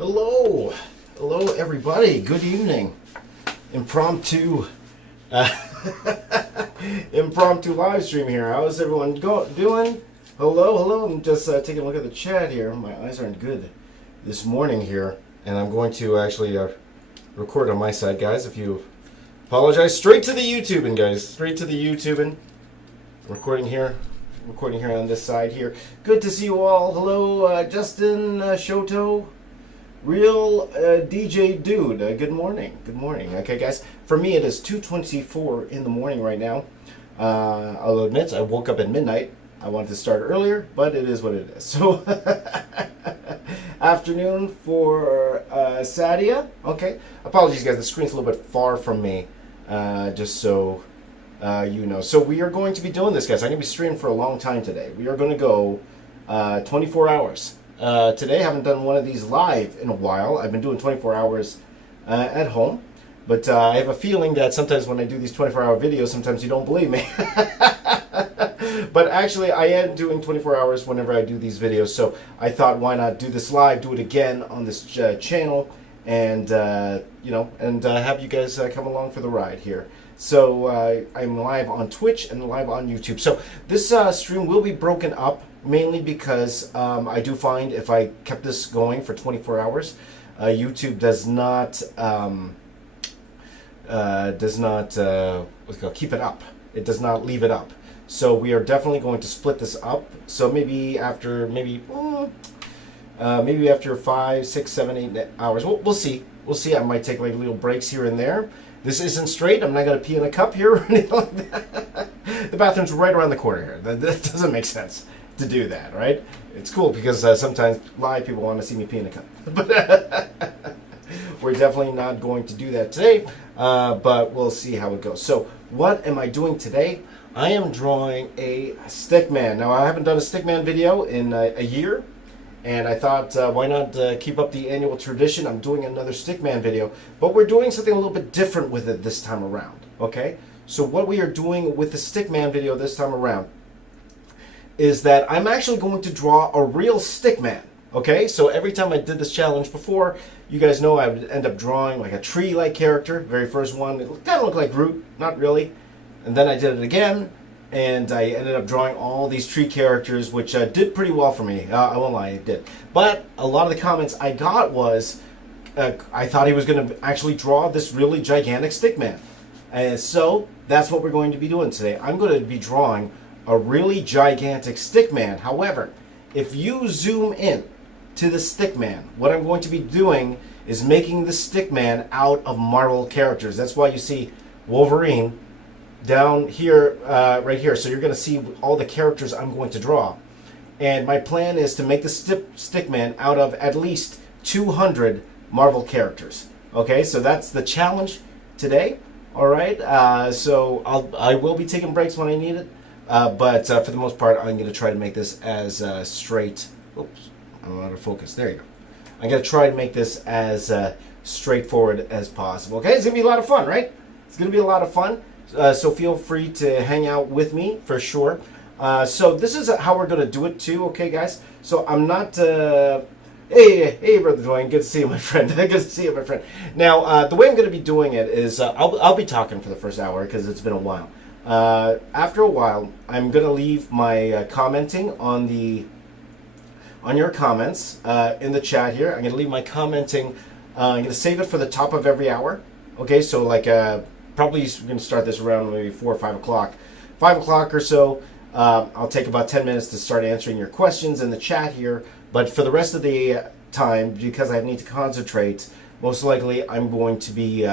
Hello, hello everybody. Good evening. Impromptu, impromptu live stream here. How's everyone doing? Hello, hello. I'm just taking a look at the chat here. My eyes aren't good this morning here, and I'm going to actually record on my side, guys. If you apologize, straight to the YouTubing, guys. Straight to the YouTubing. Recording here on this side here. Good to see you all. Hello, Justin, Shoto. Real DJ Dude, good morning. Good morning. Okay, guys. For me, it is 2:24 in the morning right now. I'll admit, I woke up at midnight. I wanted to start earlier, but it is what it is. So, afternoon for Sadia. Okay. Apologies, guys. The screen's a little bit far from me, just so you know. So, we are going to be doing this, guys. I'm going to be streaming for a long time today. We are going to go 24 hours. Today, I haven't done one of these live in a while. I've been doing 24 hours at home. But I have a feeling that sometimes when I do these 24-hour videos, sometimes you don't believe me. But actually, I am doing 24 hours whenever I do these videos. So I thought, why not do this live, do it again on this channel, and, have you guys come along for the ride here. So I'm live on Twitch and live on YouTube. So this stream will be broken up. Mainly because I do find if I kept this going for 24 hours, YouTube does not keep it up. It does not leave it up. So we are definitely going to split this up. So maybe after maybe after 5, 6, 7, 8 hours, we'll see. We'll see. I might take like little breaks here and there. This isn't straight. I'm not going to pee in a cup here or anything like that. The bathroom's right around the corner here. That doesn't make sense to do that, right? It's cool because sometimes live people want to see me pee in a cup. But we're definitely not going to do that today, but we'll see how it goes. So what am I doing today? I am drawing a Stickman. Now, I haven't done a Stickman video in a year, and I thought, why not keep up the annual tradition? I'm doing another Stickman video, but we're doing something a little bit different with it this time around, okay? So what we are doing with the Stickman video this time around is that I'm actually going to draw a real Stickman, okay? So every time I did this challenge before, you guys know I would end up drawing like a tree-like character. Very first one, it kind of looked like Groot, not really. And then I did it again, and I ended up drawing all these tree characters, which did pretty well for me. I won't lie, it did. But a lot of the comments I got was, I thought he was going to actually draw this really gigantic Stickman. And so that's what we're going to be doing today. I'm going to be drawing a really gigantic Stickman. However, if you zoom in to the Stickman, what I'm going to be doing is making the Stickman out of Marvel characters. That's why you see Wolverine down here, right here. So you're going to see all the characters I'm going to draw. And my plan is to make the Stickman out of at least 200 Marvel characters. Okay, so that's the challenge today. All right, so I will be taking breaks when I need it. But for the most part, I'm going to try to make this as straight. Oops, I'm out of focus. There you go. I'm going to try to make this as straightforward as possible. Okay, it's going to be a lot of fun, right? It's going to be a lot of fun. So feel free to hang out with me for sure. So this is how we're going to do it too, okay, guys? So I'm not... Hey, Brother Dwayne, good to see you, my friend. Good to see you, my friend. Now, the way I'm going to be doing it is I'll be talking for the first hour because it's been a while. After a while, I'm going to leave my commenting on your comments in the chat here. I'm going to leave my commenting. I'm going to save it for the top of every hour. Okay, so like probably we're going to start this around maybe 4 or 5 o'clock. 5 o'clock or so, I'll take about 10 minutes to start answering your questions in the chat here. But for the rest of the time, because I need to concentrate, most likely I'm going to be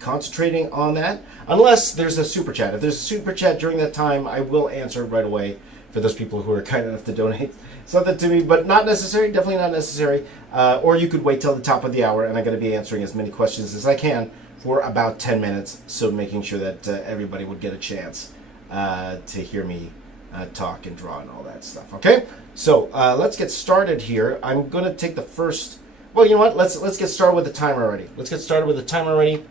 concentrating on that, unless there's a super chat. If there's a super chat during that time, I will answer right away for those people who are kind enough to donate something to me, but not necessary, definitely not necessary. Or you could wait till the top of the hour, and I'm going to be answering as many questions as I can for about 10 minutes, so making sure that everybody would get a chance to hear me talk and draw and all that stuff. Okay, so let's get started here. I'm going to take the first. Well, you know what? Let's get started with the timer already. Let's get started with the timer already,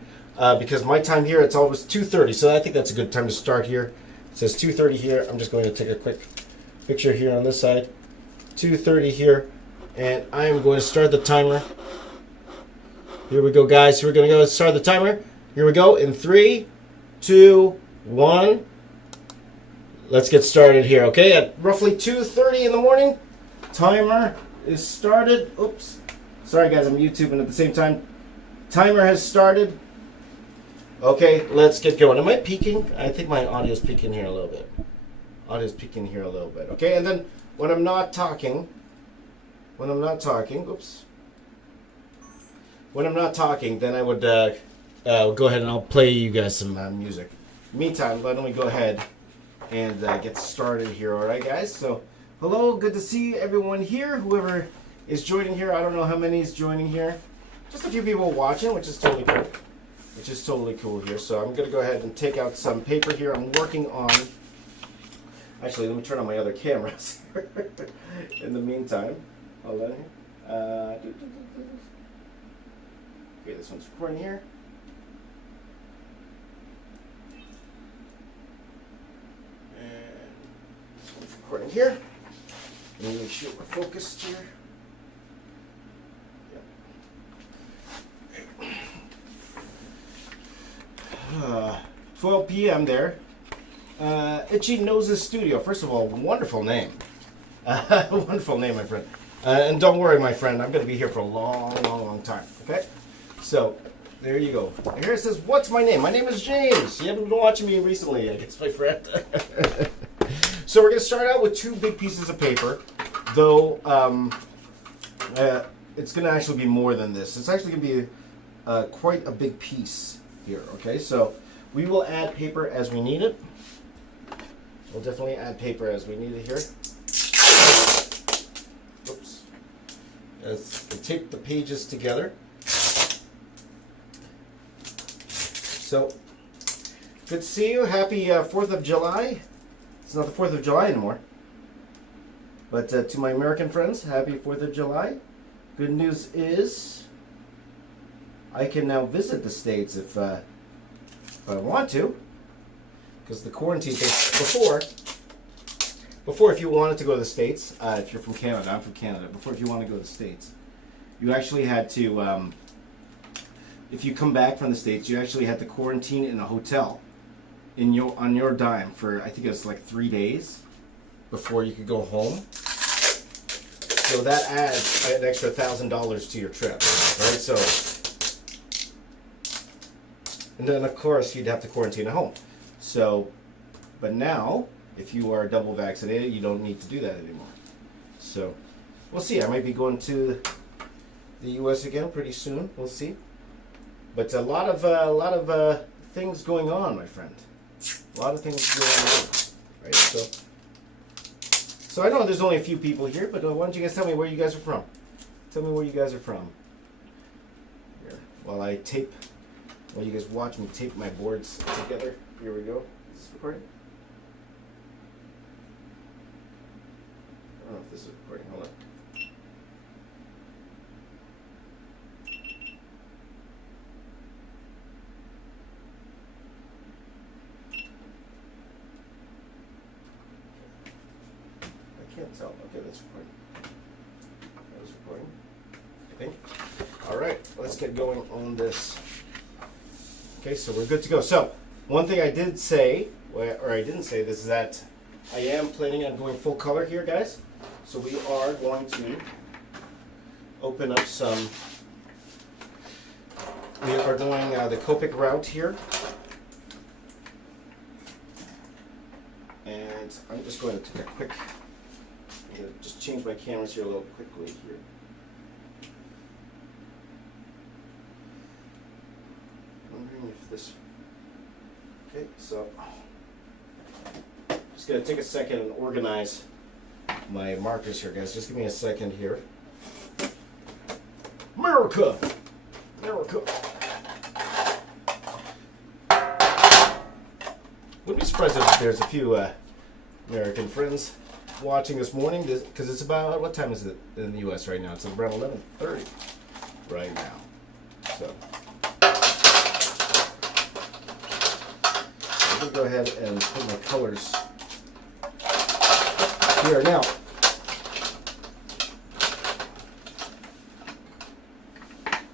because my time here it's always 2:30, so I think that's a good time to start here. It says 2:30 here. I'm just going to take a quick picture here on this side. 2:30 here, and I am going to start the timer Here we go, guys. We're going to go start the timer. Here we go. In 3, 2, 1. Let's get started here, okay? At roughly 2:30 in the morning, timer is started. Oops. Sorry, guys. I'm YouTubing at the same time. Timer has started. Okay, let's get going. Am I peaking? I think my audio's peaking here a little bit. Audio's peaking here a little bit. Okay, and then when I'm not talking, oops. When I'm not talking, then I would go ahead and I'll play you guys some music. Meantime, let me go ahead and get started here. All right, guys. So, hello, good to see everyone here. Whoever is joining here, I don't know how many is joining here. Just a few people watching, which is totally cool. Here. So I'm going to go ahead and take out some paper here. I'm working on. Actually, let me turn on my other cameras. In the meantime, hold on here. Okay, this one's recording here. And this one's recording here. Let me make sure we're focused here. 12 p.m. there. Itchy Noses Studio. First of all, wonderful name. Wonderful name, my friend. And don't worry, my friend. I'm going to be here for a long time. Okay? So, there you go. Here it says, what's my name? My name is James. You haven't been watching me recently, I guess, my friend. So, we're going to start out with 2 big pieces of paper. Though, it's going to actually be more than this. It's actually going to be quite a big piece here. Okay? So, we will add paper as we need it. We'll definitely add paper as we need it here. Oops. Let's tape the pages together. So, good to see you. Happy 4th of July. It's not the 4th of July anymore. But to my American friends, happy 4th of July. Good news is I can now visit the States if I want to. Because the quarantine thing, before if you wanted to go to the States, if you're from Canada, I'm from Canada, before if you want to go to the States, you actually had to, if you come back from the States, you actually had to quarantine in a hotel on your dime for, I think it was like 3 days before you could go home. So that adds an extra $1,000 to your trip, right? So, and then of course you'd have to quarantine at home. So, but now, if you are double vaccinated, you don't need to do that anymore. So, we'll see. I might be going to the U.S. again pretty soon. We'll see. But a lot of things going on, my friend. A lot of things going on, right? So I know there's only a few people here, but why don't you guys tell me where you guys are from? Tell me where you guys are from. Here, while you guys watch me tape my boards together. Here we go. Is this recording? I don't know if this is recording. Hold on. I can't tell. Okay, that's recording. That was recording, I think. All right, let's get going on this. Okay, so we're good to go. So, one thing I did say, or I didn't say this, is that I am planning on going full color here, guys. So we are going to open up some, we are going the Copic route here. And I'm just going to take a quick, I'm going to just change my cameras here a little quickly here. Wondering if this, okay, so just gonna take a second and organize my markers here, guys. Just give me a second here. America! Wouldn't be surprised if there's a few American friends watching this morning, because it's about, what time is it in the U.S. right now? It's around 11:30 right now. So I'm going to go ahead and put my colors here now.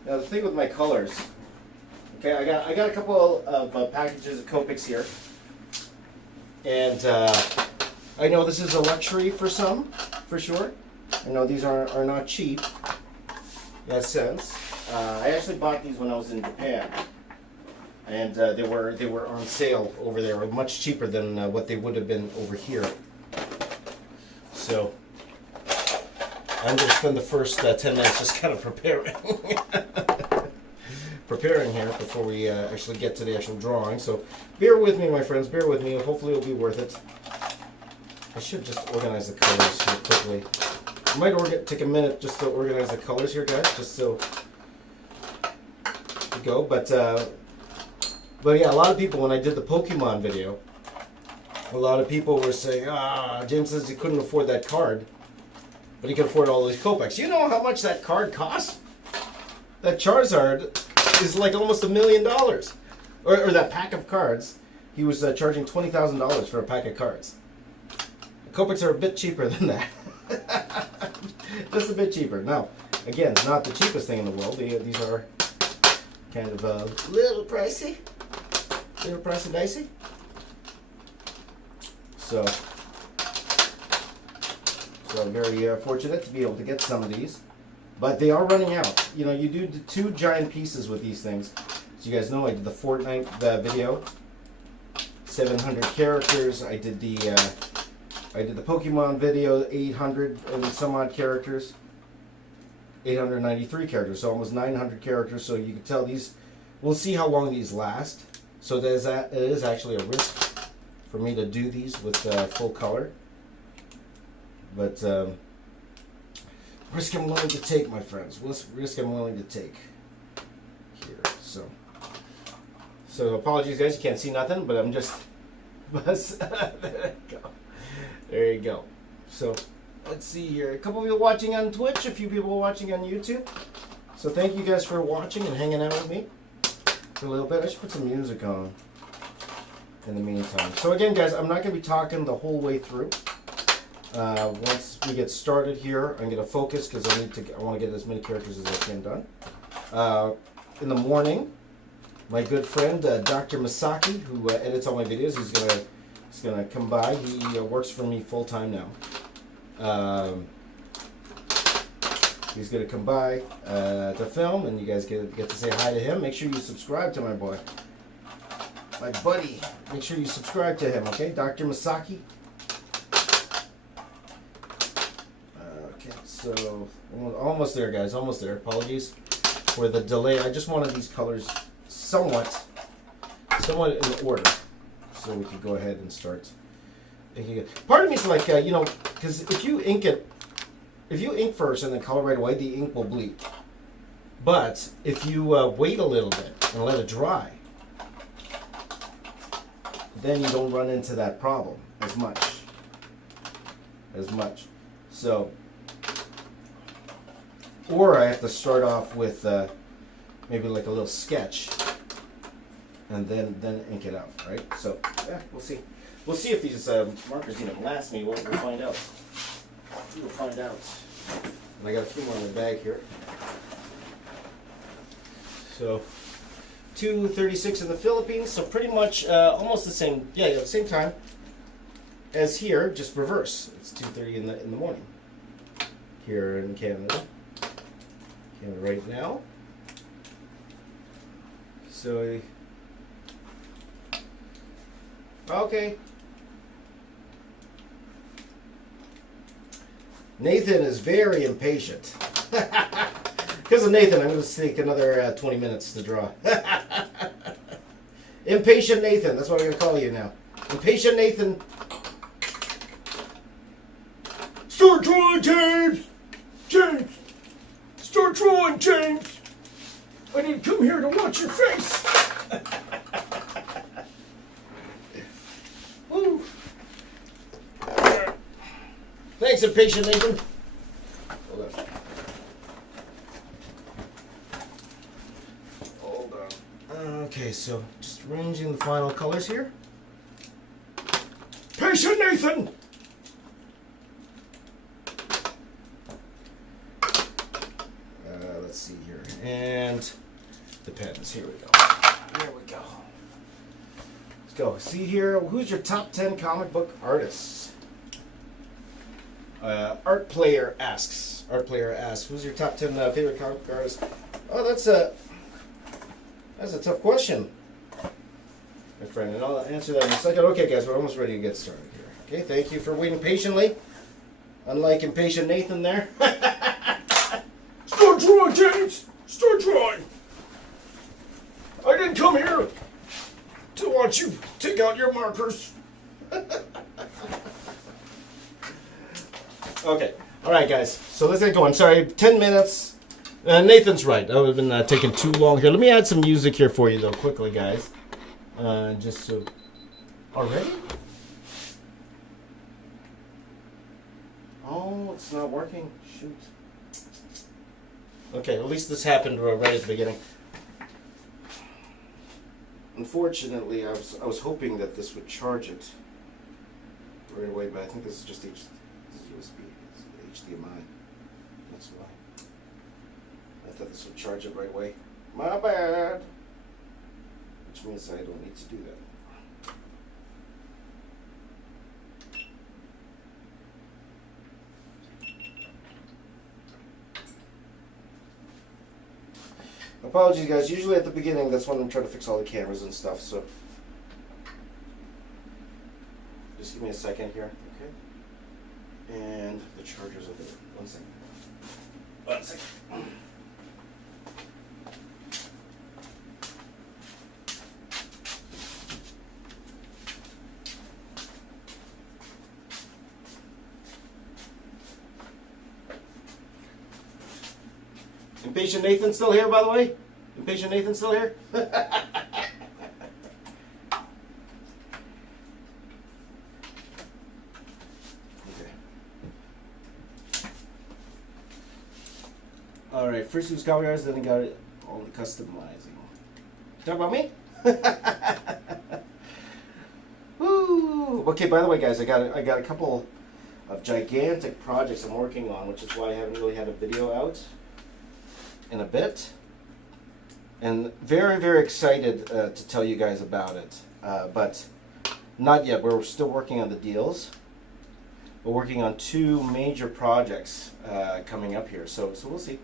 Now the thing with my colors, okay, I got a couple of packages of Copics here, and I know this is a luxury for some, for sure. I know these are not cheap, in that sense. I actually bought these when I was in Japan, and they were on sale over there, much cheaper than what they would have been over here. So I'm going to spend the first 10 minutes just kind of preparing. Preparing here before we actually get to the actual drawing. So bear with me, my friends, bear with me. Hopefully it'll be worth it. I should just organize the colors here quickly. I might take a minute just to organize the colors here, guys, just so to go. But yeah, a lot of people, when I did the Pokemon video, a lot of people were saying, James says he couldn't afford that card, but he could afford all these Copics. You know how much that card costs? That Charizard is like almost $1 million. Or that pack of cards, he was charging $20,000 for a pack of cards. The Copics are a bit cheaper than that. Just a bit cheaper. Now, again, it's not the cheapest thing in the world. These are kind of a little pricey. Little pricey dicey. So I'm very fortunate to be able to get some of these. But they are running out. You know, you do 2 giant pieces with these things. As you guys know, I did the Fortnite video. 700 characters. I did the Pokemon video, 800 and some odd characters. 893 characters, so almost 900 characters. So you can tell these, we'll see how long these last. So it is actually a risk for me to do these with full color. But risk I'm willing to take, my friends. Risk I'm willing to take here. So apologies, guys. You can't see nothing, but I'm just. There you go. There you go. So let's see here. A couple of people watching on Twitch. A few people watching on YouTube. So thank you guys for watching and hanging out with me for a little bit. I should put some music on in the meantime. So again, guys, I'm not going to be talking the whole way through. Once we get started here, I'm going to focus because I want to get as many characters as I can done. In the morning, my good friend Dr. Masaki, who edits all my videos, he's gonna come by. He works for me full time now. He's gonna come by to film, and you guys get to say hi to him. Make sure you subscribe to my boy, my buddy. Make sure you subscribe to him, okay? Dr. Masaki. So, almost there, guys. Almost there. Apologies for the delay. I just wanted these colors somewhat in order, so we can go ahead and start. Part of me is like, because if you ink first and then color right away, the ink will bleed. But if you wait a little bit and let it dry, then you don't run into that problem as much. So. Or I have to start off with maybe like a little sketch and then ink it out, right? So, yeah, we'll see. We'll see if these markers even last me. We'll find out. We'll find out. And I got a few more in the bag here. So, 2:36 in the Philippines, so pretty much almost the same, same time as here, just reverse. It's 2:30 in the morning here in Canada. Right now. So, okay. Nathan is very impatient. Because of Nathan, I'm going to take another 20 minutes to draw. Impatient Nathan, that's what I'm going to call you now. Impatient Nathan. Start drawing, James! James! Start drawing, James! I didn't come here to watch your face! Woo! Thanks, impatient Nathan. Hold on. Okay, so just arranging the final colors here. Patient Nathan! Let's let's see here. And the pens. Here we go. Here we go. Let's go. See here. Who's your top 10 comic book artists? Art Player asks. Who's your top 10 favorite comic book artists? Oh, that's a tough question, my friend, and I'll answer that in a second. Okay, guys, we're almost ready to get started here. Okay, thank you for waiting patiently. Unlike impatient Nathan there. Start drawing, James! Start drawing! I didn't come here to watch you take out your markers. Okay, alright guys, so let's get going. Sorry, 10 minutes. Nathan's right. I would have been taking too long here. Let me add some music here for you, though, quickly, guys. Just so... Already? Oh, it's not working. Shoot. Okay, at least this happened right at the beginning. Unfortunately, I was hoping that this would charge it right away, but I think this is just this is USB. It's HDMI. That's why. I thought this would charge it right away. My bad. Which means I don't need to do that. Apologies, guys. Usually at the beginning, that's when I'm trying to fix all the cameras and stuff, so just give me a second here, okay? And the charger's over there. 1 second. 1 second. Impatient Nathan still here, by the way? Impatient Nathan still here? Okay. Alright, first he was copy artist, then he got all the customizing. Talk about me? Woo! Okay, by the way, guys, I got a couple of gigantic projects I'm working on, which is why I haven't really had a video out in a bit, and very, very excited to tell you guys about it, but not yet. We're still working on the deals. We're working on 2 major projects coming up here, so we'll see.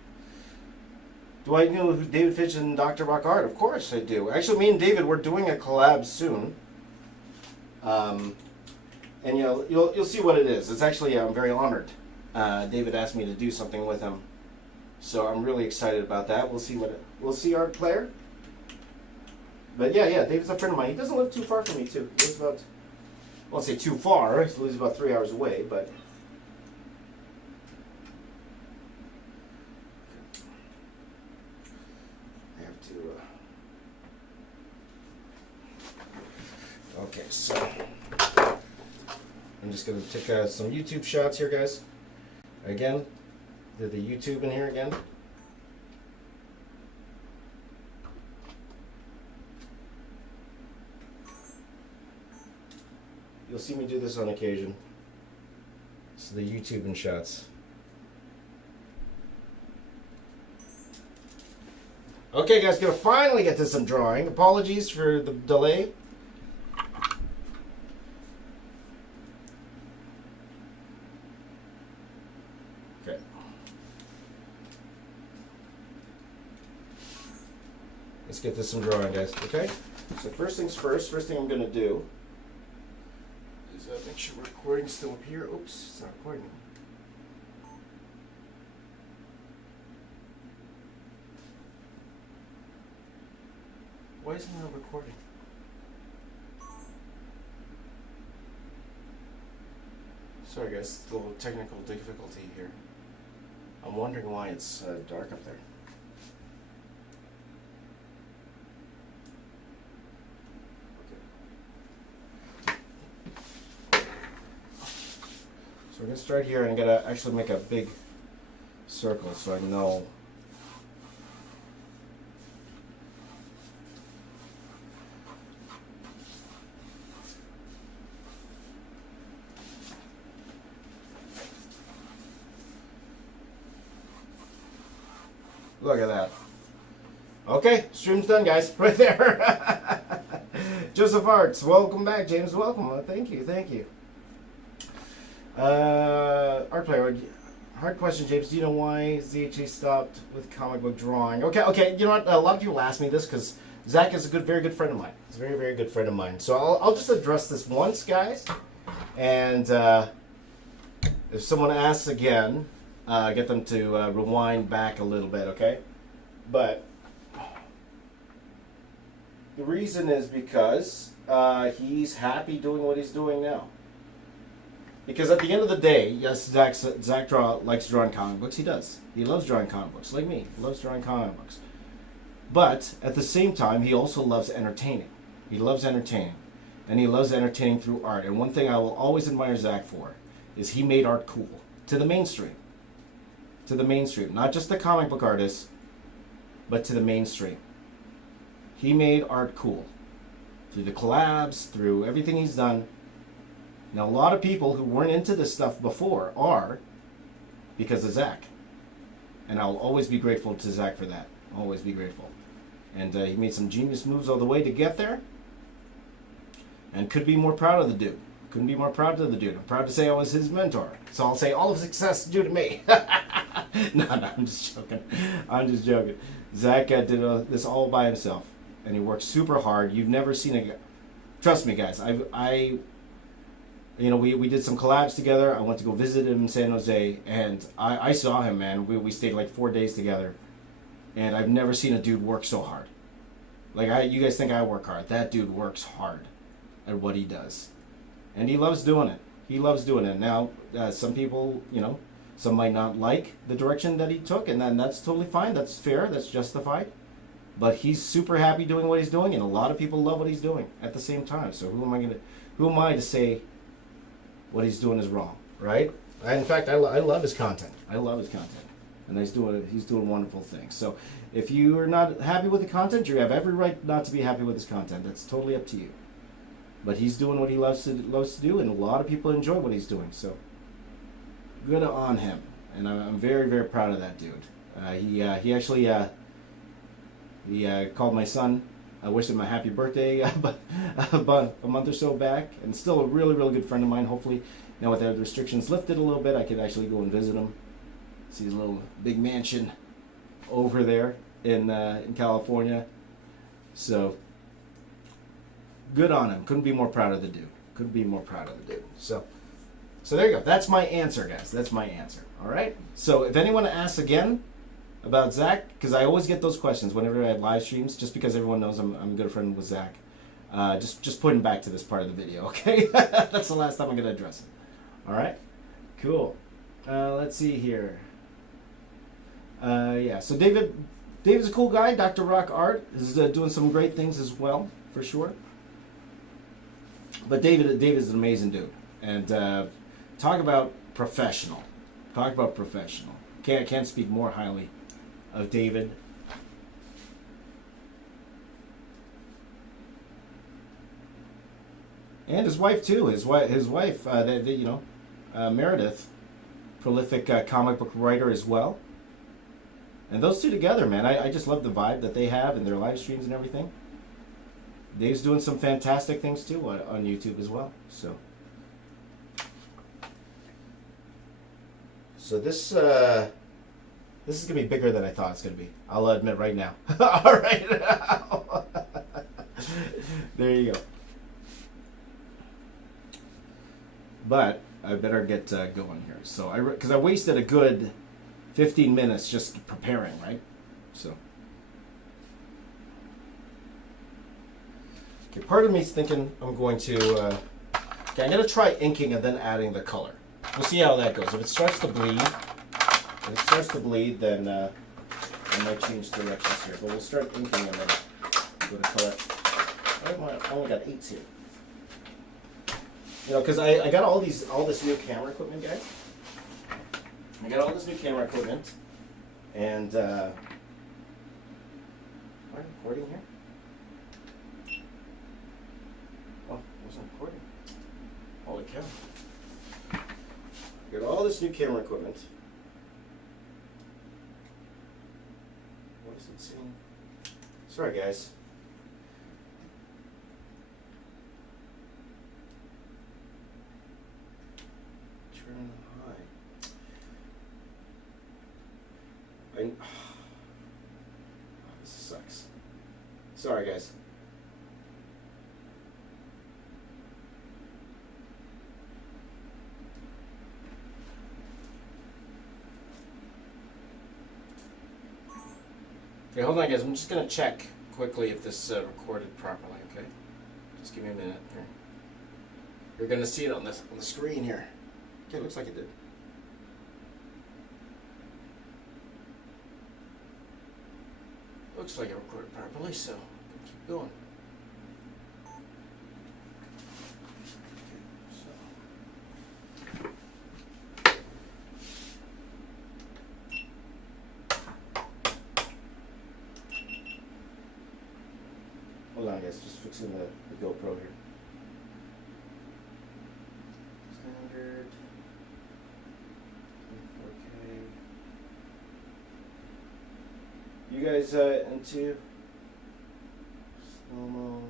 Do I know who David Fitch and Dr. Rock Art? Of course I do. Actually, me and David, we're doing a collab soon, and you'll see what it is. It's actually, I'm very honored. David asked me to do something with him. So I'm really excited about that. We'll see we'll see Art Player. But yeah, David's a friend of mine. He doesn't live too far from me too. He lives about, I won't say too far. He lives about 3 hours away, but I have to. Okay, so I'm just gonna take some YouTube shots here, guys. Again. Did the YouTube in here again? You'll see me do this on occasion. So the YouTube in shots. Okay, guys, gonna finally get to some drawing. Apologies for the delay. Let's get to some drawing, guys, okay? So first things first, first thing I'm going to do is make sure we're recording still up here. Oops, it's not recording. Why isn't it recording? Sorry guys, a little technical difficulty here. I'm wondering why it's dark up there. So we're going to start here, and I'm going to actually make a big circle so I know. Look at that. Okay, stream's done, guys. Right there. Joseph Arts, welcome back, James. Welcome. Thank you, thank you. Art player, hard question, James. Do you know why ZHA stopped with comic book drawing? Okay. You know what? A lot of people ask me this because Zach is a very good friend of mine. He's a very, very good friend of mine. So I'll just address this once, guys. And if someone asks again, get them to rewind back a little bit, okay? But the reason is because he's happy doing what he's doing now. Because at the end of the day, yes, Zach likes drawing comic books. He does. He loves drawing comic books, like me. He loves drawing comic books. But at the same time, he also loves entertaining. He loves entertaining. And he loves entertaining through art. And one thing I will always admire Zach for is he made art cool. To the mainstream. To the mainstream. Not just the comic book artists, but to the mainstream. He made art cool. Through the collabs, through everything he's done. Now, a lot of people who weren't into this stuff before are because of Zach. And I'll always be grateful to Zach for that. Always be grateful. And he made some genius moves all the way to get there. And could be more proud of the dude. Couldn't be more proud of the dude. I'm proud to say I was his mentor. So I'll say all of success due to me. No, I'm just joking. I'm just joking. Zach did this all by himself. And he worked super hard. You've never seen a... Trust me, guys. We did some collabs together. I went to go visit him in San Jose, and I saw him, man. We stayed like 4 days together, and I've never seen a dude work so hard. Like, you guys think I work hard. That dude works hard at what he does, and he loves doing it. He loves doing it. Now, some people, some might not like the direction that he took, and then that's totally fine. That's fair. That's justified. But he's super happy doing what he's doing, and a lot of people love what he's doing at the same time. So who am I to say what he's doing is wrong, right? In fact, I love his content. I love his content, and he's doing wonderful things. So if you are not happy with the content, you have every right not to be happy with his content. That's totally up to you. But he's doing what he loves to do, and a lot of people enjoy what he's doing. So good on him, and I'm very, very proud of that dude. He actually called my son. I wished him a happy birthday about a month or so back, and still a really, really good friend of mine. Hopefully, now with the restrictions lifted a little bit, I could actually go and visit him. See his little big mansion over there in California. So good on him. Couldn't be more proud of the dude. Couldn't be more proud of the dude. So there you go. That's my answer, guys. That's my answer. All right. So if anyone asks again about Zach, because I always get those questions whenever I have live streams, just because everyone knows I'm a good friend with Zach. Just putting back to this part of the video, okay? That's the last time I'm going to address it. All right? Cool. Let's see here. Yeah, so David's a cool guy. Dr. Rock Art is doing some great things as well, for sure. But David is an amazing dude. And talk about professional. Talk about professional. Can't speak more highly of David. And his wife too. His wife, Meredith, prolific comic book writer as well. And those two together, man, I just love the vibe that they have in their live streams and everything. Dave's doing some fantastic things too on YouTube as well. So this is gonna be bigger than I thought it's gonna be. I'll admit right now. All right. There you go. But I better get going here. So because I wasted a good 15 minutes just preparing, right? So. Okay, part of me's thinking I'm going to. I'm gonna try inking and then adding the color. We'll see how that goes. If it starts to bleed, then I might change directions here. But we'll start inking and then go to color. I only got 8s here. Because I got all this new camera equipment, guys. I got all this new camera equipment, and am I recording here? Oh, I wasn't recording. Holy cow. Got all this new camera equipment. Wasn't seeing. Sorry, guys. Turn high. This sucks. Sorry, guys. Okay, hold on, guys. I'm just gonna check quickly if this recorded properly. Okay, just give me a minute here. You're gonna see it on the screen here. Okay, looks like it did. Looks like it recorded properly, so keep going. Hold on, guys, just fixing the GoPro here. Standard 4K. You guys into slow-mo?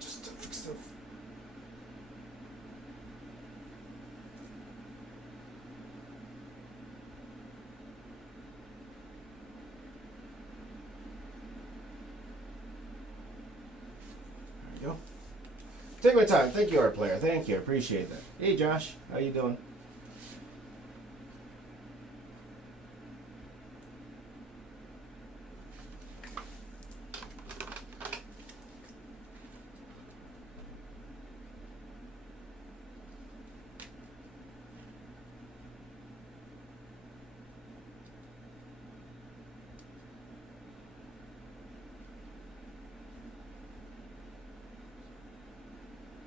Just to fix the. There you go. Take my time. Thank you, our player. Thank you. I appreciate that. Hey, Josh. How you doing?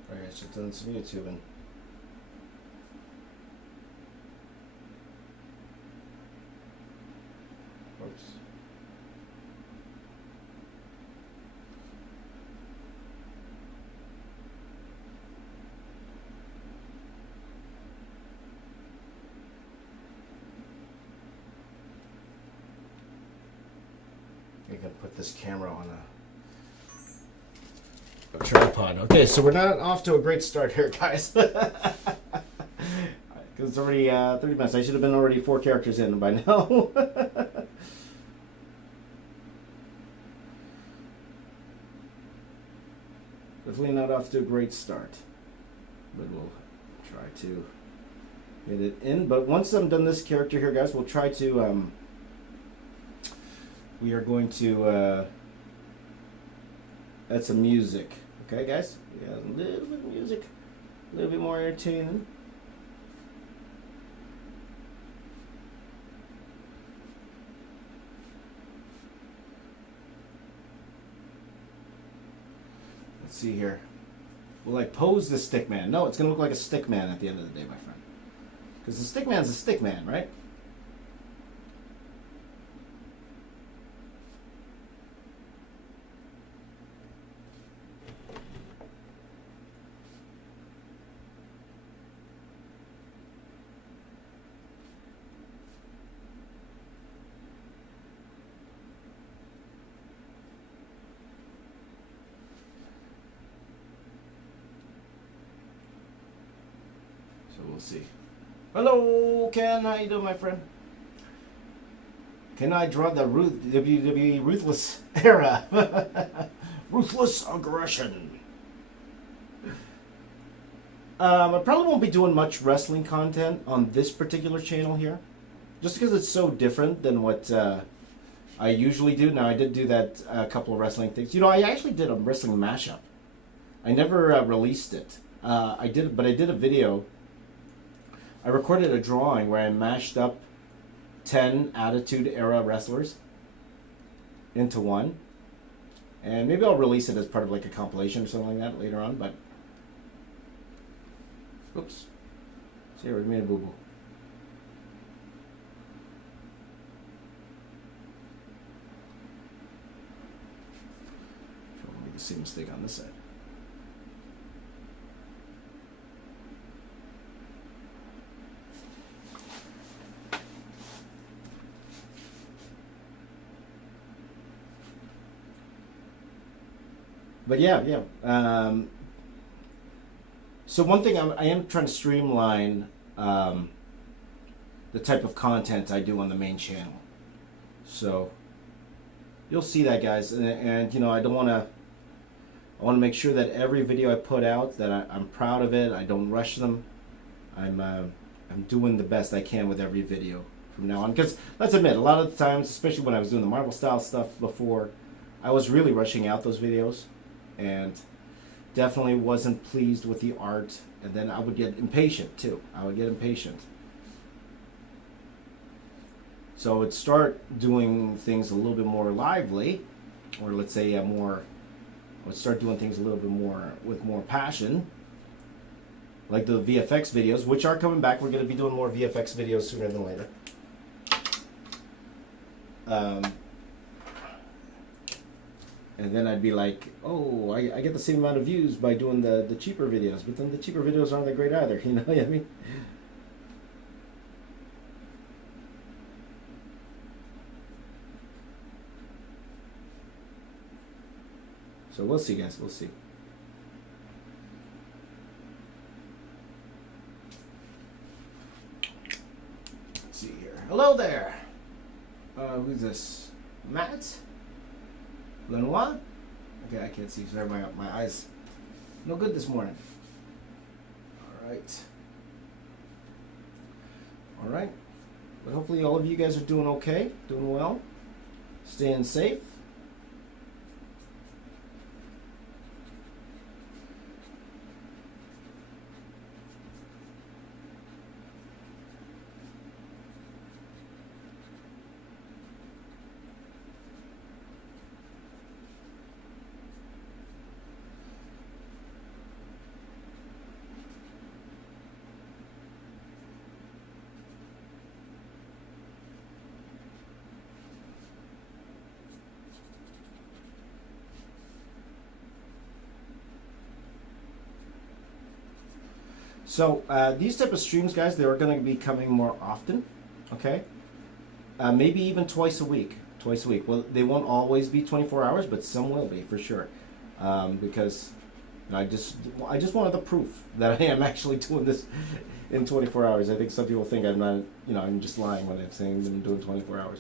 I should have done some YouTubing. Oops. You can put this camera on a tripod. Okay, so we're not off to a great start here, guys. Because it's already 30 minutes. I should have been already 4 characters in by now. Definitely not off to a great start. But we'll try to get it in. But once I'm done this character here, guys, we'll try to... we are going to add some music. Okay, guys? We got a little bit of music, a little bit more entertaining. Let's see here. Will I pose the Stickman? No, it's going to look like a Stickman at the end of the day, my friend. Because the Stickman's a Stickman, right? So we'll see. Hello, Ken. How you doing, my friend? Can I draw the WWE Ruthless era? Ruthless aggression. I probably won't be doing much wrestling content on this particular channel here, just because it's so different than what I usually do. Now, I did do that a couple of wrestling things. You know, I actually did a wrestling mashup. I never released it. I did a video. I recorded a drawing where I mashed up 10 Attitude Era wrestlers into one. And maybe I'll release it as part of like a compilation or something like that later on, but... Oops. See, we made a boo-boo. same mistake on this side. But yeah. So one thing I am trying to streamline the type of content I do on the main channel. So you'll see that, guys, and you know, I want to make sure that every video I put out, that I'm proud of it. I don't rush them. I'm doing the best I can with every video from now on. Because let's admit, a lot of the times, especially when I was doing the Marvel style stuff before, I was really rushing out those videos, and definitely wasn't pleased with the art. And then I would get impatient too. I would get impatient. So I would start doing things a little bit more lively, or let's say I would start doing things a little bit more with more passion, like the VFX videos, which are coming back. We're going to be doing more VFX videos sooner than later. And then I'd be like, oh, I get the same amount of views by doing the cheaper videos, but then the cheaper videos aren't that great either, you know what I mean? So we'll see, guys, we'll see. Let's see here. Hello there. Who's this? Matt? Lenoir? Okay, I can't see. Sorry, my eyes no good this morning. All right. But hopefully all of you guys are doing okay, doing well, staying safe. So these type of streams, guys, they're going to be coming more often, okay? Maybe even twice a week. Well, they won't always be 24 hours, but some will be for sure. Because I just wanted the proof that I am actually doing this in 24 hours. I think some people think I'm not, you know, I'm just lying when I'm saying I'm doing 24 hours.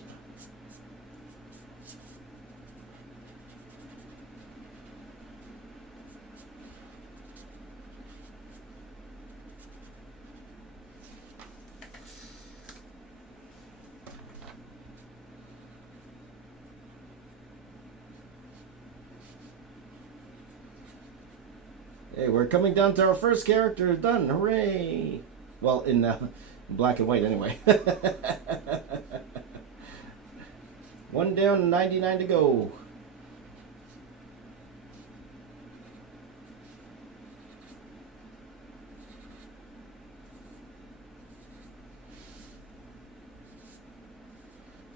Hey, we're coming down to our first character. Done. Hooray! Well, in black and white anyway. One down, 99 to go.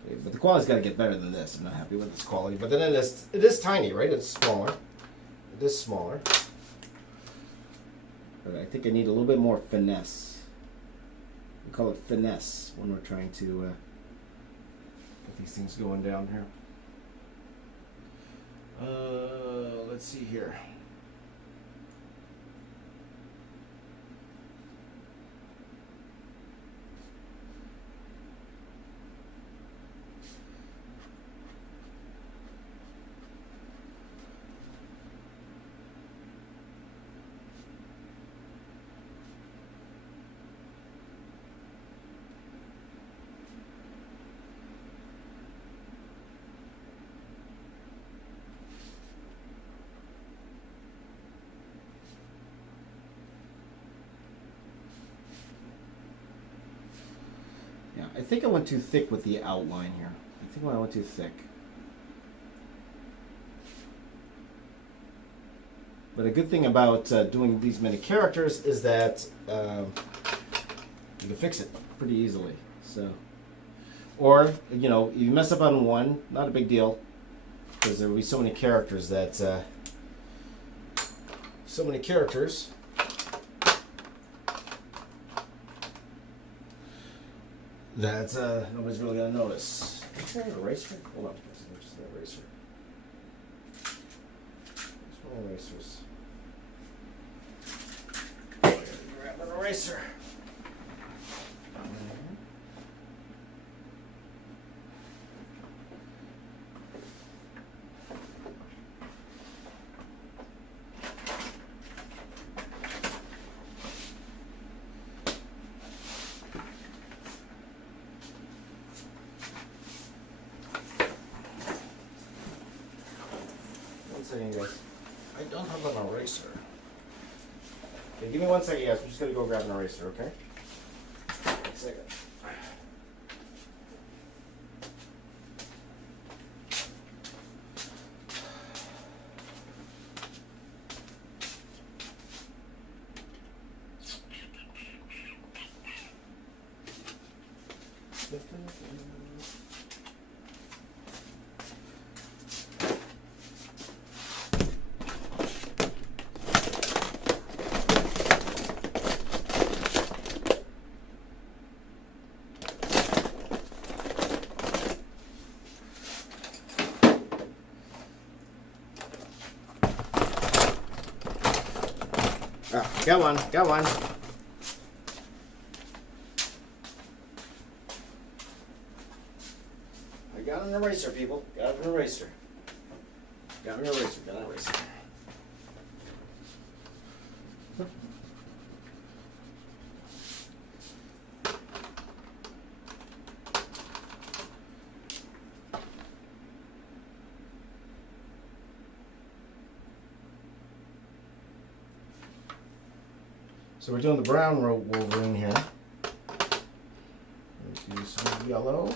Okay, but the quality's got to get better than this. I'm not happy with this quality. But then it is tiny, right? It's smaller. It is smaller. But I think I need a little bit more finesse. We call it finesse when we're trying to get these things going down here. Let's see here. I think I went too thick with the outline here. I think I went too thick. But a good thing about doing these many characters is that you can fix it pretty easily. So, or you know, you mess up on one, not a big deal, because there will be so many characters that so many characters. That nobody's really gonna notice. Is there an eraser? Hold on, there's just an eraser. There's no erasers. Grab an eraser. One second, guys. I don't have an eraser. Okay, give me 1 second, guys. I'm just gonna go grab an eraser, okay? 1 second. Got one, got one. I got an eraser, people. Got an eraser. Got an eraser, got an eraser. So we're doing the brown Wolverine here. Let's use some yellow.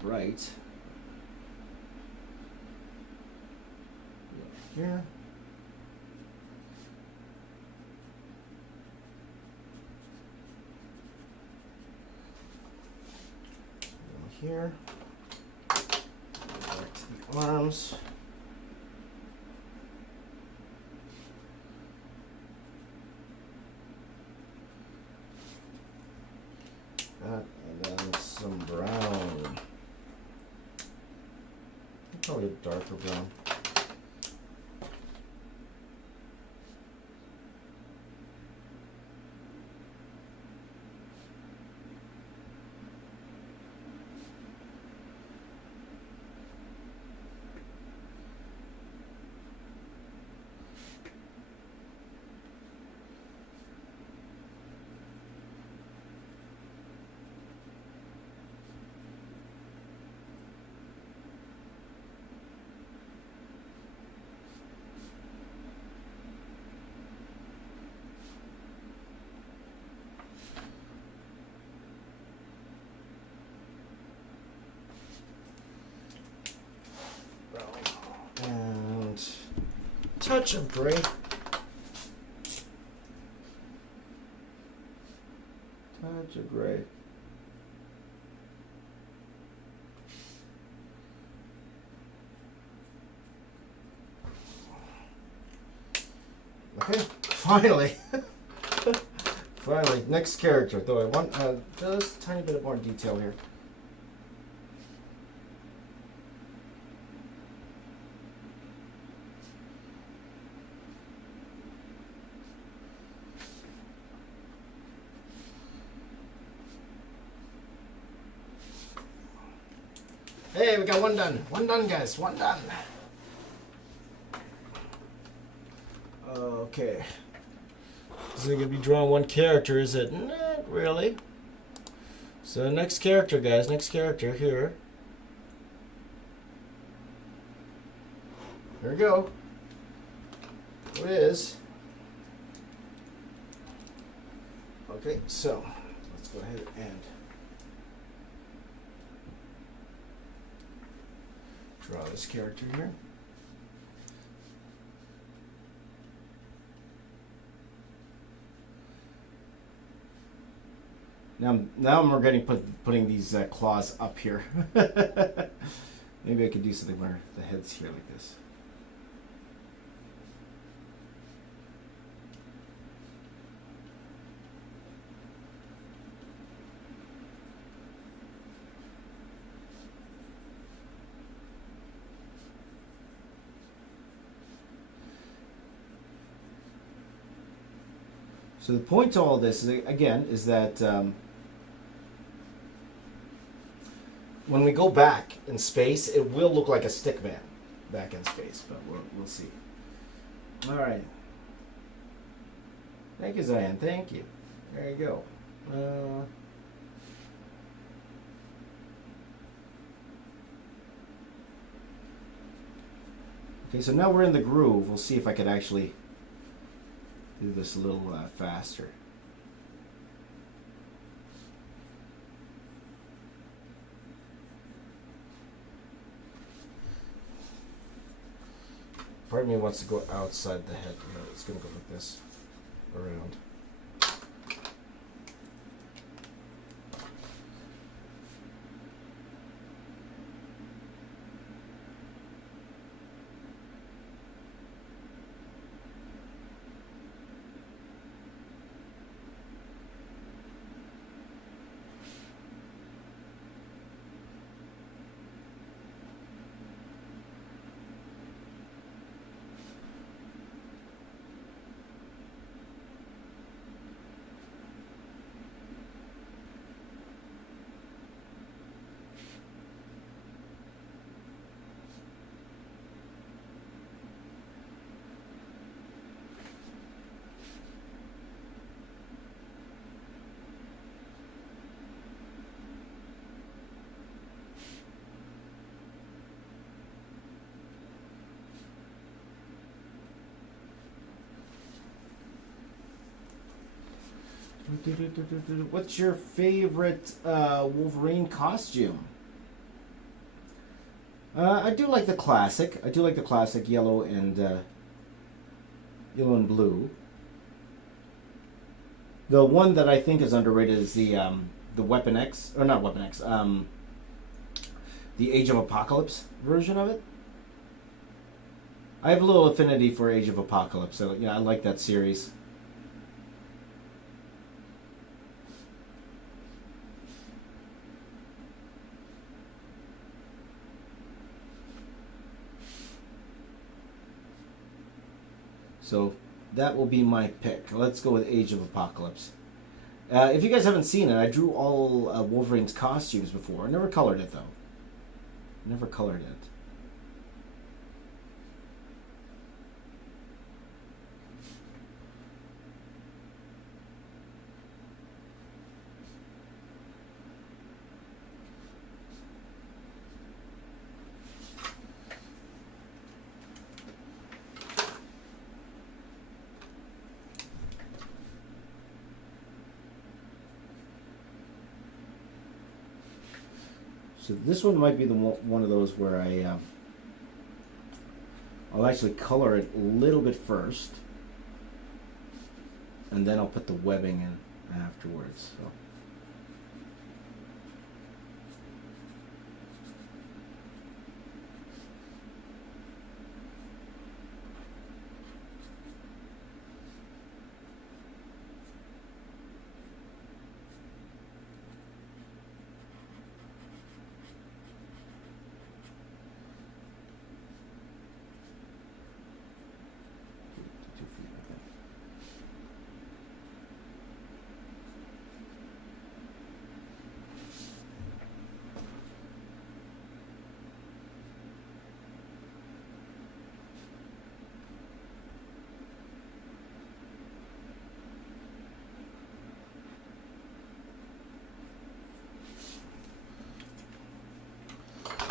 Bright. Here. Here. Back to the arms. And then some brown. Probably a darker brown. And touch of gray. Touch of gray. Okay, finally. Finally, next character. Though I want just a tiny bit of more detail here. Hey, we got one done. One done, guys. One done. Okay. Is it going to be drawing one character? Is it? Not really. So next character, guys. Next character here. Here we go. Who is? Okay, so let's go ahead and draw this character here. Now I'm regretting putting these claws up here. Maybe I could do something where the head's here like this. So the point to all this, is, again, is that when we go back in space, it will look like a stickman back in space, but we'll see. All right. Thank you, Zion. Thank you. There you go. Okay, so now we're in the groove. We'll see if I could actually do this a little faster. Part of me wants to go outside the head. It's going to go like this, around. What's your favorite Wolverine costume? I do like the classic. I do like the classic yellow and blue. The one that I think is underrated is the Weapon X, or not Weapon X, the Age of Apocalypse version of it. I have a little affinity for Age of Apocalypse, so yeah, I like that series. So that will be my pick. Let's go with Age of Apocalypse. If you guys haven't seen it, I drew all Wolverine's costumes before. I never colored it, though. Never colored it. So this one might be the one of those where I'll actually color it a little bit first, and then I'll put the webbing in afterwards. So.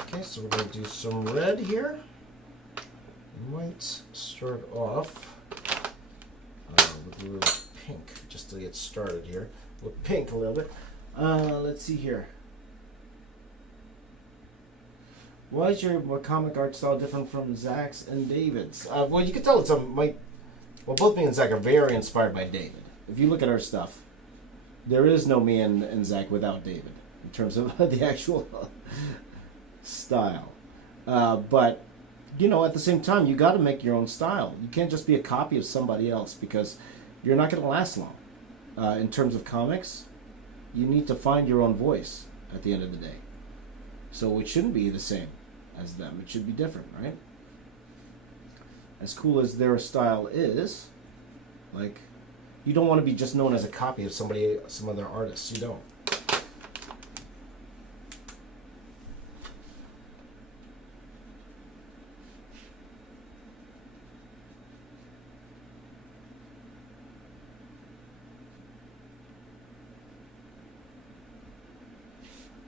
Okay, so we're going to do some red here. Might start off with a little pink, just to get started here. With pink a little bit. Let's see here. Why is your comic art style different from Zach's and David's? Well, you can tell it's well, both me and Zach are very inspired by David. If you look at our stuff, there is no me and Zach without David in terms of the actual style. But you know, at the same time, you got to make your own style. You can't just be a copy of somebody else, because you're not going to last long. In terms of comics, you need to find your own voice at the end of the day. So it shouldn't be the same as them. It should be different, right? As cool as their style is, like, You don't want to be just known as a copy of somebody, some other artists. You don't.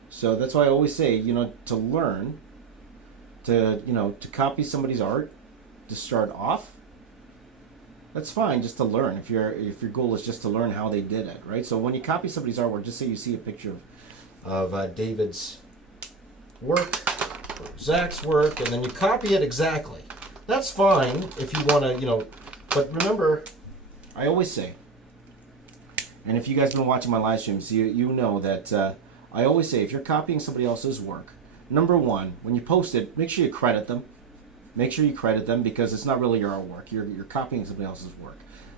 So that's why I always say, you know, to learn, to, you know, to copy somebody's art, to start off, that's fine, just to learn. If your goal is just to learn how they did it, right? So when you copy somebody's artwork, just say you see a picture of David's work, or Zach's work, and then you copy it exactly. That's fine if you want to, you know, but remember, I always say, and if you guys have been watching my live streams, you know that I always say, if you're copying somebody else's work, number one, when you post it, make sure you credit them. Make sure you credit them, because it's not really your artwork. You're copying somebody else's work.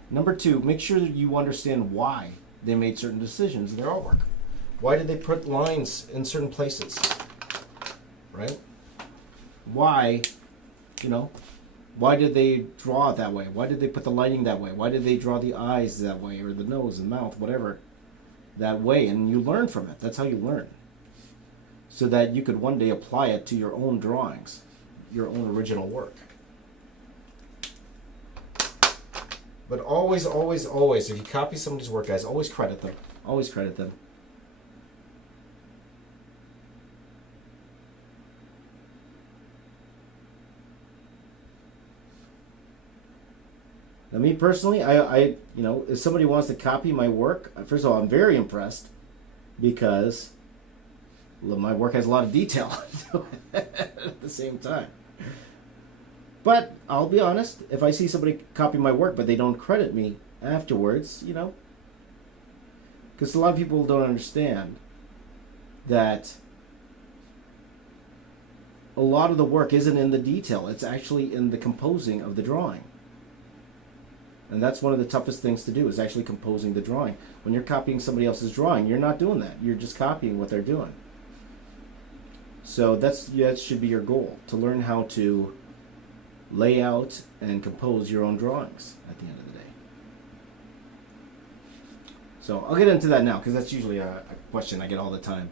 Number two, make sure that you understand why they made certain decisions in their artwork. Why did they put lines in certain places? Right? Why, you know, why did they draw it that way? Why did they put the lighting that way? Why did they draw the eyes that way, or the nose and mouth, whatever, that way? And you learn from it. That's how you learn. So that you could one day apply it to your own drawings, your own original work. But always, always, always, if you copy somebody's work, guys, always credit them. Always credit them. Now, me personally, I you know, if somebody wants to copy my work, first of all, I'm very impressed, because my work has a lot of detail at the same time. But I'll be honest, if I see somebody copy my work but they don't credit me afterwards, you know, because a lot of people don't understand that a lot of the work isn't in the detail. It's actually in the composing of the drawing. And that's one of the toughest things to do, is actually composing the drawing. When you're copying somebody else's drawing, you're not doing that. You're just copying what they're doing. So that should be your goal, to learn how to lay out and compose your own drawings at the end of the day. So I'll get into that now, because that's usually a question I get all the time.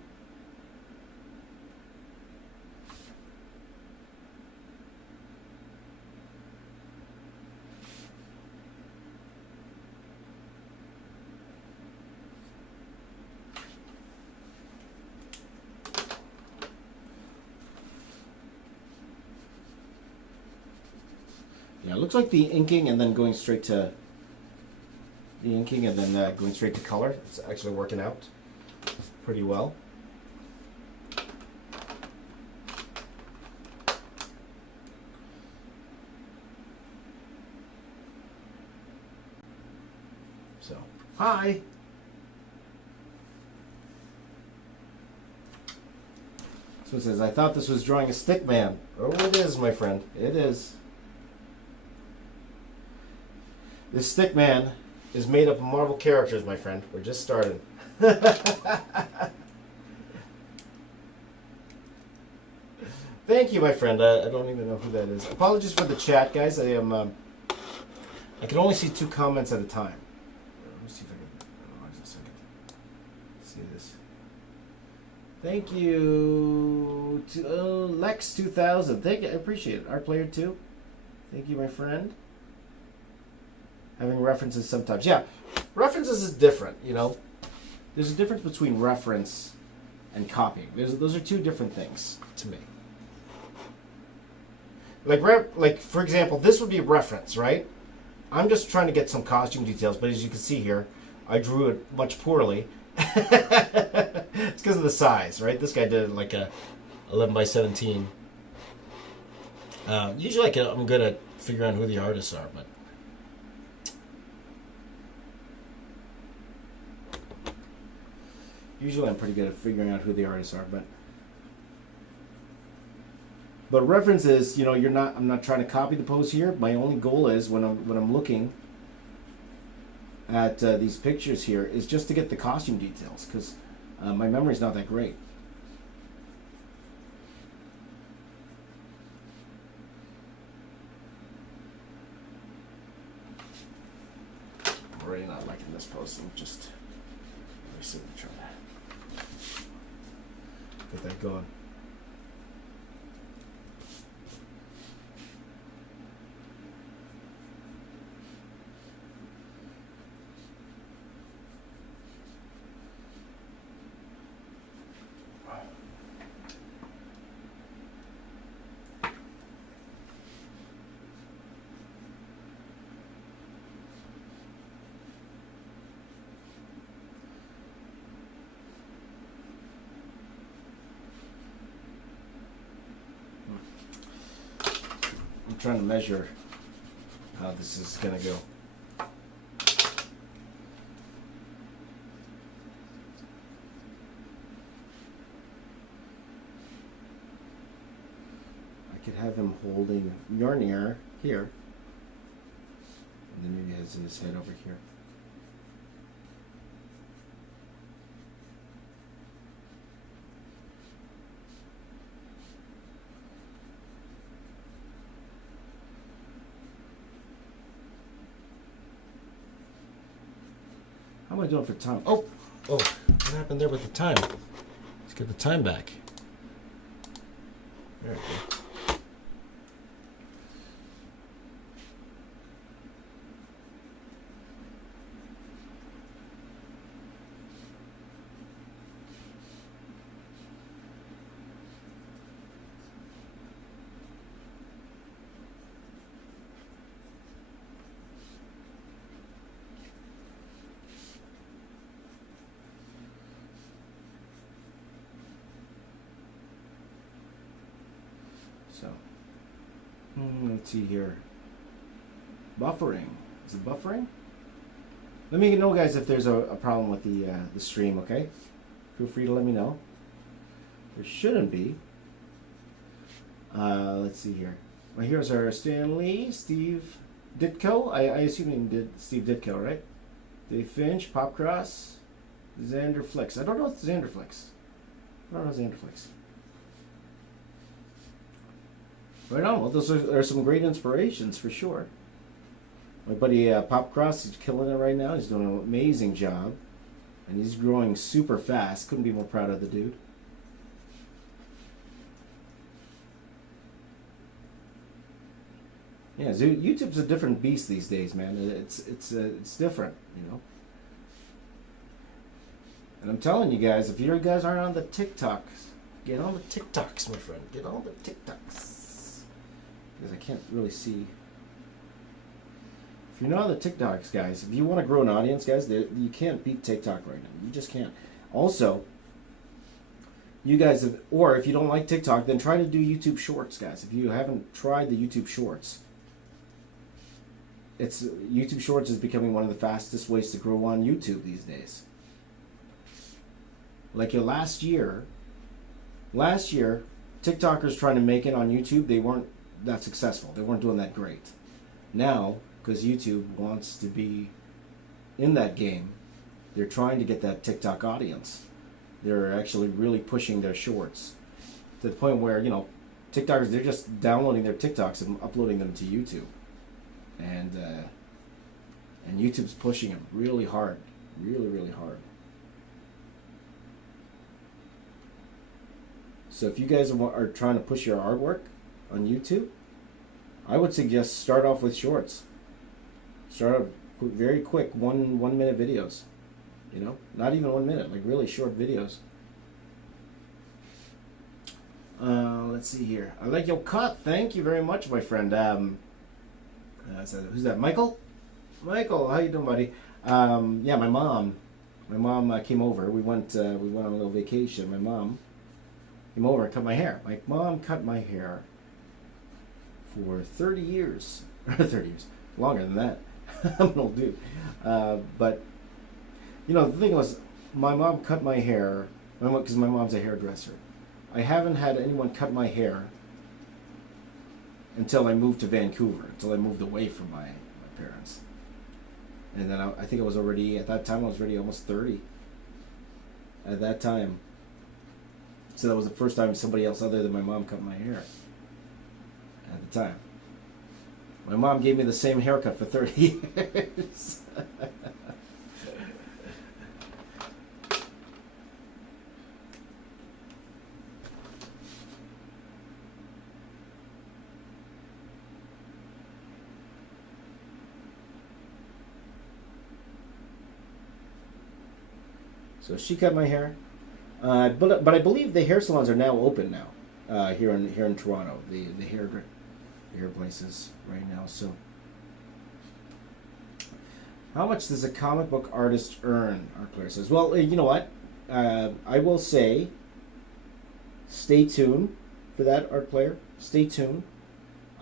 Yeah, it looks like the inking and then going straight to going straight to color. It's actually working out pretty well. So, hi. So it says, I thought this was drawing a stickman. Oh, it is, my friend. It is. This stickman is made up of Marvel characters, my friend. We're just starting. Thank you, my friend. I don't even know who that is. Apologies for the chat, guys. I can only see 2 comments at a time. Let me see if I can. Hold on a second. Let's see this. Thank you to Lex 2000. Thank you. I appreciate it. Art Player 2. Thank you, my friend. Having references sometimes. Yeah, references is different, you know. There's a difference between reference and copying. Those are 2 different things to me. Like for example, this would be a reference, right? I'm just trying to get some costume details, but as you can see here, I drew it much poorly. It's because of the size, right? This guy did like a 11 by 17. Usually I'm good at figuring out who the artists are, but usually I'm pretty good at figuring out who the artists are, but references, you know, I'm not trying to copy the pose here. My only goal is when I'm looking at these pictures here is just to get the costume details, because my memory's not that great. already not liking this pose. I'm just, let me see, try that. Get that going. I'm trying to measure how this is going to go. I could have him holding Mjolnir here, and then maybe he has his head over here. How am I doing for time? Oh, what happened there with the time? Let's get the time back. There we go. So, let's see here. Buffering. Is it buffering? Let me know, guys, if there's a problem with the stream, okay? Feel free to let me know. There shouldn't be. Let's see here. My heroes are Stanley, Steve Ditko. I assume you did Steve Ditko, right? Dave Finch, Popcross, Xander Flex. I don't know if it's Xander Flex. I don't know Xander Flex. Right on. Well, those are some great inspirations for sure. My buddy Popcross is killing it right now. He's doing an amazing job. And he's growing super fast. Couldn't be more proud of the dude. Yeah, YouTube's a different beast these days, man. It's different, you know. And I'm telling you guys, if you guys aren't on the TikToks, get on the TikToks, my friend. Get on the TikToks. Because I can't really see. If you're not on the TikToks, guys, if you want to grow an audience, guys, you can't beat TikTok right now. You just can't. Also, you guys, or if you don't like TikTok, then try to do YouTube Shorts, guys. If you haven't tried the YouTube Shorts, YouTube Shorts is becoming one of the fastest ways to grow on YouTube these days. Like last year, TikTokers trying to make it on YouTube, they weren't that successful. They weren't doing that great. Now, because YouTube wants to be in that game, they're trying to get that TikTok audience. They're actually really pushing their shorts to the point where, you know, TikTokers, they're just downloading their TikToks and uploading them to YouTube. And YouTube's pushing them really hard. Really, really hard. So if you guys are trying to push your artwork on YouTube, I would suggest start off with shorts. Start out very quick, one minute videos. You know, not even 1 minute, like really short videos. Let's see here. I like your cut. Thank you very much, my friend. Who's that? Michael? Michael, how you doing, buddy? Yeah, my mom came over. We went on a little vacation. My mom came over and cut my hair. My mom cut my hair for 30 years. 30 years. Longer than that. I'm an old dude. But, you know, the thing was, my mom cut my hair, because my mom's a hairdresser. I haven't had anyone cut my hair until I moved to Vancouver, until I moved away from my parents. And then I think I was already, at that time, I was already almost 30. At that time. So that was the first time somebody else other than my mom cut my hair. At the time. My mom gave me the same haircut for 30 years. So she cut my hair, but I believe the hair salons are now open now here in Toronto. The hair places right now. So, how much does a comic book artist earn? Art Claire says. Well, you know what? I will say. Stay tuned for that, Art Claire. Stay tuned.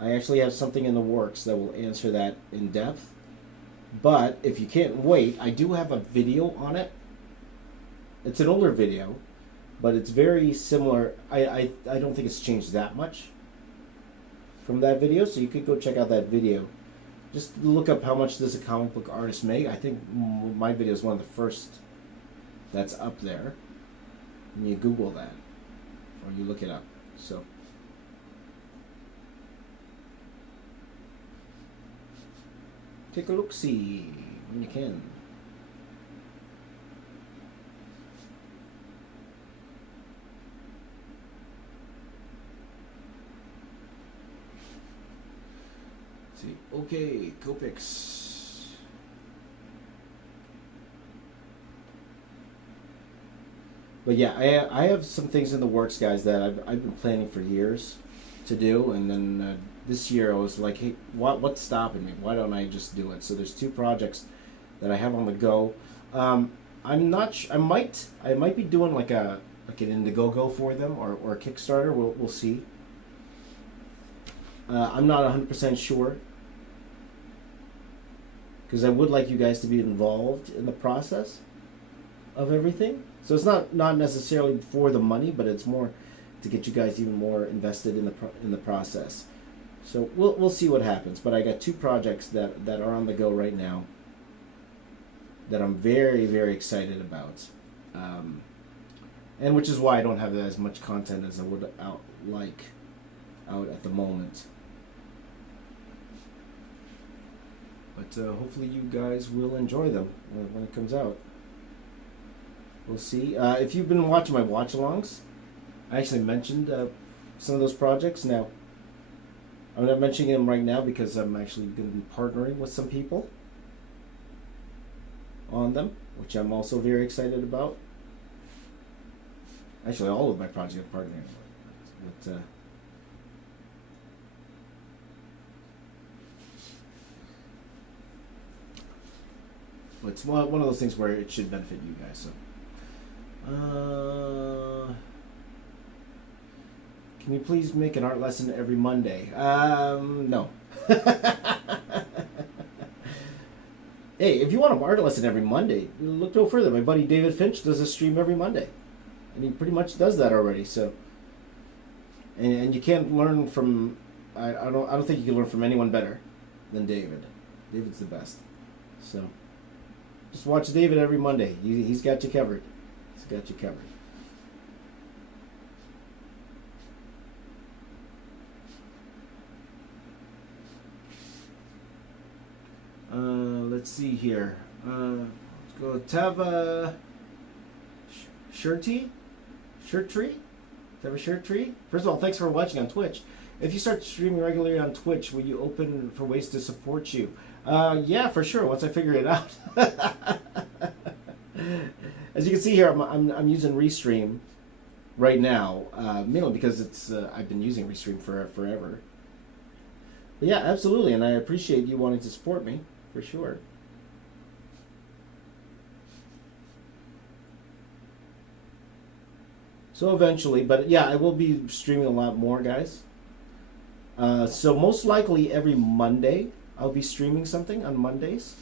I actually have something in the works that will answer that in depth. But if you can't wait, I do have a video on it. It's an older video, but it's very similar. I don't think it's changed that much from that video, so you could go check out that video. Just look up how much does a comic book artist make. I think my video is one of the first that's up there. And you Google that, or you look it up. So take a look-see when you can. Okay, Copics. But yeah, I have some things in the works, guys, that I've been planning for years to do, and then this year I was like, hey, what's stopping me? Why don't I just do it? So there's 2 projects that I have on the go. I'm not. I might be doing like an Indiegogo for them or a Kickstarter. We'll see. I'm not 100% sure, because I would like you guys to be involved in the process of everything. So it's not necessarily for the money, but it's more to get you guys even more invested in the process. So we'll see what happens. But I got 2 projects that are on the go right now that I'm very, very excited about, and which is why I don't have as much content as I would out at the moment. But hopefully you guys will enjoy them when it comes out. We'll see. If you've been watching my watch-alongs, I actually mentioned some of those projects. Now, I'm not mentioning them right now because I'm actually going to be partnering with some people on them, which I'm also very excited about. Actually, all of my projects are partnering with. But, it's one of those things where it should benefit you guys. So, can you please make an art lesson every Monday? No. Hey, if you want an art lesson every Monday, look no further. My buddy David Finch does a stream every Monday, and he pretty much does that already. So, and you can't learn from. I don't think you can learn from anyone better than David. David's the best. So. Just watch David every Monday. He's got you covered. He's got you covered. Let's see here. Let's go Tava Shirt Tree. Tava Shirt Tree. First of all, thanks for watching on Twitch. If you start streaming regularly on Twitch, will you open for ways to support you? Yeah, for sure. Once I figure it out. As you can see here, I'm using Restream right now, mainly because it's I've been using Restream for forever. But yeah, absolutely, and I appreciate you wanting to support me for sure. So eventually, but yeah, I will be streaming a lot more, guys. So most likely every Monday. I'll be streaming something on Mondays.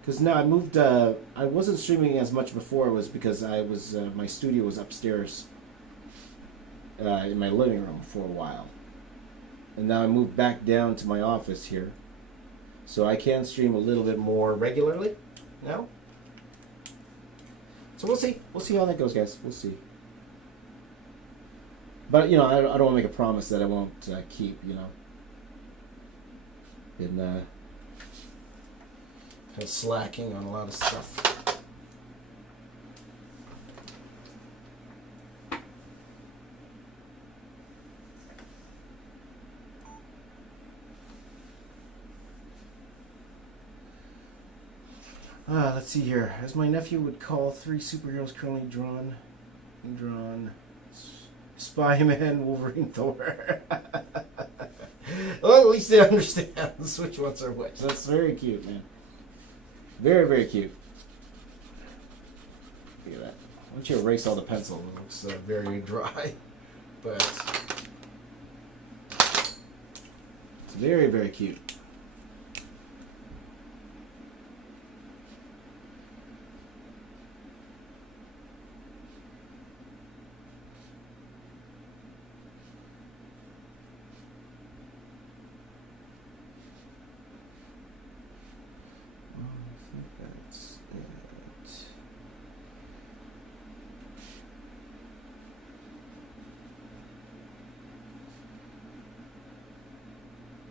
Because now I moved. I wasn't streaming as much before. It was because I was my studio was upstairs in my living room for a while, and now I moved back down to my office here, so I can stream a little bit more regularly now. So we'll see. We'll see how that goes, guys. We'll see. But you know, I don't want to make a promise that I won't keep. You know, been kind of slacking on a lot of stuff. Let's see here. As my nephew would call 3 superheroes currently drawn. Spider-Man, Wolverine, Thor. Well, at least they understand which ones are which. That's very cute, man. Very, very cute. Look at that. Why don't you erase all the pencil? It looks very dry. But it's very, very cute.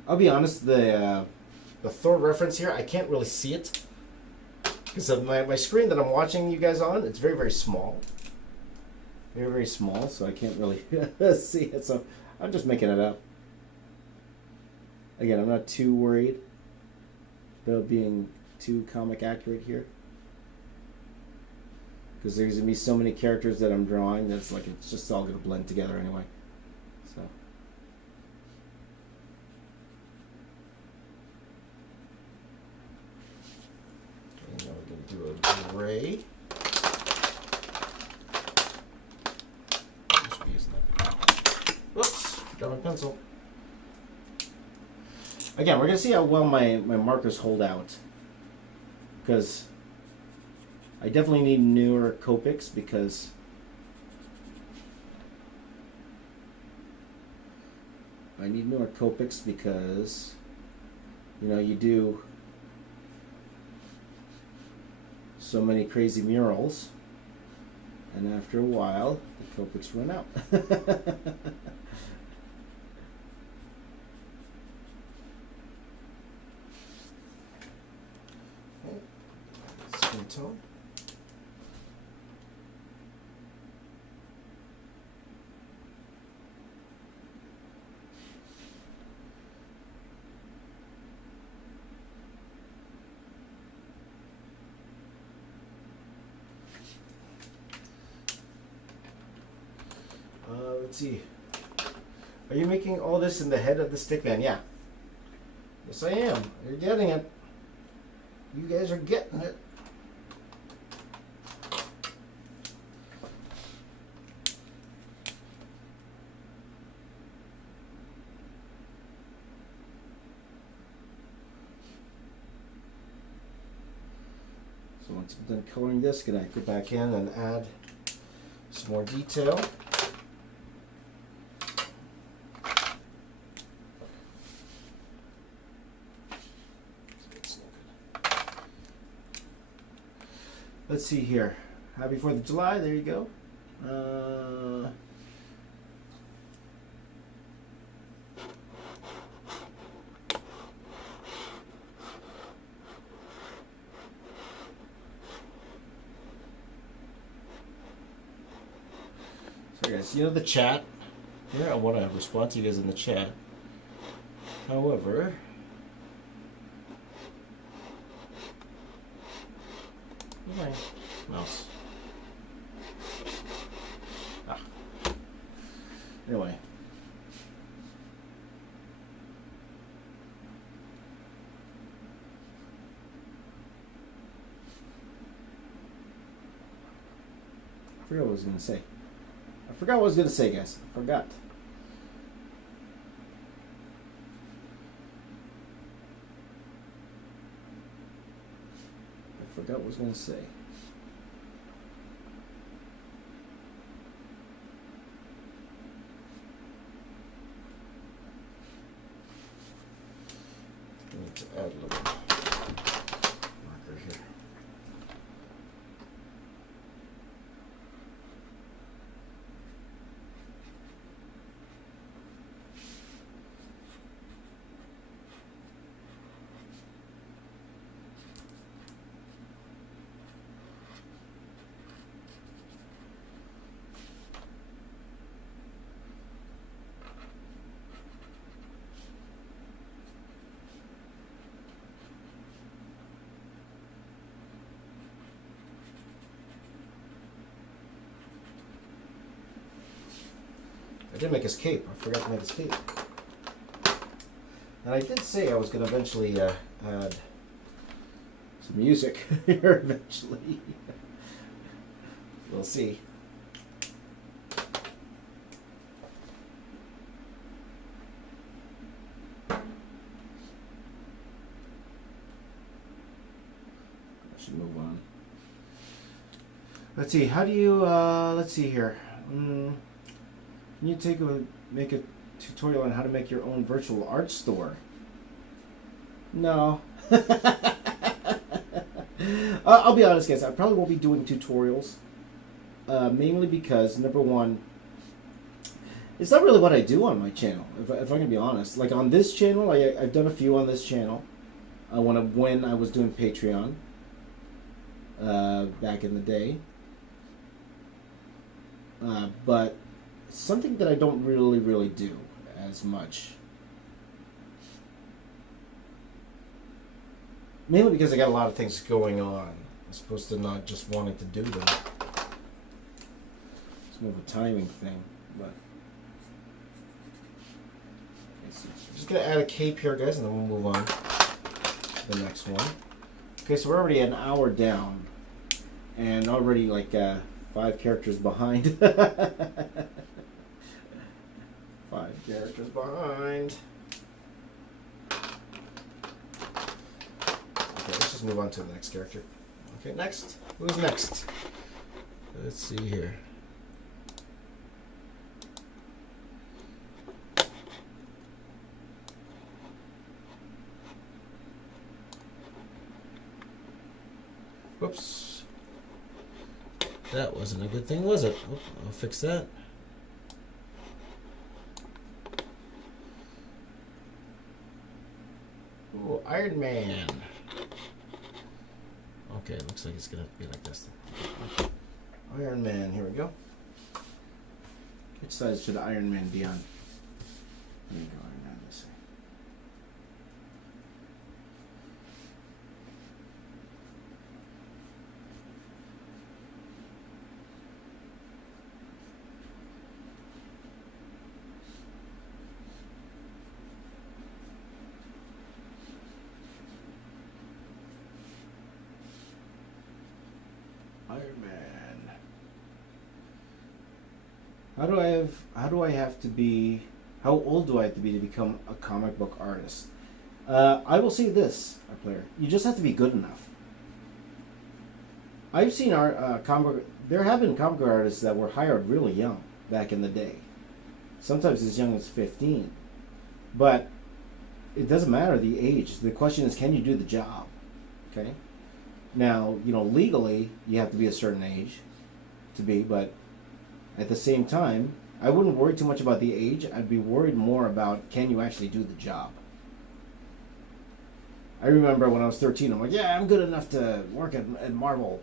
I'll be honest, the Thor reference here, I can't really see it. Because of my screen that I'm watching you guys on, it's very, very small. Very, very small, so I can't really see it. So I'm just making it up. Again, I'm not too worried about being too comic accurate here. Because there's going to be so many characters that I'm drawing that's like it's just all going to blend together anyway. So. Okay, now we're going to do a gray. Whoops, got my pencil. Again, we're going to see how well my markers hold out. Because I definitely need newer Copics because you know, you do so many crazy murals and after a while the Copics run out. Skin tone. Let's see. Are you making all this in the head of the Stickman? Yeah. Yes, I am. You're getting it. You guys are getting it. So once I'm done coloring this, can I go back in and add some more detail? Let's see here. Happy 4th of July. There you go. So guys, you know the chat. Yeah, I want to respond to you guys in the chat. However, my mouse. Anyway. I forgot what I was going to say. Guys. I forgot. What I was going to say. I need to add a little marker here. I did make his cape. I forgot to make his cape. And I did say I was going to eventually add some music here eventually. We'll see. I should move on. Let's see. How do you? Let's see here. Can you make a tutorial on how to make your own virtual art store? No. I'll be honest, guys. I probably won't be doing tutorials, mainly because number one, it's not really what I do on my channel. If I'm gonna be honest, like on this channel, I've done a few on this channel. When I was doing Patreon back in the day, but something that I don't really do as much. Mainly because I got a lot of things going on, as opposed to not just wanting to do them. It's more of a timing thing, but I'm just gonna add a cape here, guys, and then we'll move on to the next one. Okay, so we're already an hour down, and already like 5 characters behind. 5 characters behind. Okay, let's just move on to the next character. Okay, next. Who's next? Let's see here. Whoops. That wasn't a good thing, was it? Oh, I'll fix that. Oh, Iron Man. Okay, it looks like it's gonna be like this. Iron Man, here we go. Which side should Iron Man be on? There you go, Iron Man, let's see. Iron Man. How do I have to be, how old do I have to be to become a comic book artist? I will say this, player. You just have to be good enough. I've seen there have been comic book artists that were hired really young back in the day. Sometimes as young as 15. But it doesn't matter the age. The question is, can you do the job? Okay? Now, legally, you have to be a certain age to be, but at the same time, I wouldn't worry too much about the age. I'd be worried more about, can you actually do the job? I remember when I was 13, I'm like, yeah, I'm good enough to work at Marvel.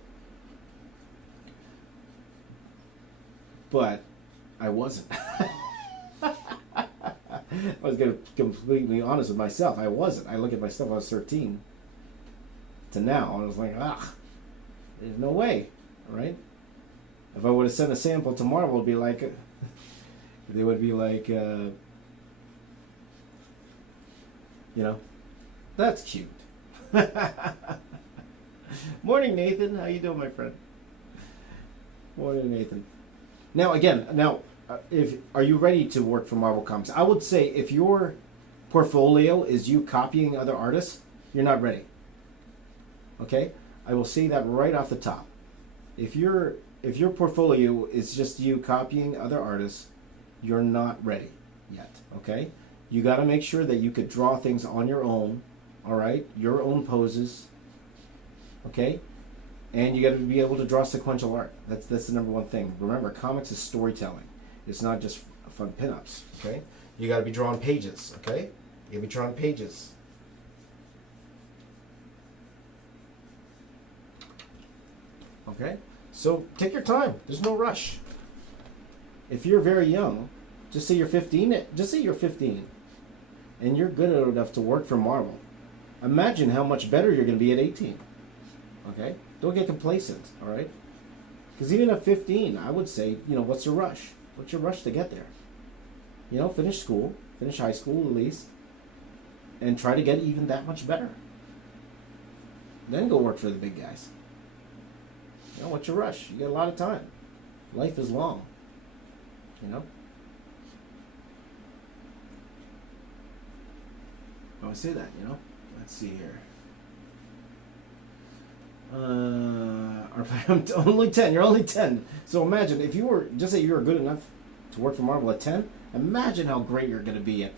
But I wasn't. I was going to be completely honest with myself. I wasn't. I look at my stuff when I was 13 to now, and I was like, there's no way, right? If I would have sent a sample to Marvel, it'd be like, they would be like, that's cute. Morning, Nathan. How you doing, my friend? Morning, Nathan. Now, again, are you ready to work for Marvel Comics? I would say if your portfolio is you copying other artists, you're not ready. Okay? I will say that right off the top. If your portfolio is just you copying other artists, you're not ready yet. Okay? You got to make sure that you could draw things on your own. All right? Your own poses. Okay? And you got to be able to draw sequential art. That's the number one thing. Remember, comics is storytelling. It's not just fun pinups. Okay? You got to be drawing pages. Okay? You got to be drawing pages. Okay? So take your time. There's no rush. If you're very young, just say you're 15. Just say you're 15, and you're good enough to work for Marvel. Imagine how much better you're going to be at 18. Okay? Don't get complacent. All right? Because even at 15, I would say, what's your rush? What's your rush to get there? You know, finish school, finish high school at least, and try to get even that much better. Then go work for the big guys. You know, what's your rush? You got a lot of time. Life is long. You know? I always say that, you know? Let's see here. I'm only 10. You're only 10. So imagine if you were, just say you were good enough to work for Marvel at 10, imagine how great you're going to be at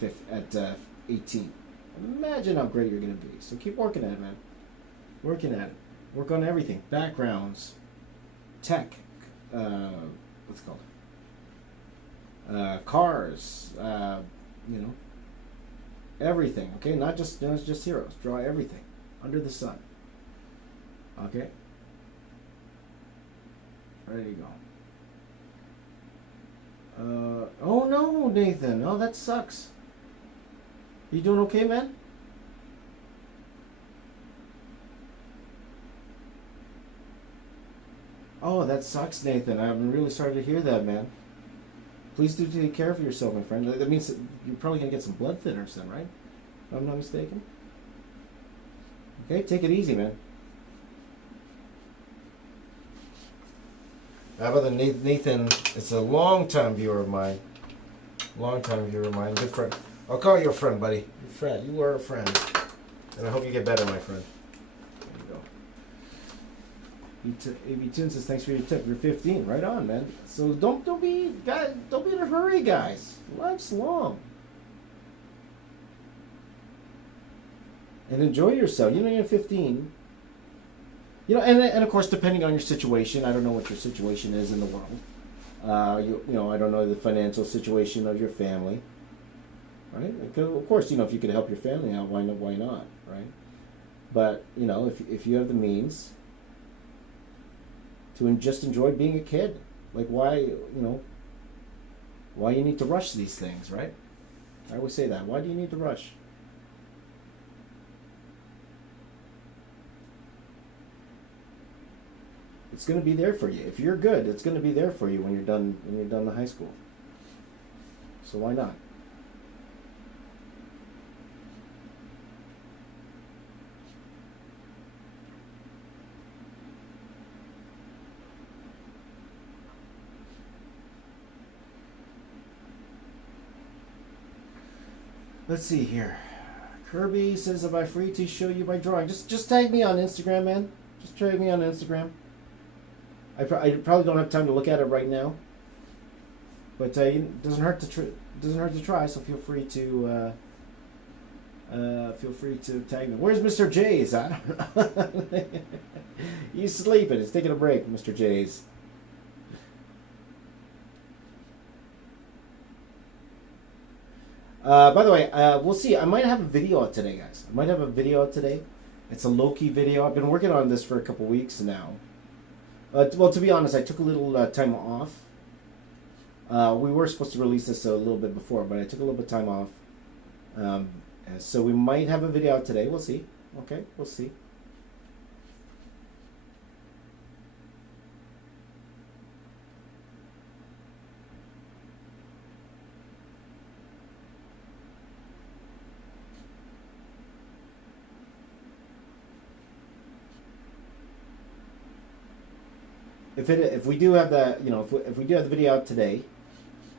18. Imagine how great you're going to be. So keep working at it, man. Working at it. Work on everything. Backgrounds, tech, what's it called? Cars, you know, everything. Okay, not just heroes. Draw everything under the sun. Okay. There you go. Oh no, Nathan. Oh, that sucks. You doing okay, man? Oh, that sucks, Nathan. I'm really sorry to hear that, man. Please do take care of yourself, my friend. That means you're probably going to get some blood thinners then, right? If I'm not mistaken. Okay, take it easy, man. How about Nathan? It's a long-time viewer of mine. Long-time viewer of mine. Good friend. I'll call you a friend, buddy. Your friend. You are a friend. And I hope you get better, my friend. There you go. AV Tune says, thanks for your tip. You're 15. Right on, man. So don't be in a hurry, guys. Life's long. And enjoy yourself. You know, you're 15. You know, and of course, depending on your situation, I don't know what your situation is in the world. You know, I don't know the financial situation of your family, right? Because of course, you know, if you could help your family out, why not, right? But you know, if you have the means to just enjoy being a kid, like why you need to rush these things, right? I always say that. Why do you need to rush? It's going to be there for you. If you're good, it's going to be there for you when you're done the high school. So why not? Let's see here. Kirby says, am I free to show you my drawing? Just tag me on Instagram, man. Just tag me on Instagram. I probably don't have time to look at it right now, but it doesn't hurt to try. So feel free to tag me. Where's Mr. J's? I don't know. He's sleeping. He's taking a break, Mr. J's. By the way, we'll see. I might have a video out today, guys. I might have a video out today. It's a low-key video. I've been working on this for a couple weeks now. Well, to be honest, I took a little time off. We were supposed to release this a little bit before, but I took a little bit of time off. So we might have a video out today. We'll see. Okay, we'll see. If we do have the if we do have the video out today,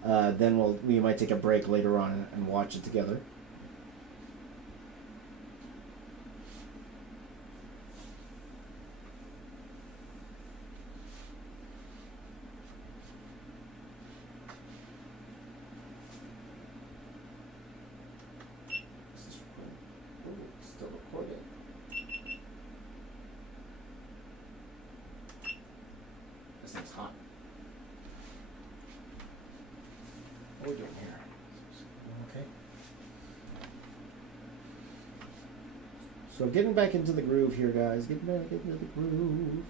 then we might take a break later on and watch it together. Still recording. This thing's hot. What are we doing here? Okay. So getting back into the groove here, guys. Getting back into the groove.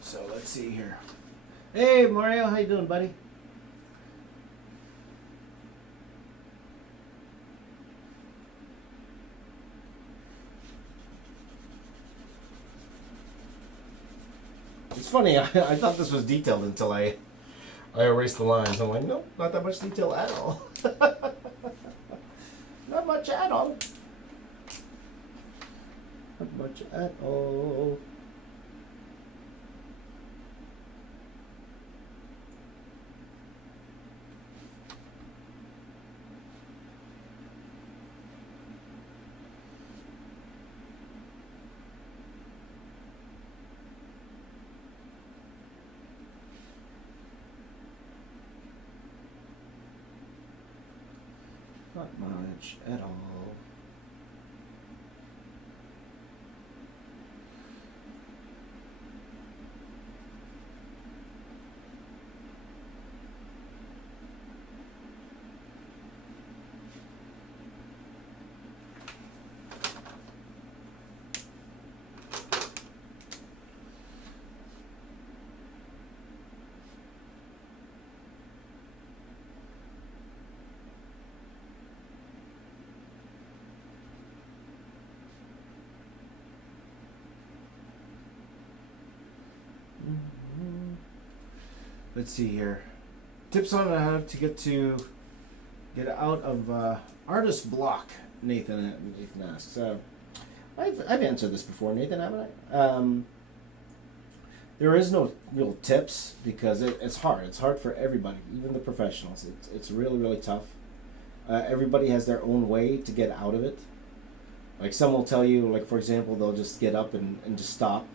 So let's see here. Hey Mario, how you doing, buddy? It's funny, I thought this was detailed until I erased the lines. I'm like, nope, not that much detail at all. Not much at all. Not much at all. Not much at all. Let's see here. Tips on how to get out of artist block. Nathan asks. I've answered this before, Nathan, haven't I? There is no real tips because it's hard. It's hard for everybody, even the professionals. It's really, really tough. Everybody has their own way to get out of it. Like some will tell you, like for example, they'll just get up and just stop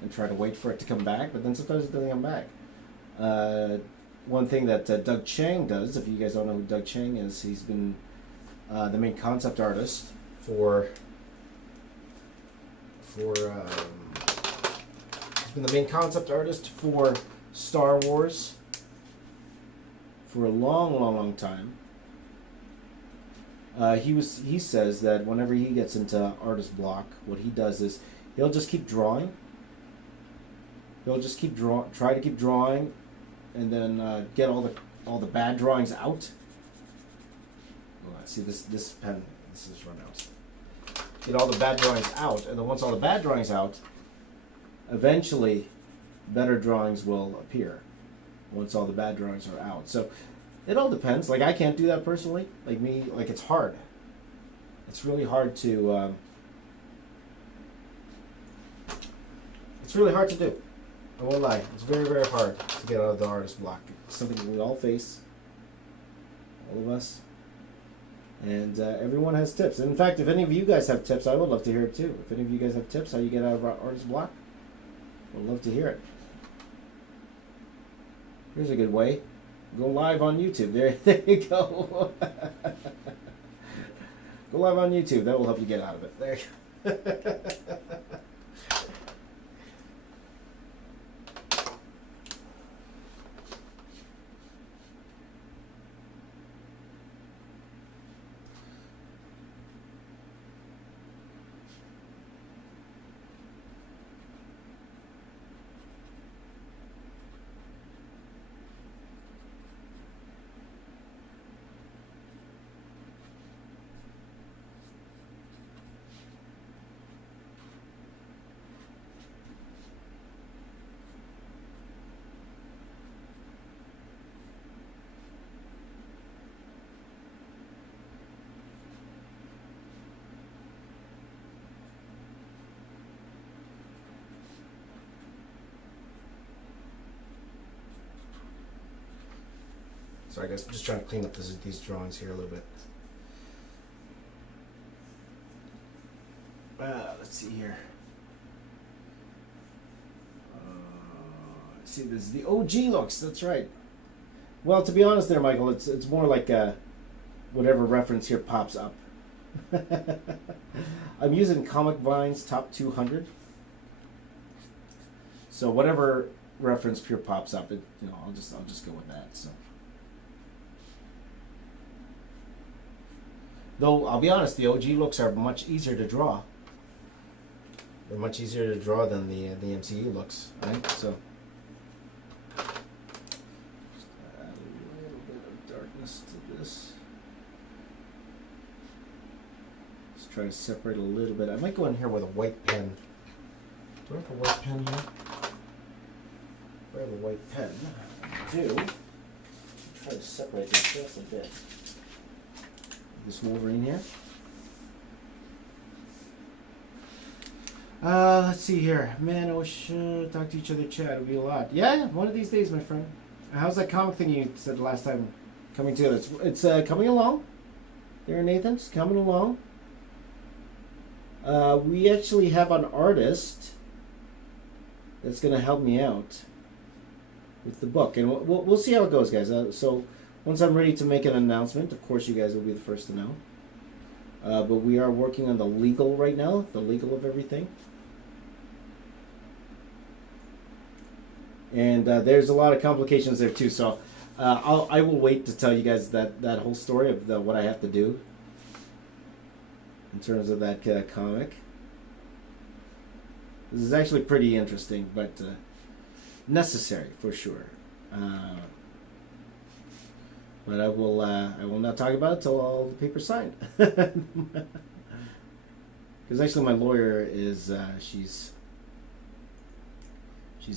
and try to wait for it to come back, but then sometimes it doesn't come back. One thing that Doug Chang does, if you guys don't know who Doug Chang is, he's been the main concept artist for he's been the main concept artist for Star Wars for a long time. He says that whenever he gets into artist block, what he does is he'll just keep drawing. He'll just try to keep drawing, and then get all the bad drawings out. See this pen, this is run out. Get all the bad drawings out, and then once all the bad drawings out, eventually better drawings will appear. Once all the bad drawings are out, so it all depends. Like I can't do that personally. Like me, like it's hard. It's really hard to. It's really hard to do. I won't lie. It's very, very hard to get out of the artist block. It's something we all face, all of us. And everyone has tips. And in fact, if any of you guys have tips, I would love to hear it too. If any of you guys have tips how you get out of artist block, I would love to hear it. Here's a good way. Go live on YouTube. There you go. Go live on YouTube. That will help you get out of it. There. Sorry guys, I'm just trying to clean up these drawings here a little bit. Let's see here. See, this is the OG looks. That's right. Well, to be honest, there, Michael, it's more like whatever reference here pops up. I'm using Comic Vine's Top 200. So whatever reference here pops up, I'll just go with that. So. Though, I'll be honest, the OG looks are much easier to draw. They're much easier to draw than the MCU looks, right? So, just add a little bit of darkness to this. Just try to separate a little bit. I might go in here with a white pen. Do I have a white pen here? If I have a white pen, I do. Try to separate this just a bit. This Wolverine here. Let's see here. Man, I wish talk to each other, chat. It would be a lot. Yeah, one of these days, my friend. How's that comic thing you said last time coming together? It's coming along. There, Nathan. It's coming along. We actually have an artist that's going to help me out with the book, and we'll see how it goes, guys. So once I'm ready to make an announcement, of course, you guys will be the first to know. But we are working on the legal right now, the legal of everything. And there's a lot of complications there too. So I will wait to tell you guys that whole story of what I have to do in terms of that comic. This is actually pretty interesting, but necessary for sure. But I will not talk about it till all the papers signed. Because actually, my lawyer is she's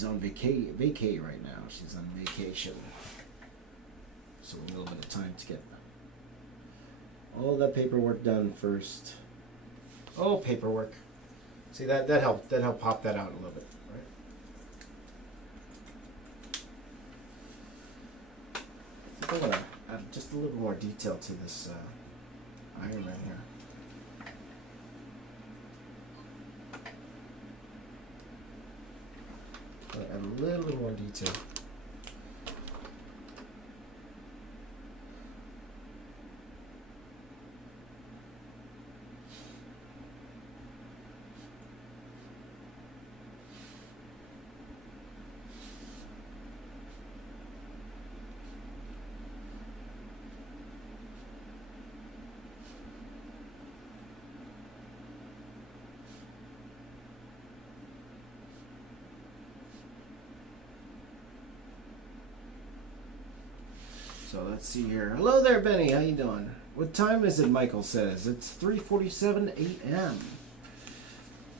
on vacay right now. She's on vacation, so we need a little bit of time to get all that paperwork done first. Oh, paperwork! See that helped pop that out a little bit, right? I think I'm gonna add just a little more detail to this Iron Man here. Add a little bit more detail. So let's see here. Hello there, Benny. How you doing? What time is it? Michael says it's 3:47 a.m.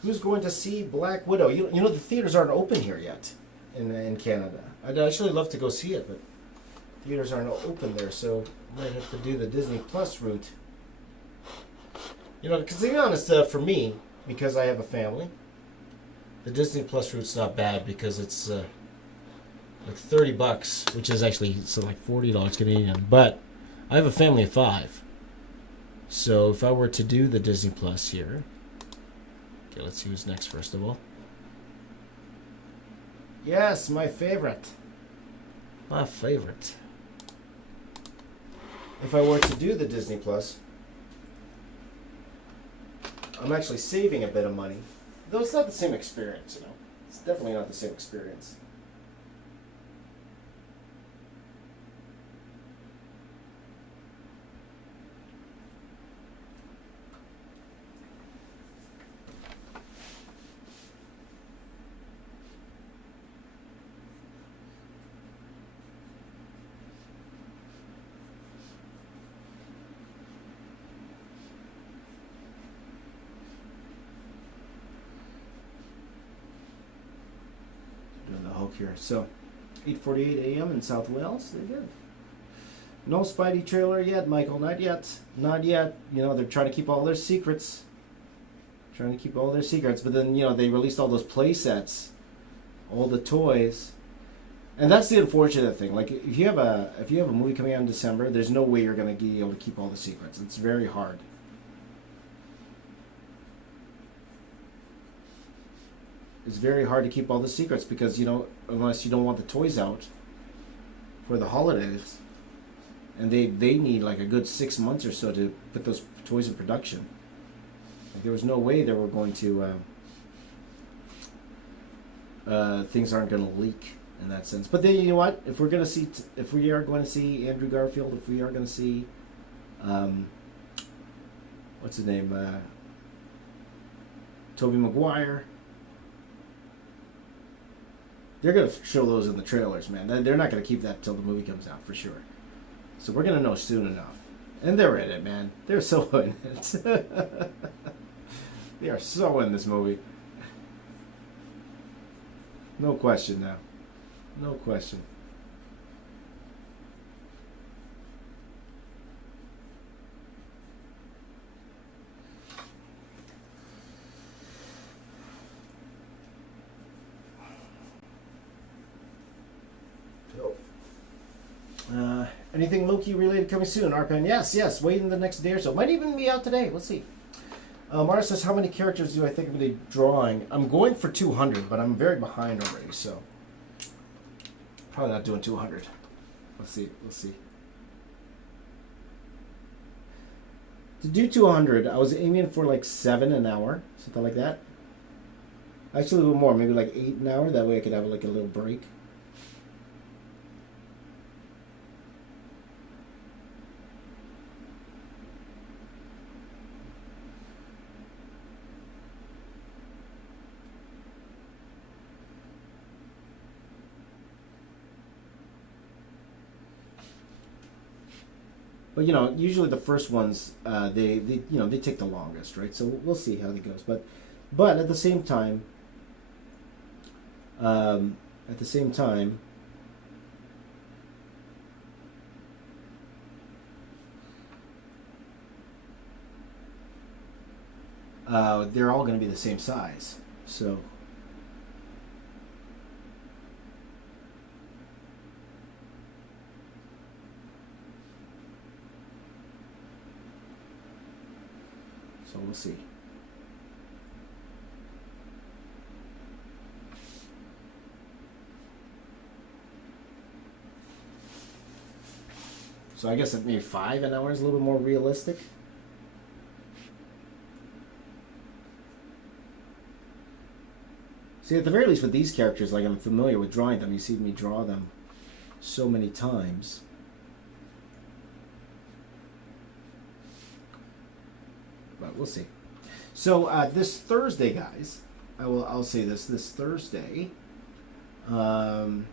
Who's going to see Black Widow? You know the theaters aren't open here yet in Canada. I'd actually love to go see it, but theaters aren't open there, so I might have to do the Disney Plus route. You know, because to be honest, for me, because I have a family, the Disney Plus route's not bad because it's like $30, which is actually like $40 Canadian. But I have a family of 5, so if I were to do the Disney Plus here, okay, let's see who's next first of all. Yes, my favorite. My favorite. If I were to do the Disney Plus, I'm actually saving a bit of money, though it's not the same experience. You know, it's definitely not the same experience. Here. So, 8:48 a.m. in South Wales. They're good. No Spidey trailer yet, Michael. Not yet. Not yet. You know, they're trying to keep all their secrets. But then, you know, they released all those play sets, all the toys, and that's the unfortunate thing. Like, if you have a movie coming out in December, there's no way you're going to be able to keep all the secrets. It's very hard. It's very hard to keep all the secrets because, you know, unless you don't want the toys out for the holidays, and they need like a good 6 months or so to put those toys in production. Like, there was no way they were going to things aren't going to leak in that sense. But then, you know what? If we are going to see Andrew Garfield, if we are going to see what's his name? Tobey Maguire. They're going to show those in the trailers, man. They're not going to keep that until the movie comes out, for sure. So we're going to know soon enough. And they're in it, man. They're so in it. They are so in this movie. No question now. No question. Anything Loki related coming soon? Arpan, yes. Wait in the next day or so. Might even be out today. Let's see. Mara says, how many characters do I think I'm going to be drawing? I'm going for 200, but I'm very behind already, so probably not doing 200. Let's see. To do 200, I was aiming for like 7 an hour, something like that. Actually, a little more, maybe like 8 an hour. That way I could have like a little break. But usually the first ones they take the longest, right? So we'll see how it goes. But at the same time, they're all going to be the same size. So. So we'll see. So I guess maybe 5 an hour is a little bit more realistic. See, at the very least with these characters, like I'm familiar with drawing them. You see me draw them so many times. But we'll see. So this Thursday, guys, I'll say this Thursday. Let's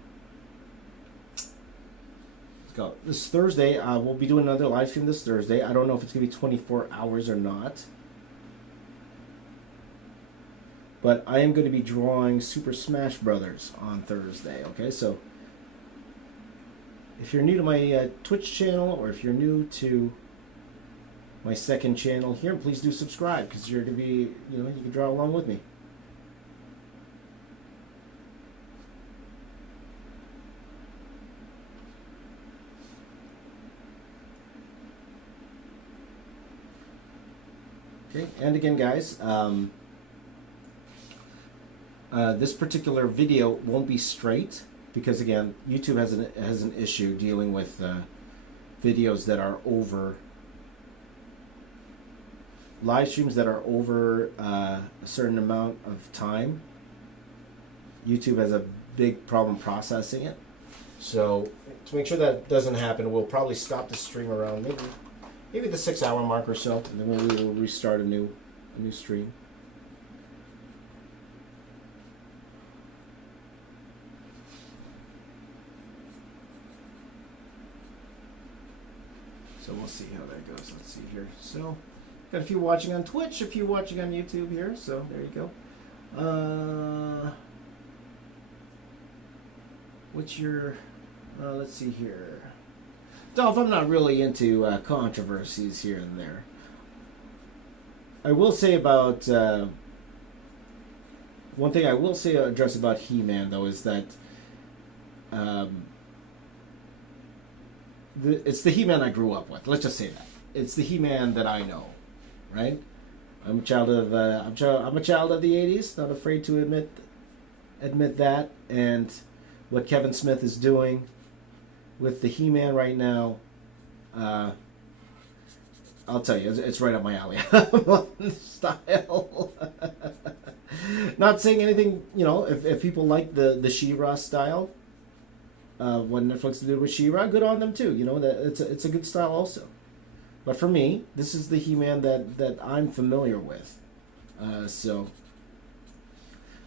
go. This Thursday, we'll be doing another live stream this Thursday. I don't know if it's going to be 24 hours or not. But I am going to be drawing Super Smash Brothers on Thursday, okay? So if you're new to my Twitch channel, or if you're new to my second channel here, please do subscribe, because you're going to be, you can draw along with me. Okay, and again, guys, this particular video won't be straight, because again, YouTube has an issue dealing with videos that are over, live streams that are over a certain amount of time. YouTube has a big problem processing it. So to make sure that doesn't happen, we'll probably stop the stream around maybe the 6-hour mark or so, and then we will restart a new stream. So we'll see how that goes. Let's see here. So got a few watching on Twitch, a few watching on YouTube here. So there you go. What's your? Let's see here. Dolph, I'm not really into controversies here and there. I will say about one thing I will say address about He-Man though is that it's the He-Man I grew up with. Let's just say that it's the He-Man that I know, right? I'm a child of I'm a child of the '80s. Not afraid to admit that. And what Kevin Smith is doing with the He-Man right now, I'll tell you, it's right up my alley. Style. Not saying anything, if people like the She-Ra style, what Netflix did with She-Ra, good on them too. That it's a good style also. But for me, this is the He-Man that I'm familiar with. So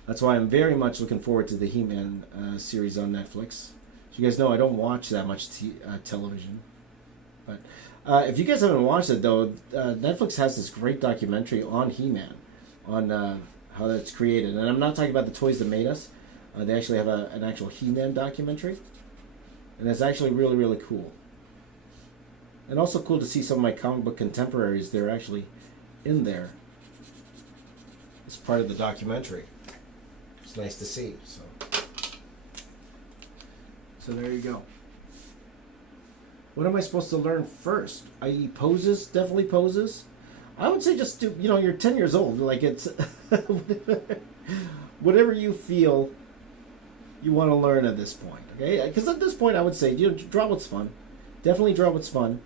that's why I'm very much looking forward to the He-Man series on Netflix. As you guys know, I don't watch that much television. But if you guys haven't watched it, though, Netflix has this great documentary on He-Man, on how that's created. And I'm not talking about the toys that made us. They actually have an actual He-Man documentary. And it's actually really, really cool. And also cool to see some of my comic book contemporaries. They're actually in there. It's part of the documentary. It's nice to see. So there you go. What am I supposed to learn first? I.e. poses? Definitely poses. I would say just do, you're 10 years old. Like, it's whatever you feel you want to learn at this point. Okay? Because at this point, I would say, draw what's fun. Definitely draw what's fun.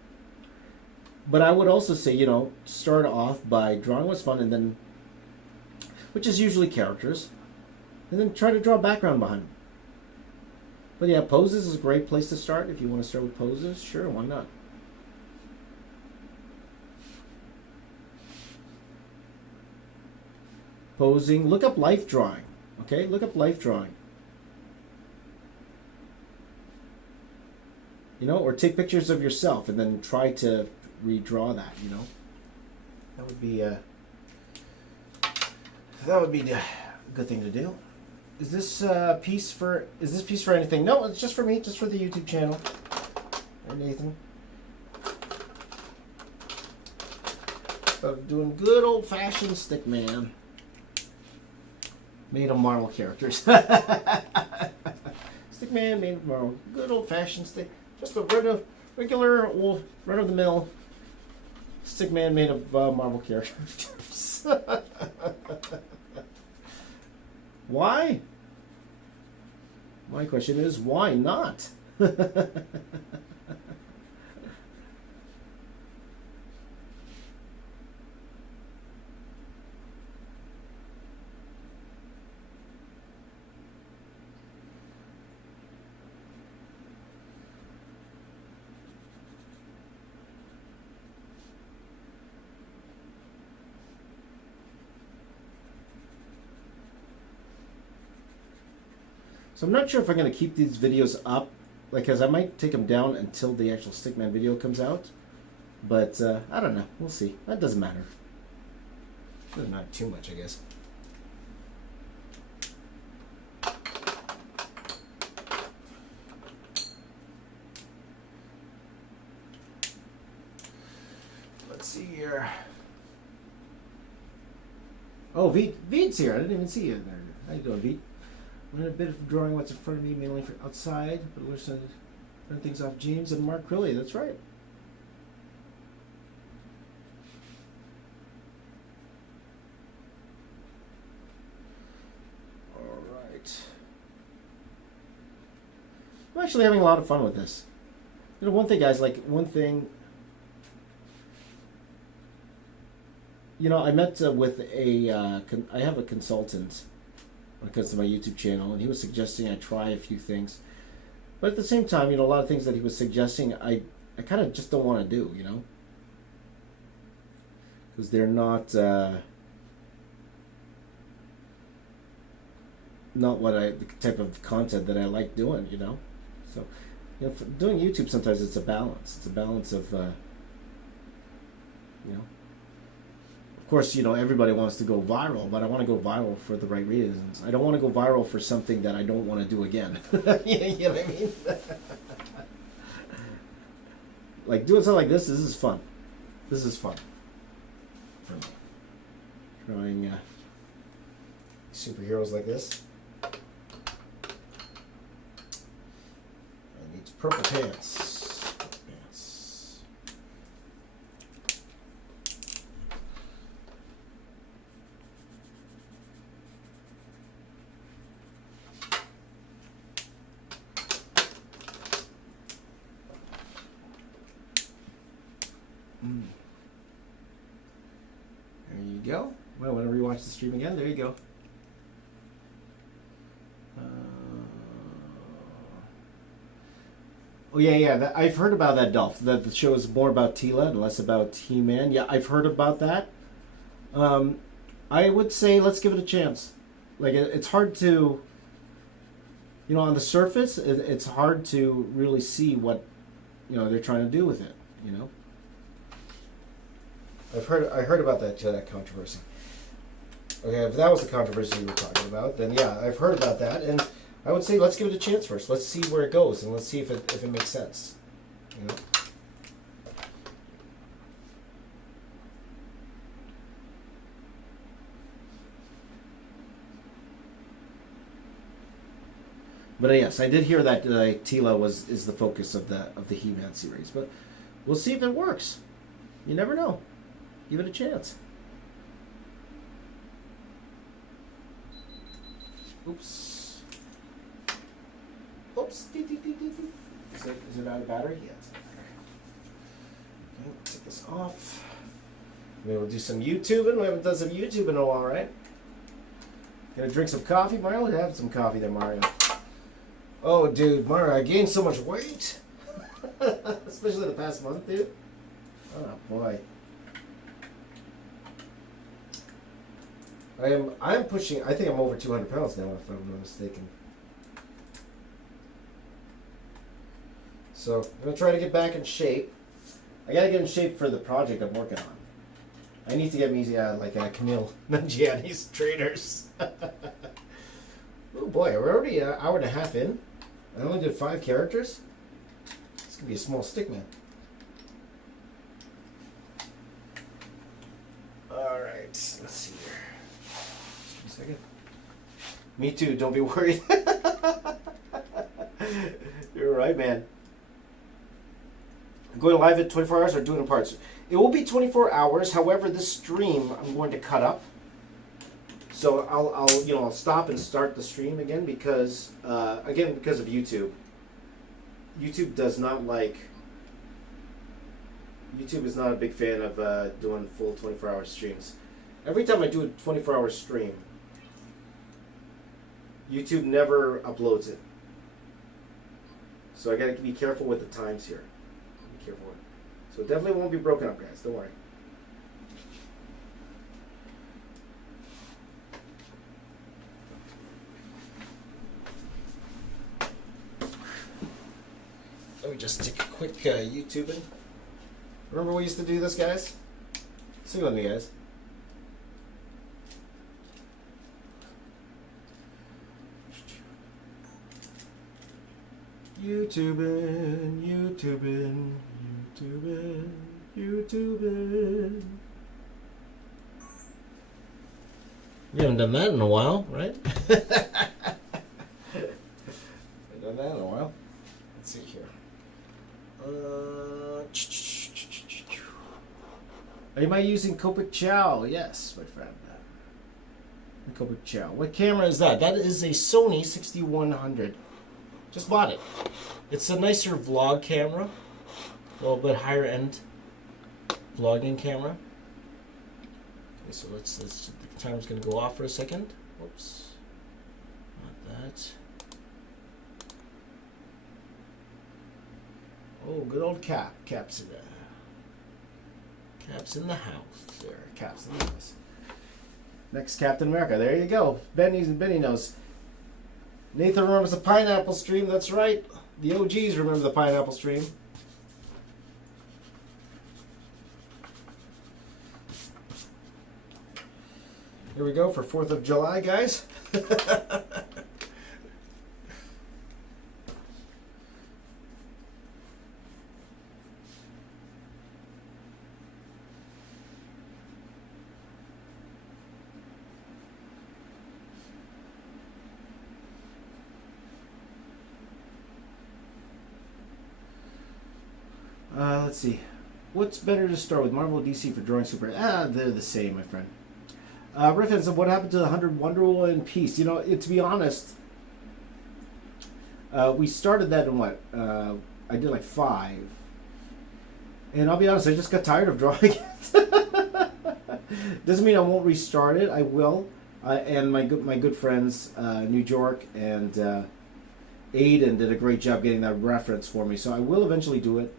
But I would also say, start off by drawing what's fun, and then, which is usually characters, and then try to draw background behind them. But yeah, poses is a great place to start. If you want to start with poses, sure, why not? Posing, look up life drawing. Okay, look up life drawing. Or take pictures of yourself and then try to redraw that, That would be a good thing to do. Is this piece for anything? No, it's just for me, just for the YouTube channel. Hey, Nathan. Doing good old-fashioned Stickman. Made of Marvel characters. Stickman made of Marvel. Good old-fashioned stick. Just a regular old run-of-the-mill Stickman made of Marvel characters. Why? My question is, why not? So I'm not sure if I'm going to keep these videos up, because I might take them down until the actual Stickman video comes out. But I don't know. We'll see. That doesn't matter. Doesn't matter too much, I guess. Let's see here. Oh, Veet's here. I didn't even see you there. How you doing, Veet? I'm in a bit of drawing what's in front of me, mainly for outside, but we're starting to run things off James and Mark Crilly. That's right. All right. I'm actually having a lot of fun with this. One thing, guys, I met with I have a consultant when it comes to my YouTube channel, and he was suggesting I try a few things. But at the same time, a lot of things that he was suggesting, I kind of just don't want to do, because they're not the type of content that I like doing, So, for doing YouTube, sometimes it's a balance. It's a balance of, Of course, everybody wants to go viral, but I want to go viral for the right reasons. I don't want to go viral for something that I don't want to do again. You know what I mean? Like, doing something like this is fun. This is fun for me. Drawing superheroes like this. I need purple pants. There you go. Well, whenever you watch the stream again, there you go. Oh yeah. I've heard about that, Dolph. That the show is more about Tila and less about He-Man. Yeah, I've heard about that. I would say let's give it a chance. Like it's hard to, on the surface, it's hard to really see what, they're trying to do with it. I heard about that controversy. Okay, if that was the controversy you were talking about, then yeah, I've heard about that, and I would say let's give it a chance first. Let's see where it goes, and let's see if it makes sense. But yes, I did hear that Tila is the focus of the He-Man series, but we'll see if it works. You never know. Give it a chance. Oops. Oops. Is it out of battery? Yes. Okay, take this off. Maybe we'll do some YouTubing. We haven't done some YouTubing in a while, right? Gonna drink some coffee, Mario? Have some coffee there, Mario. Oh, dude, Mario, I gained so much weight. Especially the past month, dude. Oh, boy. I'm pushing, I think I'm over 200 pounds now, if I'm not mistaken. So, I'm going to try to get back in shape. I got to get in shape for the project I'm working on. I need to get me, Camille Nanjiani's trainers. Oh boy, we're already an hour and a half in. I only did 5 characters. It's going to be a small stickman. Alright, let's see here. Just a second. Me too, don't be worried. You're right, man. I'm going live at 24 hours or doing in parts. It will be 24 hours. However, this stream I'm going to cut up. So I'll stop and start the stream again because of YouTube. YouTube is not a big fan of doing full 24-hour streams. Every time I do a 24-hour stream, YouTube never uploads it. So I got to be careful with the times here. Be careful. So it definitely won't be broken up, guys. Don't worry. Let me just take a quick YouTubing. Remember we used to do this, guys? Sing with me, guys. YouTubing, YouTubing, YouTubing, YouTubing. You haven't done that in a while, right? Haven't done that in a while. Let's see here. Am I using Copic Chow? Yes, my friend. Copic Chow. What camera is that? That is a Sony 6100. Just bought it. It's a nicer vlog camera. A little bit higher end vlogging camera. Okay, so let's the timer's gonna go off for a second. Whoops. Not that. Oh, good old Cap. Cap's in there. Cap's in the house. There. Cap's in the house. Next Captain America. There you go. Benny knows. Nathan remembers the pineapple stream. That's right. The OGs remember the pineapple stream. Here we go for 4th of July, guys. Let's see. What's better to start with, Marvel or DC for drawing super? They're the same, my friend. Riffin said, what happened to the 100 Wonder Woman piece? To be honest, we started that in what? I did like 5. And I'll be honest, I just got tired of drawing it. Doesn't mean I won't restart it. I will. And my good friends, New York and Aiden did a great job getting that reference for me, so I will eventually do it.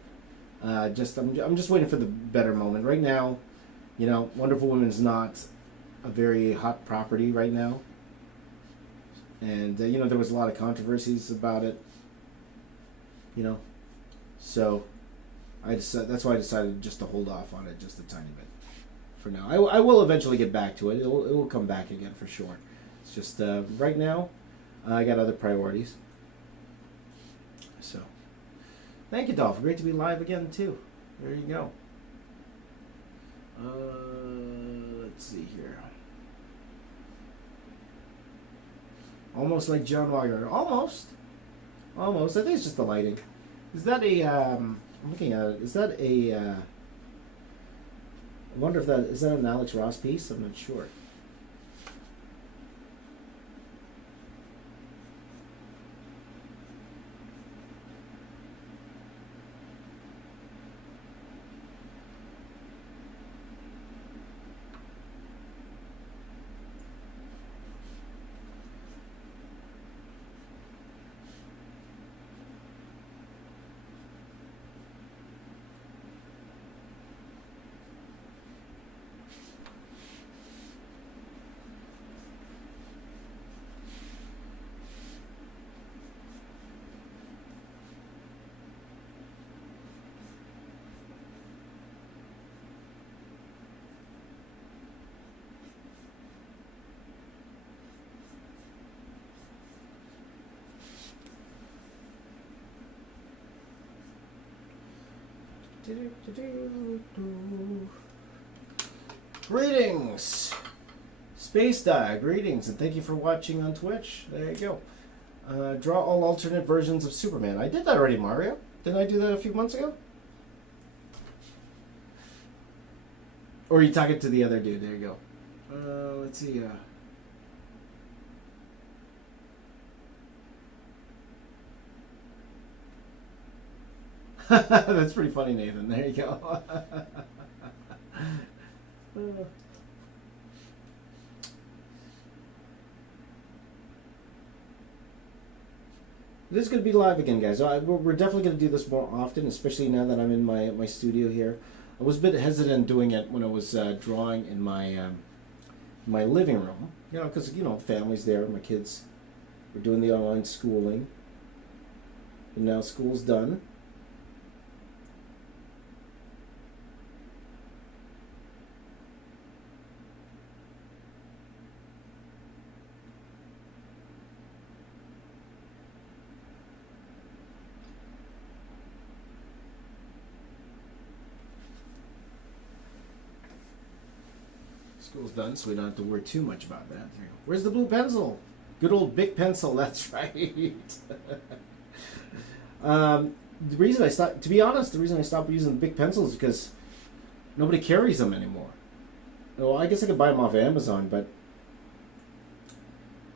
I'm just waiting for the better moment. Right now, you know, Wonderful Woman's not a very hot property right now, and you know, there was a lot of controversies about it. You know, so that's why I decided just to hold off on it just a tiny bit for now. I will eventually get back to it. It will come back again for sure. It's just right now I got other priorities. So, thank you, Dolph. Great to be live again too. There you go. Let's see here. Almost like John Wagner. Almost. I think it's just the lighting. Is that a? I'm looking at it. Is that a? I wonder if is that an Alex Ross piece. I'm not sure. Greetings, Space Die. Greetings, and thank you for watching on Twitch. There you go. Draw all alternate versions of Superman. I did that already, Mario. Didn't I do that a few months ago? Or are you talking to the other dude? There you go. Let's see. That's pretty funny, Nathan. There you go. This is going to be live again, guys. We're definitely going to do this more often, especially now that I'm in my studio here. I was a bit hesitant doing it when I was drawing in my my living room, you know, because, you know, family's there, my kids were doing the online schooling, and now school's done. School's done, so we don't have to worry too much about that. Where's the blue pencil? Good old Bic pencil, that's right. The reason I stopped, to be honest, the reason I stopped using the Bic pencils is because nobody carries them anymore. Well, I guess I could buy them off Amazon, but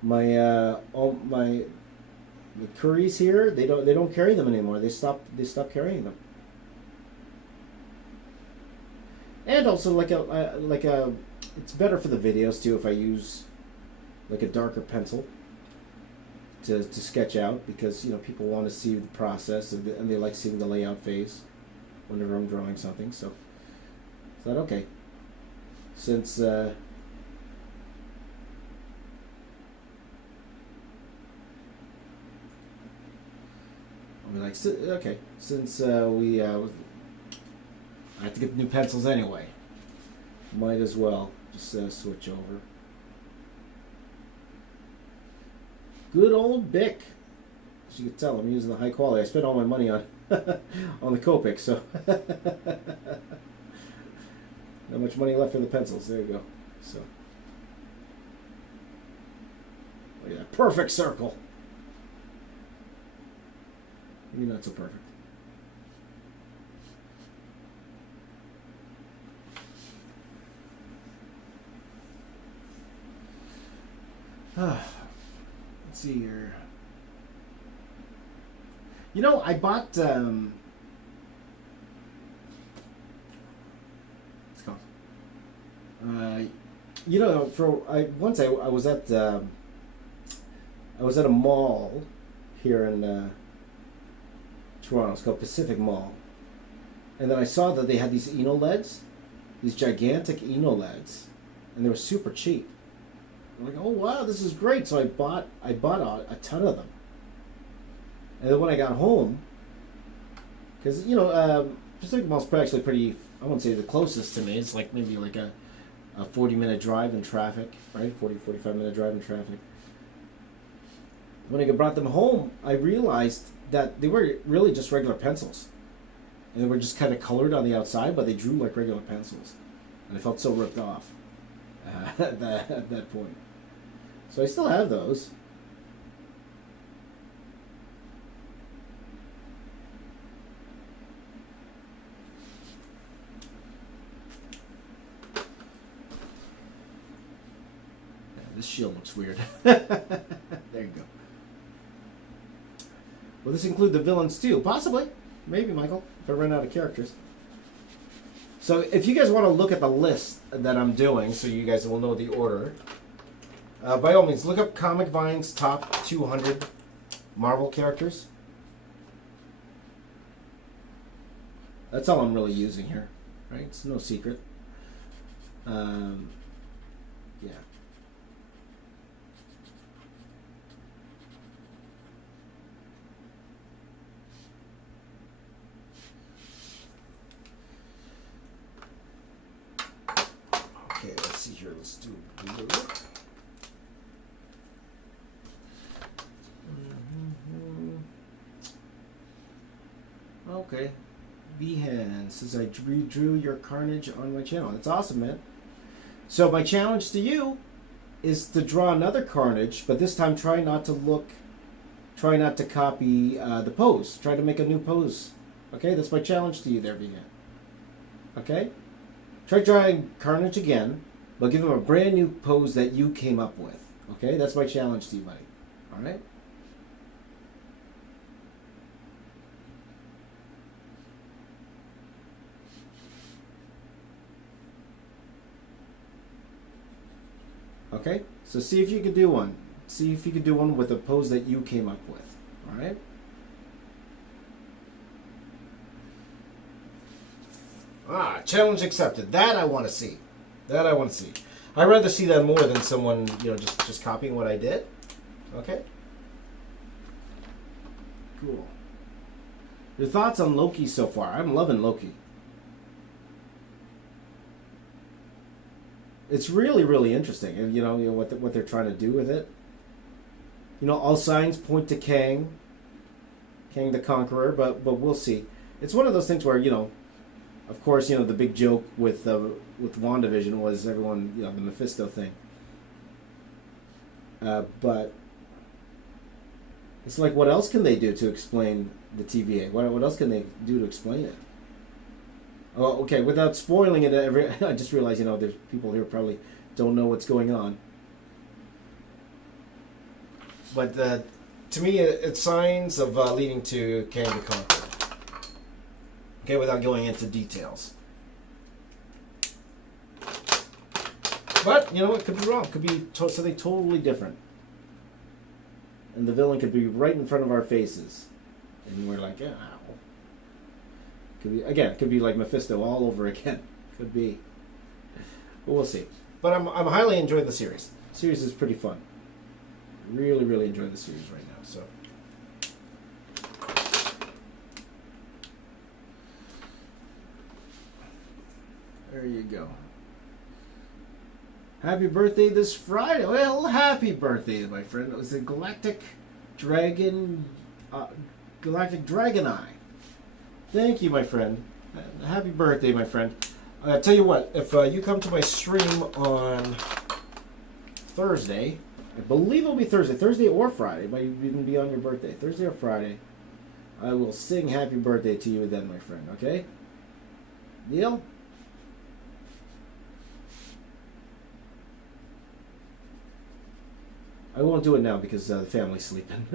my the Currys here, they don't carry them anymore. They stopped carrying them. And also like a it's better for the videos too if I use like a darker pencil to sketch out, because, you know, people want to see the process and they like seeing the layout phase whenever I'm drawing something. So is that okay? Since I mean, like, okay, since I have to get new pencils anyway, might as well just switch over. Good old Bic. As you can tell, I'm using the high quality. I spent all my money on on the Copic, so not much money left for the pencils. There you go. So, look at that perfect circle. Maybe not so perfect. Let's see here. You know, I bought what's it called? You know, once I was at a mall here in Toronto. It's called Pacific Mall. And then I saw that they had these Eno LEDs, these gigantic Eno LEDs, and they were super cheap. I'm like, oh wow, this is great. So I bought a ton of them. And then when I got home, because Pacific Mall's actually pretty, I wouldn't say the closest to me. It's like maybe like a 40-minute drive in traffic, right? 45-minute drive in traffic. When I brought them home, I realized that they were really just regular pencils. And they were just kind of colored on the outside, but they drew like regular pencils. And I felt so ripped off at that point. So I still have those. Yeah, this shield looks weird. There you go. Will this include the villains too? Possibly. Maybe, Michael, if I run out of characters. So if you guys want to look at the list that I'm doing, so you guys will know the order, by all means, look up Comic Vine's top 200 Marvel characters. That's all I'm really using here, right? It's no secret. Yeah. Okay, let's see here. Let's do blue. Okay. Behan says, I redrew your Carnage on my channel. That's awesome, man. So my challenge to you is to draw another Carnage, but this time try not to copy the pose. Try to make a new pose. Okay, that's my challenge to you there, Behan. Okay? Try drawing Carnage again, but give him a brand new pose that you came up with. Okay? That's my challenge to you, buddy. Alright? Okay? So see if you can do one. See if you can do one with a pose that you came up with. Alright? Challenge accepted. That I want to see. That I want to see. I'd rather see that more than someone, just copying what I did. Okay? Cool. Your thoughts on Loki so far? I'm loving Loki. It's really, really interesting. And what they're trying to do with it. All signs point to Kang the Conqueror, but we'll see. It's one of those things where, of course, the big joke with WandaVision was everyone, the Mephisto thing. But it's like, what else can they do to explain the TVA? What else can they do to explain it? Oh, okay, without spoiling it, I just realized, there's people here probably don't know what's going on. But to me, it's signs of leading to Kang the Conqueror. Okay, without going into details. But, it could be wrong. It could be something totally different. And the villain could be right in front of our faces. And we're like, yeah. Could be like Mephisto all over again. Could be. But we'll see. But I'm highly enjoying the series. The series is pretty fun. Really, really enjoying the series right now. So. There you go. Happy birthday this Friday. Well, happy birthday, my friend. It was the Galactic Dragon Eye. Thank you, my friend. Happy birthday, my friend. I'll tell you what, if you come to my stream on Thursday, I believe it'll be Thursday or Friday. It might even be on your birthday. Thursday or Friday. I will sing happy birthday to you then, my friend, okay? Deal? I won't do it now because the family's sleeping.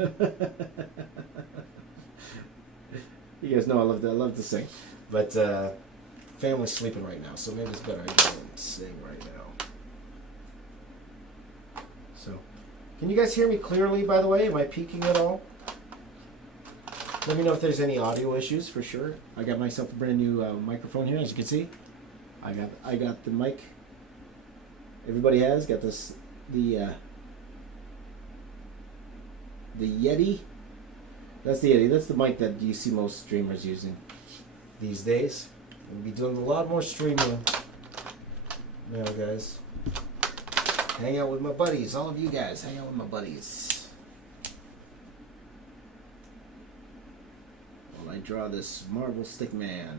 You guys know I love to sing, but family's sleeping right now, so maybe it's better I go and sing right now. So, can you guys hear me clearly? By the way, am I peaking at all? Let me know if there's any audio issues for sure. I got myself a brand new microphone here, as you can see. I got the mic. Everybody has got this the Yeti. That's the Yeti. That's the mic that you see most streamers using these days. We'll be doing a lot more streaming now, guys. Hang out with my buddies. All of you guys, hang out with my buddies. While I draw this Marvel Stickman.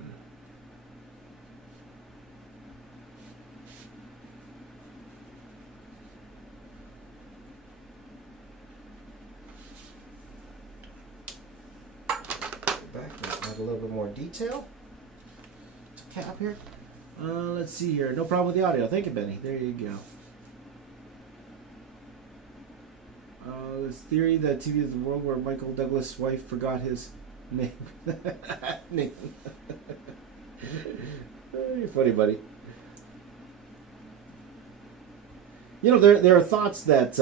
Back, add a little bit more detail. Cap here. Let's see here. No problem with the audio. Thank you, Benny. There you go. This theory that TV is the world where Michael Douglas' wife forgot his name. Name. You're funny, buddy. You know, there are thoughts that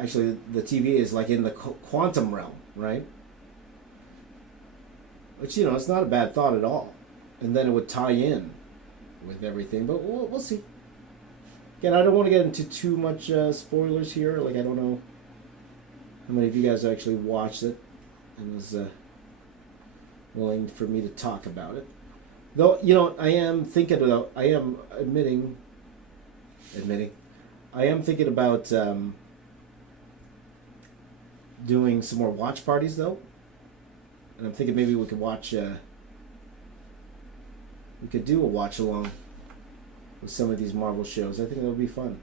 actually the TV is like in the quantum realm, right? Which, you know, it's not a bad thought at all. And then it would tie in with everything, but we'll see. Again, I don't want to get into too much spoilers here. Like, I don't know how many of you guys actually watched it and was willing for me to talk about it. Though, you know, I am thinking about doing some more watch parties, though. And I'm thinking maybe we could watch, we could do a watch along with some of these Marvel shows. I think that would be fun.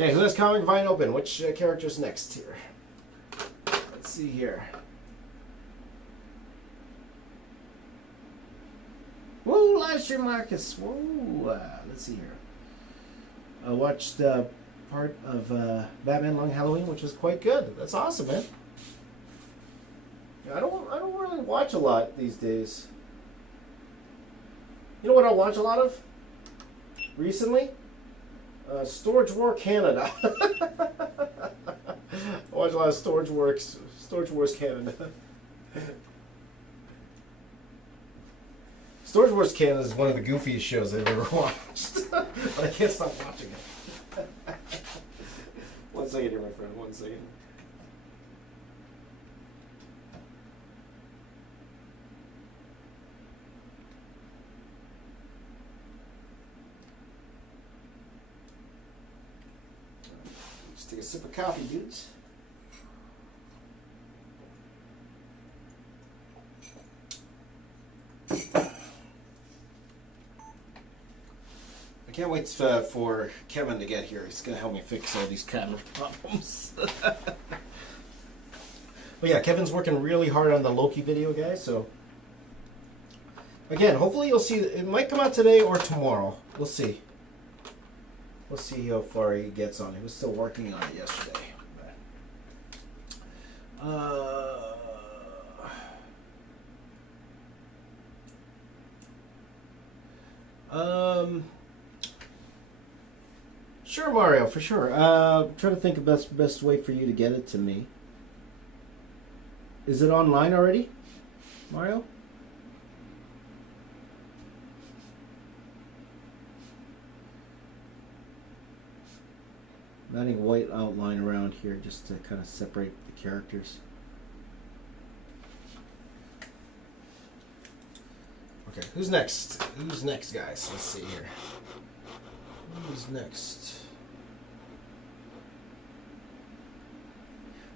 Okay, who has Comic Vine open? Which character's next here? Let's see here. Whoa, live stream Marcus. Whoa, let's see here. I watched part of Batman Long Halloween, which was quite good. That's awesome, man. I don't really watch a lot these days. You know what I watch a lot of recently? Storage War Canada. I watch a lot of Storage Wars Canada. Storage Wars Canada is one of the goofiest shows I've ever watched. But I can't stop watching it. 1 second here, my friend. 1 second. Take a sip of coffee, dudes. I can't wait for Kevin to get here. He's going to help me fix all these camera problems. But yeah, Kevin's working really hard on the Loki video, guys. So again, hopefully you'll see. It might come out today or tomorrow. We'll see. We'll see how far he gets on it. He was still working on it yesterday. Sure, Mario, for sure. Trying to think of best way for you to get it to me. Is it online already, Mario? I'm adding white outline around here just to kind of separate the characters. Okay, who's next? Who's next, guys? Let's see here. Who's next?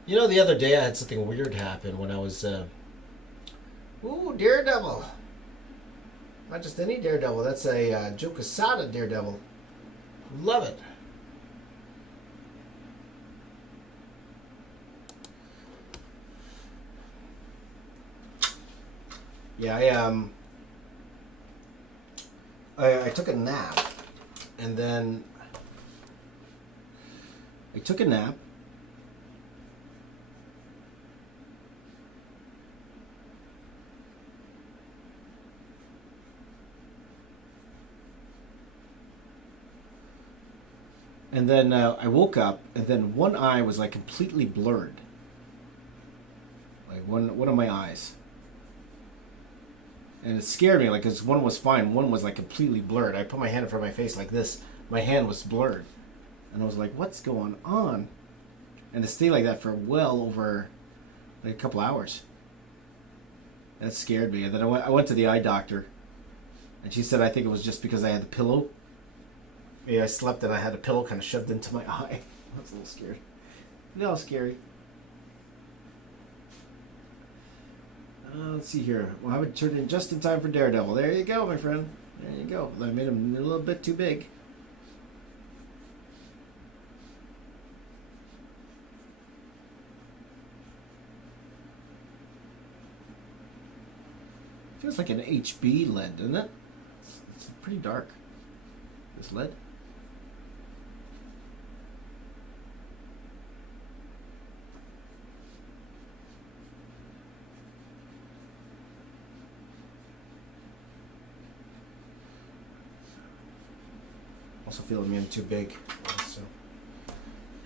You know, the other day I had something weird happen when I was... Ooh, Daredevil. Not just any Daredevil. That's a Joe Quesada Daredevil. Love it. Yeah, I took a nap, and then I took a nap. And then I woke up, and then one eye was like completely blurred. Like one of my eyes. And it scared me, like, because one was fine, one was like completely blurred. I put my hand in front of my face like this. My hand was blurred. And I was like, what's going on? And it stayed like that for well over like a couple hours. That scared me. And then I went to the eye doctor. And she said, I think it was just because I had the pillow. Yeah, I slept and I had a pillow kind of shoved into my eye. I was a little scared. No, scary. Let's see here. Well, I would turn in just in time for Daredevil. There you go, my friend. There you go. I made him a little bit too big. Feels like an HB lead, doesn't it? It's pretty dark. This lead. Also feeling me too big, so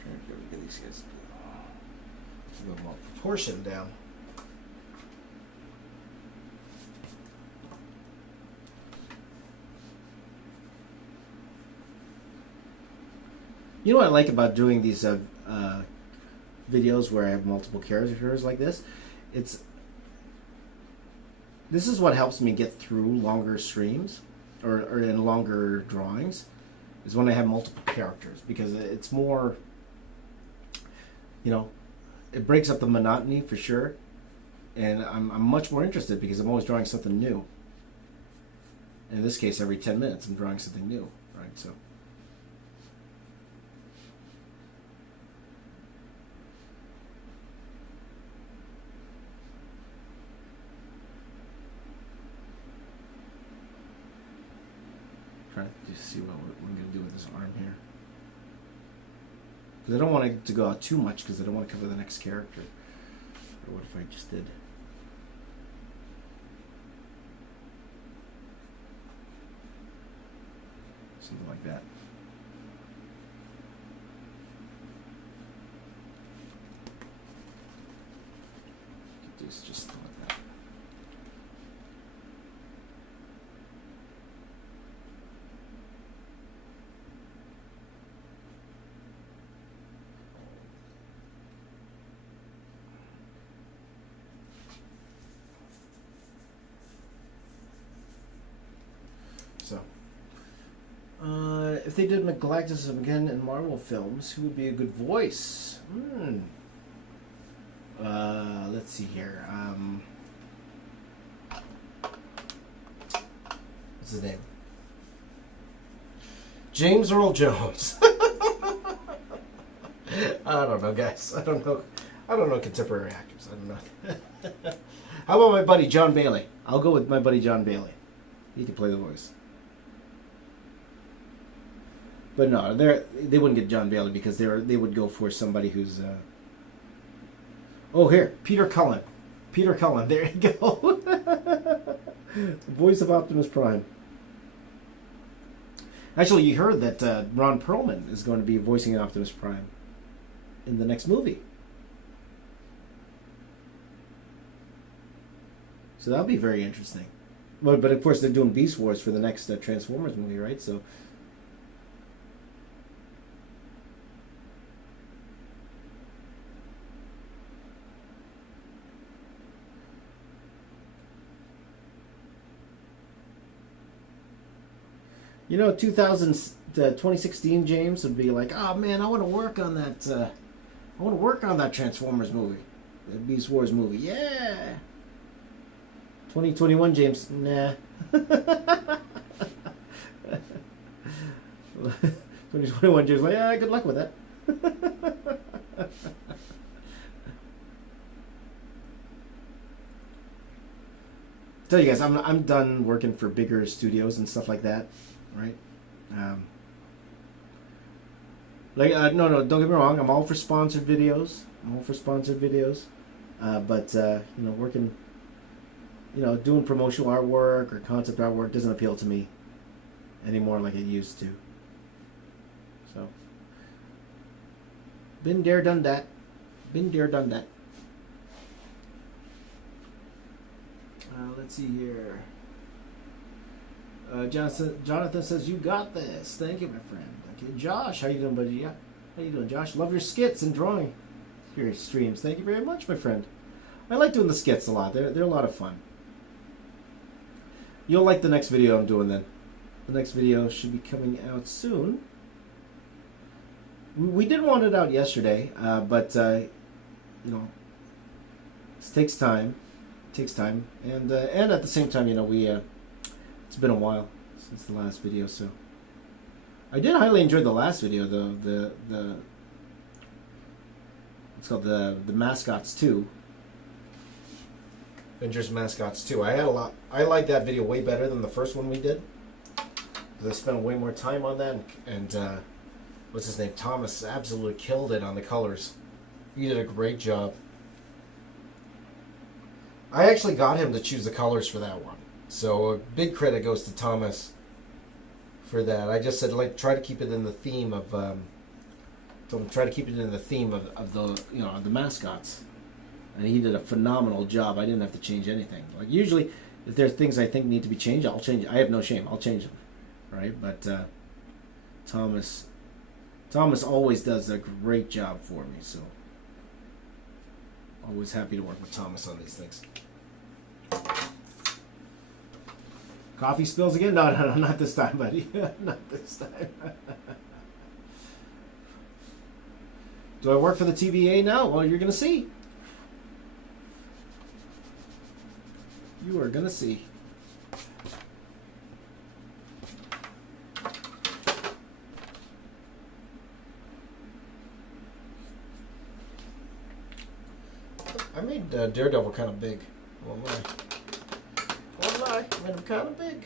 trying to get these guys a little more proportion down. You know what I like about doing these videos where I have multiple characters like this? This is what helps me get through longer streams or in longer drawings, is when I have multiple characters, because it's more, you know, it breaks up the monotony for sure, and I'm much more interested because I'm always drawing something new. In this case, every 10 minutes I'm drawing something new, right? So. Trying to just see what I'm going to do with this arm here. Because I don't want it to go out too much, because I don't want to cover the next character. Or what if I just did? Something like that. Could do just like that. So, if they did Galactus again in Marvel films, who would be a good voice? Let's see here. What's his name? James Earl Jones. I don't know, guys. I don't know contemporary actors. I don't know. How about my buddy John Bailey? I'll go with my buddy John Bailey. He can play the voice. But no, they wouldn't get John Bailey, because they would go for somebody who's. Oh, here, Peter Cullen. Peter Cullen. There you go. Voice of Optimus Prime. Actually, you heard that Ron Perlman is going to be voicing an Optimus Prime in the next movie. So that'll be very interesting. But of course, they're doing Beast Wars for the next Transformers movie, right? So. You know, 2016 James would be like, oh man, I want to work on that. I want to work on that Transformers movie, the Beast Wars movie. Yeah. 2021 James, nah. 2021 James, like, yeah, good luck with that. tell you guys, I'm done working for bigger studios and stuff like that, right? No, don't get me wrong. I'm all for sponsored videos. But working, doing promotional artwork or concept artwork doesn't appeal to me anymore like it used to. So, been there, done that. Let's see here. Jonathan says, you got this. Thank you, my friend. Okay, Josh, how you doing, buddy? Yeah. How you doing, Josh? Love your skits and drawing your streams. Thank you very much, my friend. I like doing the skits a lot. They're a lot of fun. You'll like the next video I'm doing then. The next video should be coming out soon. We did want it out yesterday, but it takes time. And at the same time, it's been a while since the last video, so I did highly enjoy the last video though. It's called the Mascots 2. Avengers Mascots 2. I like that video way better than the first one we did. I spent way more time on that, and what's his name? Thomas absolutely killed it on the colors. He did a great job. I actually got him to choose the colors for that one. So a big credit goes to Thomas for that. I just said, try to keep it in the theme of the the mascots. And he did a phenomenal job. I didn't have to change anything. Like usually, if there's things I think need to be changed, I'll change it. I have no shame. I'll change them, right? But Thomas always does a great job for me. So always happy to work with Thomas on these things. Coffee spills again? No, not this time, buddy. Not this time. Do I work for the TVA now? Well, you're going to see. You are going to see. I made Daredevil kind of big. Won't lie. I made him kind of big.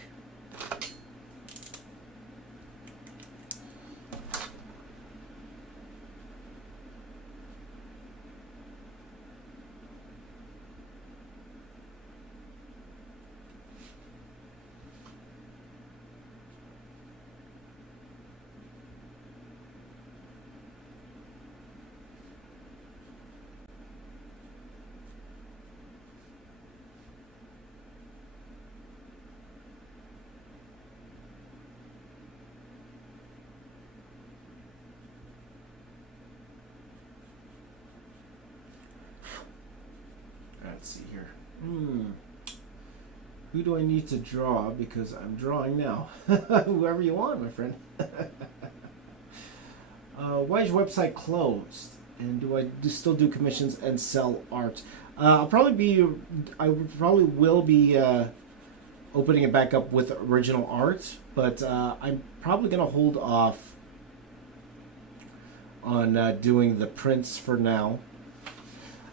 Let's see here. Who do I need to draw? Because I'm drawing now. Whoever you want, my friend. Why is your website closed? And do I still do commissions and sell art? I probably will be opening it back up with original art, but I'm probably going to hold off on doing the prints for now.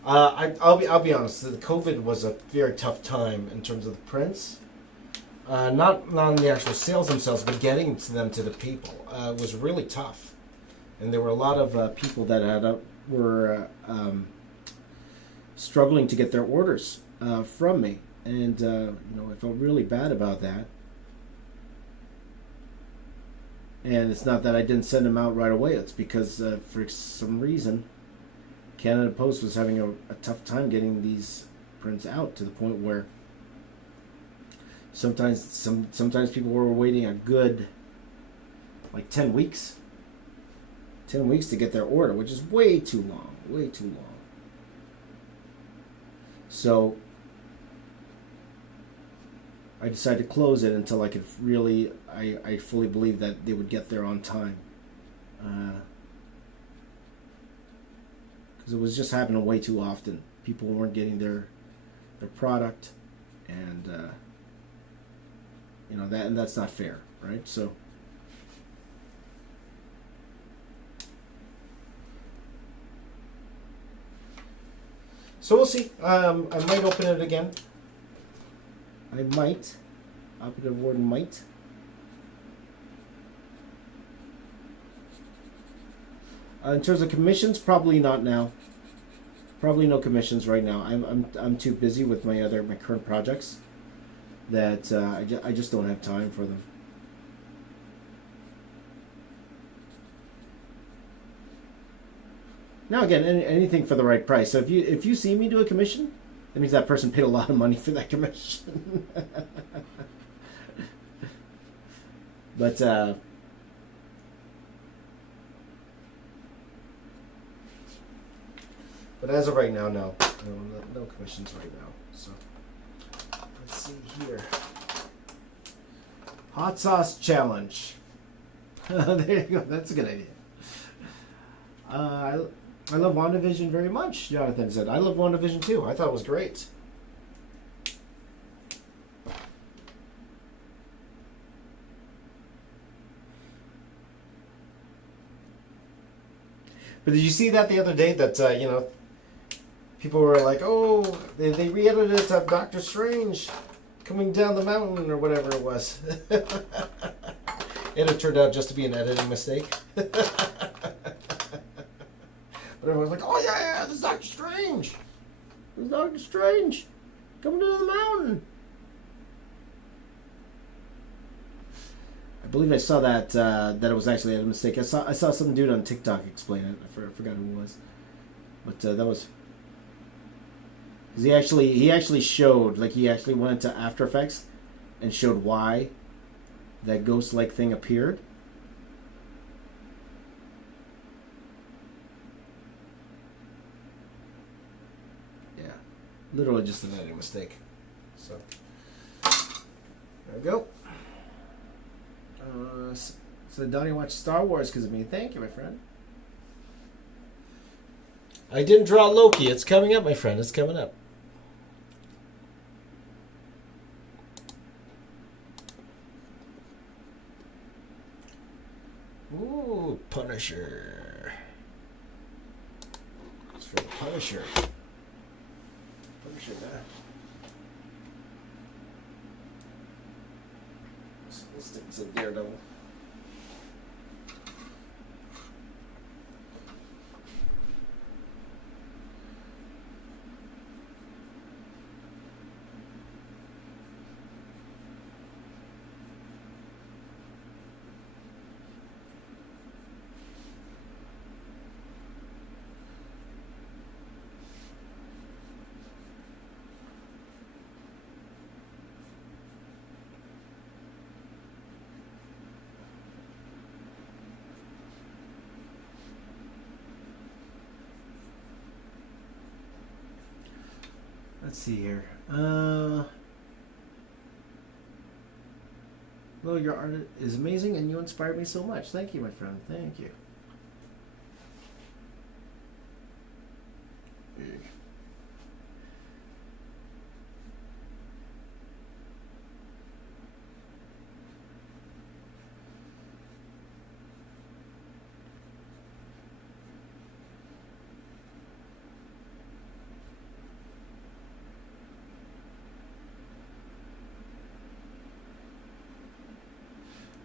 I'll be honest. The COVID was a very tough time in terms of the prints. Not on the actual sales themselves, but getting to them to the people was really tough. And there were a lot of people that were struggling to get their orders from me, and I felt really bad about that. And it's not that I didn't send them out right away. It's because for some reason, Canada Post was having a tough time getting these prints out, to the point where sometimes people were waiting a good 10 weeks to get their order, which is way too long. So I decided to close it until I could really I fully believe that they would get there on time. Because it was just happening way too often. People weren't getting their product, and that's not fair, right? So we'll see. I might open it again. I might. Operative word might. In terms of commissions, probably not now. Probably no commissions right now. I'm too busy with my current projects that I just don't have time for them. Now again, anything for the right price. So if you see me do a commission, that means that person paid a lot of money for that commission. But as of right now, no commissions right now. So let's see here. Hot sauce challenge. There you go. That's a good idea. I love WandaVision very much, Jonathan said. I love WandaVision too. I thought it was great. But did you see that the other day that, people were like, oh, they re-edited it of Doctor Strange coming down the mountain or whatever it was. It turned out just to be an editing mistake. But everyone's like, oh yeah, this is Doctor Strange. This is Doctor Strange coming down the mountain. I believe I saw that it was actually a mistake. I saw some dude on TikTok explain it. I forgot who it was, but that was because he actually showed, like, he actually went into After Effects and showed why that ghost-like thing appeared. Yeah, literally just an editing mistake. So there we go. So Donnie watched Star Wars because of me. Thank you, my friend. I didn't draw Loki. It's coming up, my friend. It's coming up. Ooh, Punisher. It's for the Punisher. Punisher there. Let's stick this in Daredevil. Let's see here. Well, your art is amazing and you inspired me so much. Thank you, my friend. Thank you.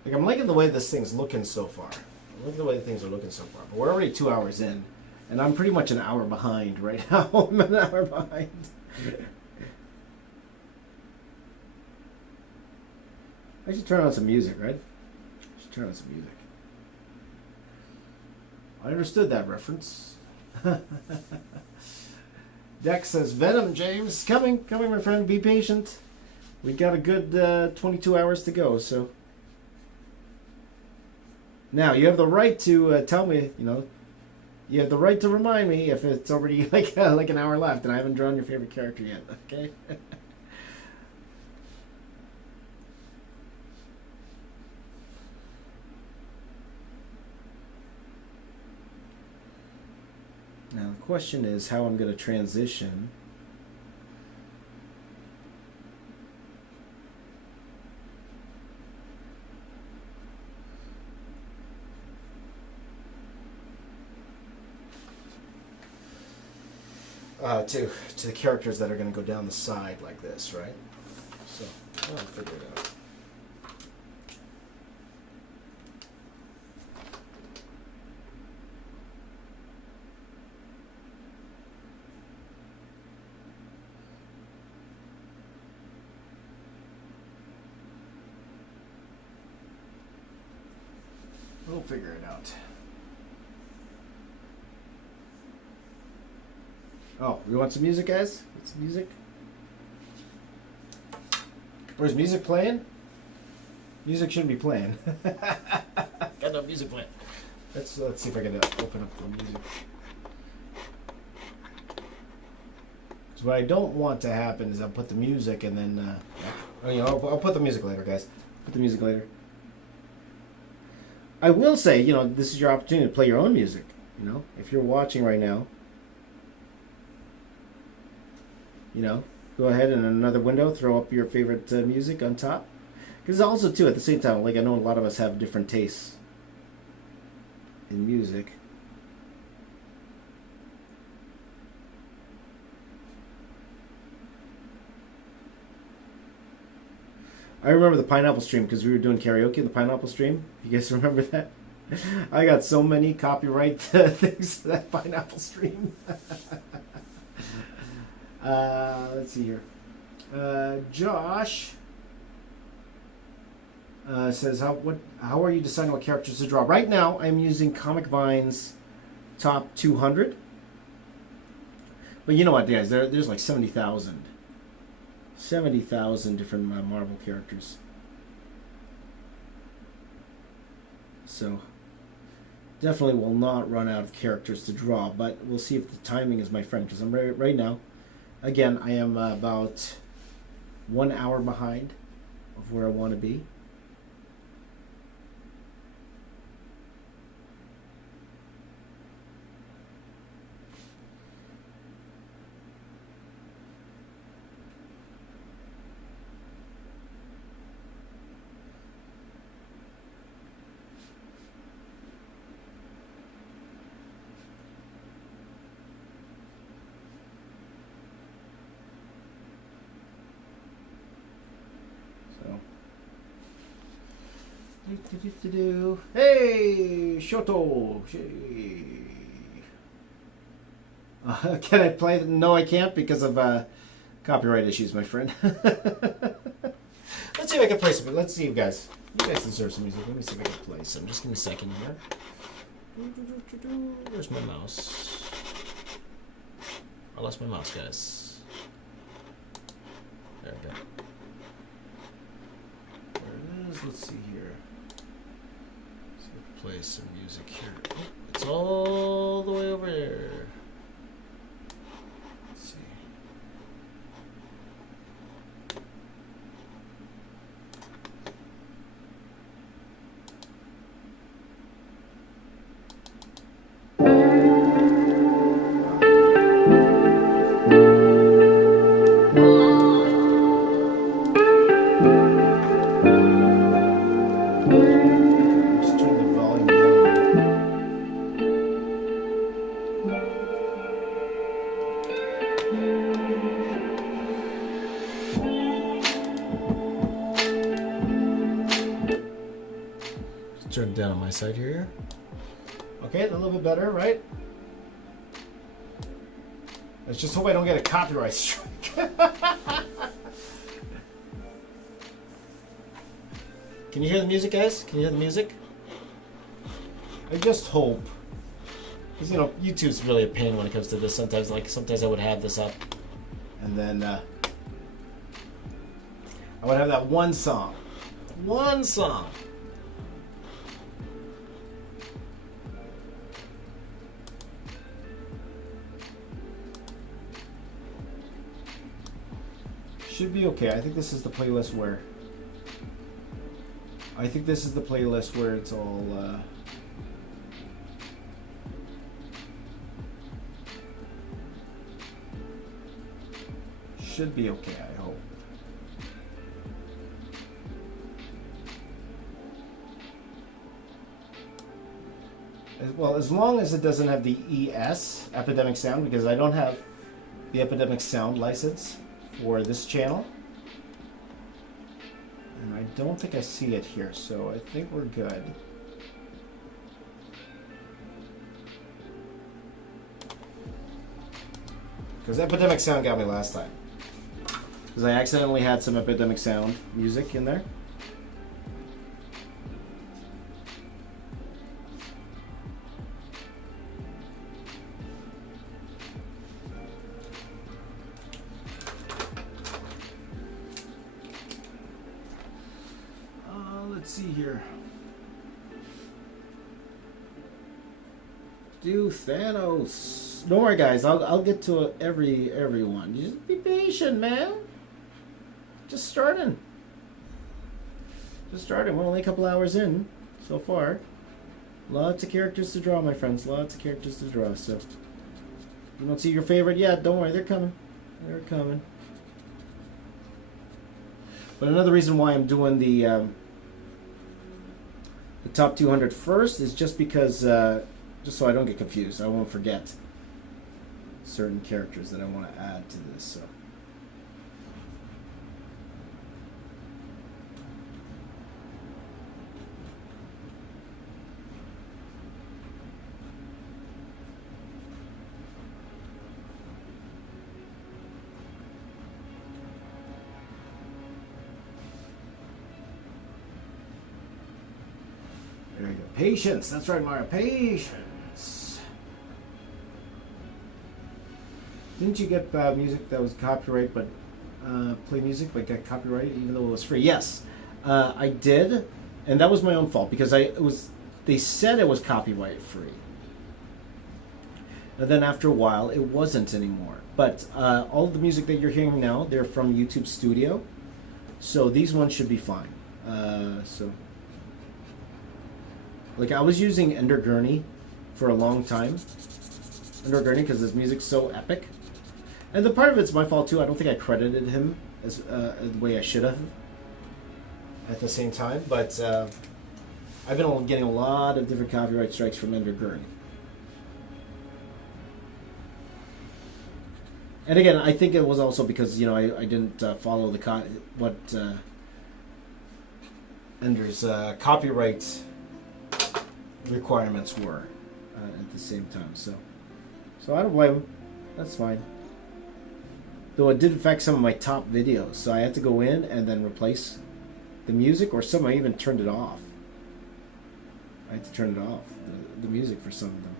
Like, I'm liking the way this thing's looking so far. I'm liking the way things are looking so far. But we're already 2 hours in, and I'm pretty much an hour behind right now. I'm an hour behind. I should turn on some music, right? I should turn on some music. I understood that reference. Dex says, Venom, James. Coming, my friend. Be patient. We got a good 22 hours to go, so... Now, you have the right to tell me, you have the right to remind me if it's already like an hour left and I haven't drawn your favorite character yet, okay? Now, the question is how I'm going to transition. To the characters that are going to go down the side like this, right? So I'll figure it out. We'll figure it out. Oh, we want some music, guys? Want some music? Where's music playing? Music shouldn't be playing. Got no music playing. Let's see if I can open up the music. So what I don't want to happen is I'll put the music and then I'll put the music later, guys. Put the music later. I will say, this is your opportunity to play your own music. If you're watching right now, go ahead and in another window, throw up your favorite music on top. Because also, too, at the same time, like I know a lot of us have different tastes in music. I remember the Pineapple Stream because we were doing karaoke in the Pineapple Stream. You guys remember that? I got so many copyright things to that Pineapple Stream. Let's see here. Josh says, how are you deciding what characters to draw? Right now, I'm using Comic Vine's top 200. But you know what, guys? There's like 70,000 different Marvel characters. So definitely will not run out of characters to draw, but we'll see if the timing is my friend, because I'm right now. Again, I am about 1 hour behind of where I want to be. Hey, Shoto. Can I play? No, I can't because of copyright issues, my friend. Let's see if I can play some. Let's see, you guys. You guys deserve some music. Let me see if I can play some. Just give me a second here. Where's my mouse? I lost my mouse, guys. There we go. There it is. Let's see here. Play some music here. Oh, it's all the way over there. Let's see. Turn it down on my side here. Okay, a little bit better, right? Let's just hope I don't get a copyright strike. Can you hear the music, guys? Can you hear the music? I just hope. Because, YouTube's really a pain when it comes to this. Sometimes I would have this up. And then I would have that one song. One song. Should be okay. I think this is the playlist where it's all should be okay, I hope. Well, as long as it doesn't have the ES, Epidemic Sound, because I don't have the Epidemic Sound license for this channel. I don't think I see it here, so I think we're good. Because Epidemic Sound got me last time. Because I accidentally had some Epidemic Sound music in there. Let's see here. Do Thanos. Don't worry, guys. I'll get to everyone. Just be patient, man. Just starting. We're only a couple hours in so far. Lots of characters to draw, my friends. Lots of characters to draw. So you don't see your favorite yet. Don't worry, they're coming. They're coming. But another reason why I'm doing the top 200 first is just because, just so I don't get confused. I won't forget certain characters that I want to add to this. So. There you go. Patience. That's right, Mario. Patience. Didn't you get music that was copyright, but play music but got copyrighted even though it was free? Yes, I did, and that was my own fault because they said it was copyright free, and then after a while it wasn't anymore. But all of the music that you're hearing now, they're from YouTube Studio, so these ones should be fine. Like I was using Ender Gurney for a long time. Ender Gurney because his music's so epic. And the part of it's my fault too. I don't think I credited him as the way I should have at the same time. But I've been getting a lot of different copyright strikes from Ender Gurney. And again, I think it was also because, you know, I didn't follow what Ender's copyright requirements were at the same time. So I don't blame him. That's fine. Though it did affect some of my top videos, so I had to go in and then replace the music, or some I even turned it off. I had to turn it off, the music for some of them.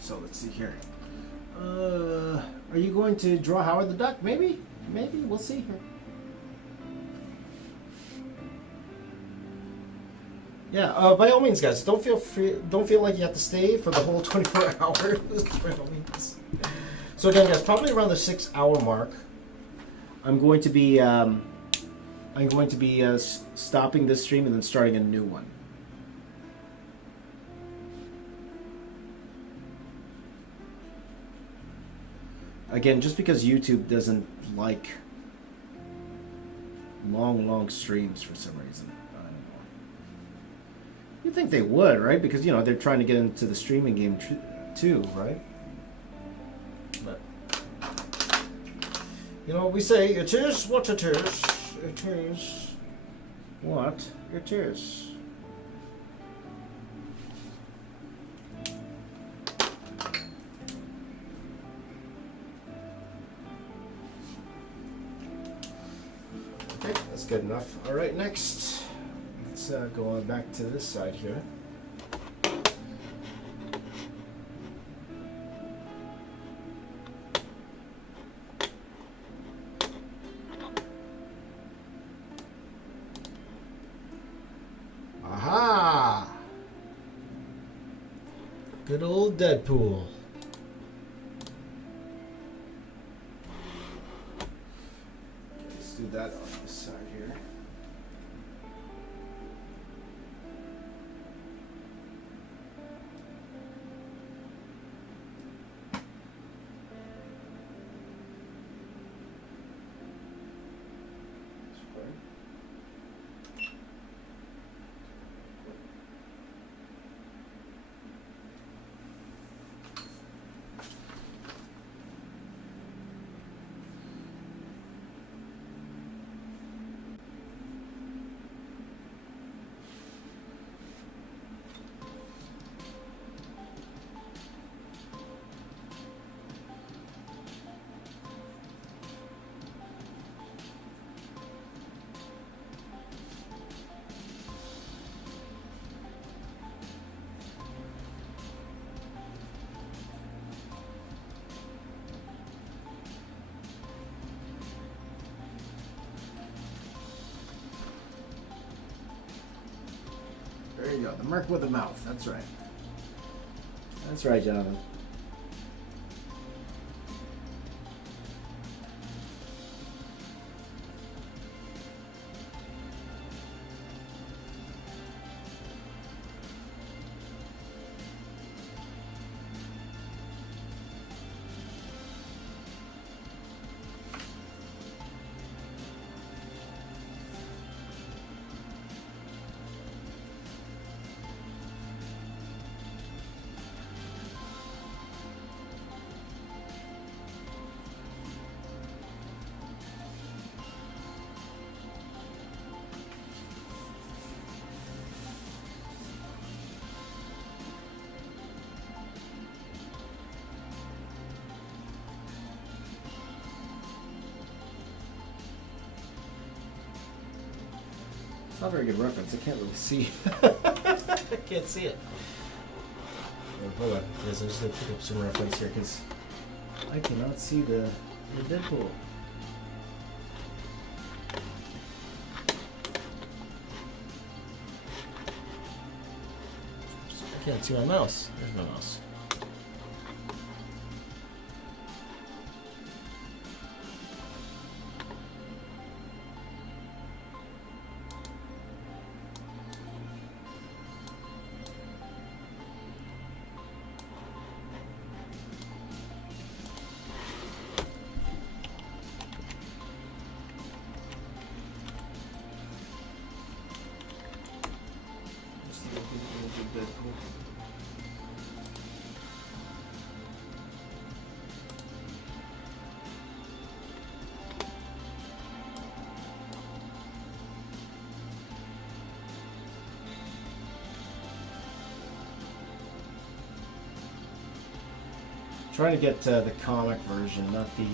So let's see here. Are you going to draw Howard the Duck? Maybe. We'll see here. Yeah. By all means, guys, don't feel like you have to stay for the whole 24 hours. By all means. So again, guys, probably around the 6 hour mark, I'm going to be stopping this stream and then starting a new one. Again, just because YouTube doesn't like long streams for some reason. I don't know. You'd think they would, right? Because, you know, they're trying to get into the streaming game too, right? But, you know, we say, it is what it is. It is what it is. Okay, that's good enough. All right, next, let's go on back to this side here. Aha! Good old Deadpool. Let's do that on this side here. There you go, the Merc with a mouth. That's right. That's right, Jonathan. Not a very good reference. I can't really see. I can't see it. Oh, hold on, guys. I'm just gonna pick up some reference here because I cannot see the Deadpool. I can't see my mouse. There's my mouse. Deadpool. Trying to get the comic version, not the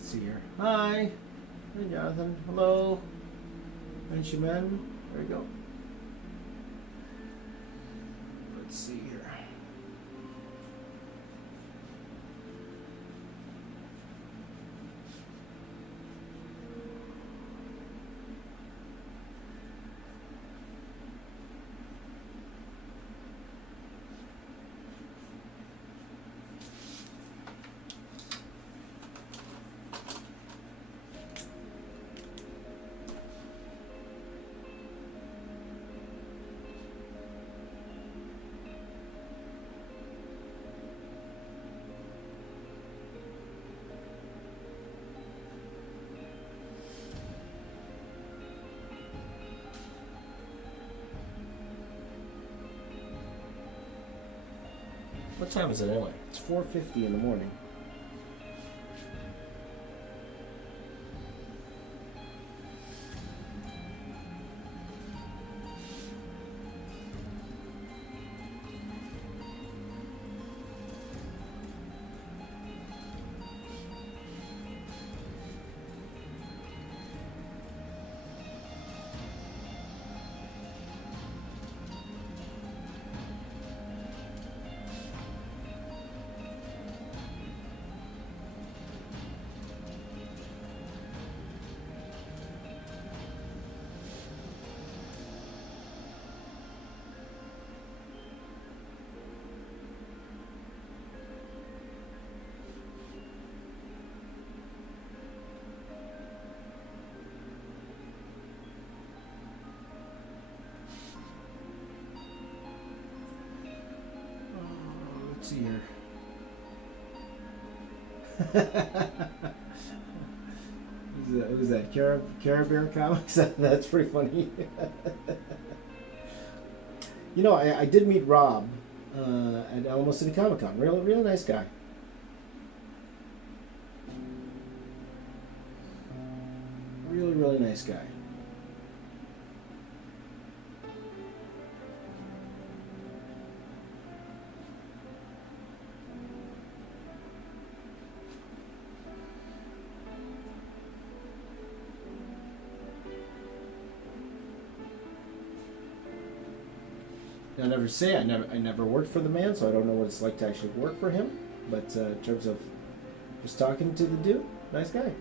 let's see here. Hi. Hey, Jonathan. Hello. Benjamin. There you go. Let's see here. What time is it anyway? It's 4:50 in the morning. Let's see here. Who's that? Care Bear Comics? That's pretty funny. You know, I did meet Rob at Alamo City Comic Con. Real nice guy. Really nice guy. I never say I never worked for the man, so I don't know what it's like to actually work for him. But in terms of just talking to the dude, nice guy.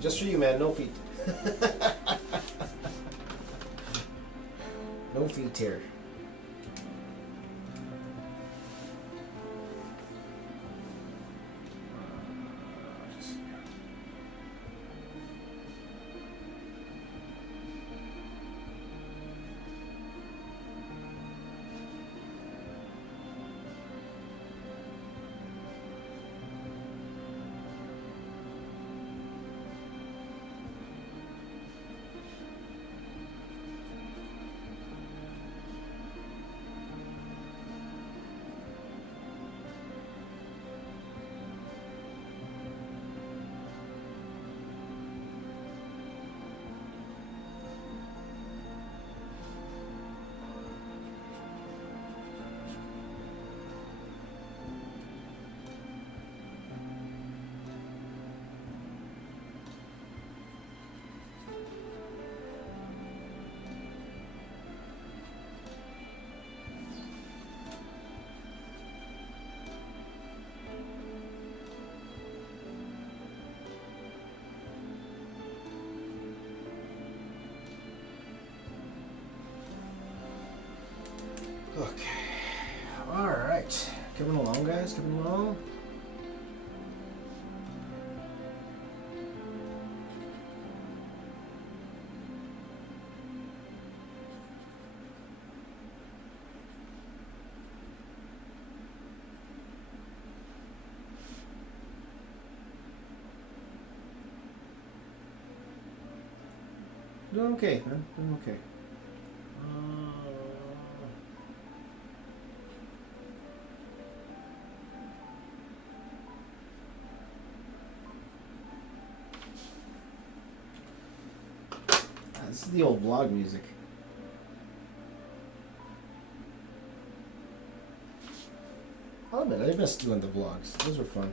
Just for you, man. No feet. No feet here. Okay. All right. Coming along, guys. Coming along. Doing okay, man. Doing okay. This is the old vlog music. I'll admit, I missed doing the vlogs. Those were fun.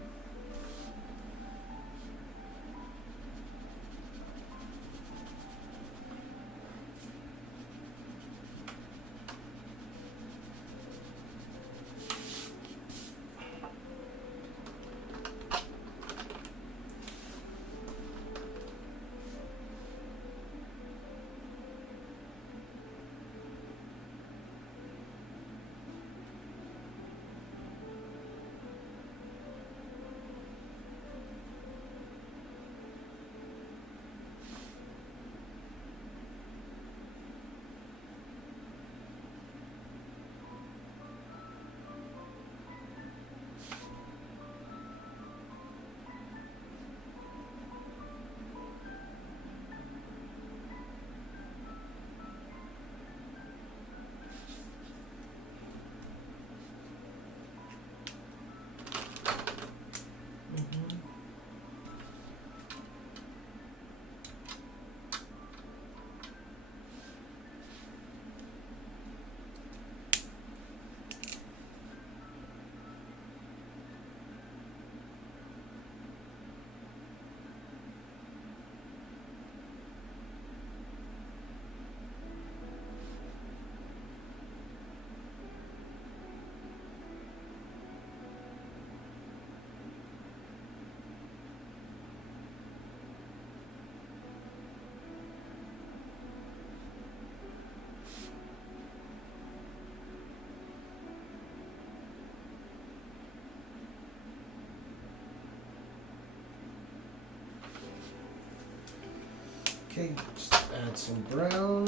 Okay, just add some brown.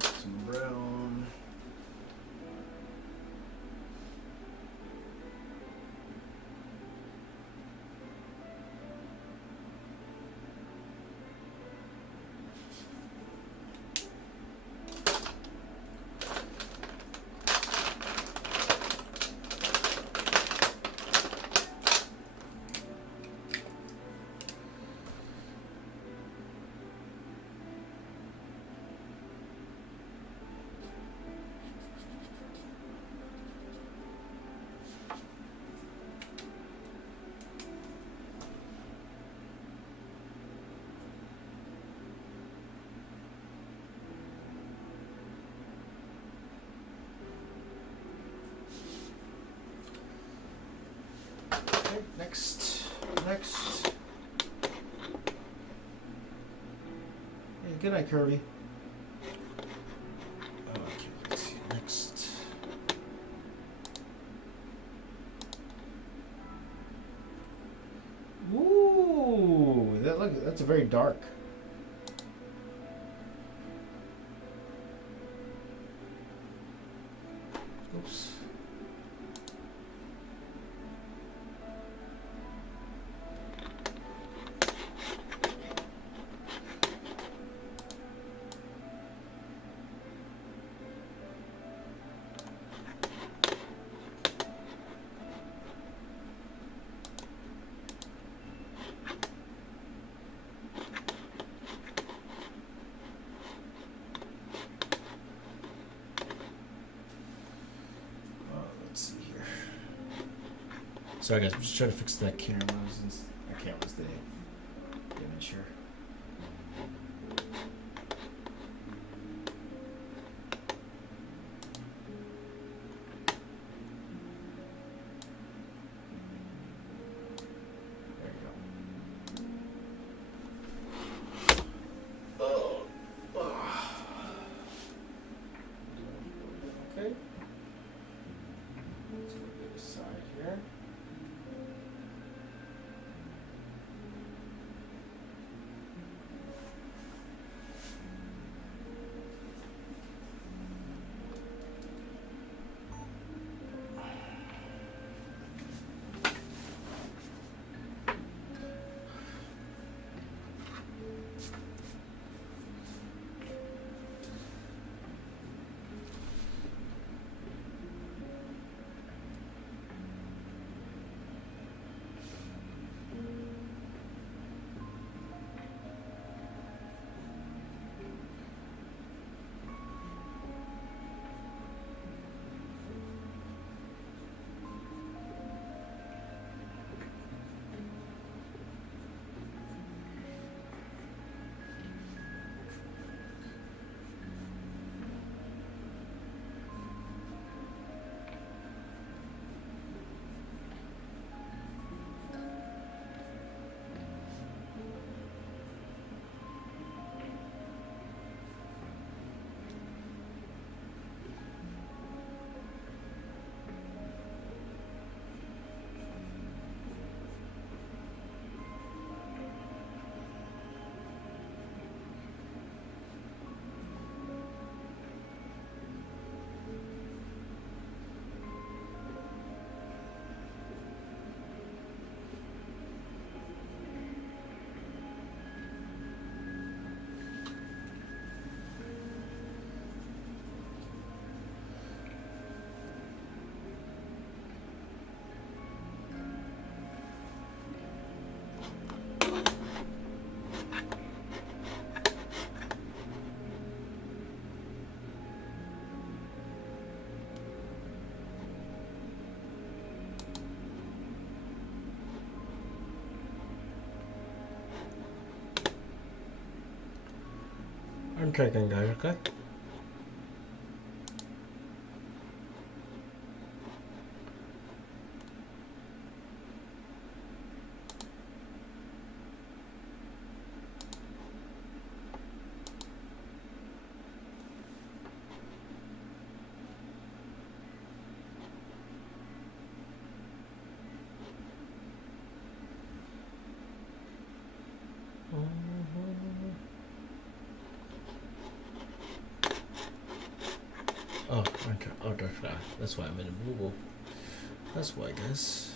Some brown. Okay, next. Hey, good night, Kirby. Okay, let's see, next. Ooh, that's a very dark. Oops. Let's see here. Sorry guys, I'm just trying to fix that camera. That camera's the image here. There you go. Okay. Let's go to the other side here. I'm checking, guys, okay? Oh, that's why I'm in Google. That's why, guys.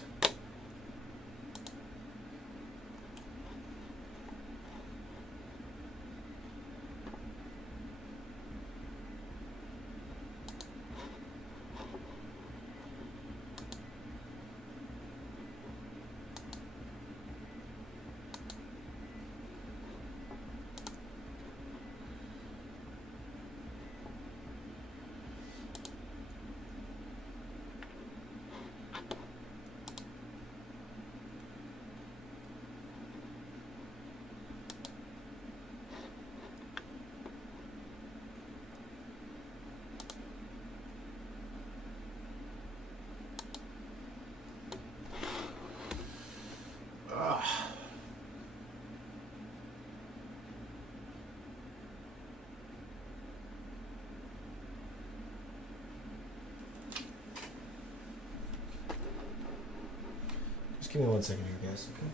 Just give me 1 second here, guys. Okay.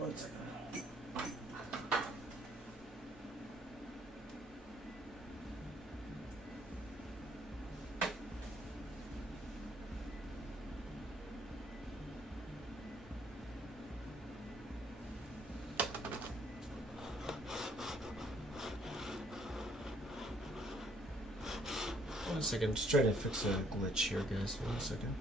1 second. One second, just trying to fix a glitch here, guys. 1 second.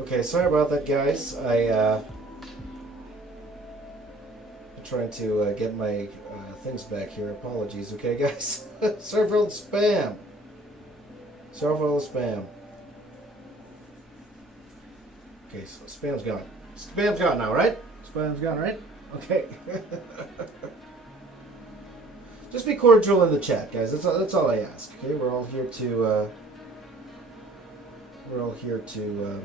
Okay, sorry about that, guys. I'm trying to get my things back here. Apologies, okay, guys? Sorry for all the spam. Sorry for all the spam. Okay, so spam's gone. Spam's gone now, right? Spam's gone, right? Okay. Just be cordial in the chat, guys. That's all I ask. Okay, we're all here to. We're all here to.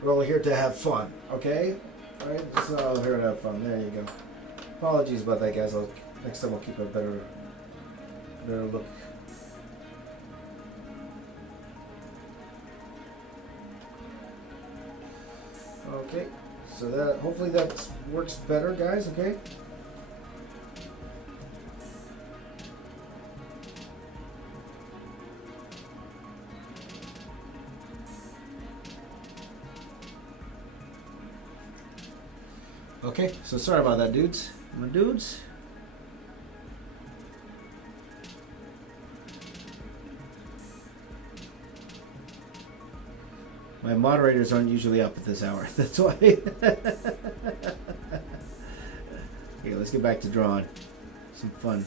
We're all here to have fun, okay? All right, just all here to have fun. There you go. Apologies about that, guys. Next time I'll keep a better look. Okay, so that hopefully that works better, guys. Okay. Okay, so sorry about that, dudes. My dudes. My moderators aren't usually up at this hour. That's why. Okay, let's get back to drawing. Some fun.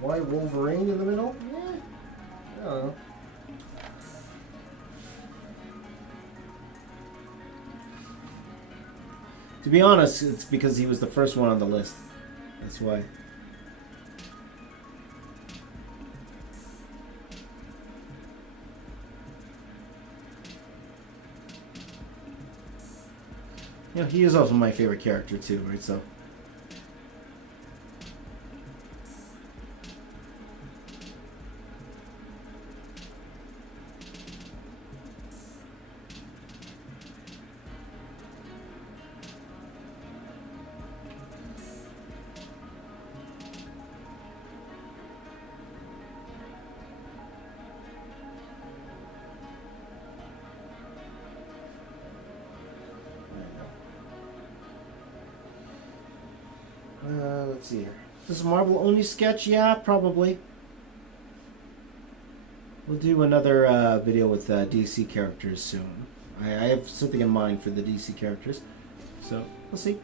Why Wolverine in the middle? Yeah, I don't know. To be honest, it's because he was the first one on the list. That's why. You know, he is also my favorite character too, right? So. Let's see here. This is a Marvel only sketch? Yeah, probably. We'll do another video with DC characters soon. I have something in mind for the DC characters. So, we'll see.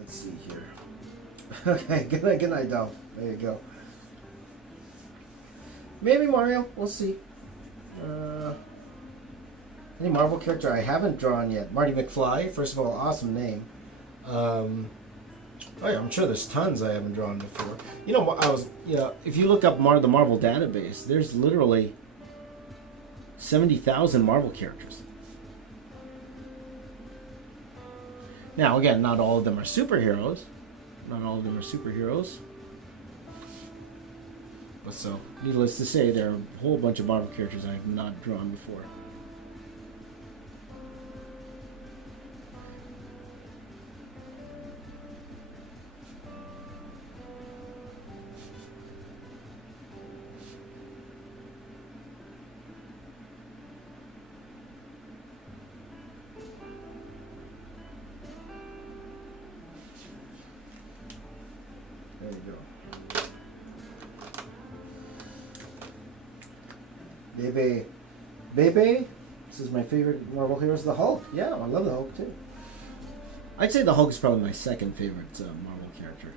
Let's see here. Okay, good night, Dom. There you go. Maybe Mario. We'll see. Any Marvel character I haven't drawn yet? Marty McFly. First of all, awesome name. Oh yeah, I'm sure there's tons I haven't drawn before. You know, if you look up the Marvel database, there's literally 70,000 Marvel characters. Now, again, not all of them are superheroes. Not all of them are superheroes. But so, needless to say, there are a whole bunch of Marvel characters I have not drawn before. There you go. Bebe. This is my favorite Marvel hero, is the Hulk. Yeah, I love the Hulk too. I'd say the Hulk is probably my second favorite Marvel character.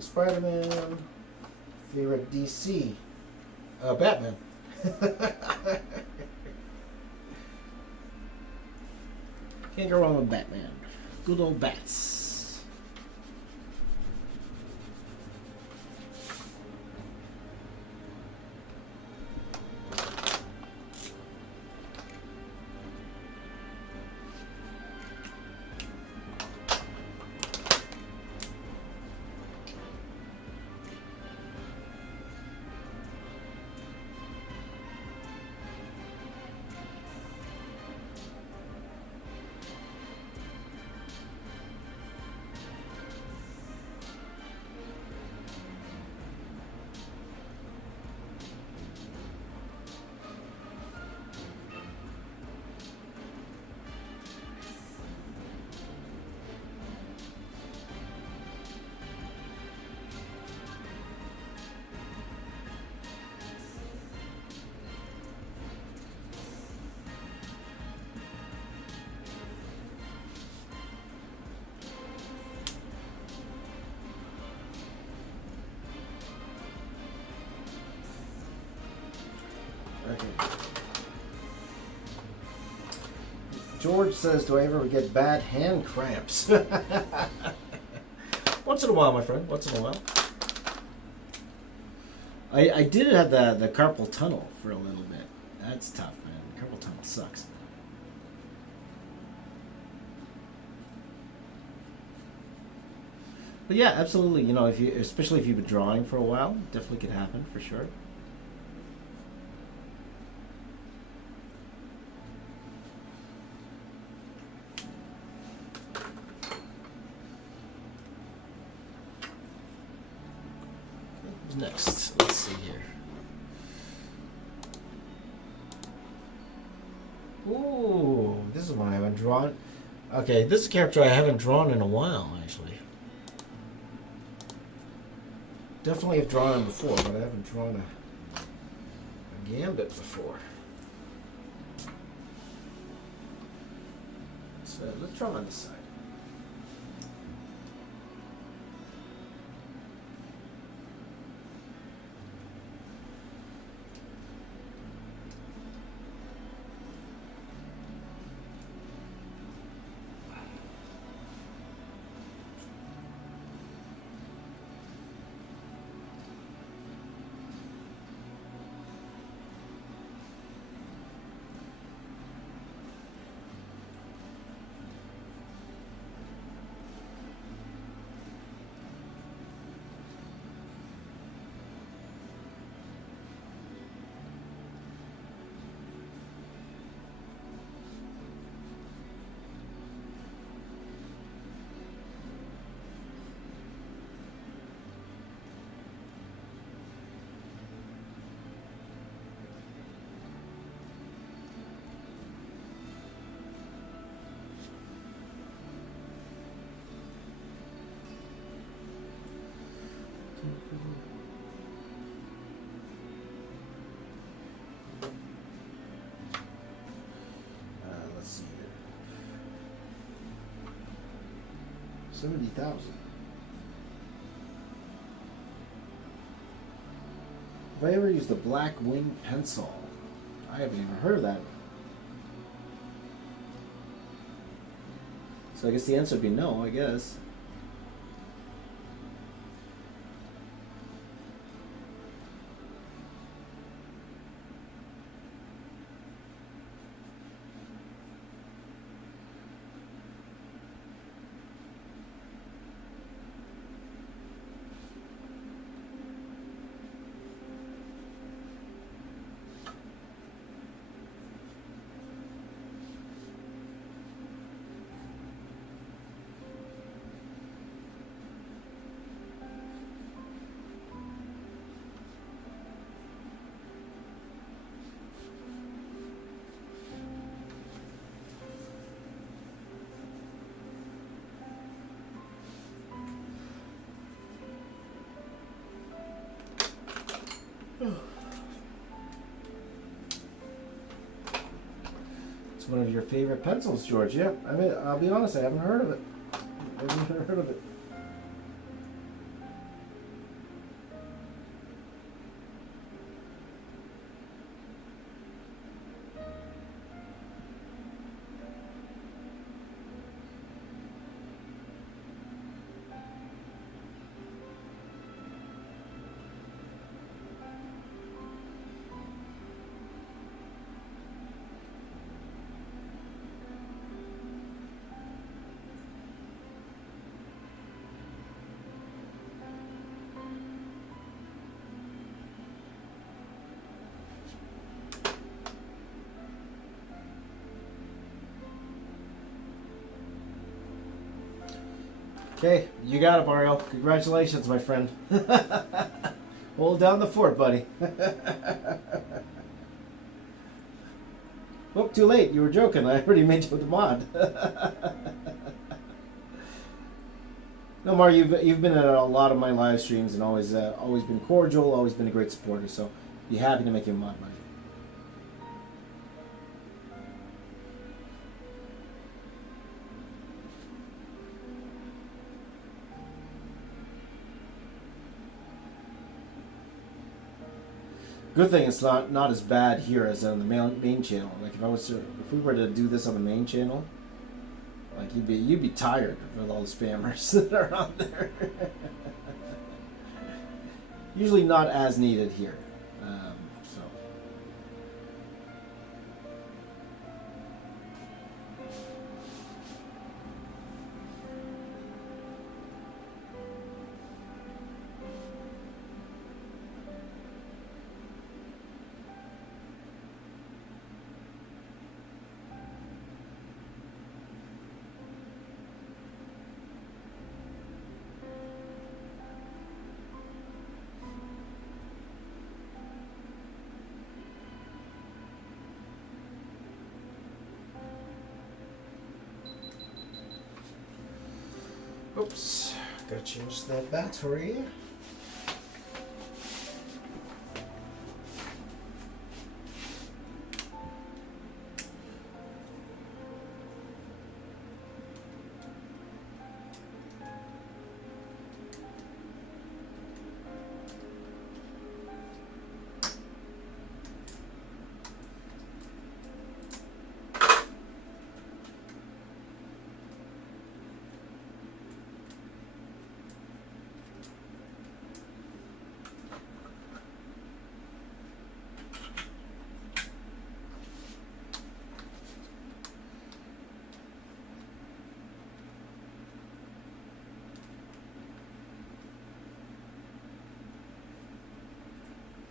Spider-Man. Favorite DC? Batman. Can't go wrong with Batman. Good old bats. Okay. George says, do I ever get bad hand cramps? Once in a while, my friend. Once in a while. I did have the carpal tunnel for a little bit. That's tough, man. The carpal tunnel sucks. But yeah, absolutely. You know, especially if you've been drawing for a while, definitely could happen for sure. Who's next? Let's see here. Ooh, this is one I haven't drawn. Okay, this is a character I haven't drawn in a while, actually. Definitely have drawn him before, but I haven't drawn a Gambit before. So let's draw him on this side. Let's see here. 70,000. Have I ever used a black wing pencil? I haven't even heard of that. So I guess the answer would be no, I guess. It's one of your favorite pencils, George. Yeah, I mean, I'll be honest, I haven't heard of it. I haven't heard of it. Okay, you got it, Mario. Congratulations, my friend. Hold down the fort, buddy. Oh, too late. You were joking. I already made you the mod. No, Mario, you've been at a lot of my live streams and always been cordial, always been a great supporter. So, be happy to make you a mod, buddy. Good thing it's not as bad here as on the main channel. Like if we were to do this on the main channel, like you'd be tired with all the spammers that are on there. Usually not as needed here. So. Oops, gotta change that battery.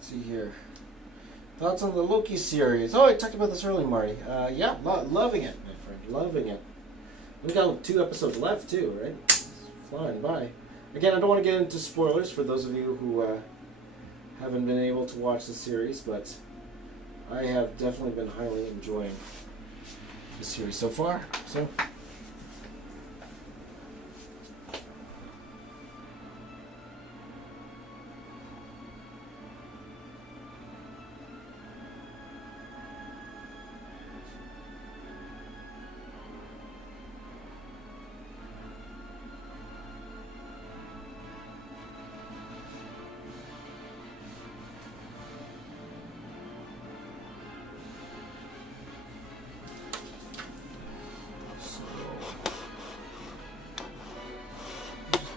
See here. Thoughts on the Loki series? Oh, I talked about this earlier, Marty. Yeah, loving it, my friend. Loving it. We got 2 episodes left, too, right? It's flying by. Again, I don't want to get into spoilers for those of you who haven't been able to watch the series, but I have definitely been highly enjoying the series so far. So.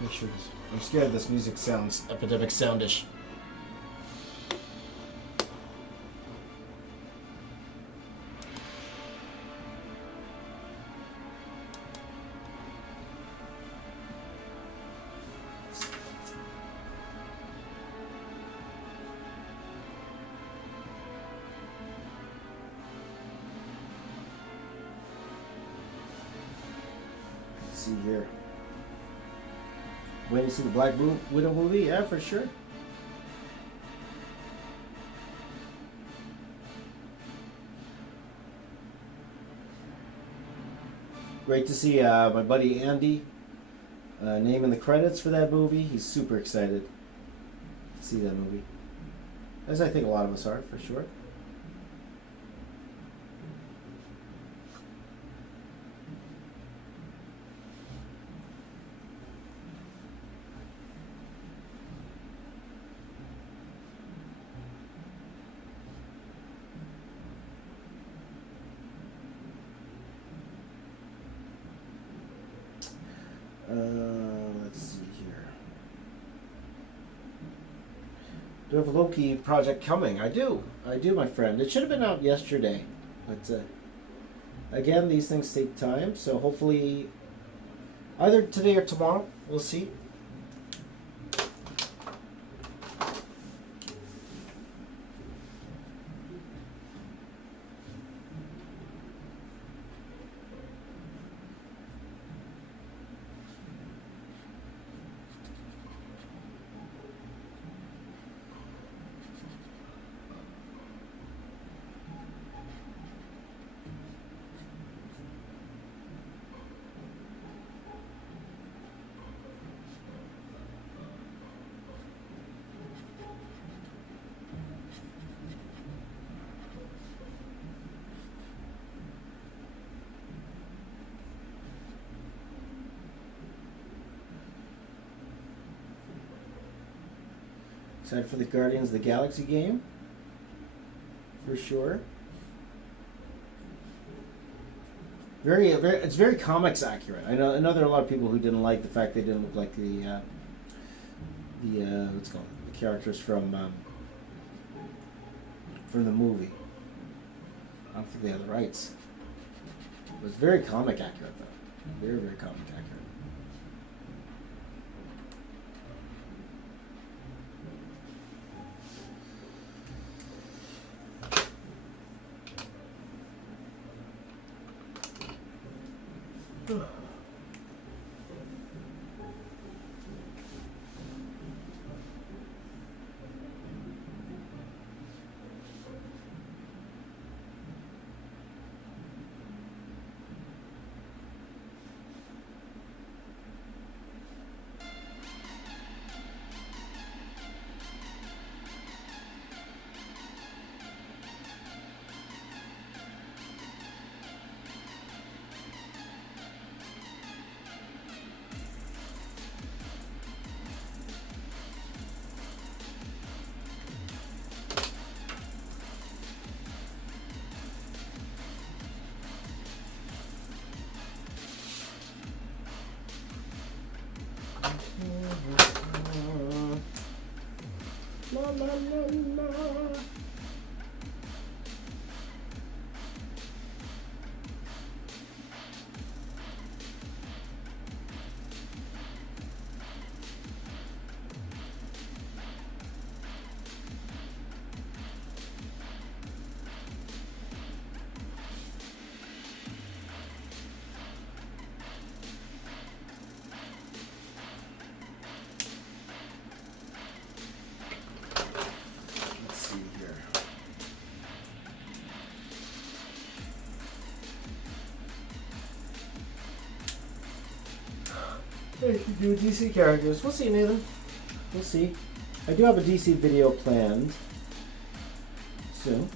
Make sure this, I'm scared this music sounds epidemic soundish. Let's see here. Waiting to see the Black Widow movie? Yeah, for sure. Great to see my buddy Andy naming the credits for that movie. He's super excited to see that movie. As I think a lot of us are, for sure. Let's see here. Do you have a Loki project coming? I do, my friend. It should have been out yesterday, but again, these things take time. So hopefully, either today or tomorrow, we'll see. Excited for the Guardians of the Galaxy game? for sure. It's very comics accurate. I know there are a lot of people who didn't like the fact they didn't look like the what's called the characters from the movie. I don't think they had the rights. It was very comic accurate though. Very, very comic accurate. La, la, la, la. Hey, do DC characters. We'll see, Nathan. We'll see. I do have a DC video planned soon.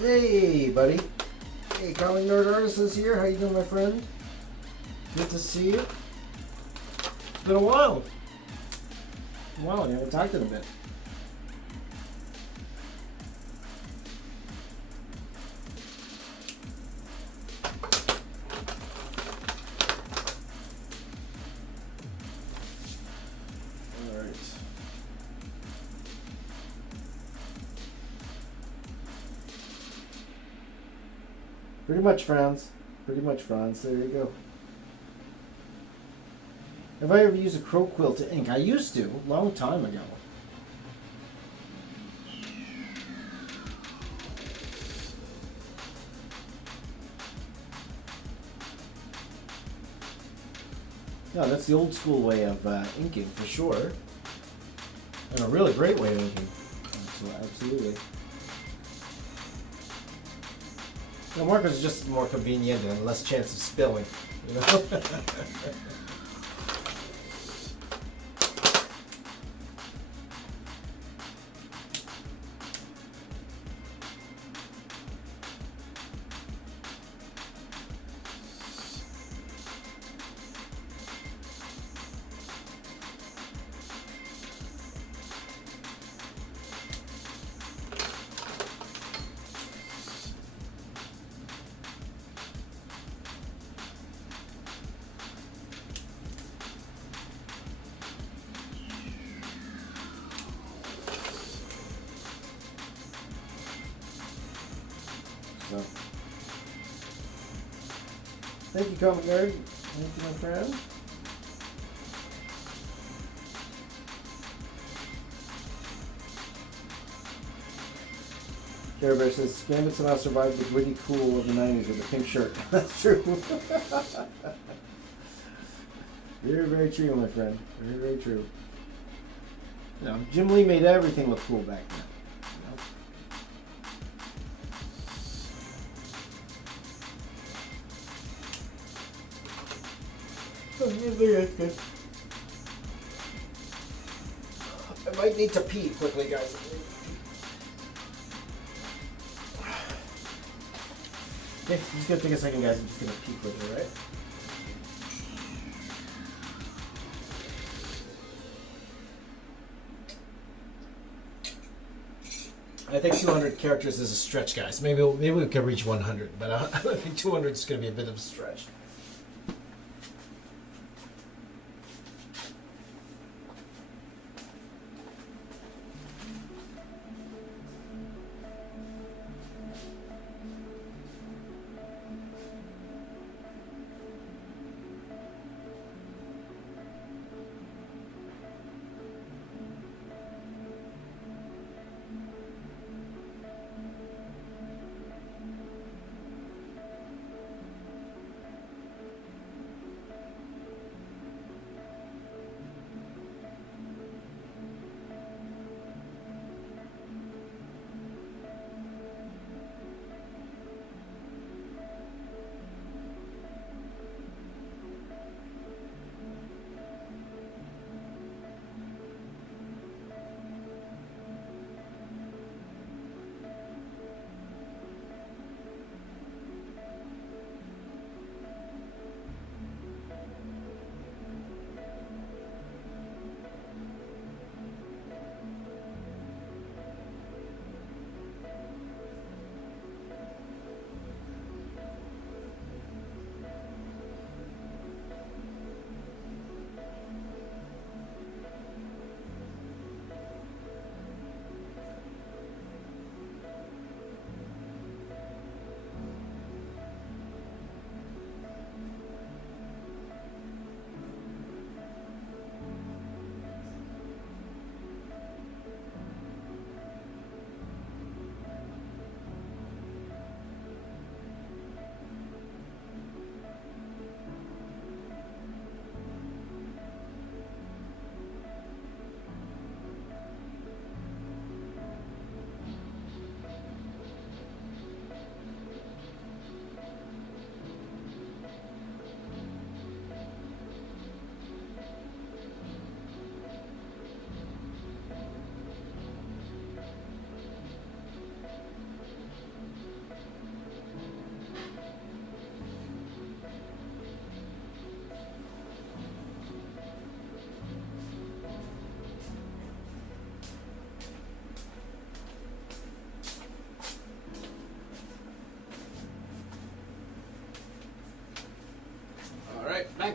Hey, buddy. Hey, Comic Nerd Artist is here. How you doing, my friend? Good to see you. It's been a while. Wow, I haven't talked in a bit. Pretty much, Franz. Pretty much, Franz. There you go. Have I ever used a crow quill to ink? I used to, a long time ago. Yeah, that's the old school way of inking, for sure. And a really great way of inking. So, absolutely. The markers are just more convenient and less chance of spilling, you know? So, thank you, Comic Nerd. Thank you, my friend. Bear Bear says, Gambit somehow survived the gritty cool of the 90s with a pink shirt. That's true. Very, very true, my friend. Very, very true. You know, Jim Lee made everything look cool back then. I might need to pee quickly, guys. Okay, just gonna take a second, guys. I'm just gonna pee quickly, right? I think 200 characters is a stretch, guys. Maybe we could reach 100, but I think 200 is going to be a bit of a stretch.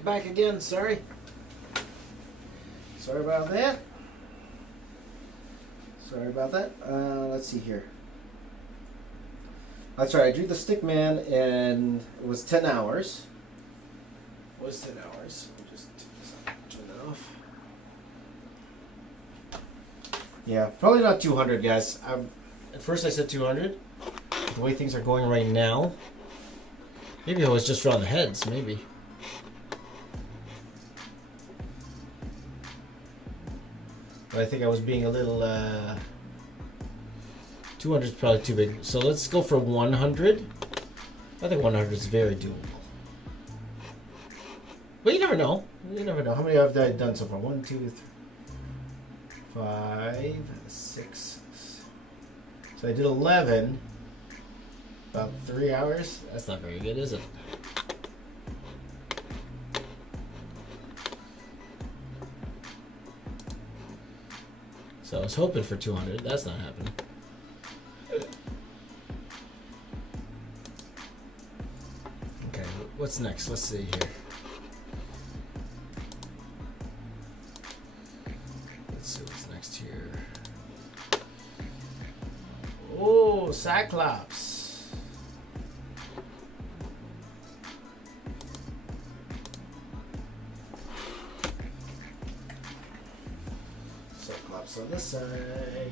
Back again, sorry. Sorry about that. Sorry about that. Let's see here. That's right, I drew the Stickman and it was 10 hours. It was 10 hours. I'll just turn that off. Yeah, probably not 200, guys. At first I said 200. The way things are going right now, maybe I was just drawing the heads, maybe. But I think I was being a little, 200 is probably too big. So let's go for 100. I think 100 is very doable. But you never know. You never know. How many have I done so far? 1, 2, 3, 5, 6. So I did 11. About 3 hours. That's not very good, is it? So I was hoping for 200. That's not happening. Okay, what's next? Let's see here. Let's see what's next here. Oh, Cyclops. Cyclops on this side.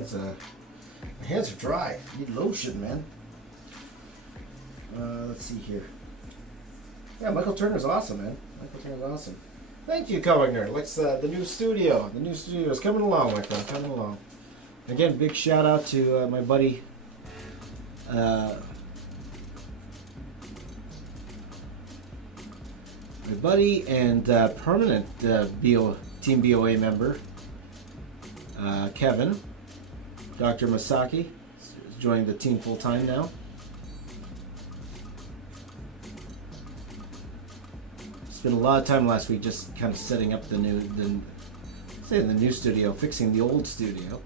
my hands are dry. I need lotion, man. Let's see here. Yeah, Michael Turner's awesome, man. Michael Turner's awesome. Thank you, Comic Nerd. Let's the new studio. The new studio is coming along, my friend. Coming along. Again, big shout out to my buddy. My buddy and permanent Team BOA member, Kevin. Dr. Masaki is joining the team full time now. Spent a lot of time last week just kind of setting up the new studio, fixing the old studio.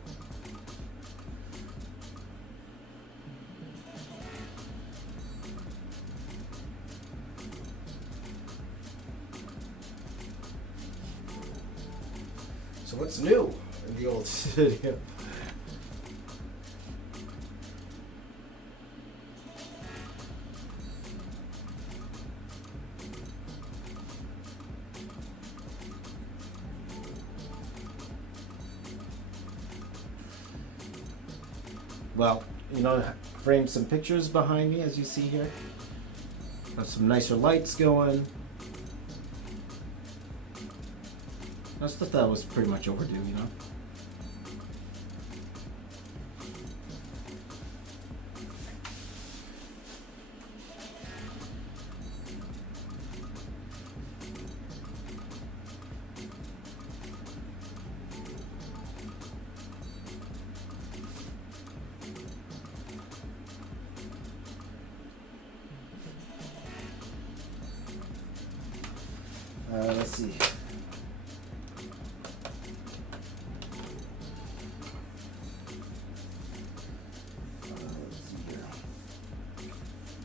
So what's new in the old studio? Well, framed some pictures behind me, as you see here. Got some nicer lights going. I just thought that was pretty much overdue, Let's see.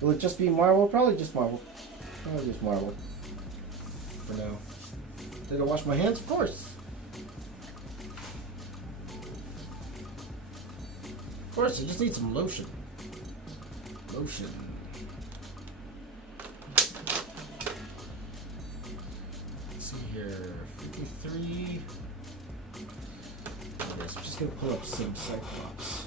Will it just be Marvel? Probably just Marvel. Probably just Marvel. For now. Did I wash my hands? Of course. Of course, I just need some lotion. Lotion. Let's see here. 53. I'm just going to pull up some Cyclops.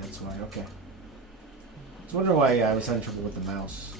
That's why, okay. I was wondering why I was having trouble with the mouse.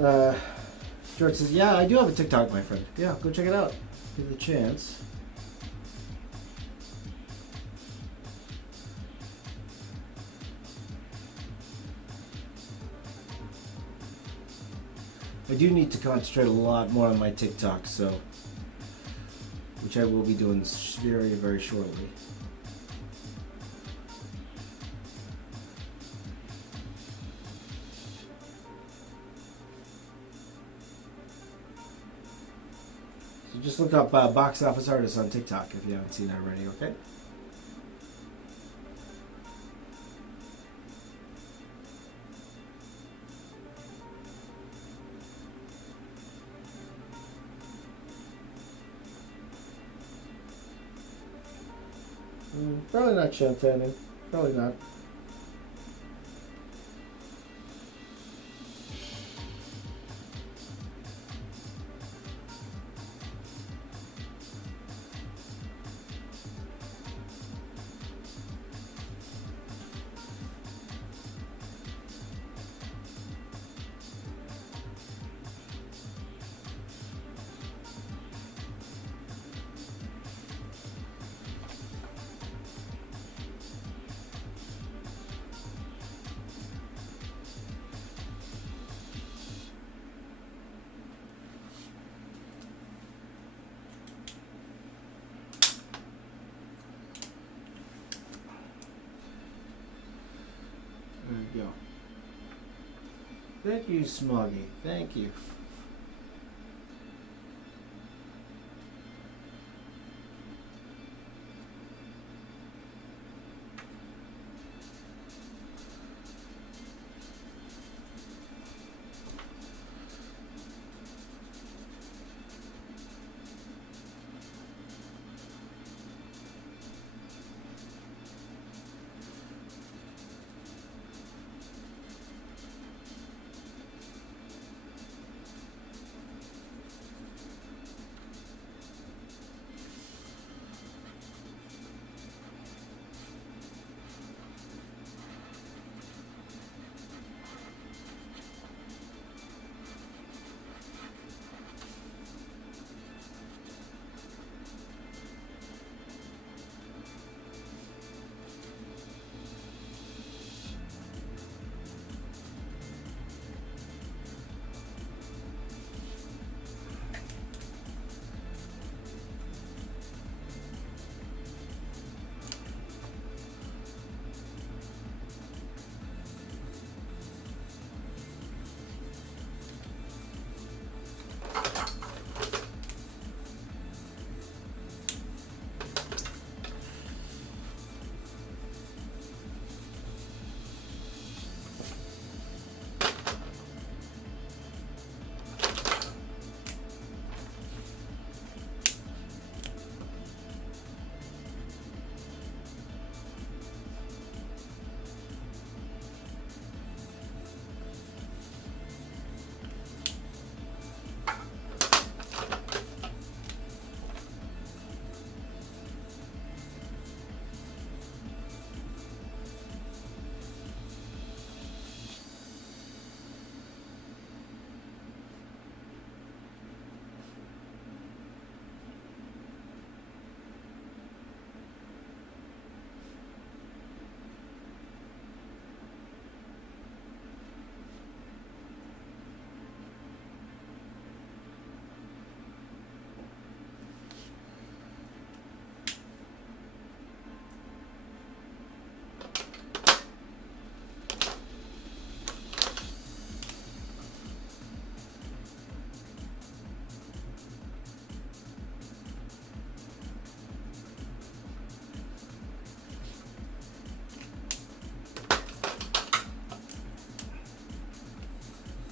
George says, yeah, I do have a TikTok, my friend. Yeah, go check it out. Give it a chance. I do need to concentrate a lot more on my TikTok, so which I will be doing very, very shortly. So just look up Box Office Artists on TikTok if you haven't seen that already, okay? Probably not Chantaning. Probably not. There you go. Thank you, Smoggy. Thank you.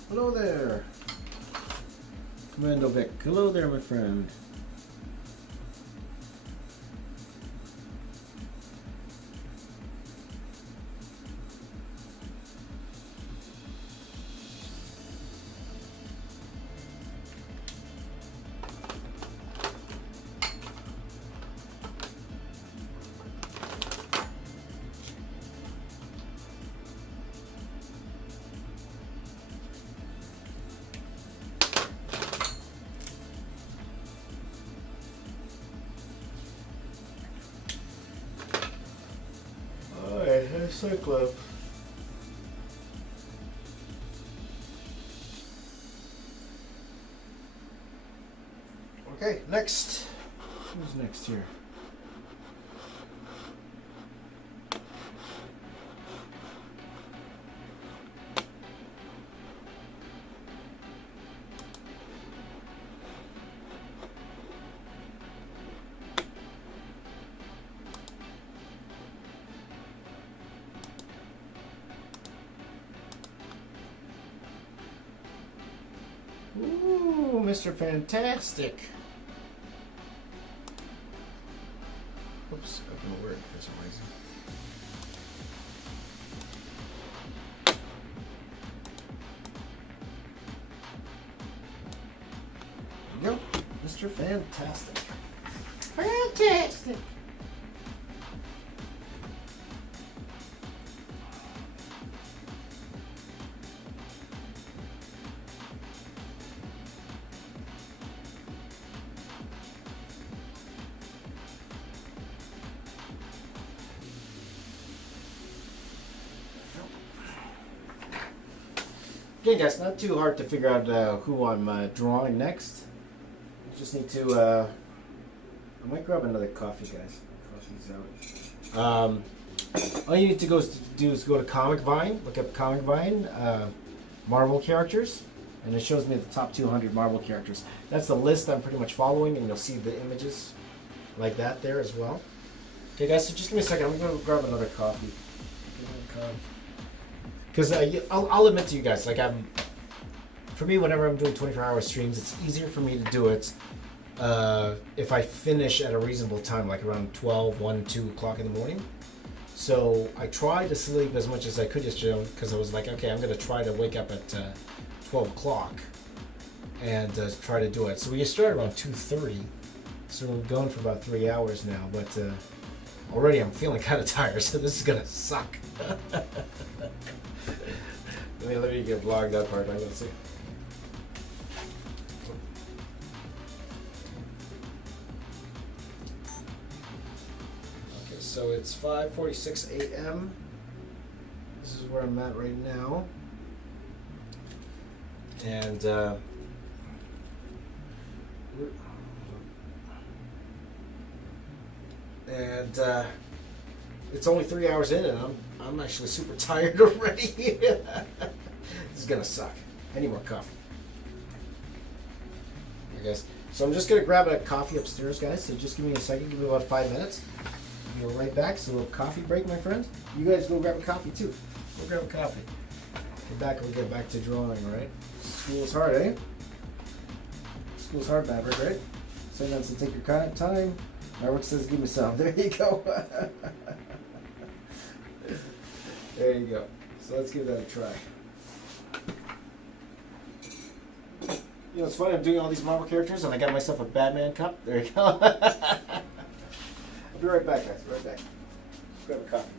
Hello there. Commando Vic. Hello there, my friend. Cyclops. Okay, next. Who's next here? Ooh, Mr. Fantastic. Oops, that didn't work for some reason. There you go. Mr. Fantastic. Fantastic. Okay, guys, not too hard to figure out who I'm drawing next. I just need to. I might grab another coffee, guys. Coffee's out. All you need to do is go to Comic Vine, look up Comic Vine, Marvel characters, and it shows me the top 200 Marvel characters. That's the list I'm pretty much following, and you'll see the images like that there as well. Okay, guys, so just give me a second. I'm going to grab another coffee. Because I'll admit to you guys, like for me, whenever I'm doing 24-hour streams, it's easier for me to do it if I finish at a reasonable time, like around 12, 1, 2 o'clock in the morning. So I tried to sleep as much as I could yesterday because I was like, okay, I'm going to try to wake up at 12 o'clock and try to do it. So we started around 2:30, so we're going for about 3 hours now, but already I'm feeling kind of tired, so this is going to suck. Let me get vlog that part. Let's see. Okay, so it's 5:46 a.m. This is where I'm at right now, and it's only 3 hours in, and I'm actually super tired already. This is gonna suck. I need more coffee. I guess. So I'm just gonna grab a coffee upstairs, guys. So just give me a second. Give me about 5 minutes. I'll be right back. So a little coffee break, my friend. You guys go grab a coffee too. Go grab a coffee. Get back. We'll get back to drawing. All right. School's hard, eh? School's hard, Maverick, right? Sometimes to take your kind of time. Maverick says, "Give me some." There you go. There you go. So let's give that a try. You know, it's funny, I'm doing all these Marvel characters and I got myself a Batman cup. There you go. I'll be right back, guys. Right back. Grab a coffee.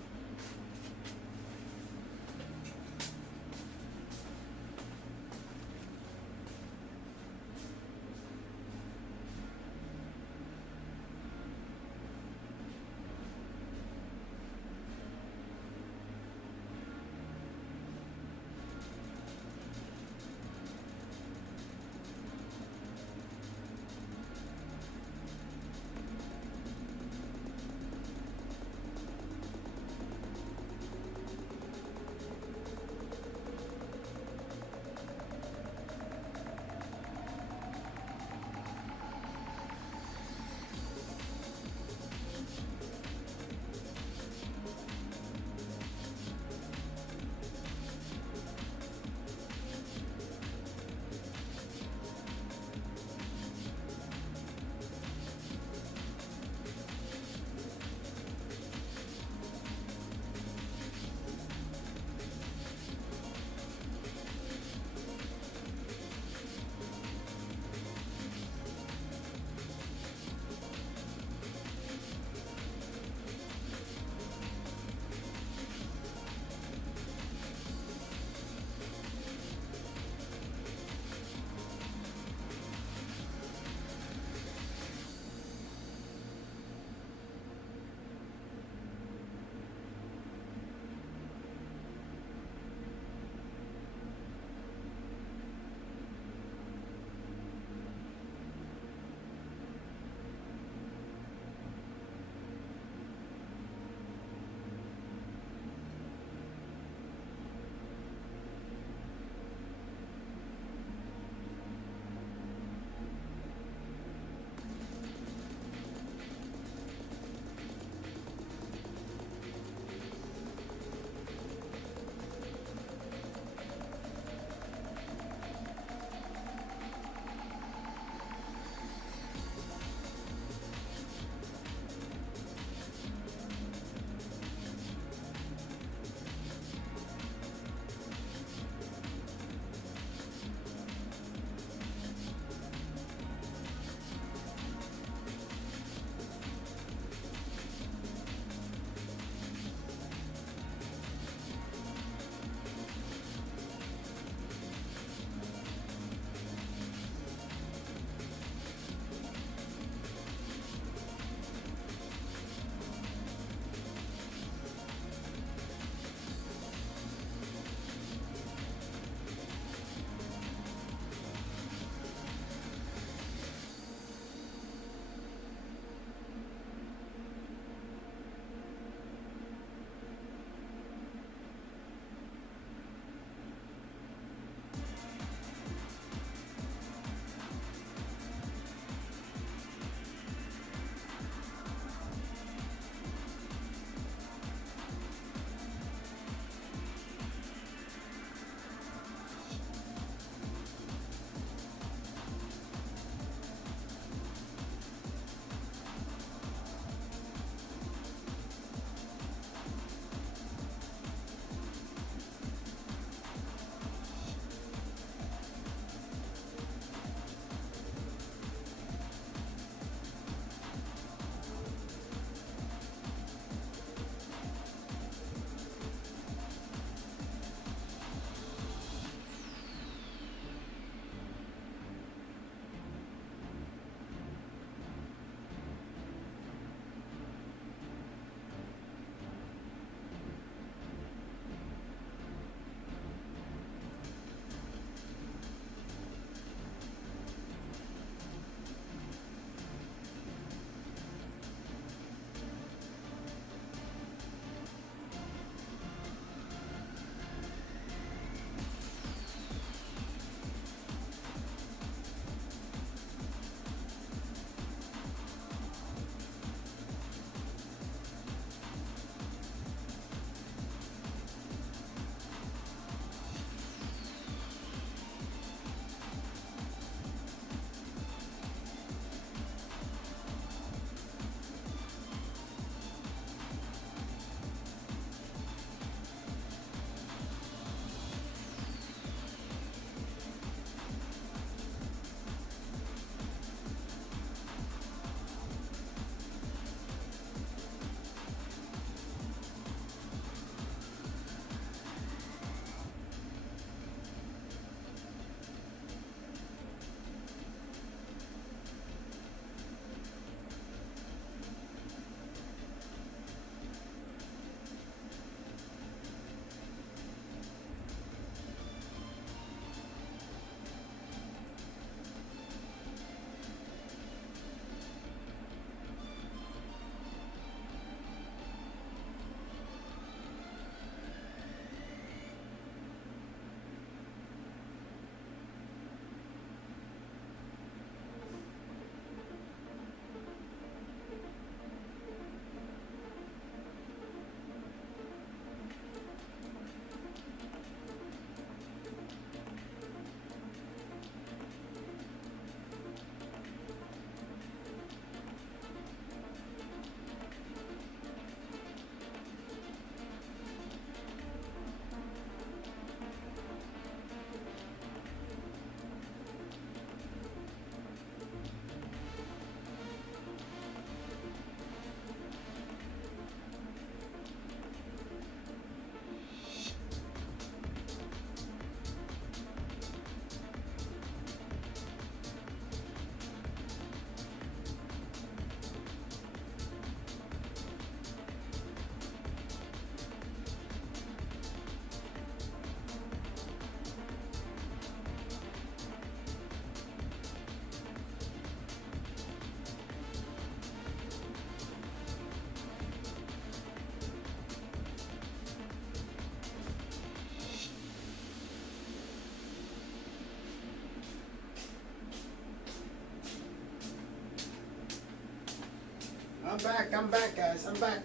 I'm back, guys. I'm back.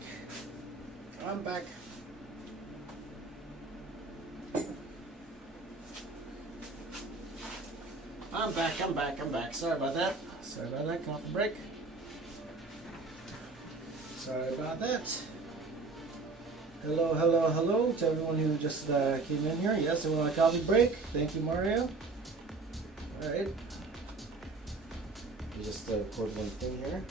I'm back. I'm back. Sorry about that. Coffee break. Sorry about that. Hello to everyone who just came in here. Yes, everyone on a coffee break. Thank you, Mario. All right. You just record one thing here.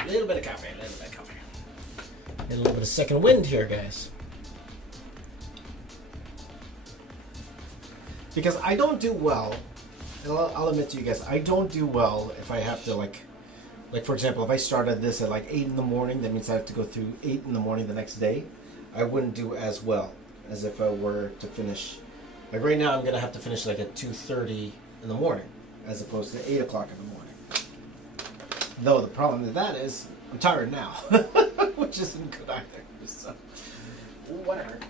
Here's a little bit of coffee. And a little bit of second wind here, guys. Because I don't do well, and I'll admit to you guys, I don't do well if I have to like for example, if I started this at like 8 in the morning, that means I have to go through 8 in the morning the next day. I wouldn't do as well as if I were to finish. Like right now, I'm gonna have to finish like at 2:30 in the morning, as opposed to 8 o'clock in the morning. Though the problem with that is I'm tired now, which isn't good either. So whatever.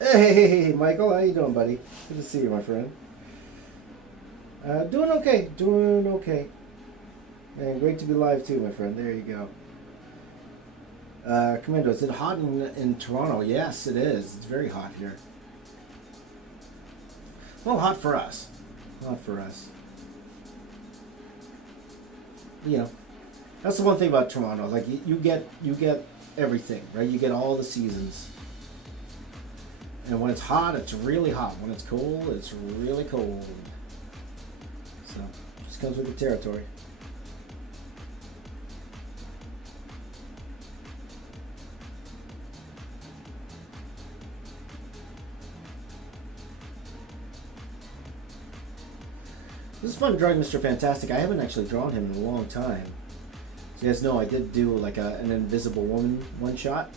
Hey, Michael, how you doing, buddy? Good to see you, my friend. Doing okay. And great to be live too, my friend. There you go. Commando, is it hot in Toronto? Yes, it is. It's very hot here. Well, hot for us. You know, that's the one thing about Toronto. Like you get everything, right? You get all the seasons. And when it's hot, it's really hot. When it's cold, it's really cold. So, just comes with the territory. This is fun drawing Mr. Fantastic. I haven't actually drawn him in a long time. So you guys know I did do like an Invisible Woman one-shot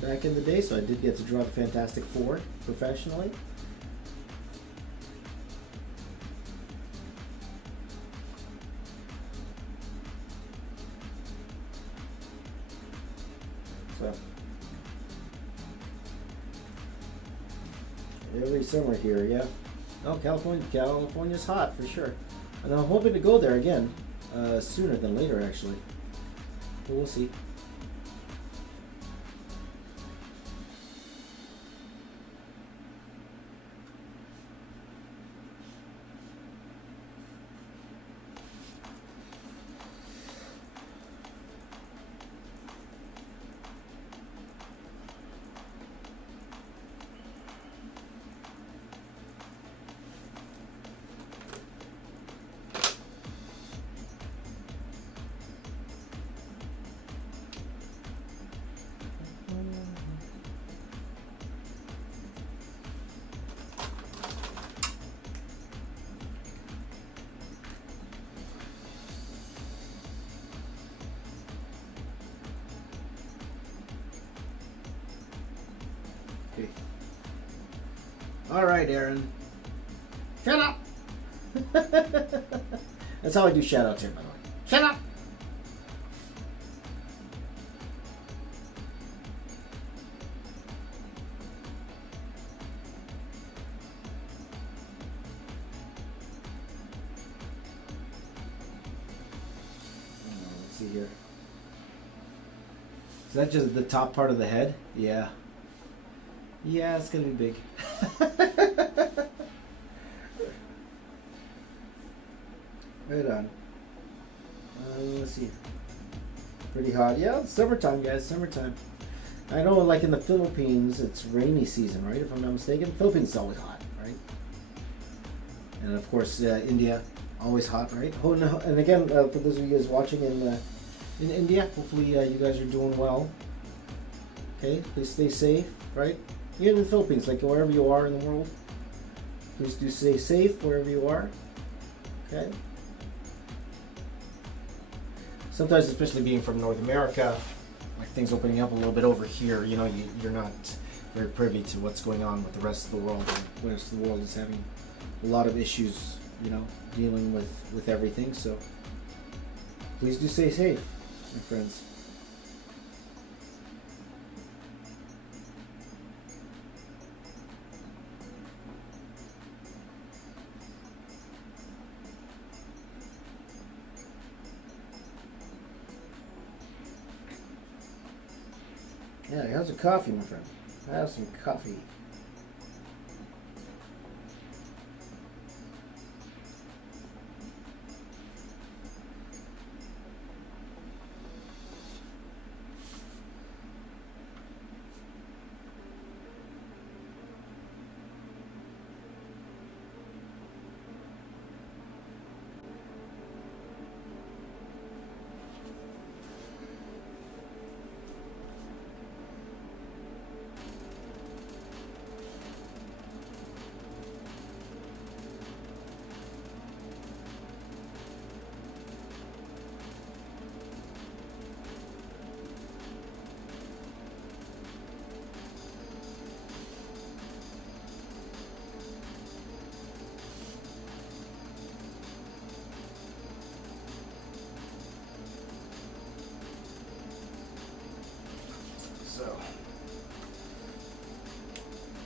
back in the day, so I did get to draw the Fantastic Four professionally. So every summer here, yeah. Oh, California's hot for sure, and I'm hoping to go there again sooner than later, actually. But we'll see. All right, Aaron. Shut up. That's how I do shout outs here, by the way. Shut up. Let's see here. Is that just the top part of the head? Yeah. Yeah, it's gonna be big. Right on. Let's see. Pretty hot. Yeah, it's summertime, guys. Summertime. I know, like in the Philippines, it's rainy season, right? If I'm not mistaken. Philippines is always hot, right? And of course, India, always hot, right? Oh no! And again, for those of you guys watching in India, hopefully you guys are doing well. Okay, please stay safe, right? Even in the Philippines, like wherever you are in the world, please do stay safe wherever you are. Okay. Sometimes, especially being from North America, like things opening up a little bit over here, you know, you're not very privy to what's going on with the rest of the world. The rest of the world is having a lot of issues, you know, dealing with everything. So please do stay safe, my friends. Yeah, how's your coffee, my friend? Have some coffee. So,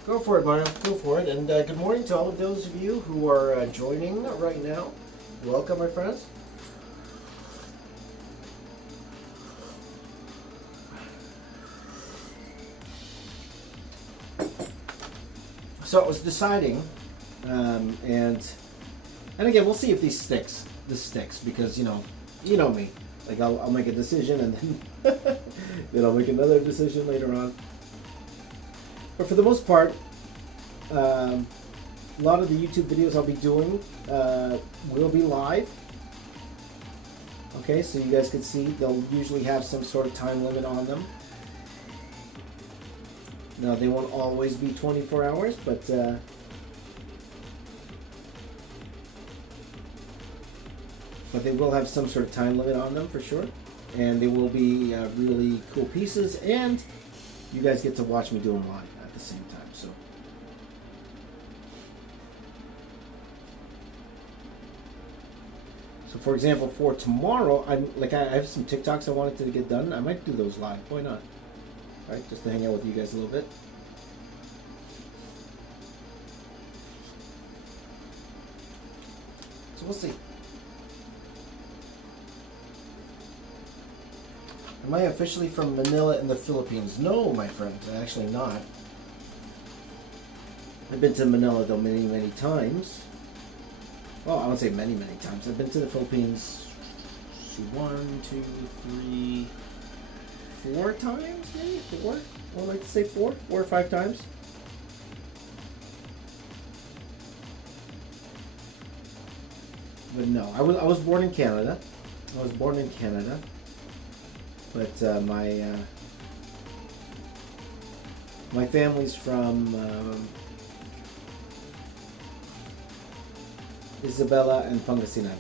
go for it, Mario. Go for it. And good morning to all of those of you who are joining right now. Welcome, my friends. So I was deciding, and again, we'll see if this sticks, because you know me. Like I'll make a decision and then then I'll make another decision later on. But for the most part, a lot of the YouTube videos I'll be doing will be live. Okay, so you guys can see they'll usually have some sort of time limit on them. Now they won't always be 24 hours, but they will have some sort of time limit on them for sure, and they will be really cool pieces, and you guys get to watch me do them live at the same time. So for example, for tomorrow, I have some TikToks I wanted to get done. I might do those live. Why not? Right, just to hang out with you guys a little bit. So we'll see. Am I officially from Manila in the Philippines? No, my friends, actually not. I've been to Manila though many, many times. Well, I won't say many, many times. I've been to the Philippines 1, 2, 3, 4 times, maybe? 4? I would like to say 4 or 5 times. But no, I was born in Canada. But my family's from Isabela and Pangasinan.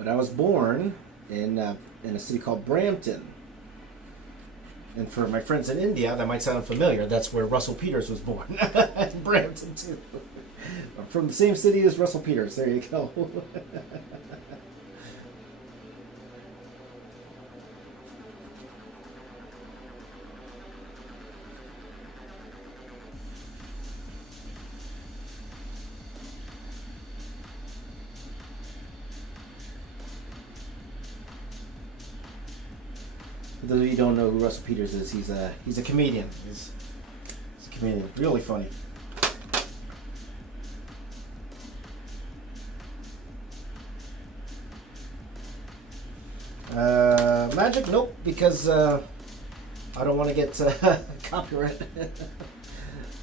But I was born in a city called Brampton. And for my friends in India, that might sound familiar. That's where Russell Peters was born. In Brampton, too. I'm from the same city as Russell Peters. There you go. For those of you who don't know who Russell Peters is, he's a comedian. He's a comedian. Really funny. Magic? Nope, because I don't want to get copyright.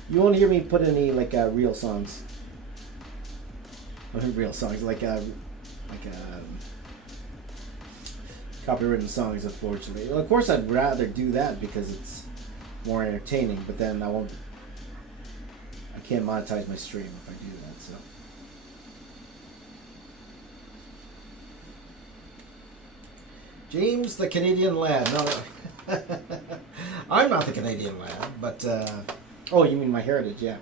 You won't hear me put any like real songs. Real songs like copywritten songs, unfortunately. Well, of course, I'd rather do that because it's more entertaining. But then I can't monetize my stream if I do that. So. James, the Canadian lad. No, I'm not the Canadian lad, but oh, you mean my heritage? Yeah.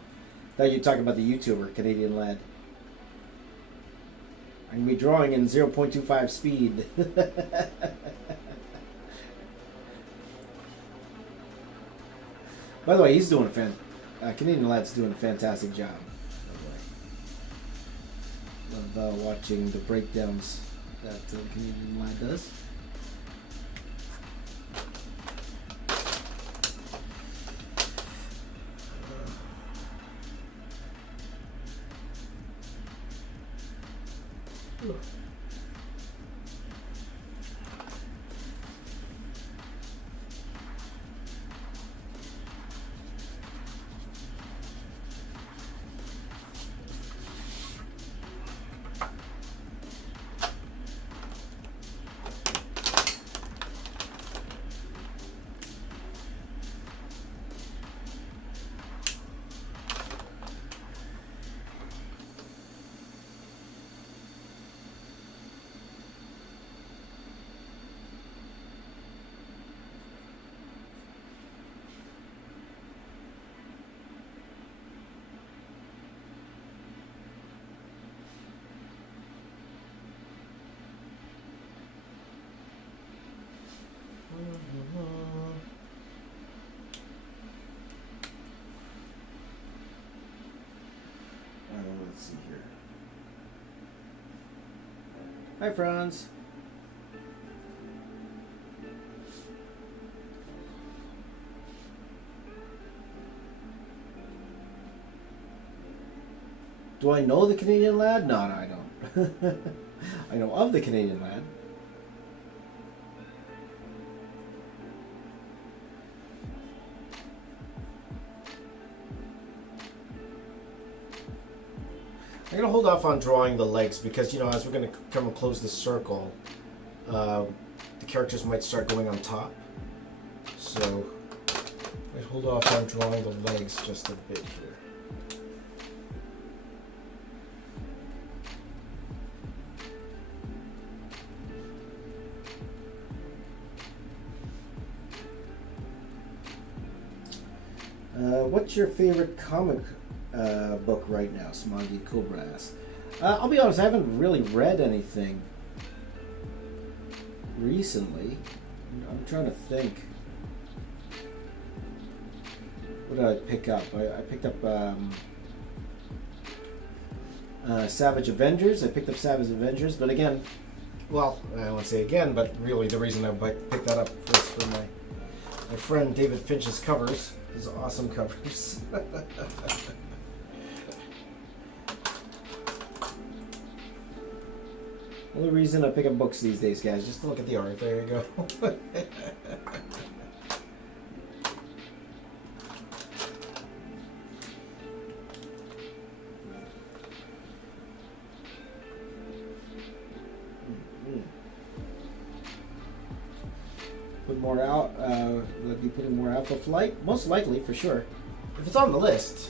Thought you'd talk about the YouTuber Canadian lad. I'm gonna be drawing in 0.25 speed. By the way, he's doing Canadian lad's doing a fantastic job. By the way, love watching the breakdowns that Canadian lad does. Let's see here. Hi, Franz. Do I know the Canadian lad? No, I don't. I know of the Canadian lad. I'm going to hold off on drawing the legs because, you know, as we're going to come and close the circle, the characters might start going on top. So, let's hold off on drawing the legs just a bit here. What's your favorite comic book right now? Smoggy Cobra asks. I'll be honest, I haven't really read anything recently. I'm trying to think. What did I pick up? I picked up Savage Avengers. I picked up Savage Avengers, but again, well, I won't say again, but really the reason I picked that up was for my friend David Finch's covers. His awesome covers. Only reason I pick up books these days, guys, just to look at the art. There you go. Put more out. Will I be putting more out for flight? Most likely, for sure. If it's on the list.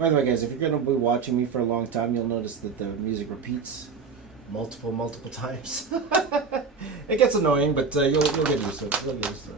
By the way, guys, if you're going to be watching me for a long time, you'll notice that the music repeats multiple times. It gets annoying, but you'll get used to it. You'll get used to it.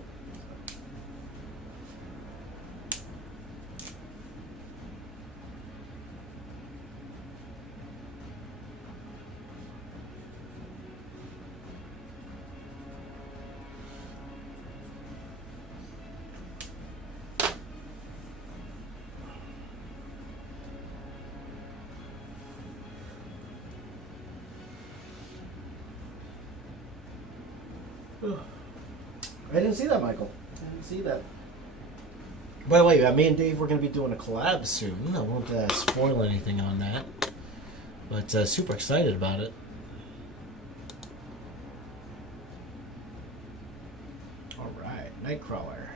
I didn't see that, Michael. I didn't see that. By the way, me and Dave, we're going to be doing a collab soon. I won't spoil anything on that. But super excited about it. All right, Nightcrawler.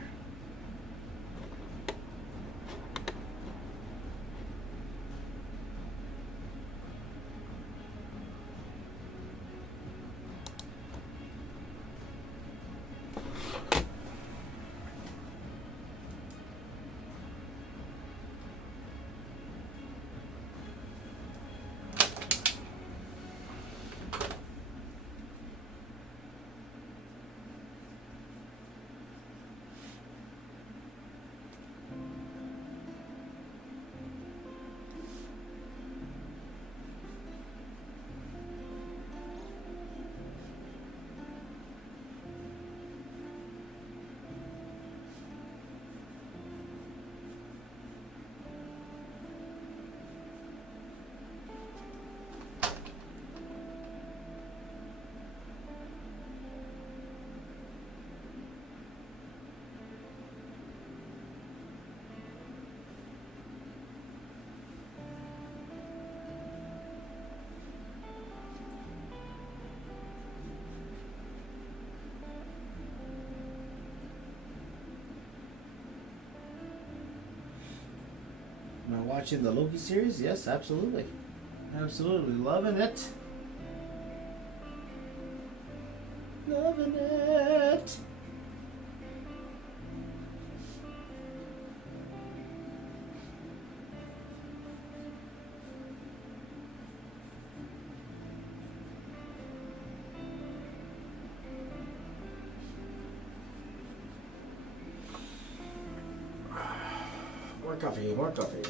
Am I watching the Loki series? Yes, absolutely. Absolutely. Loving it. Loving it. More coffee, more coffee.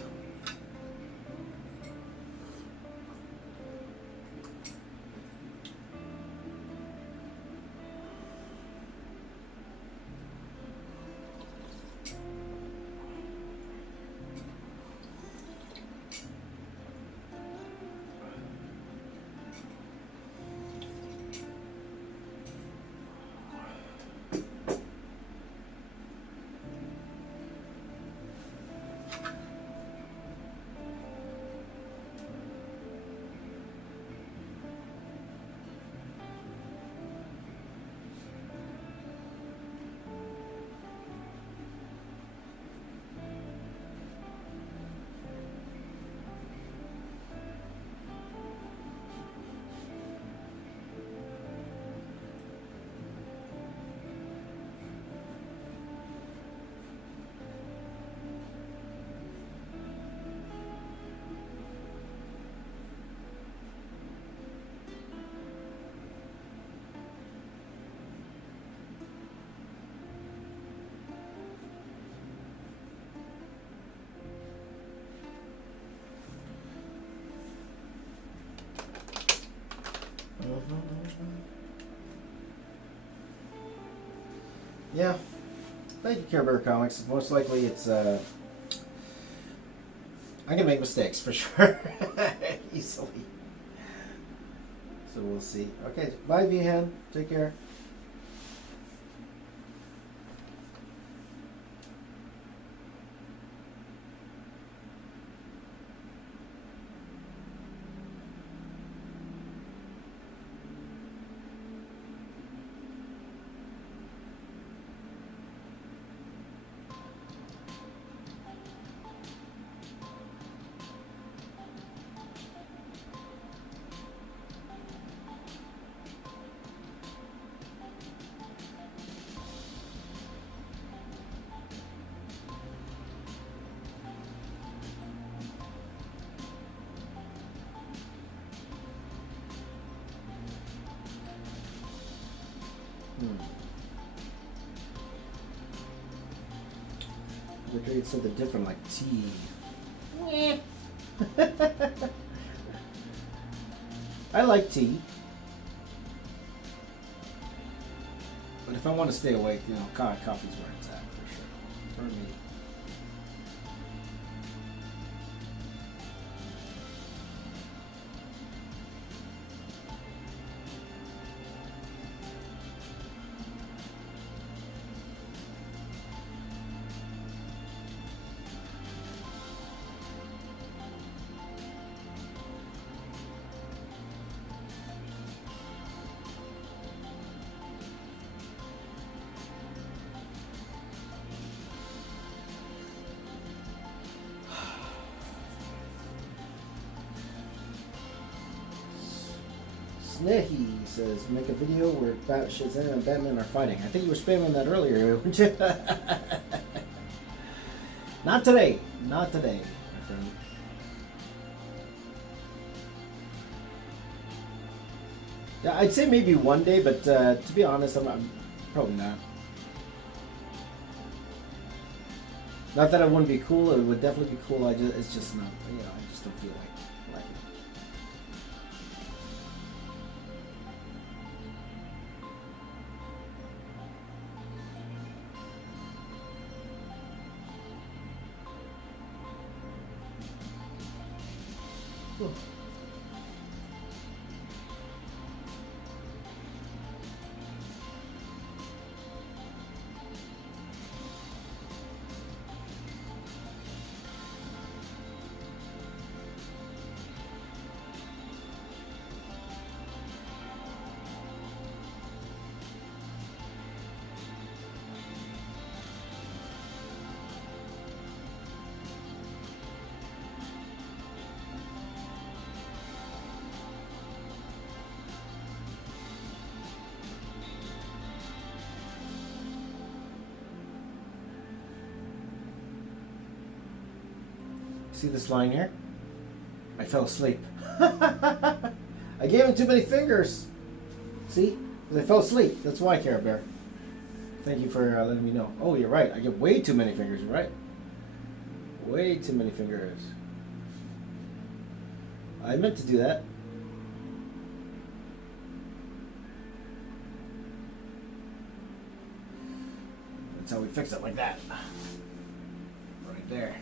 Yeah. Thank you, Care Bear Comics. Most likely it's I'm gonna make mistakes for sure. Easily. So we'll see. Okay, bye Vihan. Take care. They create something different like tea. I like tea. But if I want to stay awake, you know, coffee's where it's at for sure. For me. Snehy says, make a video where Shazam and Batman are fighting. I think you were spamming that earlier, weren't you? Not today. Not today, my friend. Yeah, I'd say maybe one day, but to be honest, I'm probably not. Not that it wouldn't be cool. It would definitely be cool. It's just not. You know, I just don't feel like it. Cool. See this line here? I fell asleep. I gave him too many fingers. See? 'Cause I fell asleep. That's why, Care Bear. Thank you for letting me know. Oh, you're right. I get way too many fingers. You're right. Way too many fingers. I meant to do that. That's how we fix it, like that. Right there.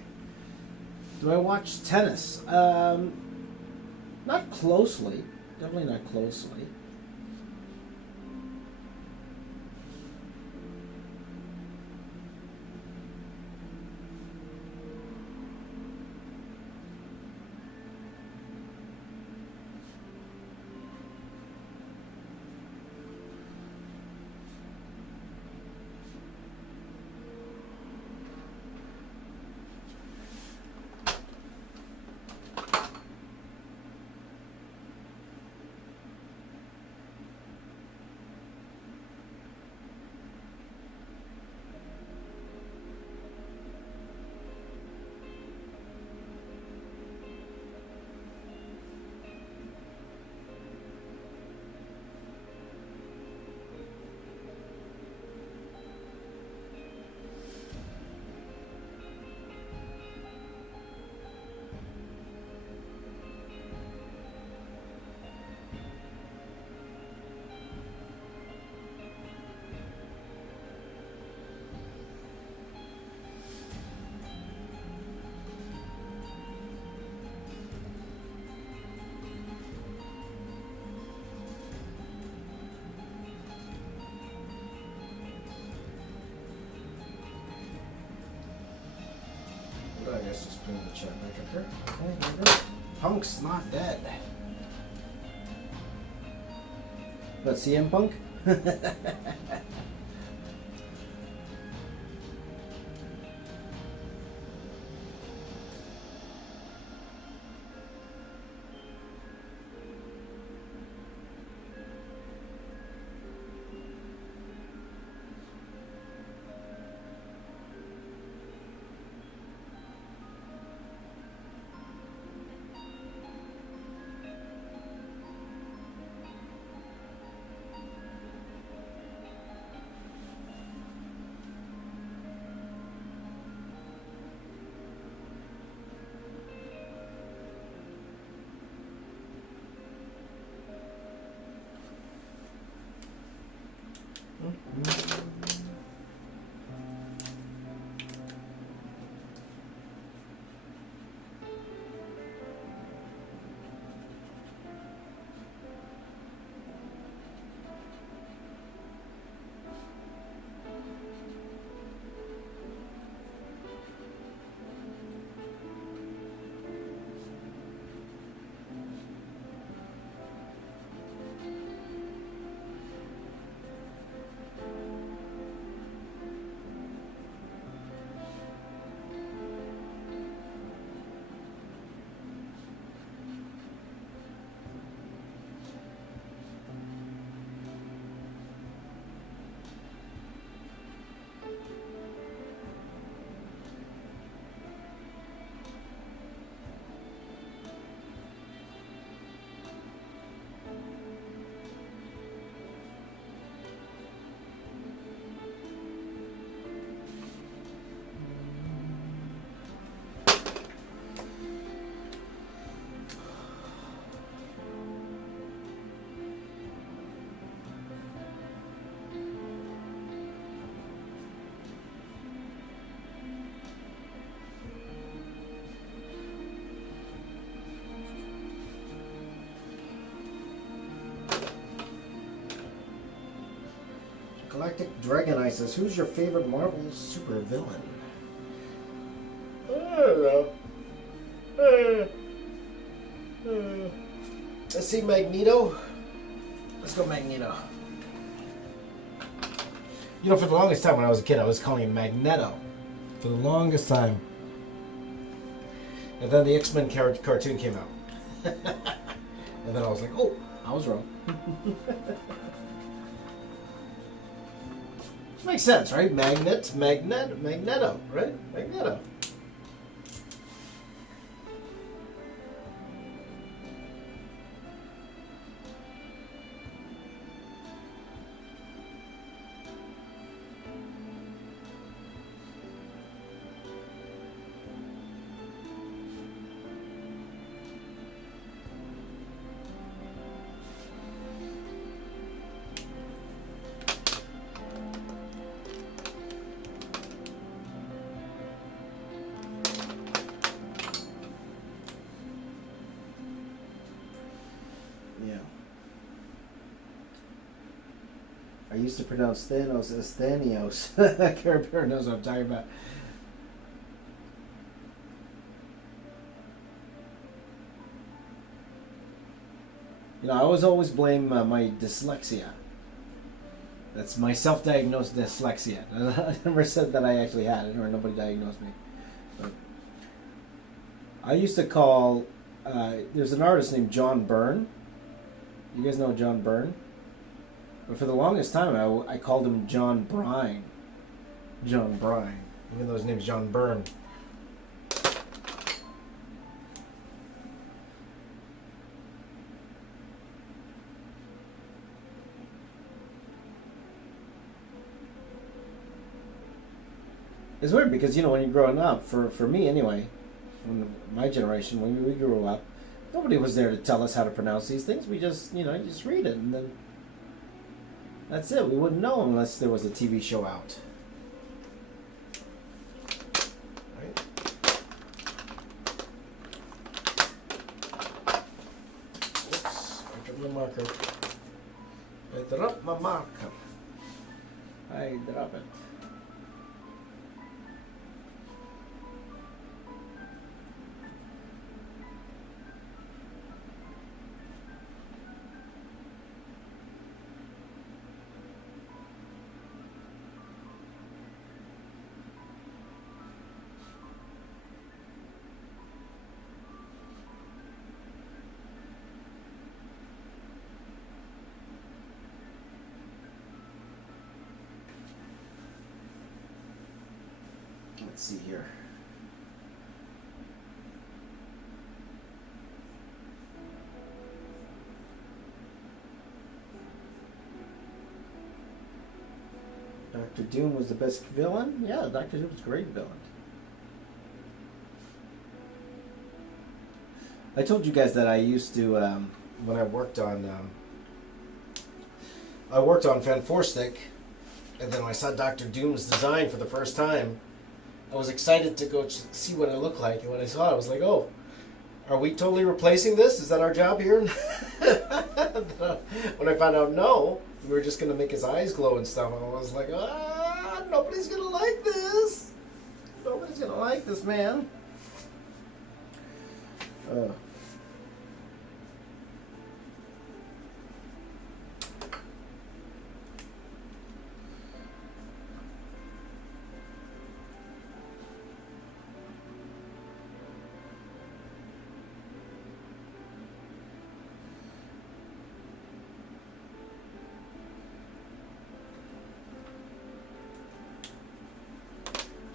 Do I watch tennis? Not closely. Definitely not closely. I guess just bring the chat back up here. Okay, here. Punk's not dead. But CM Punk? Galactic Dragon Eye says, who's your favorite Marvel super villain? I don't know. Let's see, Magneto. Let's go Magneto. You know, for the longest time when I was a kid, I was calling him Magneto. For the longest time. And then the X-Men cartoon came out. And then I was like, oh, I was wrong. makes sense, right? Magneto, right? Magneto. Yeah. I used to pronounce Thanos as Thanios. Carabera knows what I'm talking about. You know, I always blame my dyslexia. That's my self-diagnosed dyslexia. I never said that I actually had it, or nobody diagnosed me. But I used to call. There's an artist named John Byrne. You guys know John Byrne? But for the longest time, I called him John Brine. John Brine. Even though his name's John Byrne. It's weird because, you know, when you're growing up, for me anyway, when my generation, when we grew up, nobody was there to tell us how to pronounce these things. We just, you just read it and then that's it. We wouldn't know unless there was a TV show out. Right? Oops, I dropped my marker. I dropped my marker. I drop it. Let's see here. Dr. Doom was the best villain? Yeah, Dr. Doom was a great villain. I told you guys that I used to, When I worked on Fan 4 Stick, and then when I saw Dr. Doom's design for the first time, I was excited to go see what it looked like, and when I saw it, I was like, "Oh, are we totally replacing this? Is that our job here?" When I found out, no, we were just gonna make his eyes glow and stuff. I was like, nobody's gonna like this. Nobody's gonna like this, man.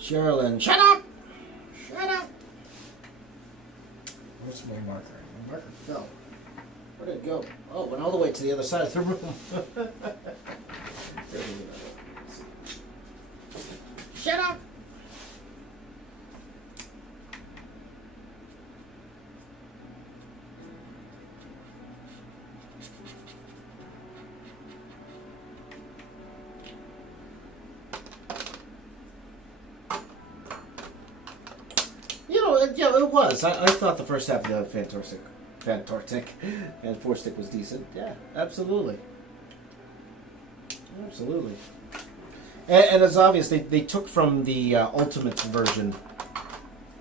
Sherilyn, shut up! Shut up! Where's my marker? My marker fell. Where'd it go? Oh, it went all the way to the other side of the room. Shut up! Yeah, it was. I thought the first half of the Fan 4 Stick was decent. Yeah, absolutely. Absolutely. And it's obvious they took from the Ultimates version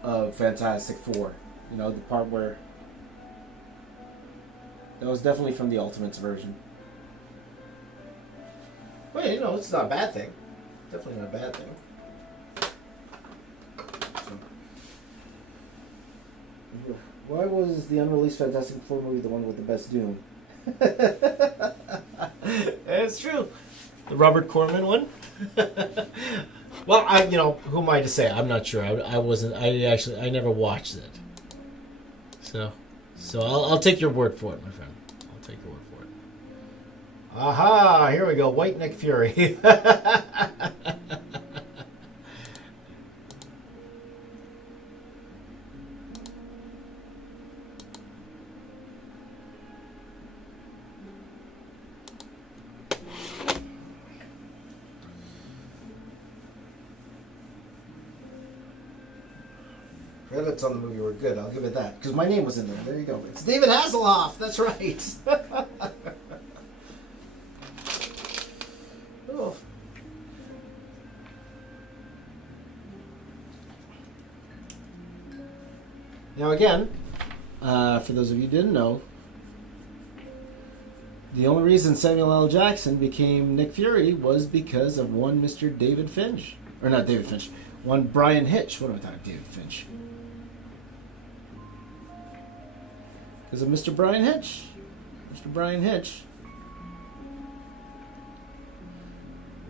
of Fantastic Four. You know, the part where that was definitely from the Ultimates version. Well, you know, it's not a bad thing. Definitely not a bad thing. So. Why was the unreleased Fantastic Four movie the one with the best Doom? It's true. The Robert Corman one. Well, who am I to say? I'm not sure. I wasn't. I never watched it. So I'll take your word for it, my friend. I'll take your word for it. Aha! Here we go. White Nick Fury. Credits on the movie were good. I'll give it that because my name was in there. There you go. It's David Hasselhoff. That's right. Oh. Now again, for those of you who didn't know, the only reason Samuel L. Jackson became Nick Fury was because of one Mr. David Finch, or not David Finch, one Brian Hitch. What am I talking? David Finch. Because of Mr. Brian Hitch. Mr. Brian Hitch.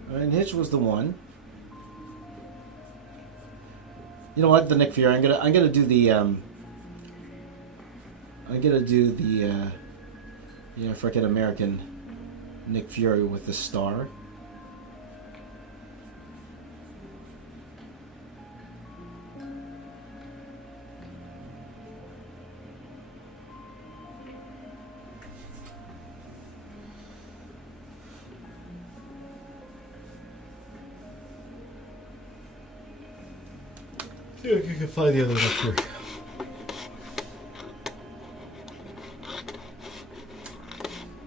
Brian Hitch was the one. You know what? The Nick Fury. I'm gonna do the freaking American Nick Fury with the star. Yeah, you can find the other one up here.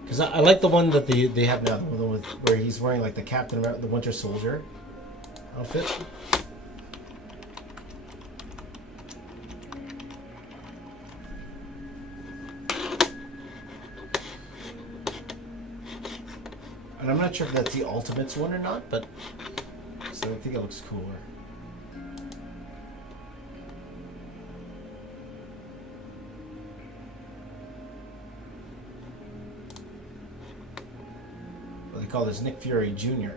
Because I like the one that they have now, the one with, where he's wearing like the Captain America, the Winter Soldier outfit. And I'm not sure if that's the Ultimates one or not, but so I think it looks cooler. They call this Nick Fury Jr.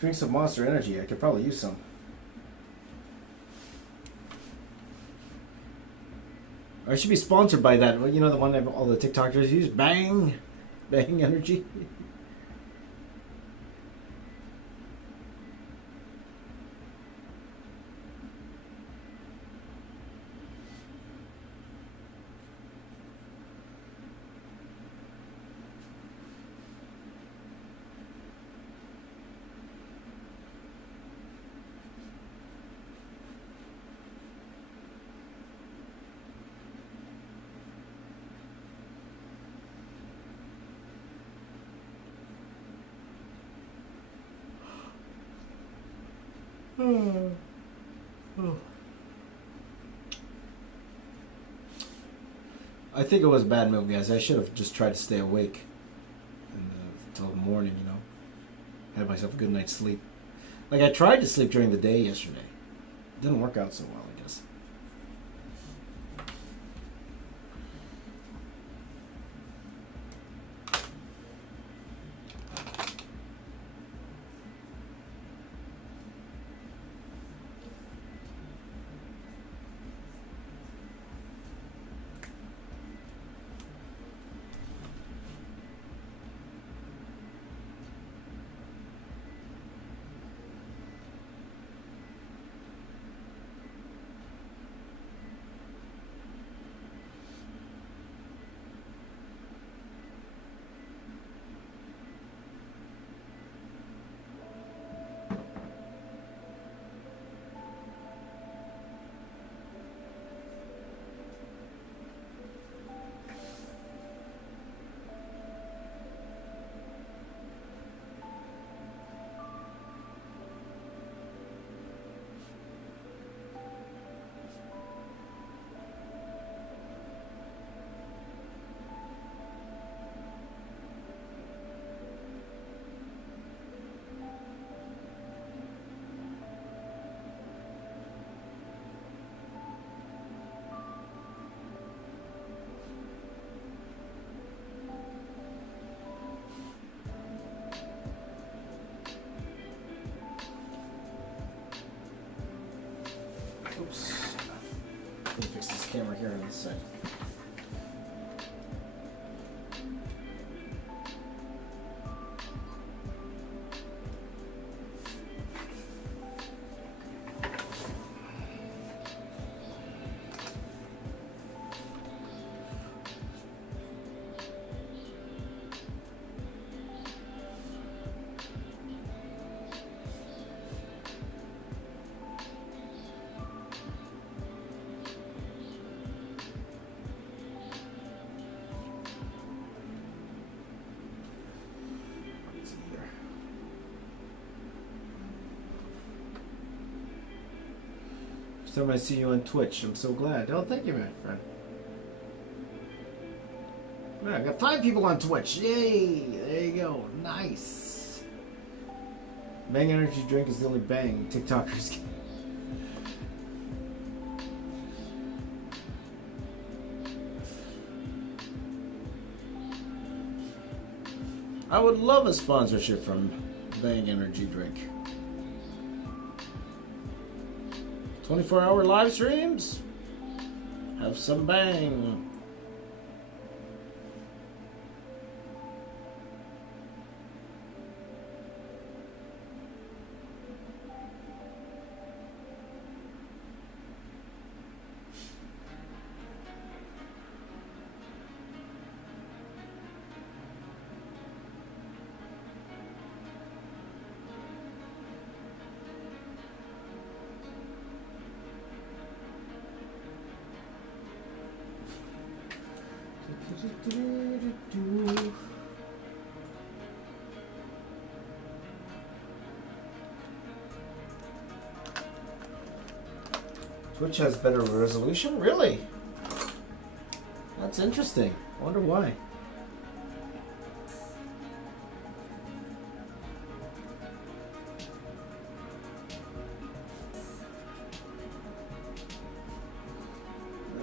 Drink some Monster Energy. I could probably use some. I should be sponsored by that. You know, the one that all the TikTokers use? Bang! Bang Energy. I think it was a bad movie, guys. I should have just tried to stay awake until the morning, you know. Had myself a good night's sleep. Like, I tried to sleep during the day yesterday. Didn't work out so well, I guess. camera here on this side. First time I see you on Twitch, I'm so glad. Oh, thank you, my friend. All right, I got 5 people on Twitch. Yay! There you go. Nice. Bang energy drink is the only bang TikTokers get. I would love a sponsorship from Bang Energy Drink. 24-hour live streams. Have some bang. Twitch has better resolution? Really? That's interesting. I wonder why.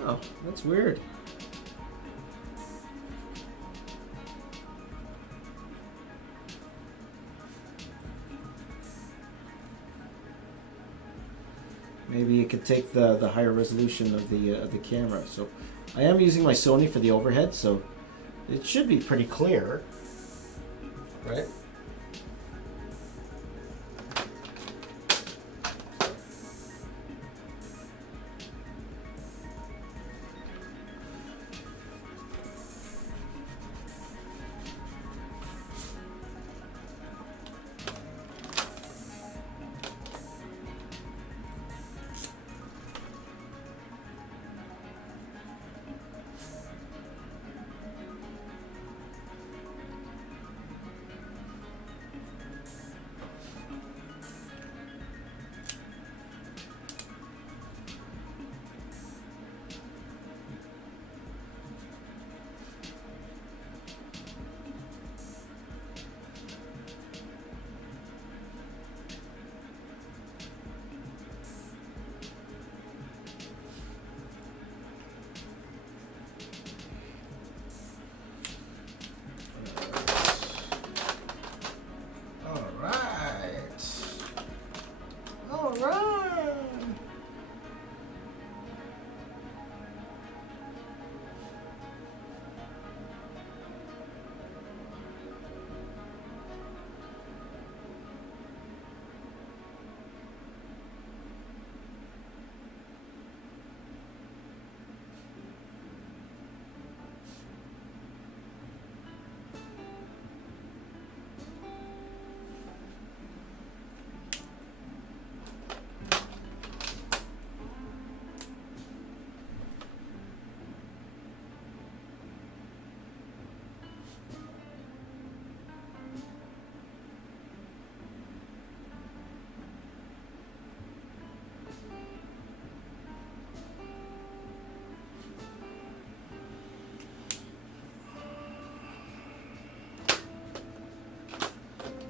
Oh, that's weird. Maybe it could take the higher resolution of the camera. So I am using my Sony for the overhead, so it should be pretty clear, right?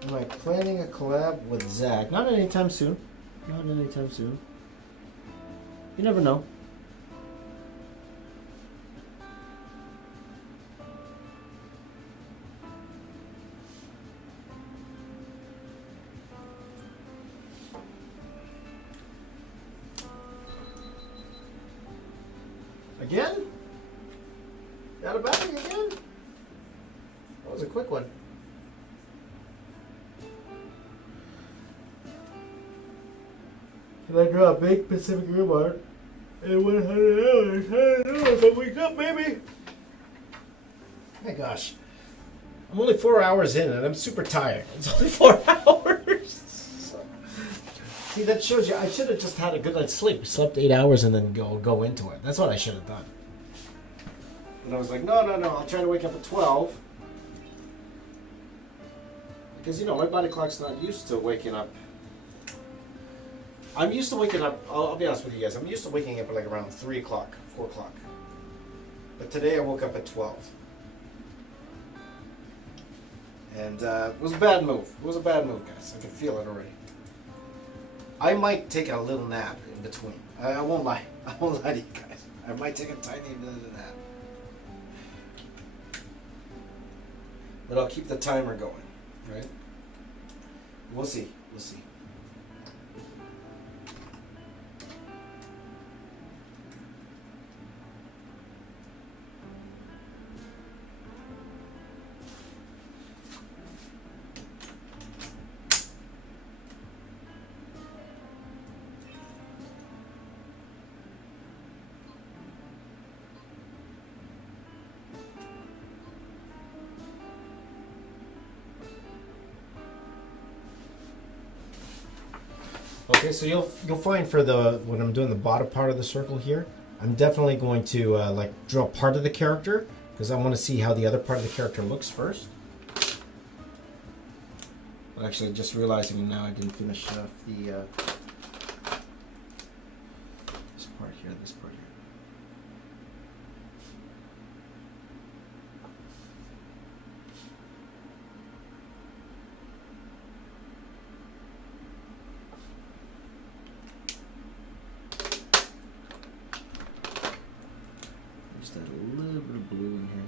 Am I planning a collab with Zach? Not anytime soon. Not anytime soon. You never know. quick one. Can I draw a big Pacific Rim art in 100 hours? I don't know if I wake up, maybe. My gosh. I'm only 4 hours in and I'm super tired. It's only 4 hours. See, that shows you I should have just had a good night's sleep. Slept 8 hours and then go into it. That's what I should have done. And I was like, no, I'll try to wake up at 12. Because, you know, my body clock's not used to waking up. I'm used to waking up, I'll be honest with you guys, I'm used to waking up at like around 3 o'clock, 4 o'clock. But today I woke up at 12. And it was a bad move. It was a bad move, guys. I can feel it already. I might take a little nap in between. I won't lie. I won't lie to you guys. I might take a tiny little nap. But I'll keep the timer going, right? We'll see. We'll see. Okay, so you'll find for when I'm doing the bottom part of the circle here, I'm definitely going to like draw part of the character because I want to see how the other part of the character looks first. But actually, just realizing now I didn't finish off the this part here. Just add a little bit of blue in here.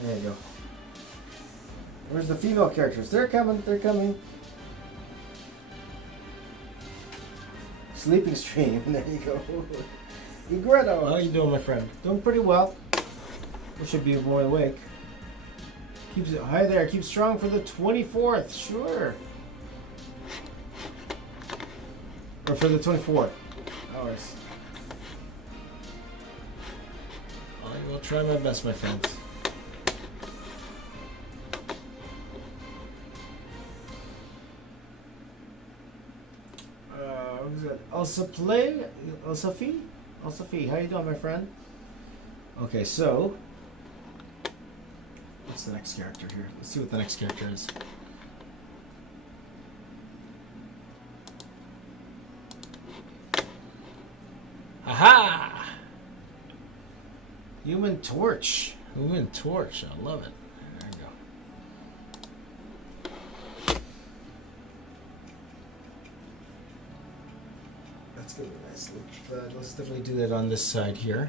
There you go. Where's the female characters? They're coming, they're coming. Sleeping stream, there you go. Egretto, how you doing, my friend? Doing pretty well. We should be more awake. Keeps it hi there, keep strong for the 24th, sure. Or for the 24th hours. I will try my best, my friends. Elsafi, how you doing, my friend? Okay, so what's the next character here? Let's see what the next character is. Aha! Human Torch. Human Torch. I love it. There you go. That's gonna be nice. Let's definitely do that on this side here.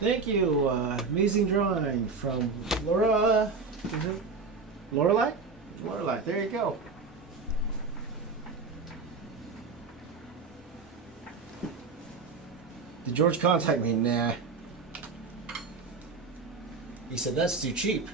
Thank you. Amazing drawing from Laura. Is it Lorelai? Lorelai. There you go. Did George contact me? Nah. He said that's too cheap.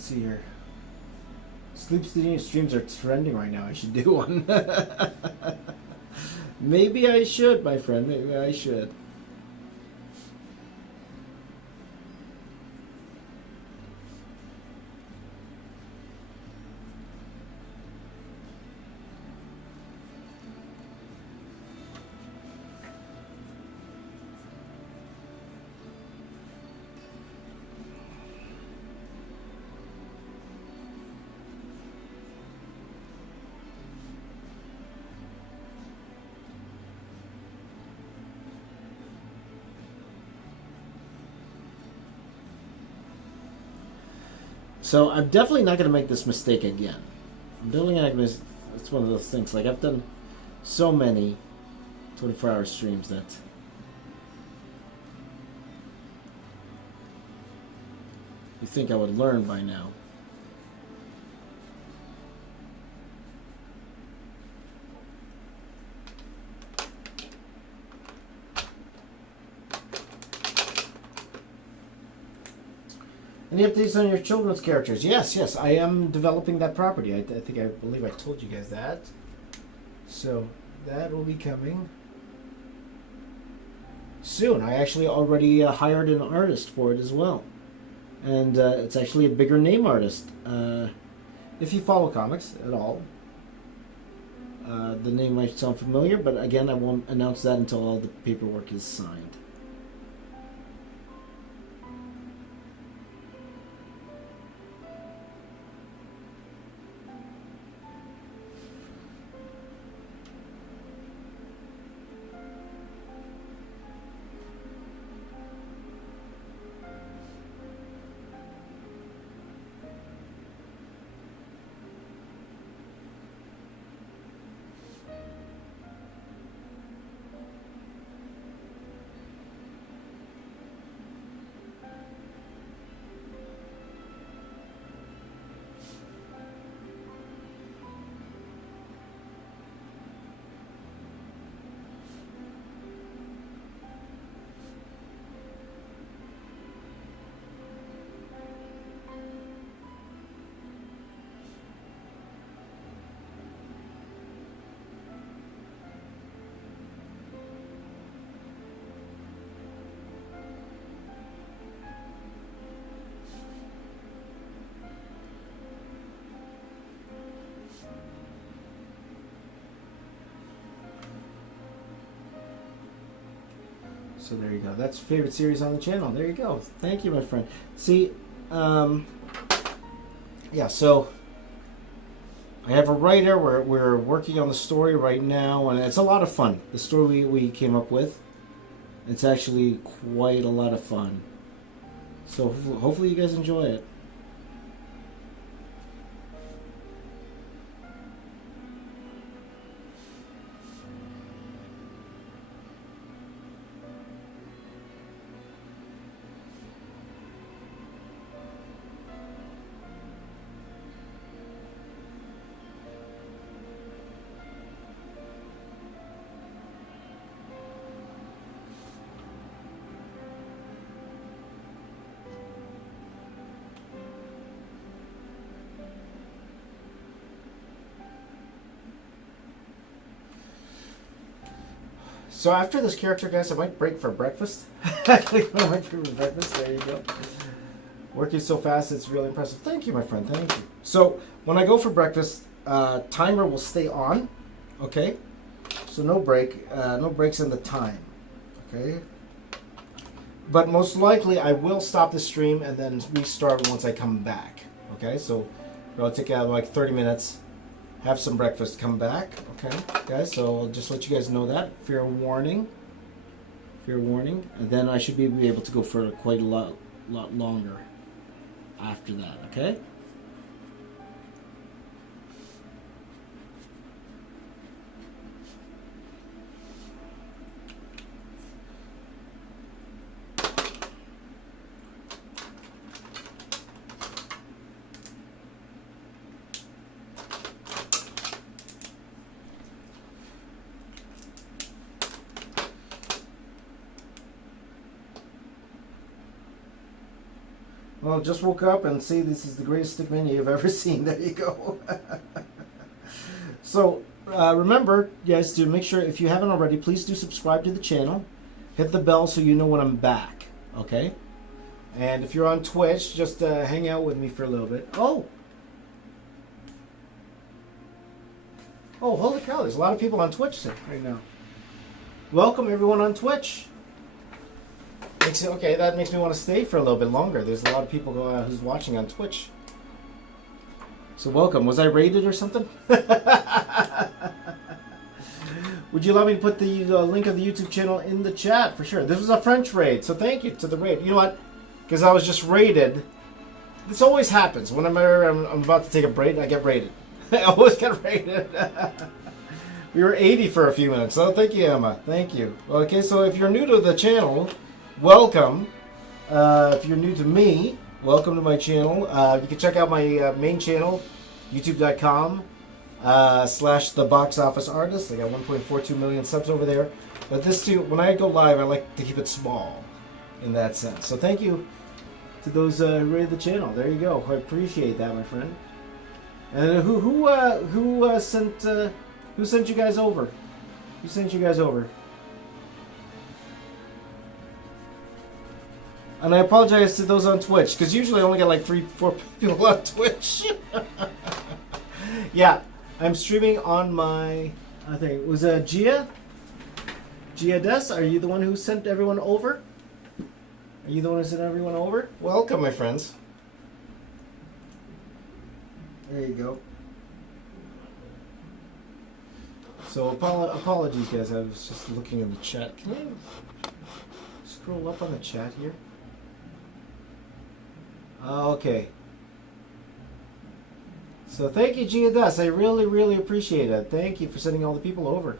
let's see here. Sleep streams are trending right now. I should do one. Maybe I should, my friend. Maybe I should. So I'm definitely not going to make this mistake again. I'm definitely not going to. It's one of those things. Like I've done so many 24-hour streams that you think I would learn by now. Any updates on your children's characters? Yes, yes, I am developing that property. I believe I told you guys that. So that will be coming soon. I actually already hired an artist for it as well, and it's actually a bigger name artist. If you follow comics at all, the name might sound familiar, but again, I won't announce that until all the paperwork is signed. So there you go. That's favorite series on the channel. There you go. Thank you, my friend. See, yeah, so I have a writer. We're working on the story right now, and it's a lot of fun. The story we came up with, it's actually quite a lot of fun. So hopefully you guys enjoy it. So after this character, guys, I might break for breakfast. I might break for breakfast. There you go. Working so fast, it's really impressive. Thank you, my friend. Thank you. So when I go for breakfast, timer will stay on. Okay. So no break. No breaks in the time. Okay. But most likely, I will stop the stream and then restart once I come back. Okay. So I'll take like 30 minutes. Have some breakfast, come back, okay, guys? So I'll just let you guys know that. Fair warning. Fair warning. And then I should be able to go for quite a lot longer after that, okay? Well, just woke up and see this is the greatest Stickman you've ever seen. There you go. So remember, guys, to make sure, if you haven't already, please do subscribe to the channel. Hit the bell so you know when I'm back. Okay? And if you're on Twitch, just hang out with me for a little bit. Oh, holy cow, there's a lot of people on Twitch right now. Welcome, everyone on Twitch. Okay, that makes me want to stay for a little bit longer. There's a lot of people who's watching on Twitch. So welcome. Was I raided or something? Would you allow me to put the link of the YouTube channel in the chat? For sure. This was a French raid, so thank you to the raid. You know what? Because I was just raided. This always happens. Whenever I'm about to take a break, I get raided. I always get raided. We were 80 for a few minutes. So thank you, Emma. Thank you. Okay, so if you're new to the channel, welcome. If you're new to me, welcome to my channel. You can check out my main channel, youtube.com /the box office artist. I got 1.42 million subs over there. But this too, when I go live, I like to keep it small in that sense. So thank you to those who rated the channel. There you go. I appreciate that, my friend. And who sent you guys over? Who sent you guys over? And I apologize to those on Twitch, because usually I only get like 3-4 people on Twitch. Yeah, I'm streaming on my, I think it was Gia Des. Are you the one who sent everyone over? Are you the one who sent everyone over? Welcome, my friends. There you go. So apologies, guys. I was just looking in the chat. Can I scroll up on the chat here? Okay. So thank you, Gia Das. I really, really appreciate it. Thank you for sending all the people over.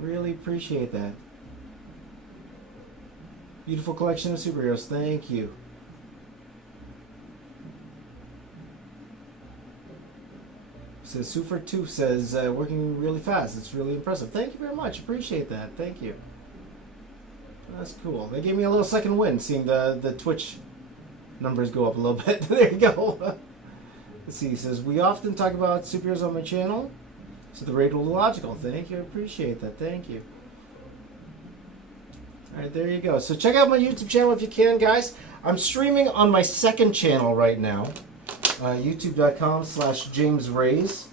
Really appreciate that. Beautiful collection of superheroes. Thank you. Says Super Tooth says working really fast. It's really impressive. Thank you very much. Appreciate that. Thank you. That's cool. They gave me a little second win seeing the Twitch numbers go up a little bit. There you go. Let's see. He says we often talk about superheroes on my channel, so the raid will be logical. Thank you. I appreciate that. Thank you. All right, there you go. So check out my YouTube channel if you can, guys. I'm streaming on my second channel right now. youtube.com/JamesRays.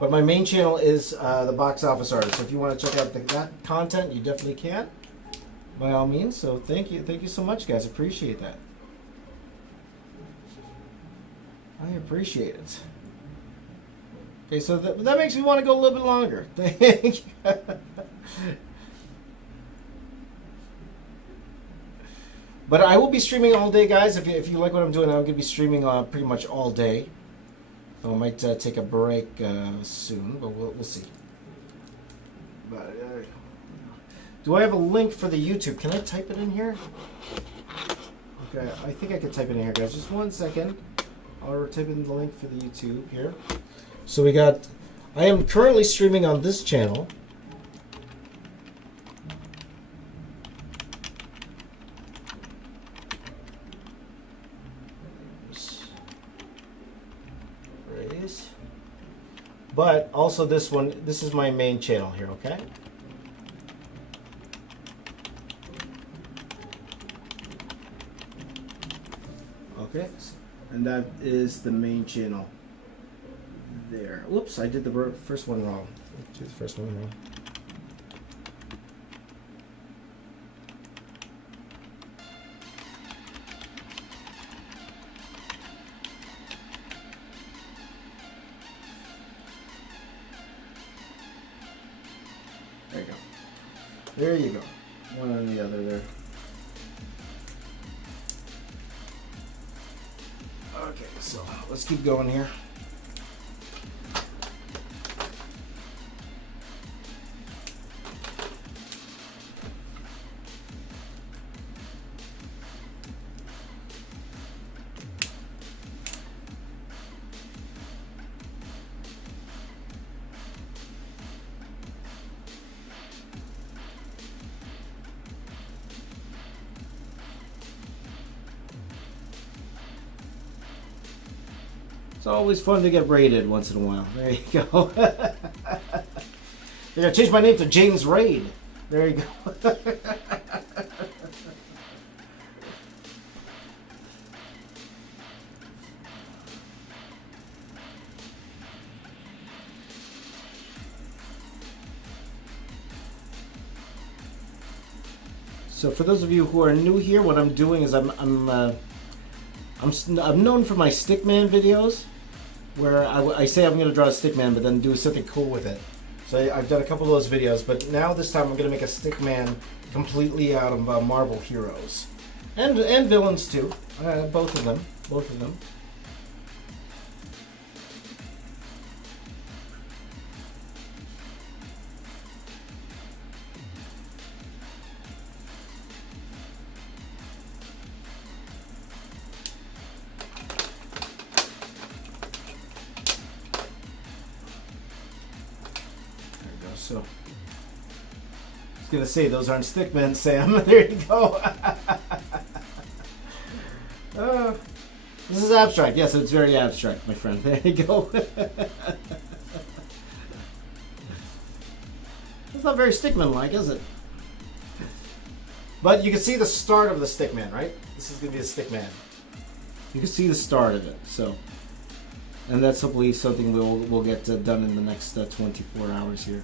But my main channel is the box office artist. So if you want to check out that content, you definitely can, by all means. So thank you so much, guys. Appreciate that. I appreciate it. Okay, so that makes me want to go a little bit longer. Thank you. But I will be streaming all day, guys. If you like what I'm doing, I'm going to be streaming pretty much all day. So I might take a break soon, but we'll see. But, do I have a link for the YouTube? Can I type it in here? Okay, I think I could type it in here, guys. Just 1 second. I'll type in the link for the YouTube here. So we got... I am currently streaming on this channel. But also this one, this is my main channel here, okay? Okay, and that is the main channel there. Whoops, I did the first one wrong. Let's do the first one wrong. There you go. There you go. One on the other there. Okay, so let's keep going here. It's always fun to get raided once in a while. There you go. They're gonna change my name to James Raid. There you go. So for those of you who are new here, what I'm doing is I'm known for my Stickman videos, where I say I'm going to draw a Stickman, but then do something cool with it. So I've done a couple of those videos, but now this time I'm going to make a Stickman completely out of Marvel heroes and villains too. Both of them. So, I was gonna say those aren't Stickmen, Sam. There you go. This is abstract. Yes, it's very abstract, my friend. There you go. It's not very Stickman-like, is it? But you can see the start of the Stickman, right? This is gonna be a Stickman. You can see the start of it. So, and that's hopefully something we'll get done in the next 24 hours here.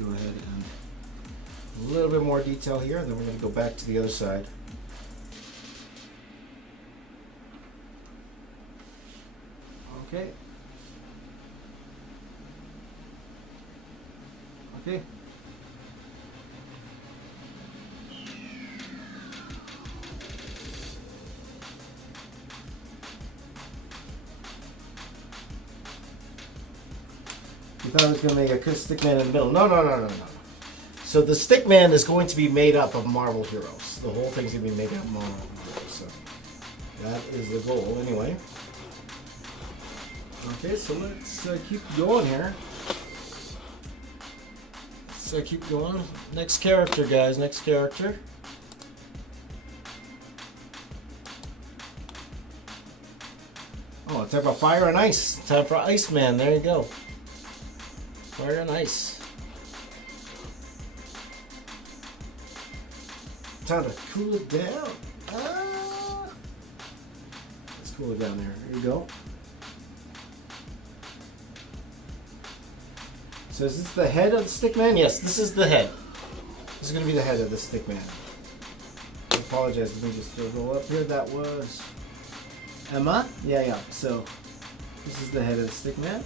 Go ahead and a little bit more detail here, and then we're going to go back to the other side. Okay. Okay. You thought I was going to make a Stickman in the middle. No. So the Stickman is going to be made up of Marvel heroes. The whole thing's going to be made up of Marvel heroes. So that is the goal anyway. Okay, so let's keep going here. Let's keep going. Next character, guys. Next character. Oh, time for fire and ice. Time for Iceman. There you go. Fire and ice. Time to cool it down. Let's cool it down there. There you go. So is this the head of the Stickman? Yes, this is the head. This is going to be the head of the Stickman. I apologize. Let me just roll up here. That was Emma. Yeah. So this is the head of the Stickman.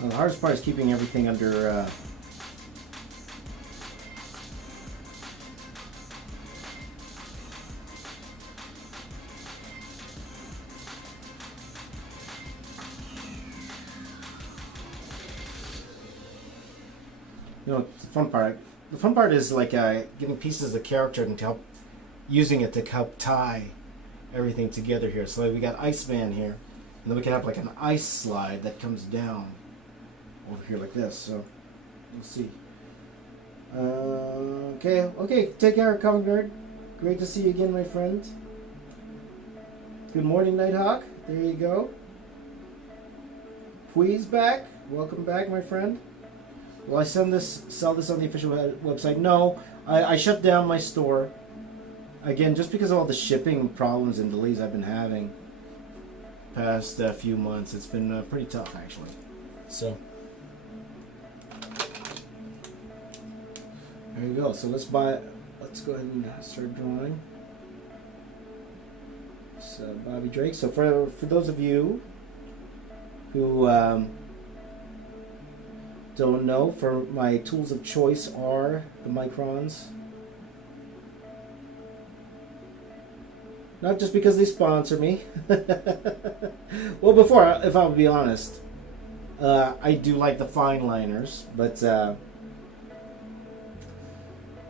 Well, the hardest part is keeping everything under the fun part. The fun part is like getting pieces of the character and using it to help tie everything together here. So like we got Iceman here, and then we can have like an ice slide that comes down over here like this. So we'll see. Okay. Take care, Comic Nerd. Great to see you again, my friend. Good morning, Nighthawk. There you go. Please back. Welcome back, my friend. Will I sell this on the official website? No, I shut down my store. Again, just because of all the shipping problems and delays I've been having past few months. It's been pretty tough, actually. So, there you go. So let's go ahead and start drawing. So Bobby Drake. So for those of you who don't know, for my tools of choice are the microns. Not just because they sponsor me. Well, before, if I'll be honest, I do like the fine liners, but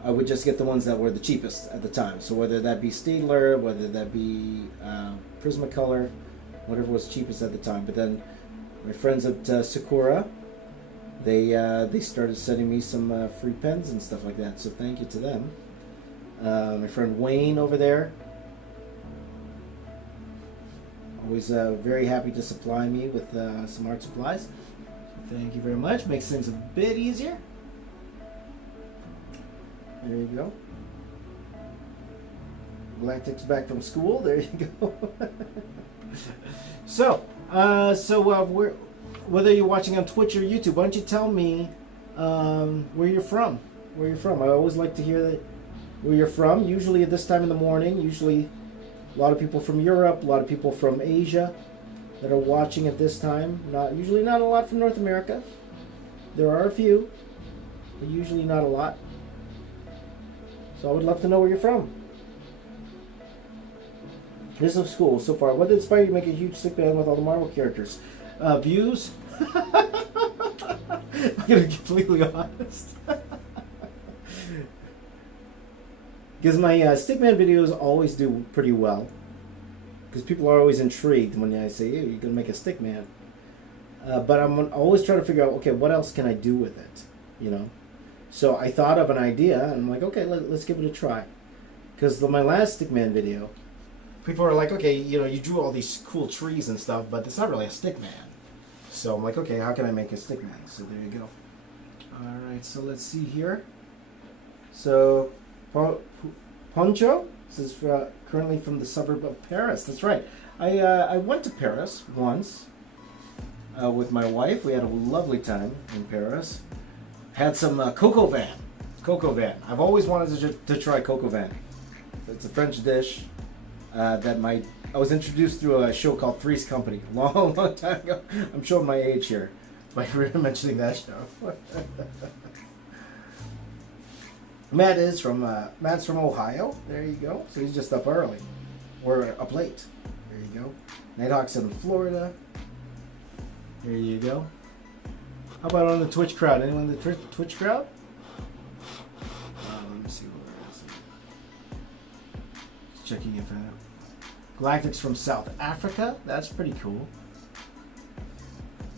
I would just get the ones that were the cheapest at the time. So whether that be Staedtler, whether that be Prismacolor, whatever was cheapest at the time. But then my friends at Sakura, they started sending me some free pens and stuff like that. So thank you to them. My friend Wayne over there, always very happy to supply me with some art supplies. Thank you very much. Makes things a bit easier. There you go. Galactic's back from school. There you go. So whether you're watching on Twitch or YouTube, why don't you tell me where you're from? Where you're from? I always like to hear that where you're from. Usually at this time in the morning. Usually a lot of people from Europe, a lot of people from Asia that are watching at this time. Usually not a lot from North America. There are a few, but usually not a lot. So I would love to know where you're from. This is cool so far. What inspired you to make a huge stickman with all the Marvel characters? Views? I'm gonna be completely honest. Because my stickman videos always do pretty well. Because people are always intrigued when I say, hey, you're gonna make a stickman. But I'm always trying to figure out, okay, what else can I do with it? You know? So I thought of an idea, and I'm like, okay, let's give it a try. Because my last stickman video, people are like, okay, you know, you drew all these cool trees and stuff, but it's not really a stickman. So I'm like, okay, how can I make a stickman? So there you go. All right, so let's see here. So Poncho, this is currently from the suburb of Paris. That's right. I went to Paris once with my wife. We had a lovely time in Paris. Had some coco van. Coco van. I've always wanted to try coco van. It's a French dish that I was introduced through a show called Three's Company a long, long time ago. I'm showing my age here by mentioning that show. Matt's from Ohio. There you go. So he's just up early, or up late. There you go. Nighthawk's in Florida. There you go. How about on the Twitch crowd? Anyone in the Twitch crowd? Let me see where is it. Just checking if Galactic's from South Africa. That's pretty cool.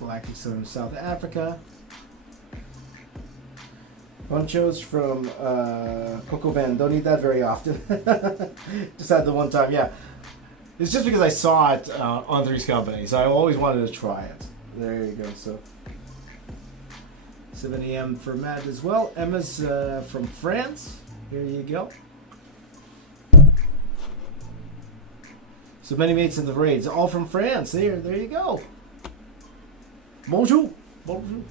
Galactic's from South Africa. Poncho's from Coco Van. Don't eat that very often. Just had the one time, yeah. It's just because I saw it on Three's Company, so I always wanted to try it. There you go. So 7 a.m. for Matt as well. Emma's from France. Here you go. So many mates in the raids, all from France. There you go. Bonjour. Bonjour.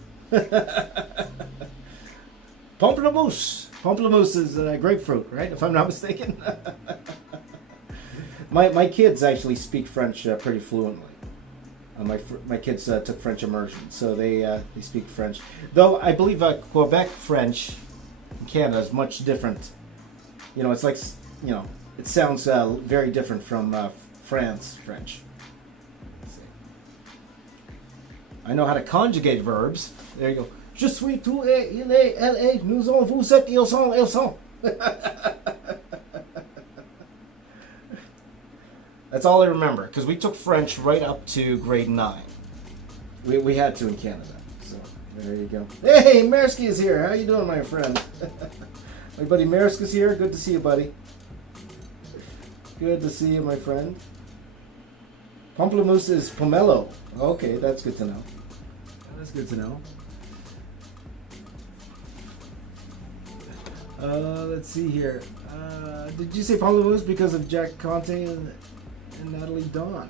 Pamplemousse. Pamplemousse is grapefruit, right? If I'm not mistaken. My kids actually speak French pretty fluently. My kids took French immersion, so they speak French. Though I believe Quebec French in Canada is much different. You know, it's like, you know, it sounds very different from France French. I know how to conjugate verbs. There you go. Je suis tout et il est, elle est, nous on, vous êtes, ils sont, elles sont. That's all I remember, because we took French right up to grade 9. We had to in Canada. So there you go. Hey, Mersky is here. How you doing, my friend? My buddy Mersky's here. Good to see you, buddy. Good to see you, my friend. Pamplemousse is pomelo. Okay, that's good to know. That's good to know. Let's see here. Did you say Pamplemousse because of Jack Conte and Natalie Dawn?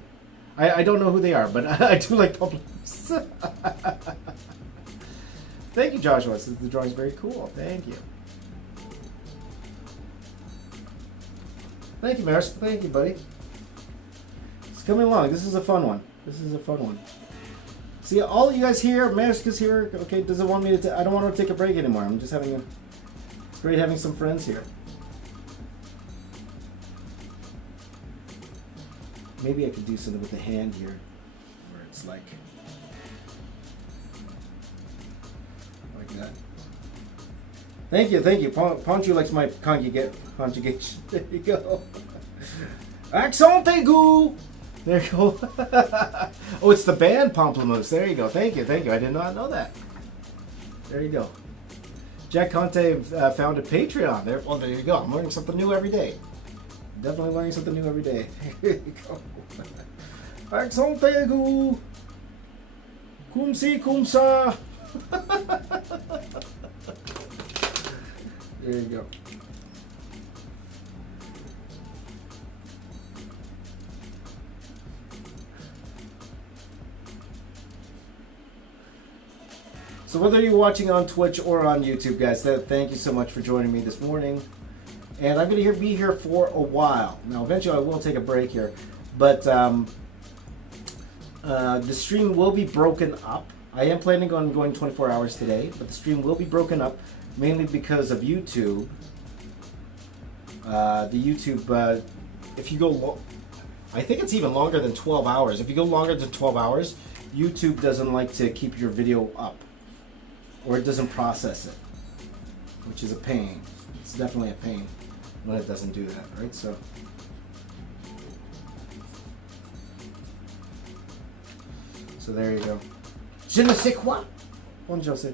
I don't know who they are, but I do like Pamplemousse. Thank you, Joshua. The drawing's very cool. Thank you. Thank you, Maris. Thank you, buddy. It's coming along. This is a fun one. This is a fun one. See, all you guys here, Mask is here. Okay, doesn't want me to. I don't want to take a break anymore. I'm just having a. It's great having some friends here. Maybe I could do something with the hand here, where it's like that. Thank you, thank you. Poncho likes my conjugation. There you go. Accent aigu. There you go. Oh, it's the band Pamplemousse. There you go. Thank you, thank you. I did not know that. There you go. Jack Conte founded Patreon. Well, there you go. I'm learning something new every day. Definitely learning something new every day. There you go. Accent aigu. Cum si, cum sa. There you go. So whether you're watching on Twitch or on YouTube, guys, thank you so much for joining me this morning. And I'm going to be here for a while. Now, eventually I will take a break here. But the stream will be broken up. I am planning on going 24 hours today, but the stream will be broken up mainly because of YouTube. The YouTube, if you go, I think it's even longer than 12 hours. If you go longer than 12 hours, YouTube doesn't like to keep your video up, or it doesn't process it, which is a pain. It's definitely a pain when it doesn't do that, right? So there you go. Je ne sais quoi. Bonjour, c'est.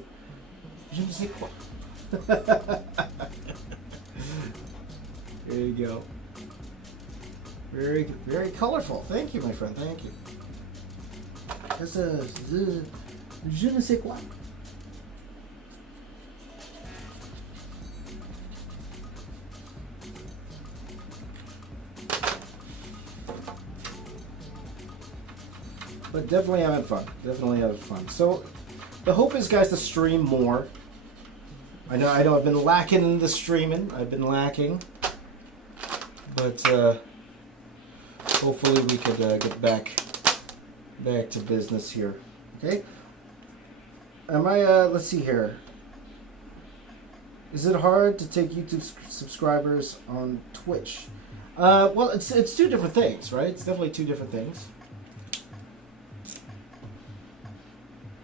Je ne sais quoi. There you go. Very, very colorful. Thank you, my friend. Thank you. That's a je ne sais quoi. But definitely having fun. Definitely having fun. So the hope is, guys, to stream more. I know I've been lacking in the streaming. I've been lacking. But hopefully we could get back to business here. Okay? Am I let's see here. Is it hard to take YouTube subscribers on Twitch? Well, it's two different things, right? It's definitely two different things.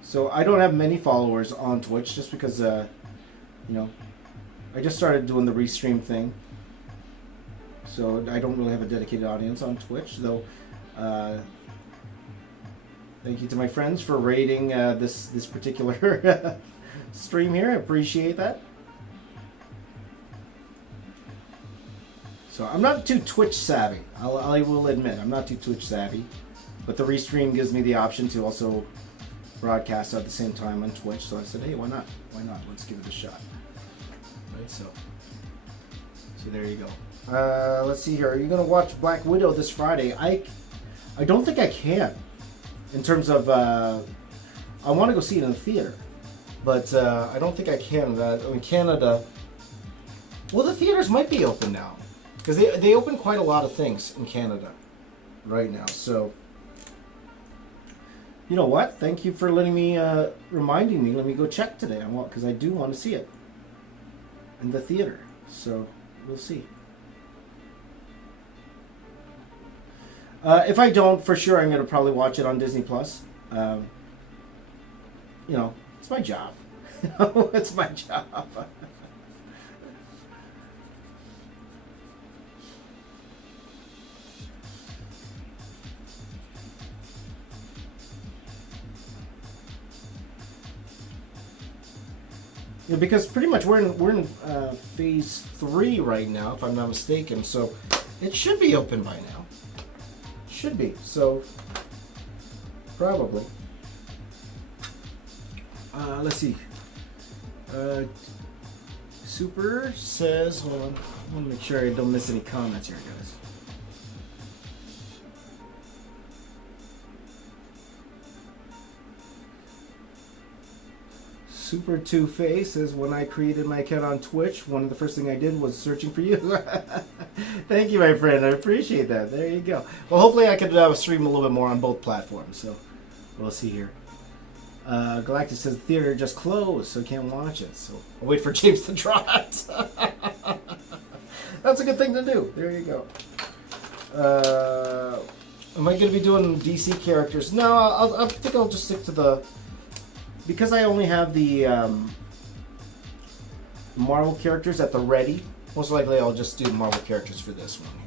So I don't have many followers on Twitch just because, you know, I just started doing the restream thing. So I don't really have a dedicated audience on Twitch, though. Thank you to my friends for rating this particular stream here. I appreciate that. So I'm not too Twitch savvy. I will admit I'm not too Twitch savvy, but the restream gives me the option to also broadcast at the same time on Twitch, so I said, hey, why not? Why not? Let's give it a shot. Right, so there you go. Let's see here. Are you gonna watch Black Widow this Friday? I don't think I can. In terms of, I want to go see it in the theater, but I don't think I can. I mean, Canada. Well, the theaters might be open now because they open quite a lot of things in Canada right now. So. You know what? Thank you for letting me, reminding me. Let me go check today. Because I do want to see it in the theater. So we'll see. If I don't, for sure, I'm going to probably watch it on Disney Plus. You know, it's my job. It's my job. Yeah, because pretty much we're in phase 3 right now, if I'm not mistaken. So it should be open by now. Should be. So probably. Let's see. Super says, hold on. I want to make sure I don't miss any comments here, guys. Super Two-Face says, when I created my account on Twitch, one of the first thing I did was searching for you. Thank you, my friend. I appreciate that. There you go. Well, hopefully I could stream a little bit more on both platforms. So we'll see here. Galactus says the theater just closed, so can't watch it. So I'll wait for James to draw it. That's a good thing to do. There you go. Am I going to be doing DC characters? No, I think I'll just stick to the... Because I only have the Marvel characters at the ready, most likely I'll just do Marvel characters for this one here.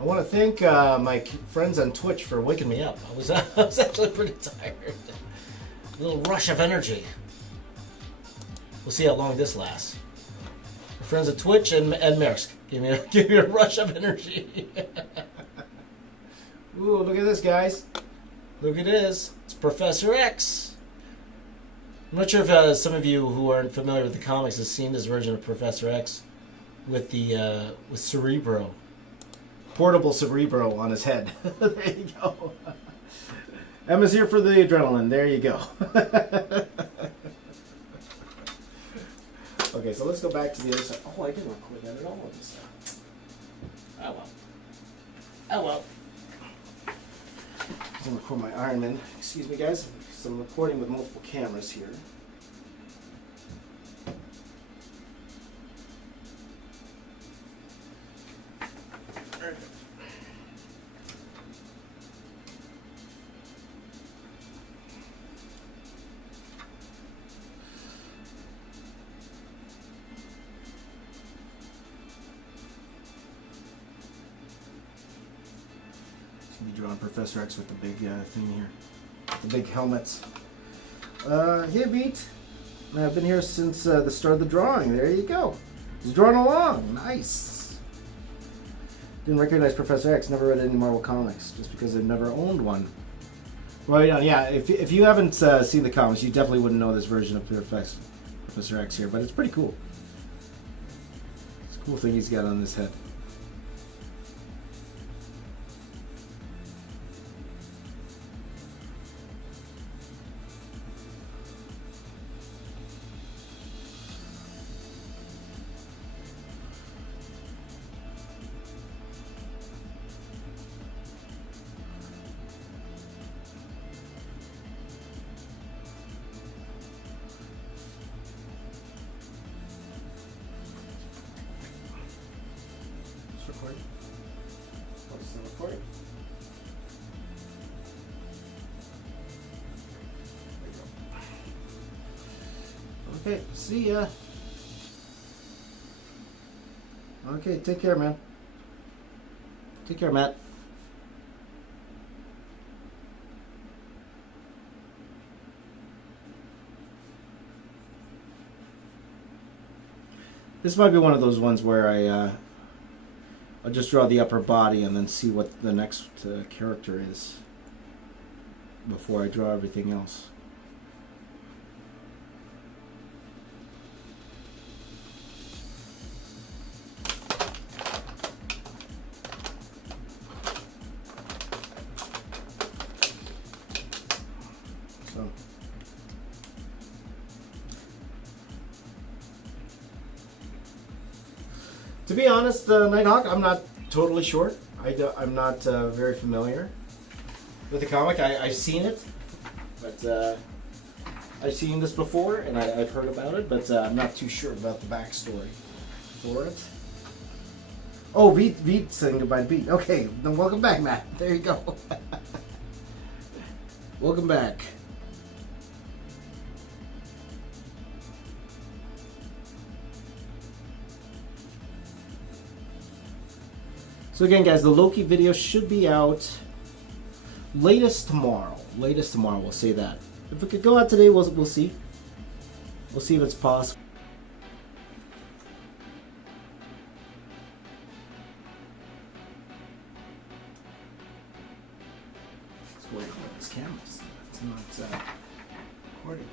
I want to thank my friends on Twitch for waking me up. I was actually pretty tired. A little rush of energy. We'll see how long this lasts. My friends at Twitch and Maersk give me a rush of energy. Ooh, look at this, guys. Look at this. It's Professor X. I'm not sure if some of you who aren't familiar with the comics have seen this version of Professor X with the with Cerebro. Portable Cerebro on his head. There you go. Emma's here for the adrenaline. There you go. Okay, so let's go back to the other side. Oh, I didn't record that at all this time. Oh well. Oh well. I'm going to record my Iron Man. Excuse me, guys. So I'm recording with multiple cameras here. Drawing Professor X with the big thing here, the big helmets. Hey, Beat. I've been here since the start of the drawing. There you go. He's drawing along. Nice. Didn't recognize Professor X. Never read any Marvel comics, just because I've never owned one. Right on. Yeah. If you haven't seen the comics, you definitely wouldn't know this version of Professor X here. But it's pretty cool. It's a cool thing he's got on his head. Recording. Oh, it's still recording. There you go. Okay, see ya. Okay, take care, man. Take care, Matt. This might be one of those ones where I'll just draw the upper body and then see what the next character is before I draw everything else. So. To be honest, Nighthawk, I'm not totally sure. I'm not very familiar with the comic. I've seen it, but I've seen this before, and I've heard about it, but I'm not too sure about the backstory for it. Oh, Veet saying goodbye to Pete. Okay, then welcome back, Matt. There you go. Welcome back. So again, guys, the Loki video should be out latest tomorrow. Latest tomorrow, we'll say that. If it could go out today, we'll see. We'll see if it's possible. Let's wait for this camera. It's not recording.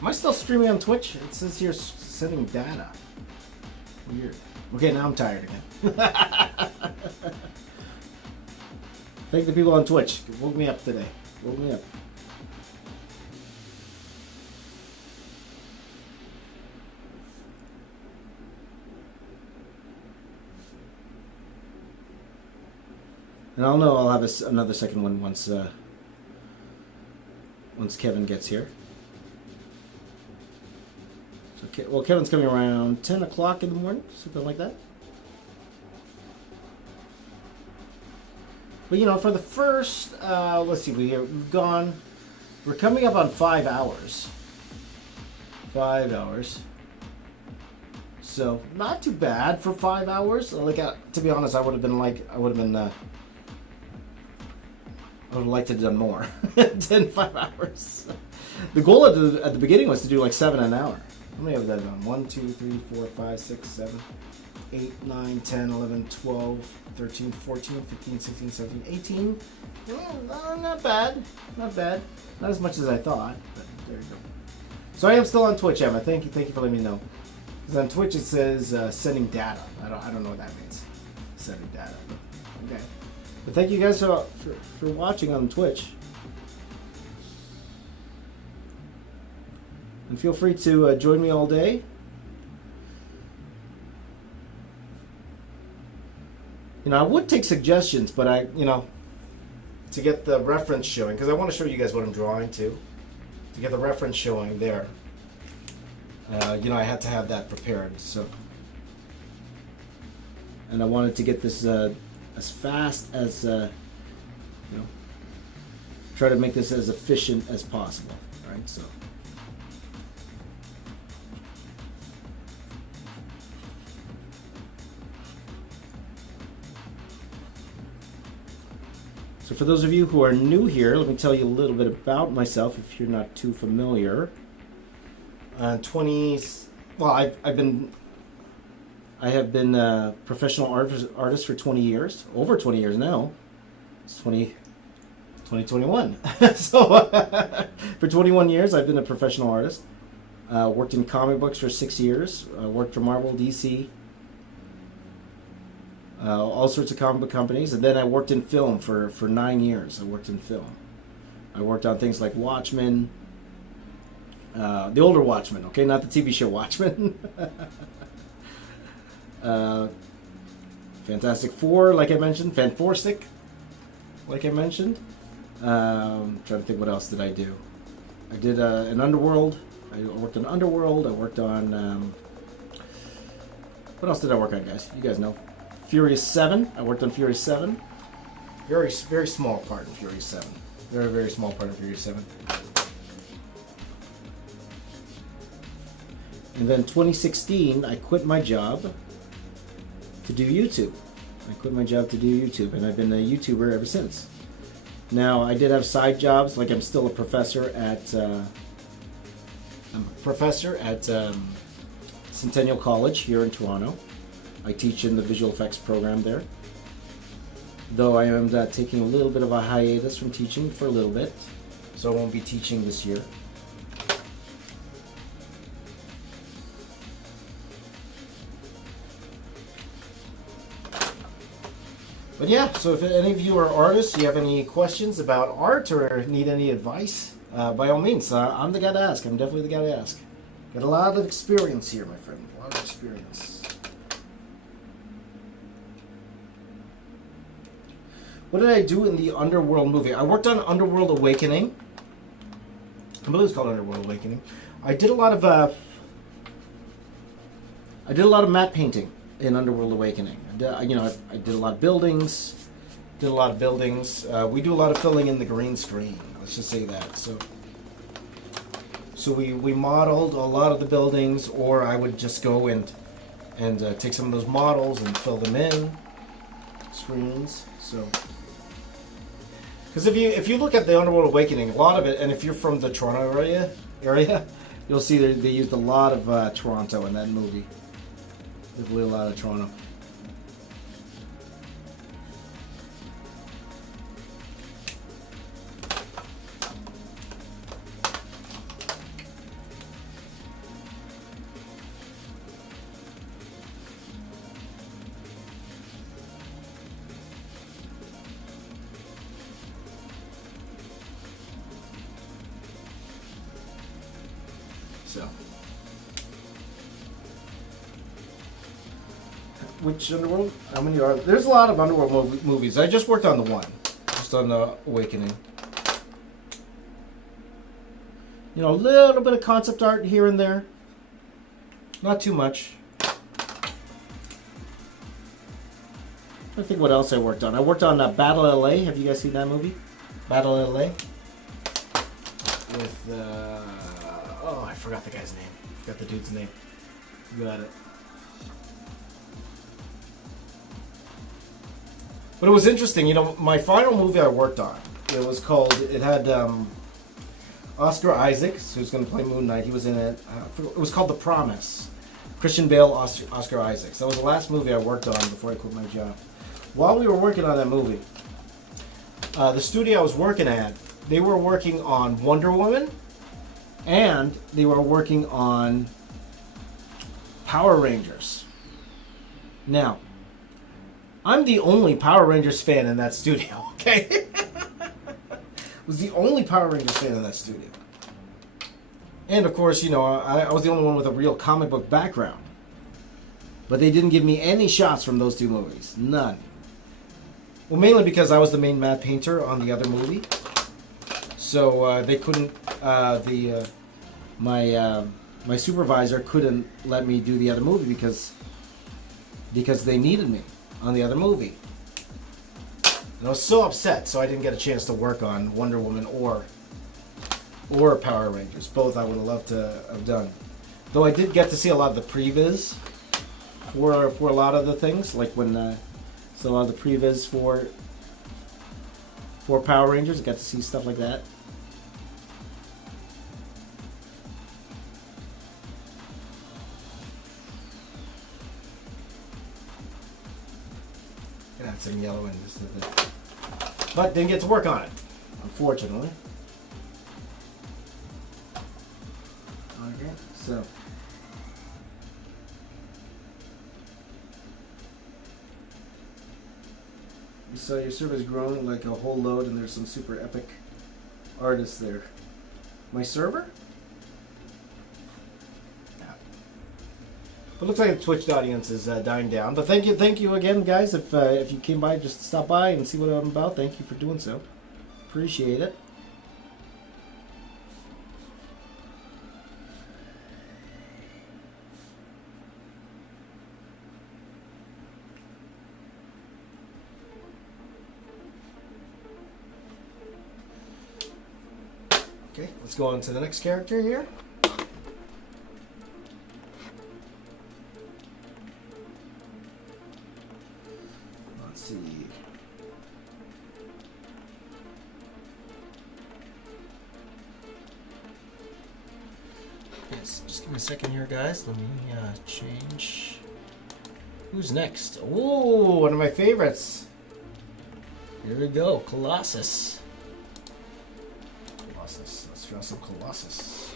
Am I still streaming on Twitch? It says here sending data. Weird. Okay, now I'm tired again. Thank the people on Twitch. Woke me up today. Woke me up. And I'll know I'll have another second one once Kevin gets here. So, well, Kevin's coming around 10 o'clock in the morning, something like that. But, you know, for the first, let's see, we're coming up on 5 hours. 5 hours. So, not too bad for 5 hours. Like, to be honest, I would have liked to have done more than 5 hours. The goal at the beginning was to do like 7 an hour. How many have I done? 1, 2, 3, 4, 5, 6, 7, 8, 9, 10, 11, 12, 13, 14, 15, 16, 17, 18. Not bad. Not bad. Not as much as I thought, but there you go. So I am still on Twitch, Emma. Thank you for letting me know. Because on Twitch it says sending data. I don't know what that means. Sending data. But, okay. But thank you guys for watching on Twitch. And feel free to join me all day. You know, I would take suggestions, but to get the reference showing, because I want to show you guys what I'm drawing to get the reference showing there. I had to have that prepared. So, and I wanted to get this as fast as try to make this as efficient as possible. Right? So. So for those of you who are new here, let me tell you a little bit about myself if you're not too familiar. I have been a professional artist for 20 years, over 20 years now. It's 2021. So for 21 years, I've been a professional artist. Worked in comic books for 6 years. Worked for Marvel, DC. All sorts of comic book companies, and then I worked in film for 9 years. I worked in film. I worked on things like Watchmen, the older Watchmen, okay, not the TV show Watchmen. Fantastic Four, like I mentioned, Fanforstic, like I mentioned. Trying to think what else did I do. I did an Underworld. I worked on Underworld. I worked on what else did I work on, guys? You guys know. Furious 7. I worked on Furious 7. Very, very small part in Furious 7. Very, very small part in Furious 7. And then 2016, I quit my job to do YouTube. And I've been a YouTuber ever since. Now, I did have side jobs, like I'm still a professor at Centennial College here in Toronto. I teach in the visual effects program there. Though I am taking a little bit of a hiatus from teaching for a little bit. So I won't be teaching this year. But yeah, so if any of you are artists, you have any questions about art or need any advice, by all means, I'm the guy to ask. I'm definitely the guy to ask. Got a lot of experience here, my friend. A lot of experience. What did I do in the Underworld movie? I worked on Underworld Awakening. I believe it's called Underworld Awakening. I did a lot of matte painting in Underworld Awakening. I did a lot of buildings. We do a lot of filling in the green screen. Let's just say that. So we modeled a lot of the buildings, or I would just go and take some of those models and fill them in screens. So. Because if you look at the Underworld Awakening, a lot of it, and if you're from the Toronto area, you'll see they used a lot of Toronto in that movie. Definitely a lot of Toronto. So, which Underworld? How many are there's a lot of Underworld movies. I just worked on the one, just on the Awakening. You know, a little bit of concept art here and there. Not too much. I think what else I worked on. I worked on Battle LA. Have you guys seen that movie? Battle LA. With oh, I forgot the guy's name. Forgot the dude's name. You got it. But it was interesting. You know, my final movie I worked on. It was called. It had Oscar Isaac, who's going to play Moon Knight. He was in it. It was called The Promise. Christian Bale, Oscar Isaac. That was the last movie I worked on before I quit my job. While we were working on that movie, the studio I was working at, they were working on Wonder Woman, and they were working on Power Rangers. Now, I'm the only Power Rangers fan in that studio, okay? Was the only Power Rangers fan in that studio. And of course, you know, I was the only one with a real comic book background. But they didn't give me any shots from those two movies. None. Well, mainly because I was the main matte painter on the other movie. So they couldn't, my supervisor couldn't let me do the other movie because they needed me on the other movie. And I was so upset, so I didn't get a chance to work on Wonder Woman or Power Rangers. Both I would have loved to have done. Though I did get to see a lot of the previs for a lot of the things, like when so a lot of the previs for Power Rangers. I got to see stuff like that. Add some yellow in this, but didn't get to work on it, unfortunately. Okay, so you saw your server's grown like a whole load, and there's some super epic artists there. My server? But it looks like the Twitch audience is dying down. But thank you again, guys. If you came by, just stop by and see what I'm about. Thank you for doing so. Appreciate it. Okay, let's go on to the next character here. Let's see. Yes, just give me a second here, guys. Let me change. Who's next? Oh, one of my favorites. Here we go, Colossus. Let's draw some Colossus.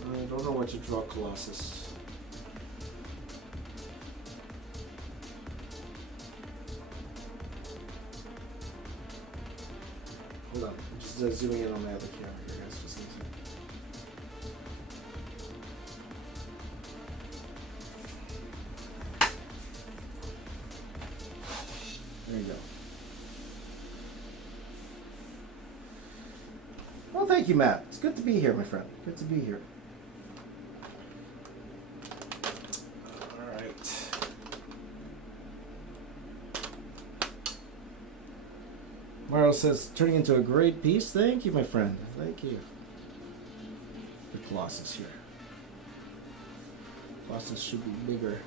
I don't know what to draw Colossus. Hold on, I'm just zooming in on my other camera here, guys. Just a second. There you go. Well, thank you, Matt. It's good to be here, my friend. Good to be here. All right. Mario says, turning into a great piece. Thank you, my friend. Thank you. The Colossus here. Colossus should be bigger.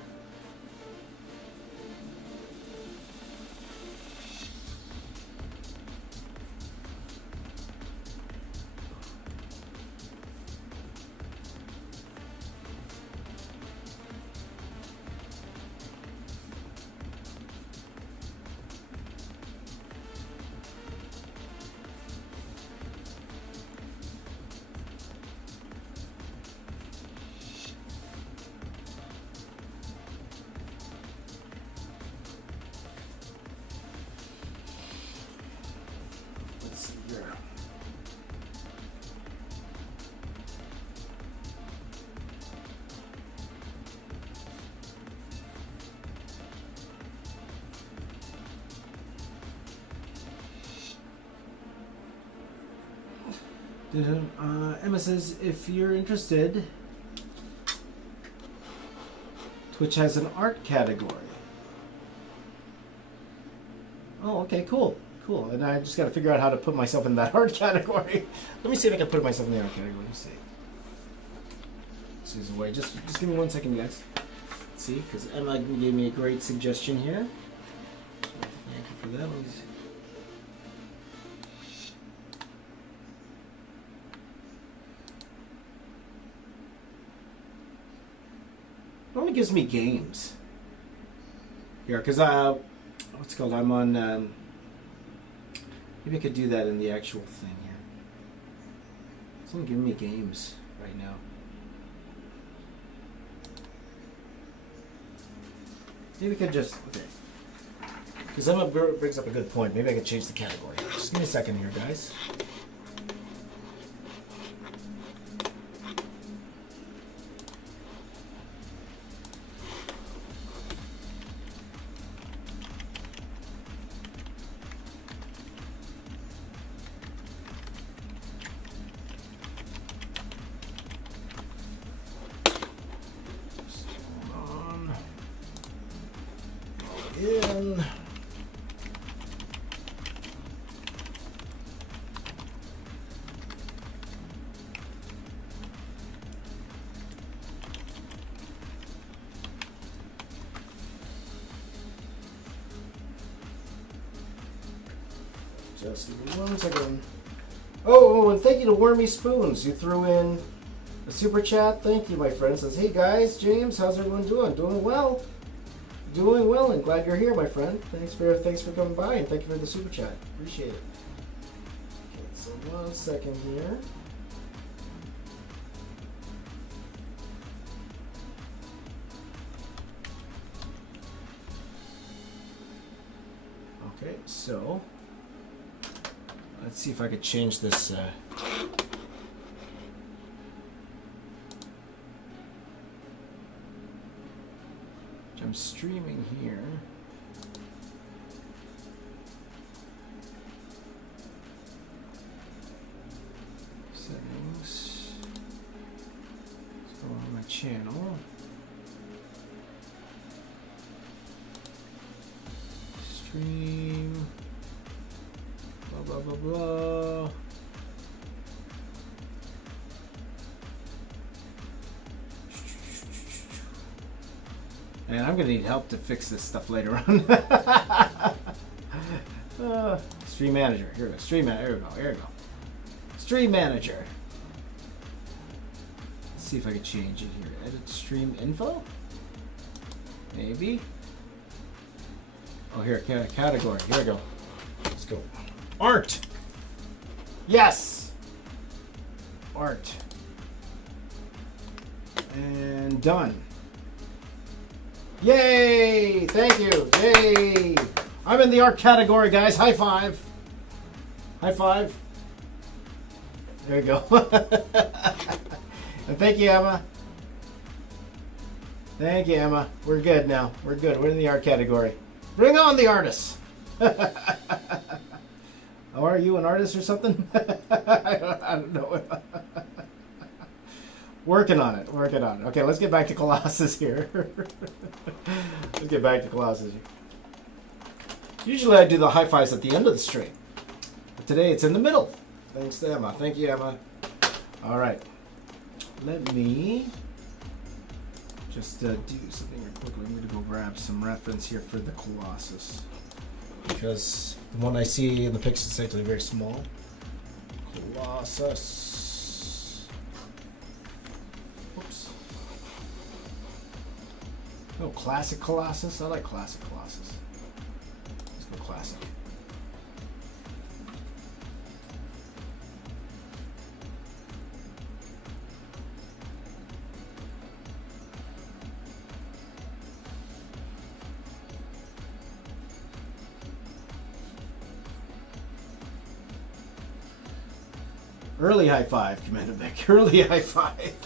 Emma says, if you're interested, Twitch has an art category. Oh, okay, cool. Cool. And I just got to figure out how to put myself in that art category. Let me see if I can put myself in the art category. Let me see. This is a way. Just give me 1 second, guys. See, because Emma gave me a great suggestion here. Thank you for that. Let me see. It only gives me games. Here, because what's it called? I'm on. Maybe I could do that in the actual thing here. It's only giving me games right now. Maybe we could just okay. Because Emma brings up a good point. Maybe I could change the category. Just give me a second here, guys. In. Just give me 1 second. Oh, and thank you to Wormy Spoons. You threw in a super chat. Thank you, my friend. Says, hey guys, James, how's everyone doing? Doing well. Doing well, and glad you're here, my friend. Thanks for coming by, and thank you for the super chat. Appreciate it. Okay, so 1 second here. Okay, so let's see if I could change this. I'm streaming here. Settings. Let's go on my channel. Stream. Blah, blah, blah, blah. And I'm going to need help to fix this stuff later on. Stream Manager. Here we go. Stream Manager. Here we go. Here we go. Stream Manager. Let's see if I can change it here. Edit stream info? Maybe. Oh, here. Category. Here we go. Let's go. Art. Yes. Art. And done. Yay! Thank you. Yay! I'm in the art category, guys. High five. High five. There you go. And thank you, Emma. Thank you, Emma. We're good now. We're good. We're in the art category. Bring on the artists. Oh, are you an artist or something? I don't know. Working on it. Working on it. Okay, let's get back to Colossus here. Let's get back to Colossus here. Usually I do the high fives at the end of the stream. But today it's in the middle. Thanks to Emma. Thank you, Emma. All right. Let me just do something real quickly. I'm going to go grab some reference here for the Colossus. Because the one I see in the picture is actually very small. Colossus. Oh, classic Colossus? I like classic Colossus. Let's go classic. Early high five, Commander Vic. Early high five.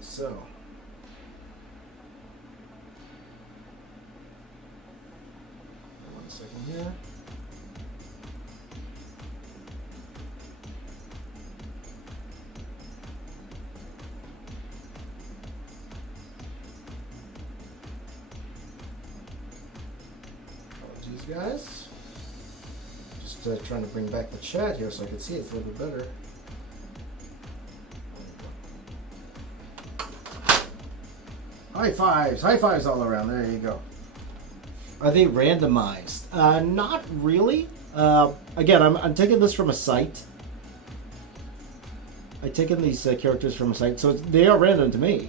So, second here. Apologies, guys. Just trying to bring back the chat here so I can see it a little bit better. High fives all around. There you go. Are they randomized? Not really. Again, I'm taking this from a site. I've taken these characters from a site, so they are random to me.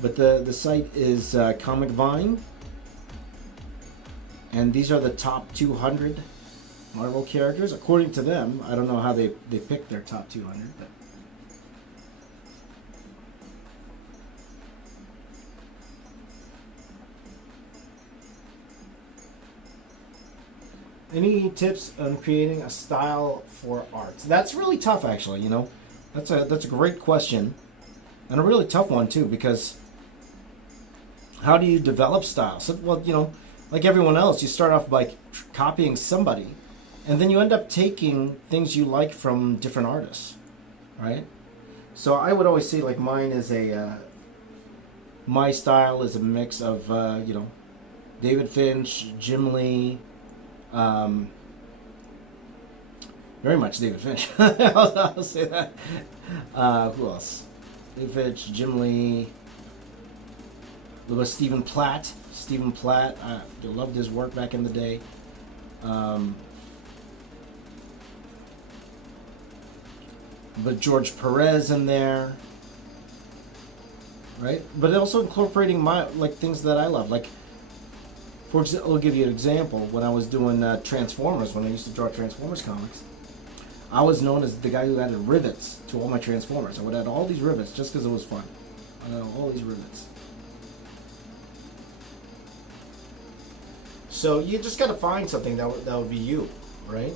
But the site is Comic Vine, and these are the top 200 Marvel characters according to them. I don't know how they picked their top 200, but. Any tips on creating a style for art? That's really tough, actually. You know, that's a great question, and a really tough one too. Because how do you develop style? So, well, you know, like everyone else, you start off by copying somebody, and then you end up taking things you like from different artists, right? So I would always say, like, mine is my style is a mix of you know, David Finch, Jim Lee. Very much David Finch. I'll say that. Who else? David Finch, Jim Lee. A little Stephen Platt. Stephen Platt. I loved his work back in the day. But George Perez in there, right? But also incorporating my things that I love, like. For example, I'll give you an example. When I was doing Transformers, when I used to draw Transformers comics, I was known as the guy who added rivets to all my Transformers. I would add all these rivets just because it was fun. I know all these rivets. So you just got to find something that would be you, right?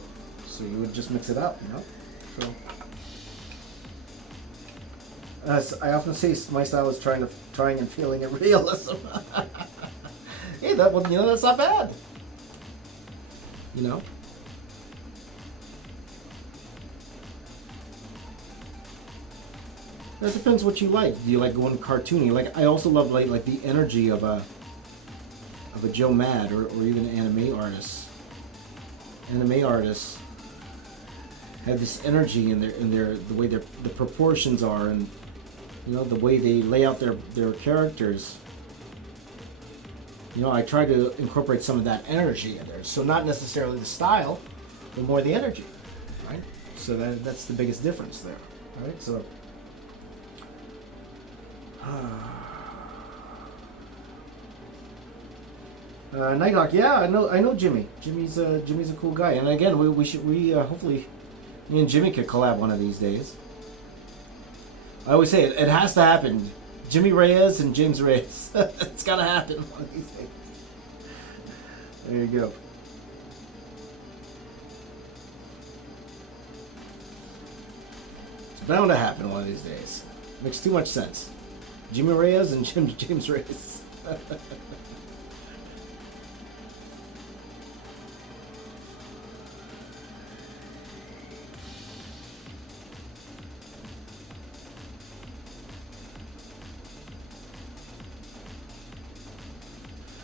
So you would just mix it up, you know. So as I often say, my style is trying and feeling a realism. Hey, that one, you know, that's not bad. You know? That depends what you like. Do you like going cartoony? Like, I also love like the energy of a Joe Mad or even anime artists. Anime artists have this energy in their the way the proportions are, and you know, the way they lay out their characters. You know, I try to incorporate some of that energy in there. So not necessarily the style, but more the energy, right? So that's the biggest difference there, right? So, Nighthawk, yeah, I know Jimmy. Jimmy's a cool guy, and again, we hopefully me and Jimmy could collab one of these days. I always say it has to happen. Jimmy Reyes and James Reyes. It's gotta happen one of these days. There you go. It's bound to happen one of these days. Makes too much sense. Jimmy Reyes and James Reyes.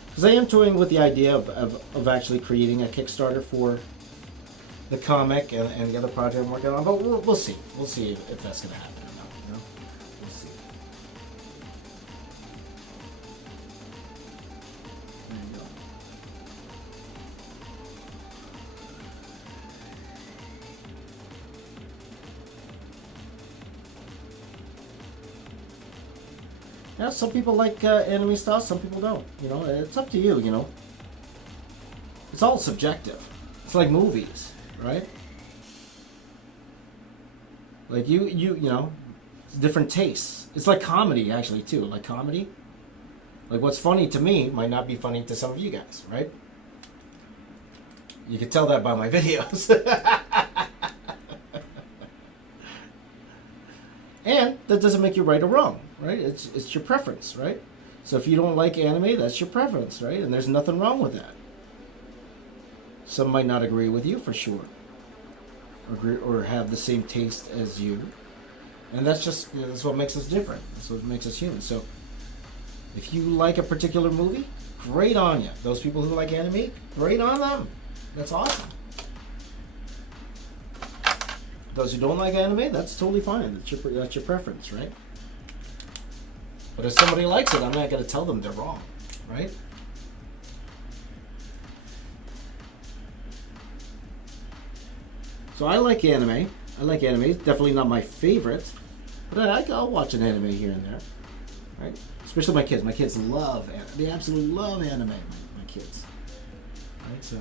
Because I am toying with the idea of actually creating a Kickstarter for the comic and the other project I'm working on, but we'll see. We'll see if that's going to happen or not. You know? We'll see. There you go. Yeah, some people like anime style, some people don't. You know, it's up to you. You know, it's all subjective. It's like movies, right? Like you know, it's different tastes. It's like comedy, actually, too. Like comedy, like what's funny to me might not be funny to some of you guys, right? You can tell that by my videos. And that doesn't make you right or wrong, right? It's your preference, right? So if you don't like anime, that's your preference, right? And there's nothing wrong with that. Some might not agree with you, for sure. Agree or have the same taste as you. And that's what makes us different. That's what makes us human. So, if you like a particular movie, great on you. Those people who like anime, great on them. That's awesome. Those who don't like anime, that's totally fine. That's your preference, right? But if somebody likes it, I'm not going to tell them they're wrong, right? So I like anime. I like anime. It's definitely not my favorite, but I'll watch an anime here and there, right? Especially my kids. My kids love anime. They absolutely love anime. My kids, right? So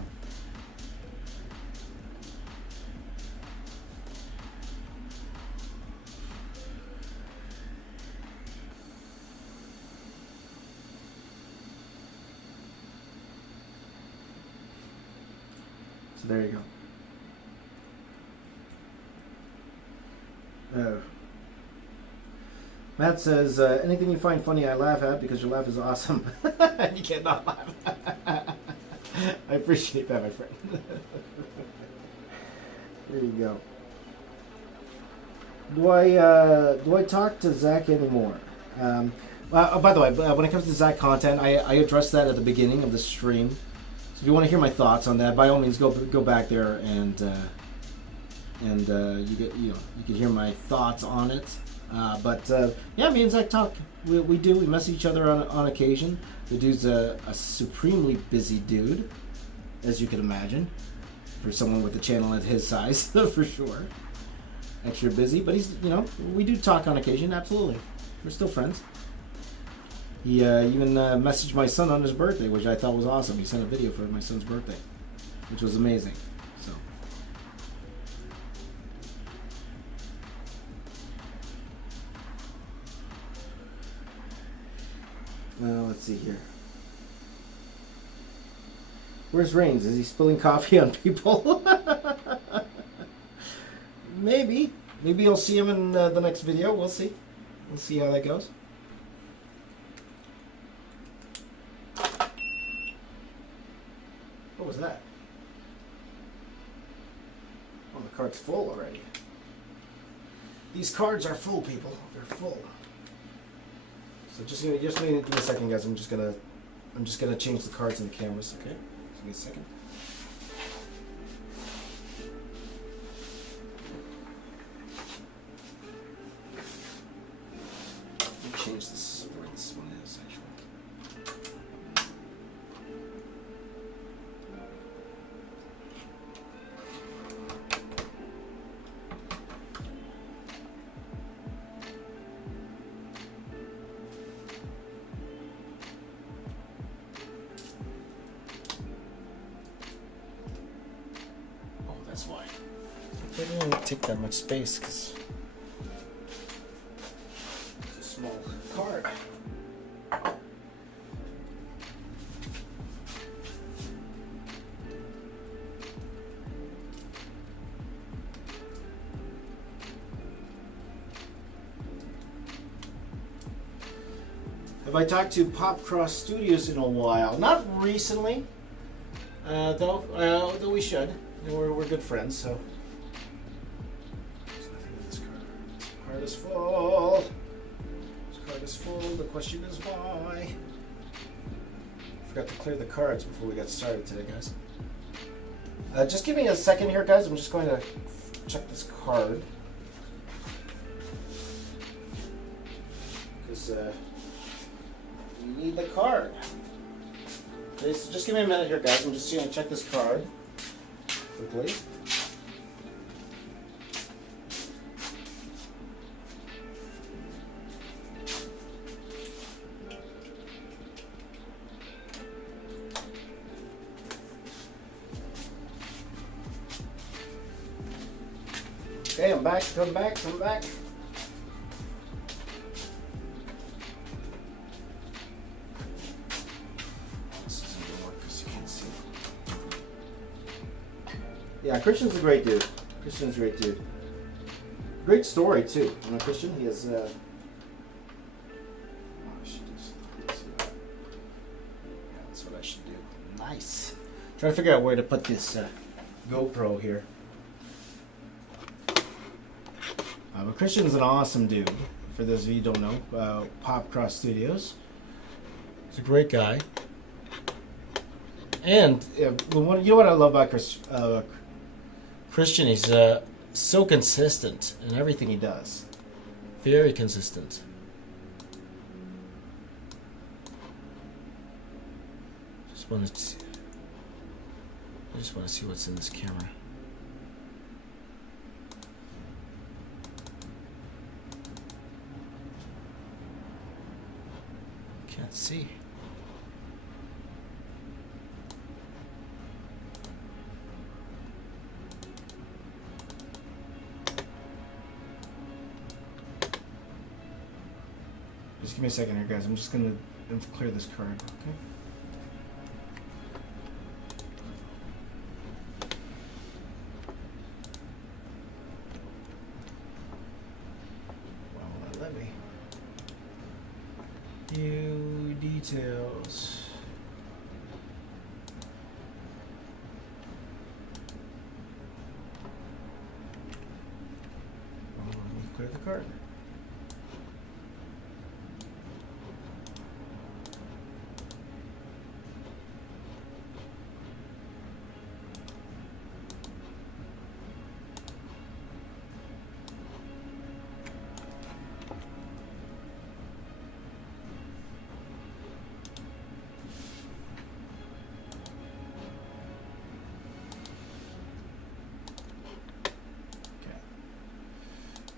there you go. Matt says, anything you find funny I laugh at because your laugh is awesome. You cannot laugh. I appreciate that, my friend. There you go. Do I talk to Zach anymore? By the way, when it comes to Zach content, I addressed that at the beginning of the stream. So if you want to hear my thoughts on that, by all means, go back there and you can hear my thoughts on it. Yeah, me and Zach talk. We message each other on occasion. The dude's a supremely busy dude, as you can imagine, for someone with a channel at his size, for sure. Extra busy, but we do talk on occasion. Absolutely, we're still friends. He even messaged my son on his birthday, which I thought was awesome. He sent a video for my son's birthday, which was amazing. So. Let's see here. Where's Reigns? Is he spilling coffee on people? Maybe. Maybe you'll see him in the next video. We'll see. We'll see how that goes. What was that? Oh, the card's full already. These cards are full, people. They're full. So just give me a second, guys. I'm just gonna change the cards in the cameras. Okay, give me a second. Let me change this where this one is actually. That's why. They don't take that much space because it's a small card. Have I talked to Pop Cross Studios in a while? Not recently, though we should. We're good friends, so. This card is full. This card is full. The question is why. Forgot to clear the cards before we got started today, guys. Just give me a second here, guys. I'm just going to check this card. Because we need the card. Okay, so just give me a minute here, guys. I'm just going to check this card quickly. Okay, I'm back. Come back. Yeah, Christian's a great dude. Christian's a great dude. Great story too. You know, Christian, he has. I should do something. Yeah, that's what I should do. Nice. Trying to figure out where to put this GoPro here. But Christian's an awesome dude. For those of you who don't know, Pop Cross Studios. He's a great guy. And you know what I love about Christian? He's so consistent in everything he does. Very consistent. I just want to see what's in this camera. Can't see. Just give me a second here, guys. I'm just going to clear this card, okay? Well, let me. View details. Let me clear the card.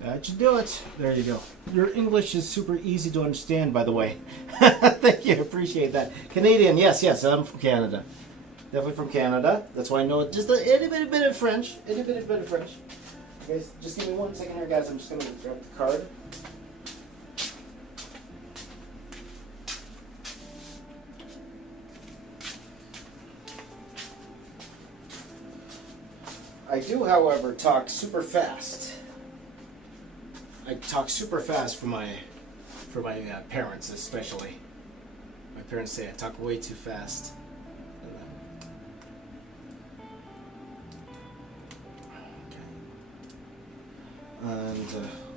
That should do it. There you go. Your English is super easy to understand, by the way. Thank you. Appreciate that. Canadian, yes. I'm from Canada. Definitely from Canada. That's why I know just a itty bit of French. Itty bit of French. Guys, just give me 1 second here, guys. I'm just going to grab the card. I do, however, talk super fast. I talk super fast for my parents, especially. My parents say I talk way too fast. And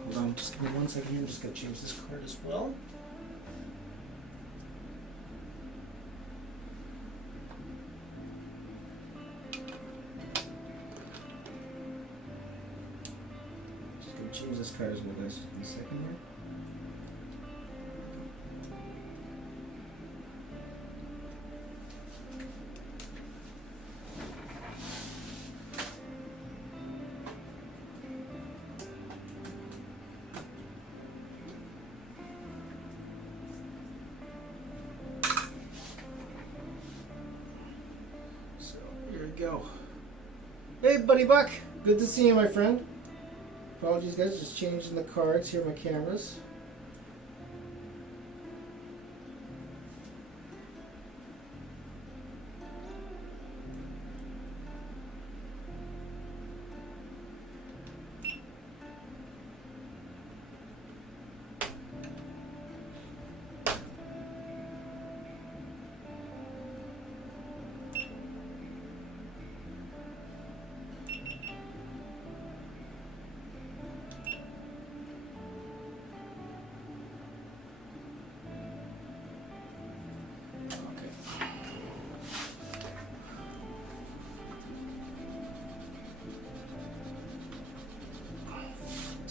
hold on, just give me 1 second here. I'm just gonna change this card as well. Change this card as well, guys. In a second here. So here we go. Hey, Buddy Buck. Good to see you, my friend. Apologies, guys, just changing the cards here, my cameras.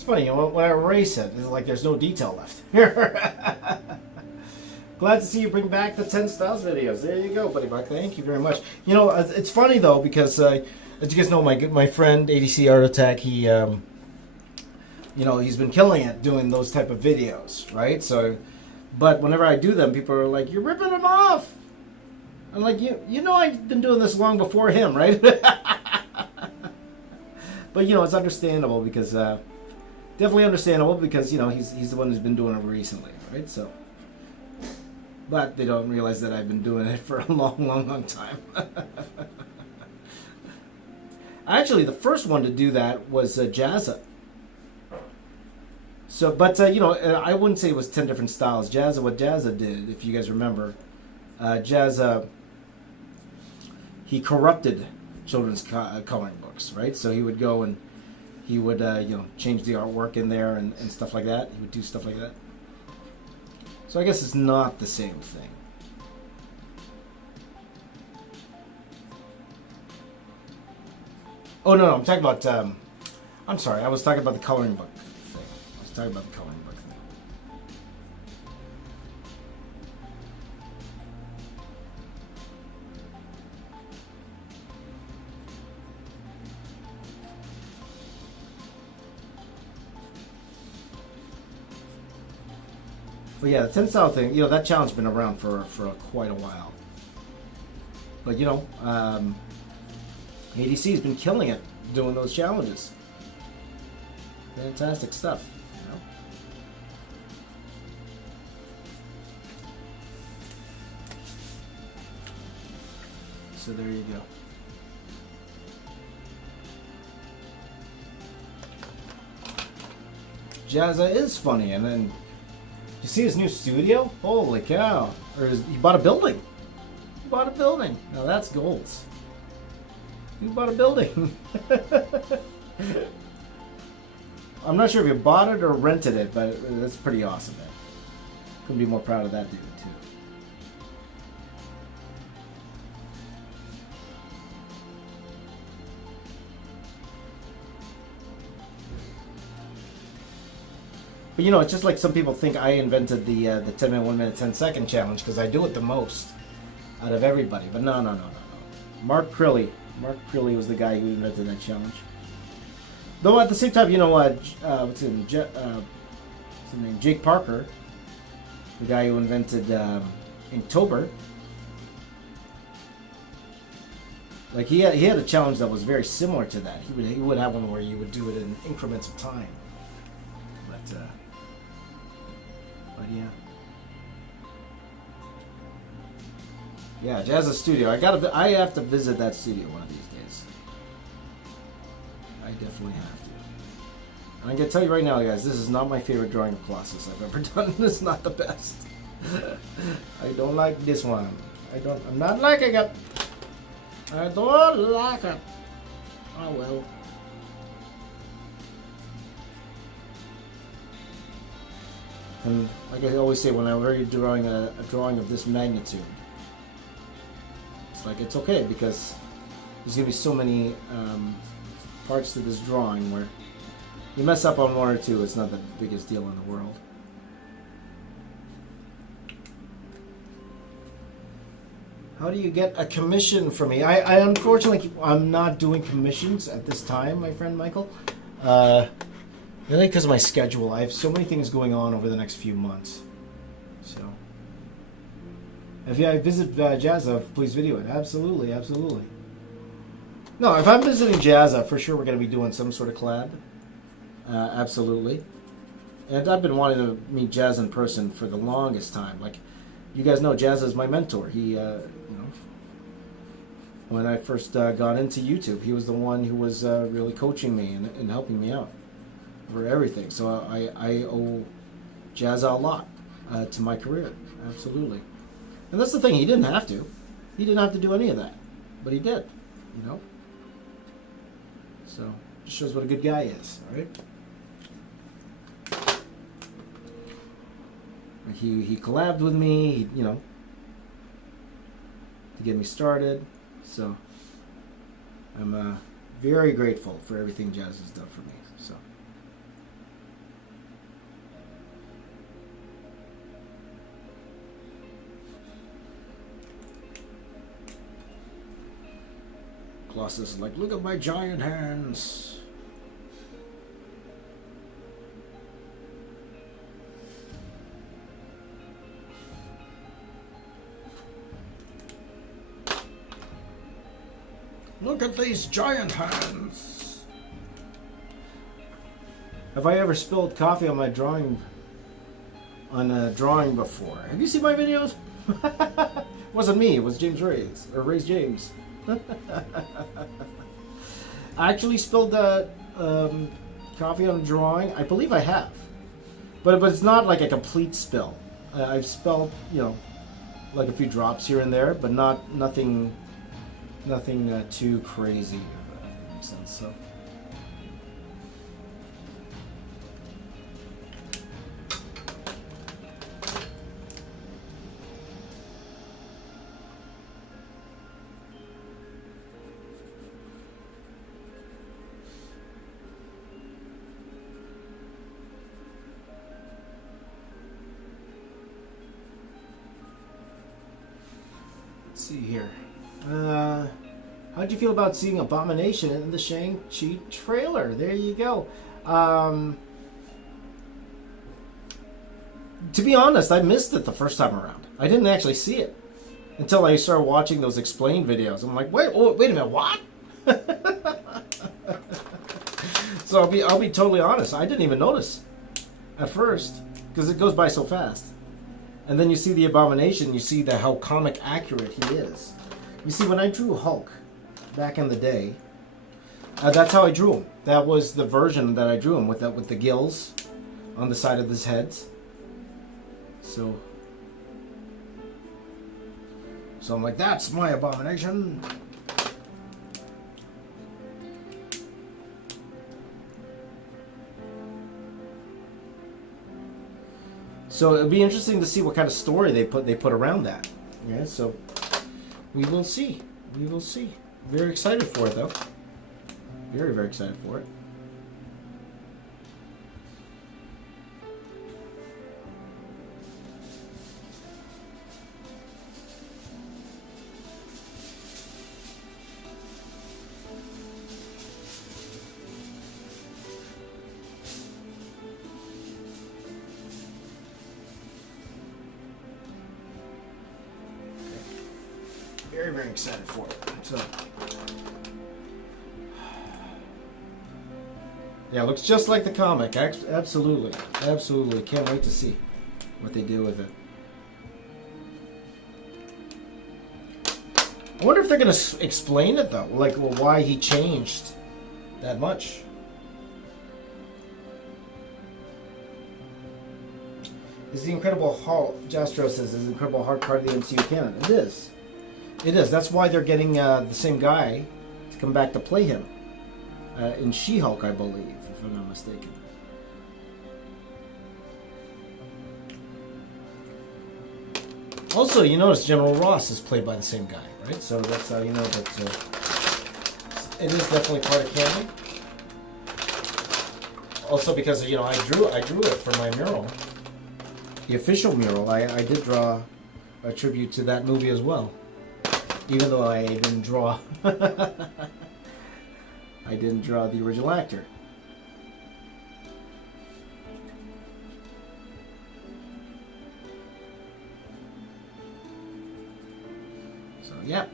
Funny, when I erase it, it's like there's no detail left. Glad to see you bring back the 10 styles videos. There you go, Buddy Buck. Thank you very much. You know, it's funny though because as you guys know, my friend ADC Art Attack, he you know, he's been killing it doing those type of videos, right? So, but whenever I do them, people are like, "You're ripping him off." I'm like, you know, I've been doing this long before him, right? But you know, it's understandable because. Definitely understandable because, you know, he's the one who's been doing it recently, right? So, but they don't realize that I've been doing it for a long time. Actually, the first one to do that was Jazza. So, but you know, I wouldn't say it was 10 different styles. Jazza, what Jazza did, if you guys remember, Jazza he corrupted children's coloring books, right? So he would go and he would change the artwork in there and stuff like that. He would do stuff like that. So I guess it's not the same thing. Oh no, I'm talking about. I'm sorry, I was talking about the coloring book thing. I was talking about the coloring book thing. But yeah, the 10 style thing, that challenge has been around for quite a while. But ADC has been killing it doing those challenges. Fantastic stuff. So there you go. Jazza is funny, and then you see his new studio? Holy cow! He bought a building. He bought a building. Now that's goals. He bought a building. I'm not sure if he bought it or rented it, but that's pretty awesome, man. Couldn't be more proud of that dude, too. But it's just like some people think I invented the 10 minute, 1 minute, 10 second challenge because I do it the most out of everybody. But no. Mark Crilly was the guy who invented that challenge. Though at the same time, what's his name? Jake Parker, the guy who invented Inktober. Like he had a challenge that was very similar to that. He would have one where you would do it in increments of time. But yeah. Yeah, Jazza Studio. I have to visit that studio one of these days. I definitely have to. And I'm gonna tell you right now, guys, this is not my favorite drawing of Colossus I've ever done. It's not the best. I don't like this one. I'm not liking it. I don't like it. Oh well. And like I always say, whenever you're drawing a drawing of this magnitude, it's like it's okay because there's gonna be so many parts to this drawing where you mess up on one or two, it's not the biggest deal in the world. How do you get a commission from me? I unfortunately, I'm not doing commissions at this time, my friend Michael. Really because of my schedule. I have so many things going on over the next few months. So, if I visit Jazza, please video it. Absolutely, absolutely. No, if I'm visiting Jazza, for sure we're going to be doing some sort of collab. Absolutely. And I've been wanting to meet Jazza in person for the longest time. Like, you guys know Jazza is my mentor. He, when I first got into YouTube, he was the one who was really coaching me and helping me out for everything. So I owe Jazza a lot to my career. Absolutely. And that's the thing. He didn't have to. He didn't have to do any of that. But he did. So, it shows what a good guy is. All right? He collabed with me, to get me started. So I'm very grateful for everything Jazz has done for me. So Colossus is like, look at my giant hands. Look at these giant hands. Have I ever spilled coffee on my drawing, on a drawing before? Have you seen my videos? It wasn't me, it was James Ray's, or Ray's James. I actually spilled coffee on a drawing. I believe I have. But it's not like a complete spill. I've spilled, like a few drops here and there, but nothing Nothing too crazy. If that makes sense. So. See here. How'd you feel about seeing Abomination in the Shang-Chi trailer? There you go. To be honest, I missed it the first time around. I didn't actually see it until I started watching those explain videos. I'm like, wait a minute, what? So I'll be totally honest. I didn't even notice at first because it goes by so fast. And then you see the Abomination, you see how comic accurate he is. You see, when I drew Hulk back in the day, that's how I drew him. That was the version that I drew him with the gills on the side of his head. So I'm like, that's my Abomination. So it'll be interesting to see what kind of story they put around that. Yeah, so we will see. We will see. Very excited for it, though. Very, very excited for it. Very, very excited for it. So, yeah, it looks just like the comic. Absolutely, absolutely. Can't wait to see what they do with it. I wonder if they're going to explain it though, like why he changed that much. Is the Incredible Hulk? Jastro says, "Is the Incredible Hulk part of the MCU canon?" It is. It is. That's why they're getting the same guy to come back to play him in She-Hulk, I believe, if I'm not mistaken. Also, you notice General Ross is played by the same guy, right? So that's how you know that it is definitely part of canon. Also, because I drew it for my mural, the official mural. I did draw a tribute to that movie as well. Even though I didn't draw, I didn't draw the original actor. So yeah.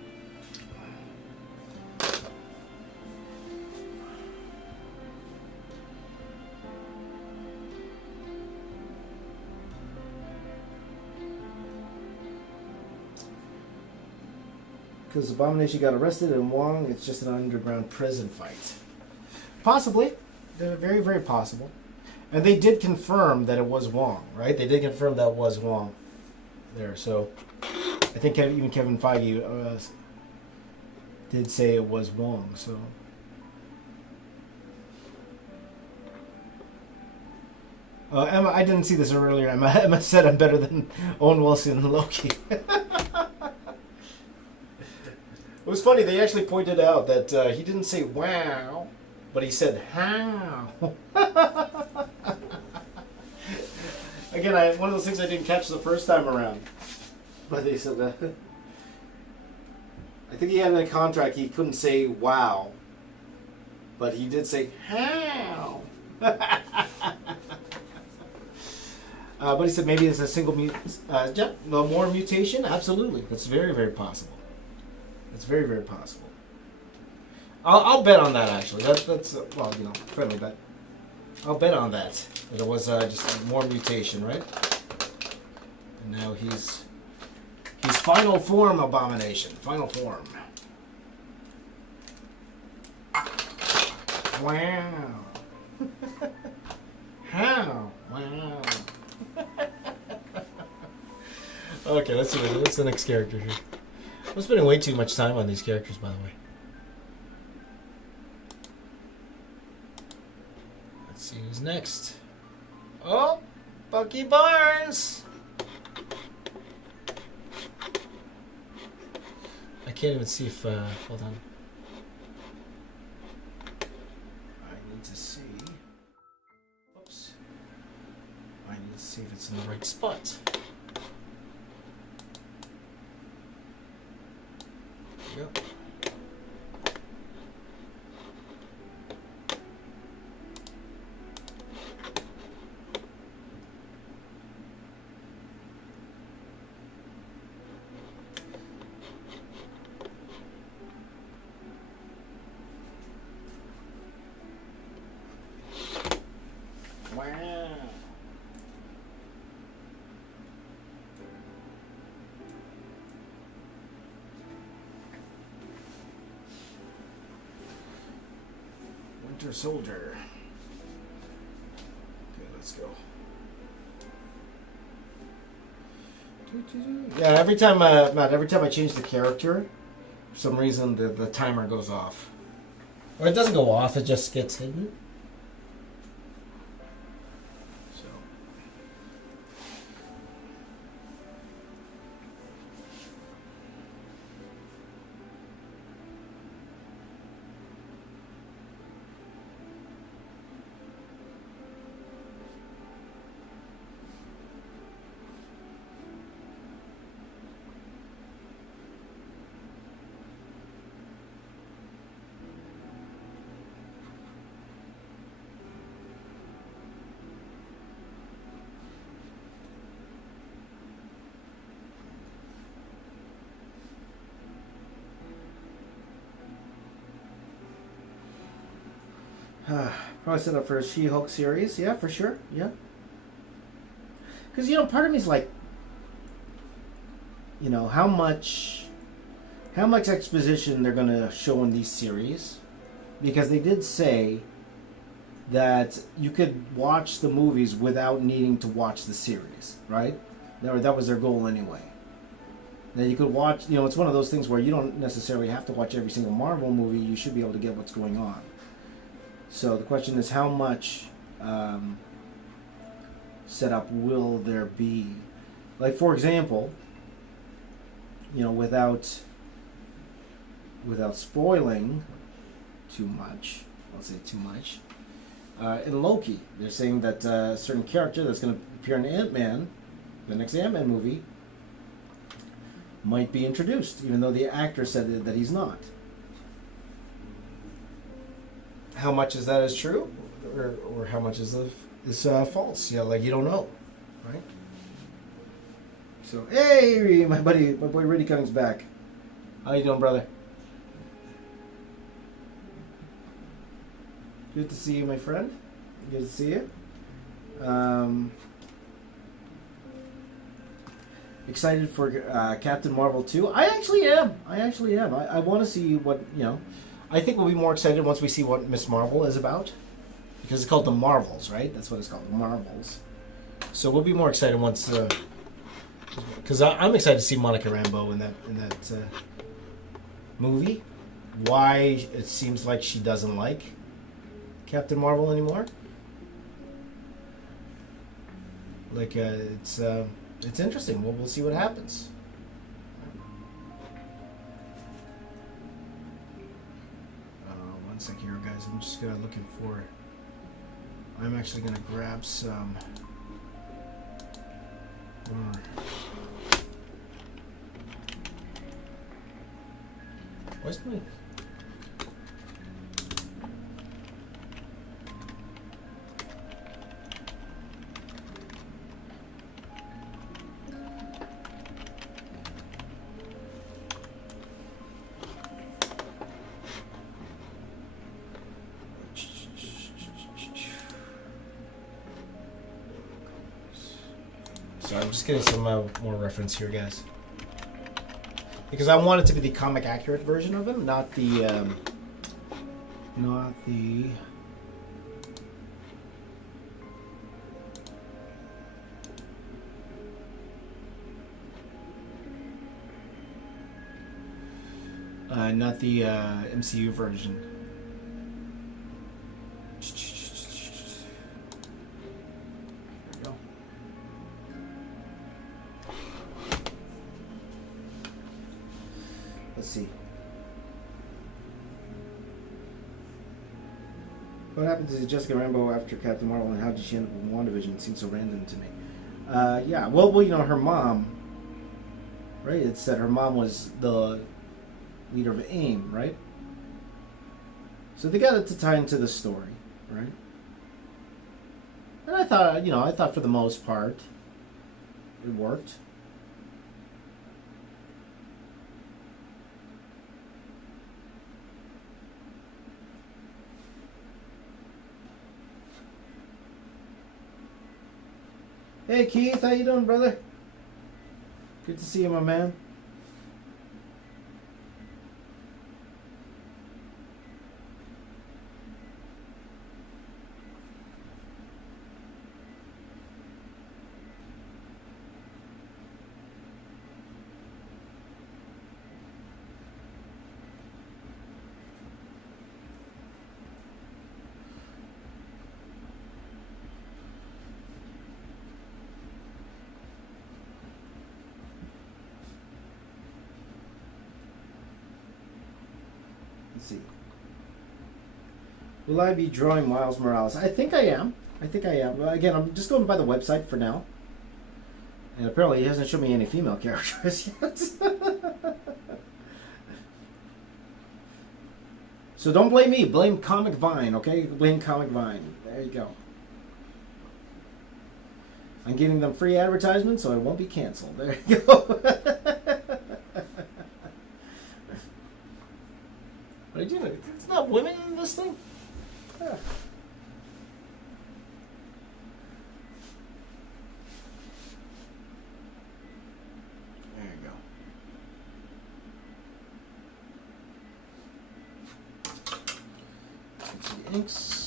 Because Abomination got arrested and Wong, it's just an underground prison fight. Possibly. Very, very possible. And they did confirm that it was Wong, right? They did confirm that was Wong there. So I think even Kevin Feige did say it was Wong. So Emma, I didn't see this earlier. Emma said I'm better than Owen Wilson and Loki. It was funny, they actually pointed out that he didn't say wow, but he said how. Again, one of those things I didn't catch the first time around. But they said that. I think he had in a contract he couldn't say wow, but he did say how. But he said maybe it's a single more mutation. Absolutely, that's very, very possible. It's very, very possible. I'll bet on that, actually. That's well, friendly bet. I'll bet on that. That it was just more mutation, right? And now he's final form Abomination. Final form. Wow. How? Wow. Okay, let's see. What's the next character here? I'm spending way too much time on these characters, by the way. Let's see who's next. Oh, Bucky Barnes! I can't even see if, hold on. I need to see. Oops. I need to see if it's in the right spot. There we go. Wow. Winter Soldier. Okay, let's go. Yeah, every time, Matt, every time I change the character, for some reason the timer goes off. Or it doesn't go off, it just gets hidden. So. Probably set up for a She-Hulk series. Yeah, for sure. Yeah. Because, you know, part of me is like, you know, how much exposition they're going to show in these series. Because they did say that you could watch the movies without needing to watch the series, right? That was their goal anyway. That you could watch, you know, it's one of those things where you don't necessarily have to watch every single Marvel movie. You should be able to get what's going on. So the question is, how much setup will there be? Like, for example, you know, without spoiling too much, I'll say too much, in Loki, they're saying that a certain character that's going to appear in Ant-Man, the next Ant-Man movie, might be introduced, even though the actor said that he's not. How much is that is true, or how much is false? Yeah, like, you don't know, right? So, hey, my boy Rudy Cunning's back. How you doing, brother? Good to see you, my friend. Good to see you. Excited for Captain Marvel 2. I actually am. I want to see what, you know. I think we'll be more excited once we see what Miss Marvel is about. Because it's called The Marvels, right? That's what it's called, The Marvels. So we'll be more excited once... Because I'm excited to see Monica Rambeau in that movie. Why it seems like she doesn't like Captain Marvel anymore. Like, it's interesting. We'll see what happens. One sec here, guys. I'm just looking for... I'm actually going to grab some... Where's my... So I'm just getting some more reference here, guys. Because I want it to be the comic accurate version of him, not the not the MCU version. There we go. Let's see. What happened to Jessica Rambeau after Captain Marvel, and how did she end up in WandaVision? It seems so random to me. Yeah, well, you know, her mom, right? It said her mom was the leader of AIM, right? So they got it to tie into the story, right? And I thought, you know, I thought for the most part, it worked. Hey Keith, how you doing, brother? Good to see you, my man. Let's see. Will I be drawing Miles Morales? I think I am. Well, again, I'm just going by the website for now. And apparently he hasn't shown me any female characters yet. So don't blame me. Blame Comic Vine, okay? Blame Comic Vine. There you go. I'm giving them free advertisements, so it won't be canceled. There you go. What are you doing? It's not women in this thing? Yeah. There you go. Some inks.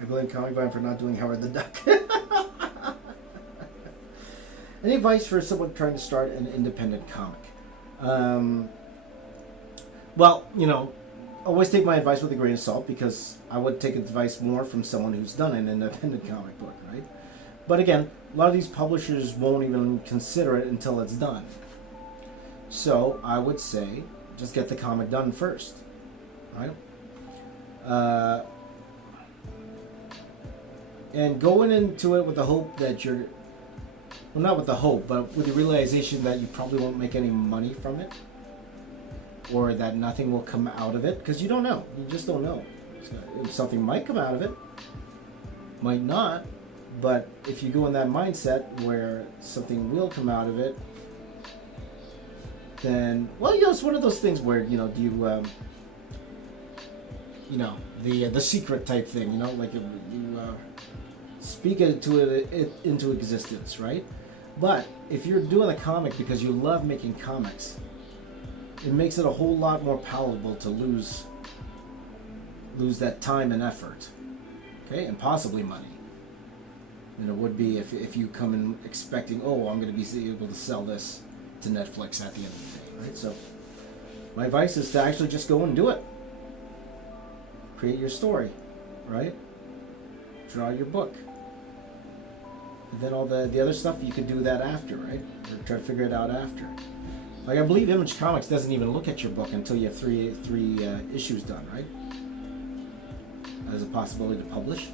I blame Comic Vine for not doing Howard the Duck. Any advice for someone trying to start an independent comic? Well, you know, always take my advice with a grain of salt, because I would take advice more from someone who's done an independent comic book, right? But again, a lot of these publishers won't even consider it until it's done. So I would say just get the comic done first, right? And going into it with the hope that you're, well, not with the hope, but with the realization that you probably won't make any money from it, or that nothing will come out of it, because you don't know. You just don't know. Something might come out of it, might not, but if you go in that mindset where something will come out of it, then, well, you know, it's one of those things where, you know, do you, you know, the secret type thing, you know, like you speak it into existence, right? But if you're doing a comic because you love making comics, it makes it a whole lot more palatable to lose that time and effort, okay, and possibly money, than it would be if you come in expecting, oh, I'm going to be able to sell this to Netflix at the end of the day, right? So my advice is to actually just go and do it. Create your story, right? Draw your book. And then all the other stuff, you could do that after, right? Or try to figure it out after. Like, I believe Image Comics doesn't even look at your book until you have three issues done, right? As a possibility to publish.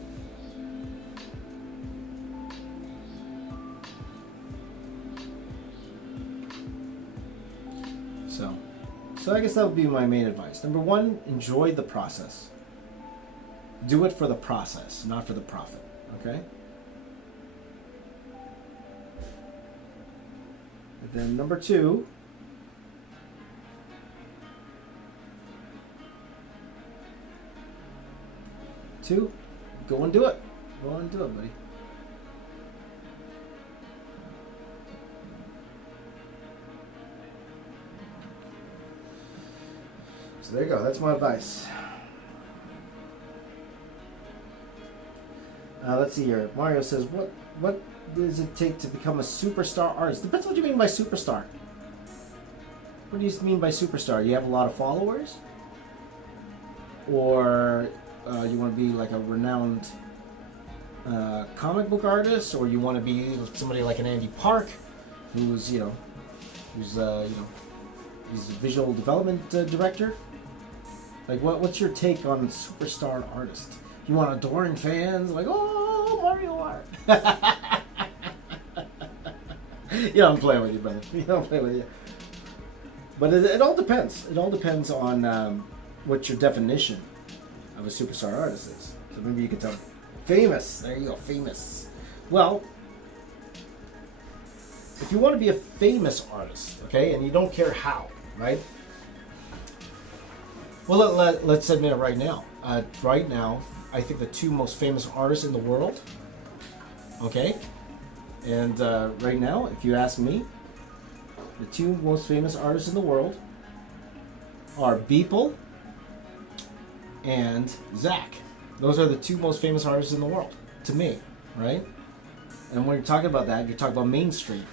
So I guess that would be my main advice. Number one, enjoy the process. Do it for the process, not for the profit. Okay? And then number two, go and do it. Go and do it, buddy. So there you go. That's my advice. Let's see here. Mario says, what does it take to become a superstar artist? Depends what you mean by superstar. What do you mean by superstar? You have a lot of followers? Or you want to be like a renowned comic book artist? Or you want to be somebody like an Andy Park, who's he's a visual development director? Like, what's your take on superstar artist? You want adoring fans like, oh, Mario Art. I'm playing with you, brother. I'm playing with you. But it all depends. It all depends on what your definition of a superstar artist is. So maybe you could tell me. Famous. There you go, famous. Well, if you want to be a famous artist, okay, and you don't care how, right? Well, let's admit it right now. Right now, I think the two most famous artists in the world, okay? And right now, if you ask me, the two most famous artists in the world are Beeple and Zach. Those are the two most famous artists in the world, to me, right? And when you're talking about that, you're talking about mainstream.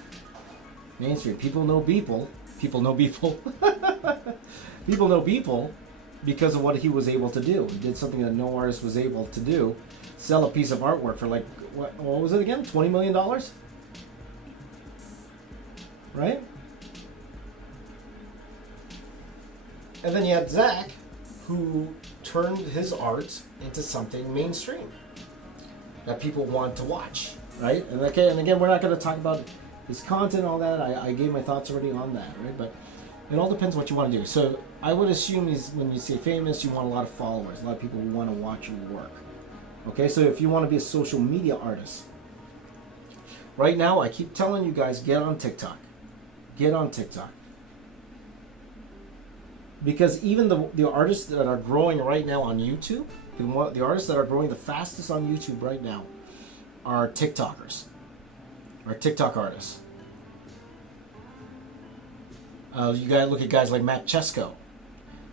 Mainstream. People know Beeple. People know Beeple. People know Beeple because of what he was able to do. He did something that no artist was able to do. Sell a piece of artwork for like, what was it again? $20 million? Right? And then you had Zach, who turned his art into something mainstream that people want to watch, right? And again, we're not going to talk about his content and all that. I gave my thoughts already on that, right? But it all depends what you want to do. So I would assume when you say famous, you want a lot of followers, a lot of people who want to watch your work. Okay, so if you want to be a social media artist, right now I keep telling you guys, get on TikTok. Get on TikTok. Because even the artists that are growing right now on YouTube, the artists that are growing the fastest on YouTube right now are TikTokers, are TikTok artists. You gotta look at guys like Matt Chesko.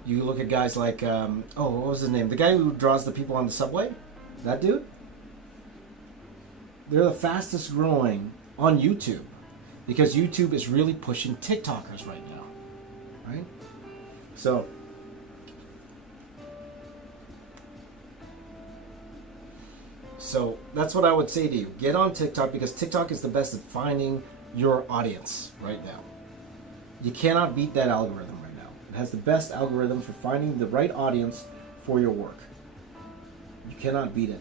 You look at guys like, what was his name? The guy who draws the people on the subway? That dude? They're the fastest growing on YouTube because YouTube is really pushing TikTokers right now, right? So that's what I would say to you. Get on TikTok because TikTok is the best at finding your audience right now. You cannot beat that algorithm right now. It has the best algorithm for finding the right audience for your work. You cannot beat it.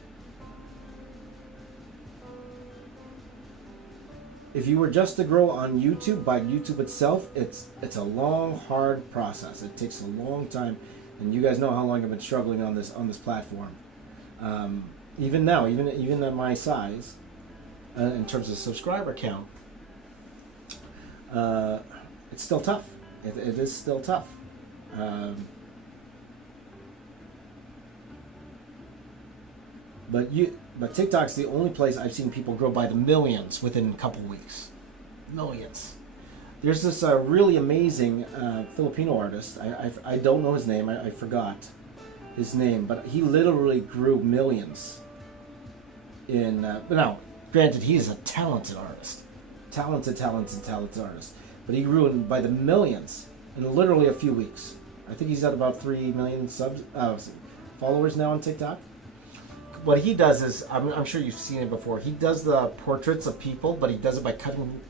If you were just to grow on YouTube, by YouTube itself, it's a long, hard process. It takes a long time, and you guys know how long I've been struggling on this platform. Even now, even at my size, in terms of subscriber count, it's still tough. It is still tough. But TikTok's the only place I've seen people grow by the millions within a couple weeks. Millions. There's this really amazing Filipino artist. I don't know his name. I forgot his name, but he literally grew millions. But now, granted, he is a talented artist, talented artist. But he grew by the millions in literally a few weeks. I think he's at about 3 million followers now on TikTok. What he does is, I'm sure you've seen it before. He does the portraits of people, but he does it by cutting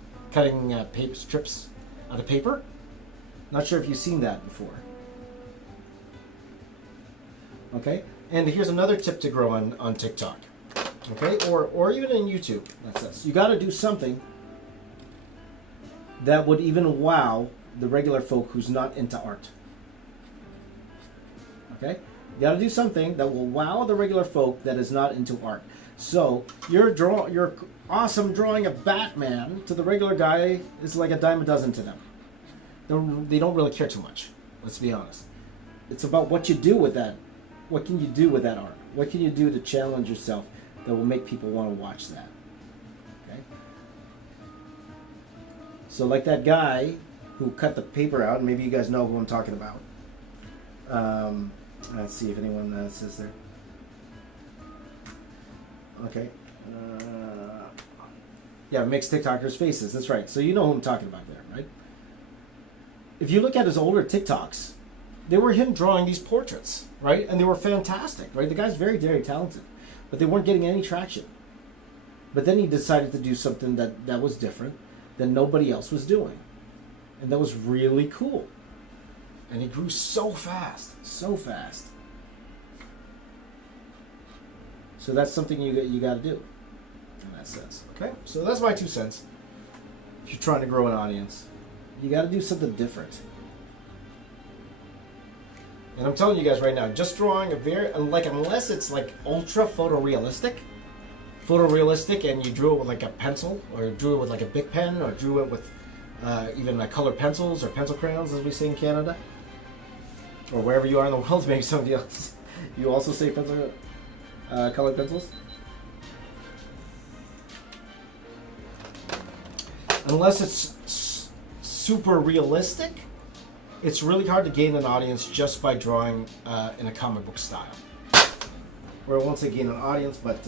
paper strips out of paper. Not sure if you've seen that before. Okay, and here's another tip to grow on TikTok. Okay, or even in YouTube. That's this. You got to do something that would even wow the regular folk who's not into art. Okay? You got to do something that will wow the regular folk that is not into art. So your awesome drawing of Batman to the regular guy is like a dime a dozen to them. They don't really care too much. Let's be honest. It's about what you do with that. What can you do with that art? What can you do to challenge yourself that will make people want to watch that? Okay. So like that guy who cut the paper out, and maybe you guys know who I'm talking about. Let's see if anyone says there. Okay. Yeah, makes TikTokers faces. That's right. So you know who I'm talking about there, right? If you look at his older TikToks, they were him drawing these portraits, right? And they were fantastic, right? The guy's very, very talented, but they weren't getting any traction. But then he decided to do something that was different than nobody else was doing. And that was really cool. And he grew so fast, so fast. So that's something you got to do in that sense. Okay, so that's my 2 cents. If you're trying to grow an audience, you got to do something different. And I'm telling you guys right now, just drawing unless it's like ultra photorealistic, and you drew it with like a pencil, or drew it with like a Bic pen, or drew it with even like colored pencils or pencil crayons, as we say in Canada, or wherever you are in the world. Maybe somebody else, you also say pencil, colored pencils. Unless it's super realistic, it's really hard to gain an audience just by drawing in a comic book style. Or I won't say gain an audience, but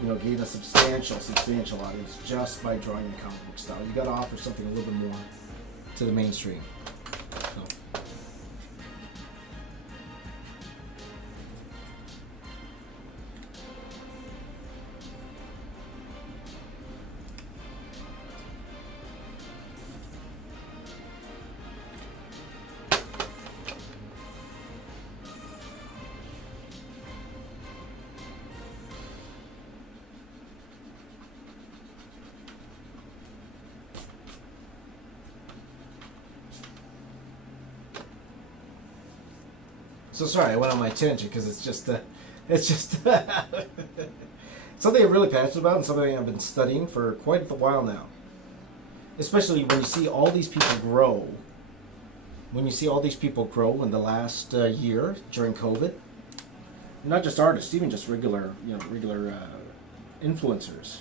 gain a substantial audience just by drawing in a comic book style. You got to offer something a little bit more to the mainstream. So sorry, I went on my tangent because it's just something I'm really passionate about and something I've been studying for quite a while now. Especially when you see all these people grow. When you see all these people grow in the last year during COVID, not just artists, even just regular influencers.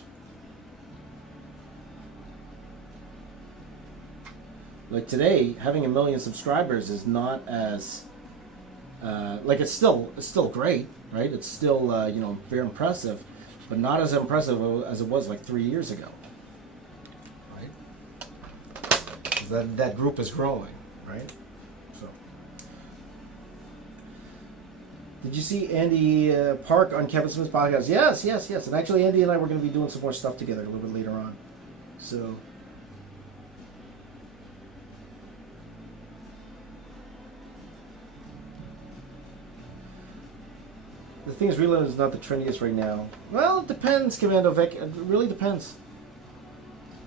Like today, having 1 million subscribers is not as it's still great, right? It's still very impressive, but not as impressive as it was like 3 years ago, right? That group is growing, right? So, did you see Andy Park on Kevin Smith's podcast? Yes. And actually, Andy and I were going to be doing some more stuff together a little bit later on. So. The thing is, Reload is not the trendiest right now. Well, it depends, Commando Vic. It really depends.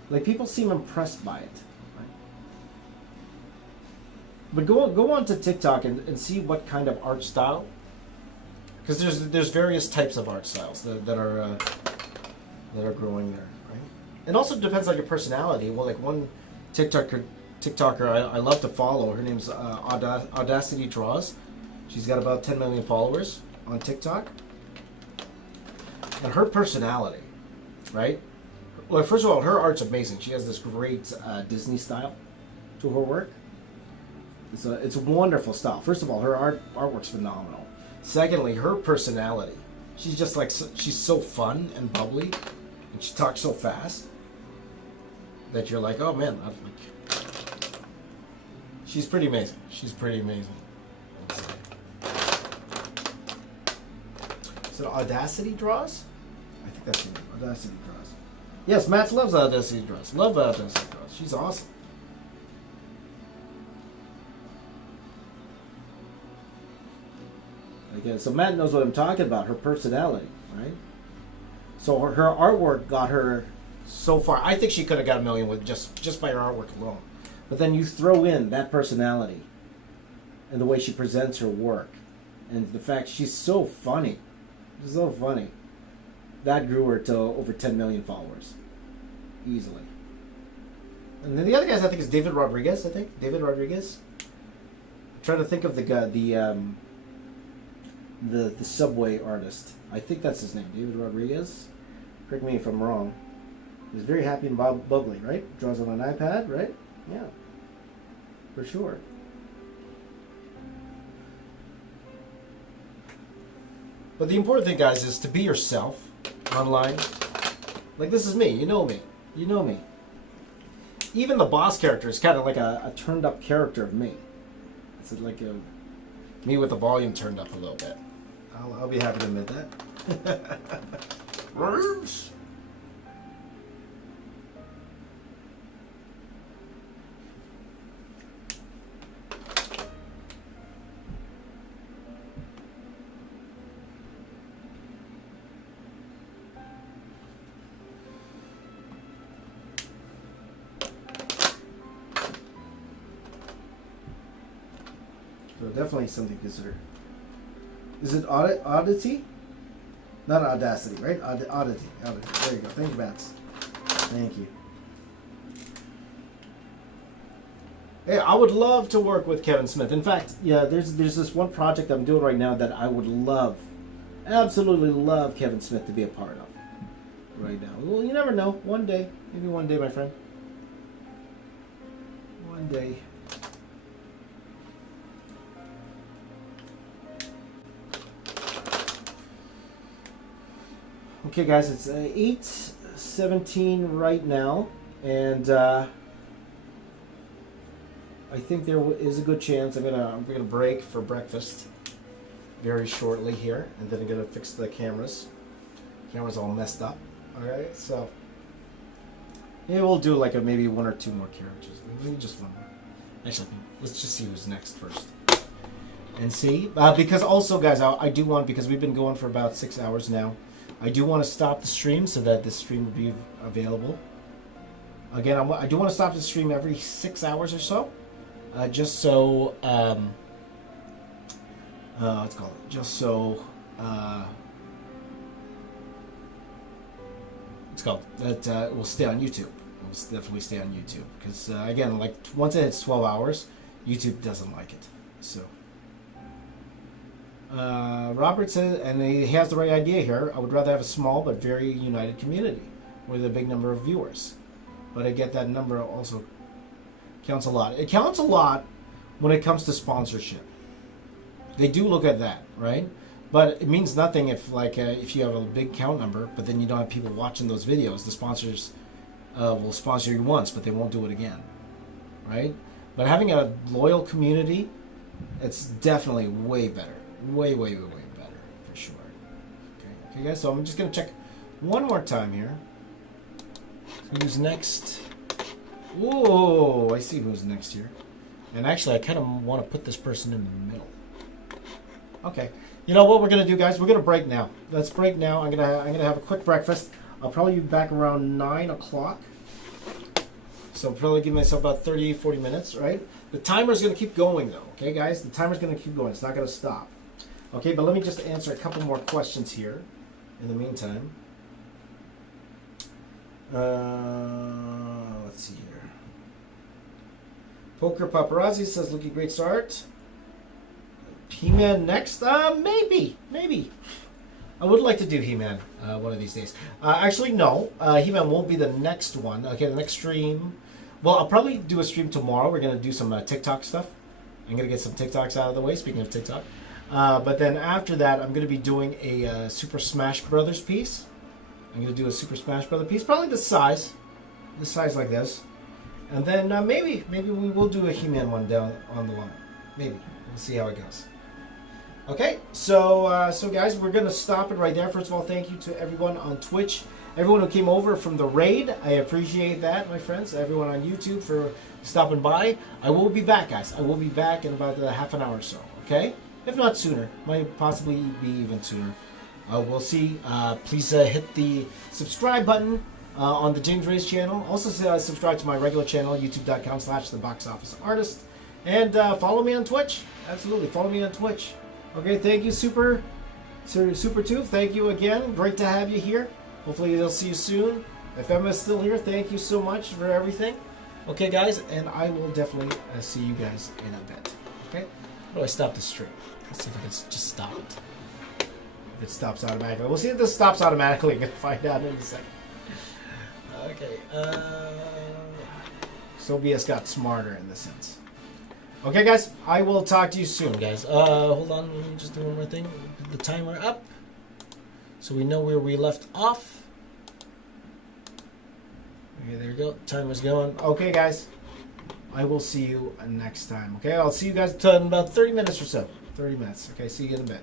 Like, people seem impressed by it. Right? But go on to TikTok and see what kind of art style. Because there's various types of art styles that are growing there, right? It also depends on your personality. Well, like one TikToker I love to follow. Her name's Audacity Draws. She's got about 10 million followers on TikTok. And her personality, right? Well, first of all, her art's amazing. She has this great Disney style to her work. It's a wonderful style. First of all, her artwork's phenomenal. Secondly, her personality. She's just like, she's so fun and bubbly, and she talks so fast that you're like, oh man, she's pretty amazing. She's pretty amazing. So Audacity Draws? I think that's the name. Audacity Draws. Yes, Matt loves Audacity Draws. Love Audacity Draws. She's awesome. Okay, so Matt knows what I'm talking about. Her personality, right? So her artwork got her so far. I think she could have got 1 million with just by her artwork alone. But then you throw in that personality, and the way she presents her work, and the fact she's so funny. She's so funny. That grew her to over 10 million followers. Easily. And then the other guys I think is David Rodriguez, I think. David Rodriguez. I'm trying to think of the guy, the Subway artist. I think that's his name, David Rodriguez. Correct me if I'm wrong. He's very happy and bubbly, right? Draws on an iPad, right? Yeah. For sure. But the important thing, guys, is to be yourself online. Like, this is me. You know me. You know me. Even the boss character is kind of like a turned up character of me. It's like me with the volume turned up a little bit. I'll be happy to admit that. Rose. So definitely something to consider. Is it oddity? Not audacity, right? Oddity. There you go. Thank you, Bats. Thank you. Hey, I would love to work with Kevin Smith. In fact, Yeah, there's this one project I'm doing right now that I would love, absolutely love Kevin Smith to be a part of. Right now. Well, you never know. One day. Maybe one day, my friend. One day. Okay, guys, it's 8:17 right now, and I think there is a good chance I'm gonna break for breakfast very shortly here, and then I'm gonna fix the cameras. Camera's all messed up. All right, so yeah, we'll do like maybe one or two more characters. Maybe just one more. Actually, let's just see who's next first, and see because also, guys, I do want, because we've been going for about 6 hours now. I do want to stop the stream so that this stream will be available. Again, I do want to stop the stream every 6 hours or so, just so let's call it, just so it's called that it will stay on YouTube. It will definitely stay on YouTube because again, like once it hits 12 hours, YouTube doesn't like it. So. Robert says, and he has the right idea here, I would rather have a small but very united community with a big number of viewers. But I get that number also counts a lot. It counts a lot when it comes to sponsorship. They do look at that, right? But it means nothing if, like, if you have a big count number, but then you don't have people watching those videos. The sponsors will sponsor you once, but they won't do it again, right? But having a loyal community, it's definitely way better. Way better, for sure. Okay, guys, so I'm just going to check one more time here. Who's next? Whoa, I see who's next here. And actually, I kind of want to put this person in the middle. Okay. You know what we're going to do, guys? We're going to break now. Let's break now. I'm gonna have a quick breakfast. I'll probably be back around 9 o'clock. So I'll probably give myself about 30, 40 minutes, right? The timer's going to keep going, though. Okay, guys? The timer's going to keep going. It's not going to stop. Okay, but let me just answer a couple more questions here in the meantime. Let's see here. Poker Paparazzi says, looking great start. He-Man next? Maybe. I would like to do He-Man one of these days. Actually, no. He-Man won't be the next one. Okay, the next stream. Well, I'll probably do a stream tomorrow. We're going to do some TikTok stuff. I'm going to get some TikToks out of the way, speaking of TikTok. But then after that, I'm going to be doing a Super Smash Brothers piece. I'm going to do a Super Smash Brothers piece, probably this size like this. And then maybe we will do a He-Man one down on the line. Maybe. We'll see how it goes. Okay, so guys, we're going to stop it right there. First of all, thank you to everyone on Twitch. Everyone who came over from the raid, I appreciate that, my friends. Everyone on YouTube for stopping by. I will be back, guys. I will be back in about half an hour or so, okay? If not sooner. Might possibly be even sooner. We'll see. Please hit the subscribe button on the James Ray's channel. Also subscribe to my regular channel, youtube.com/theboxofficeartist. And follow me on Twitch. Absolutely. Follow me on Twitch. Okay, thank you, Super Tooth. Thank you again. Great to have you here. Hopefully they'll see you soon. If Emma's still here, thank you so much for everything. Okay, guys, and I will definitely see you guys in a bit. Okay? How do I stop the stream? Let's see if I can just stop it. If it stops automatically. We'll see if this stops automatically. I'm going to find out in a second. Okay. Sobius got smarter in this sense. Okay, guys, I will talk to you soon, guys. Hold on, let me just do one more thing. Put the timer up so we know where we left off. Okay, there you go. Timer's going. Okay, guys, I will see you next time. Okay, I'll see you guys in about 30 minutes or so. 30 minutes. Okay, see you in a bit.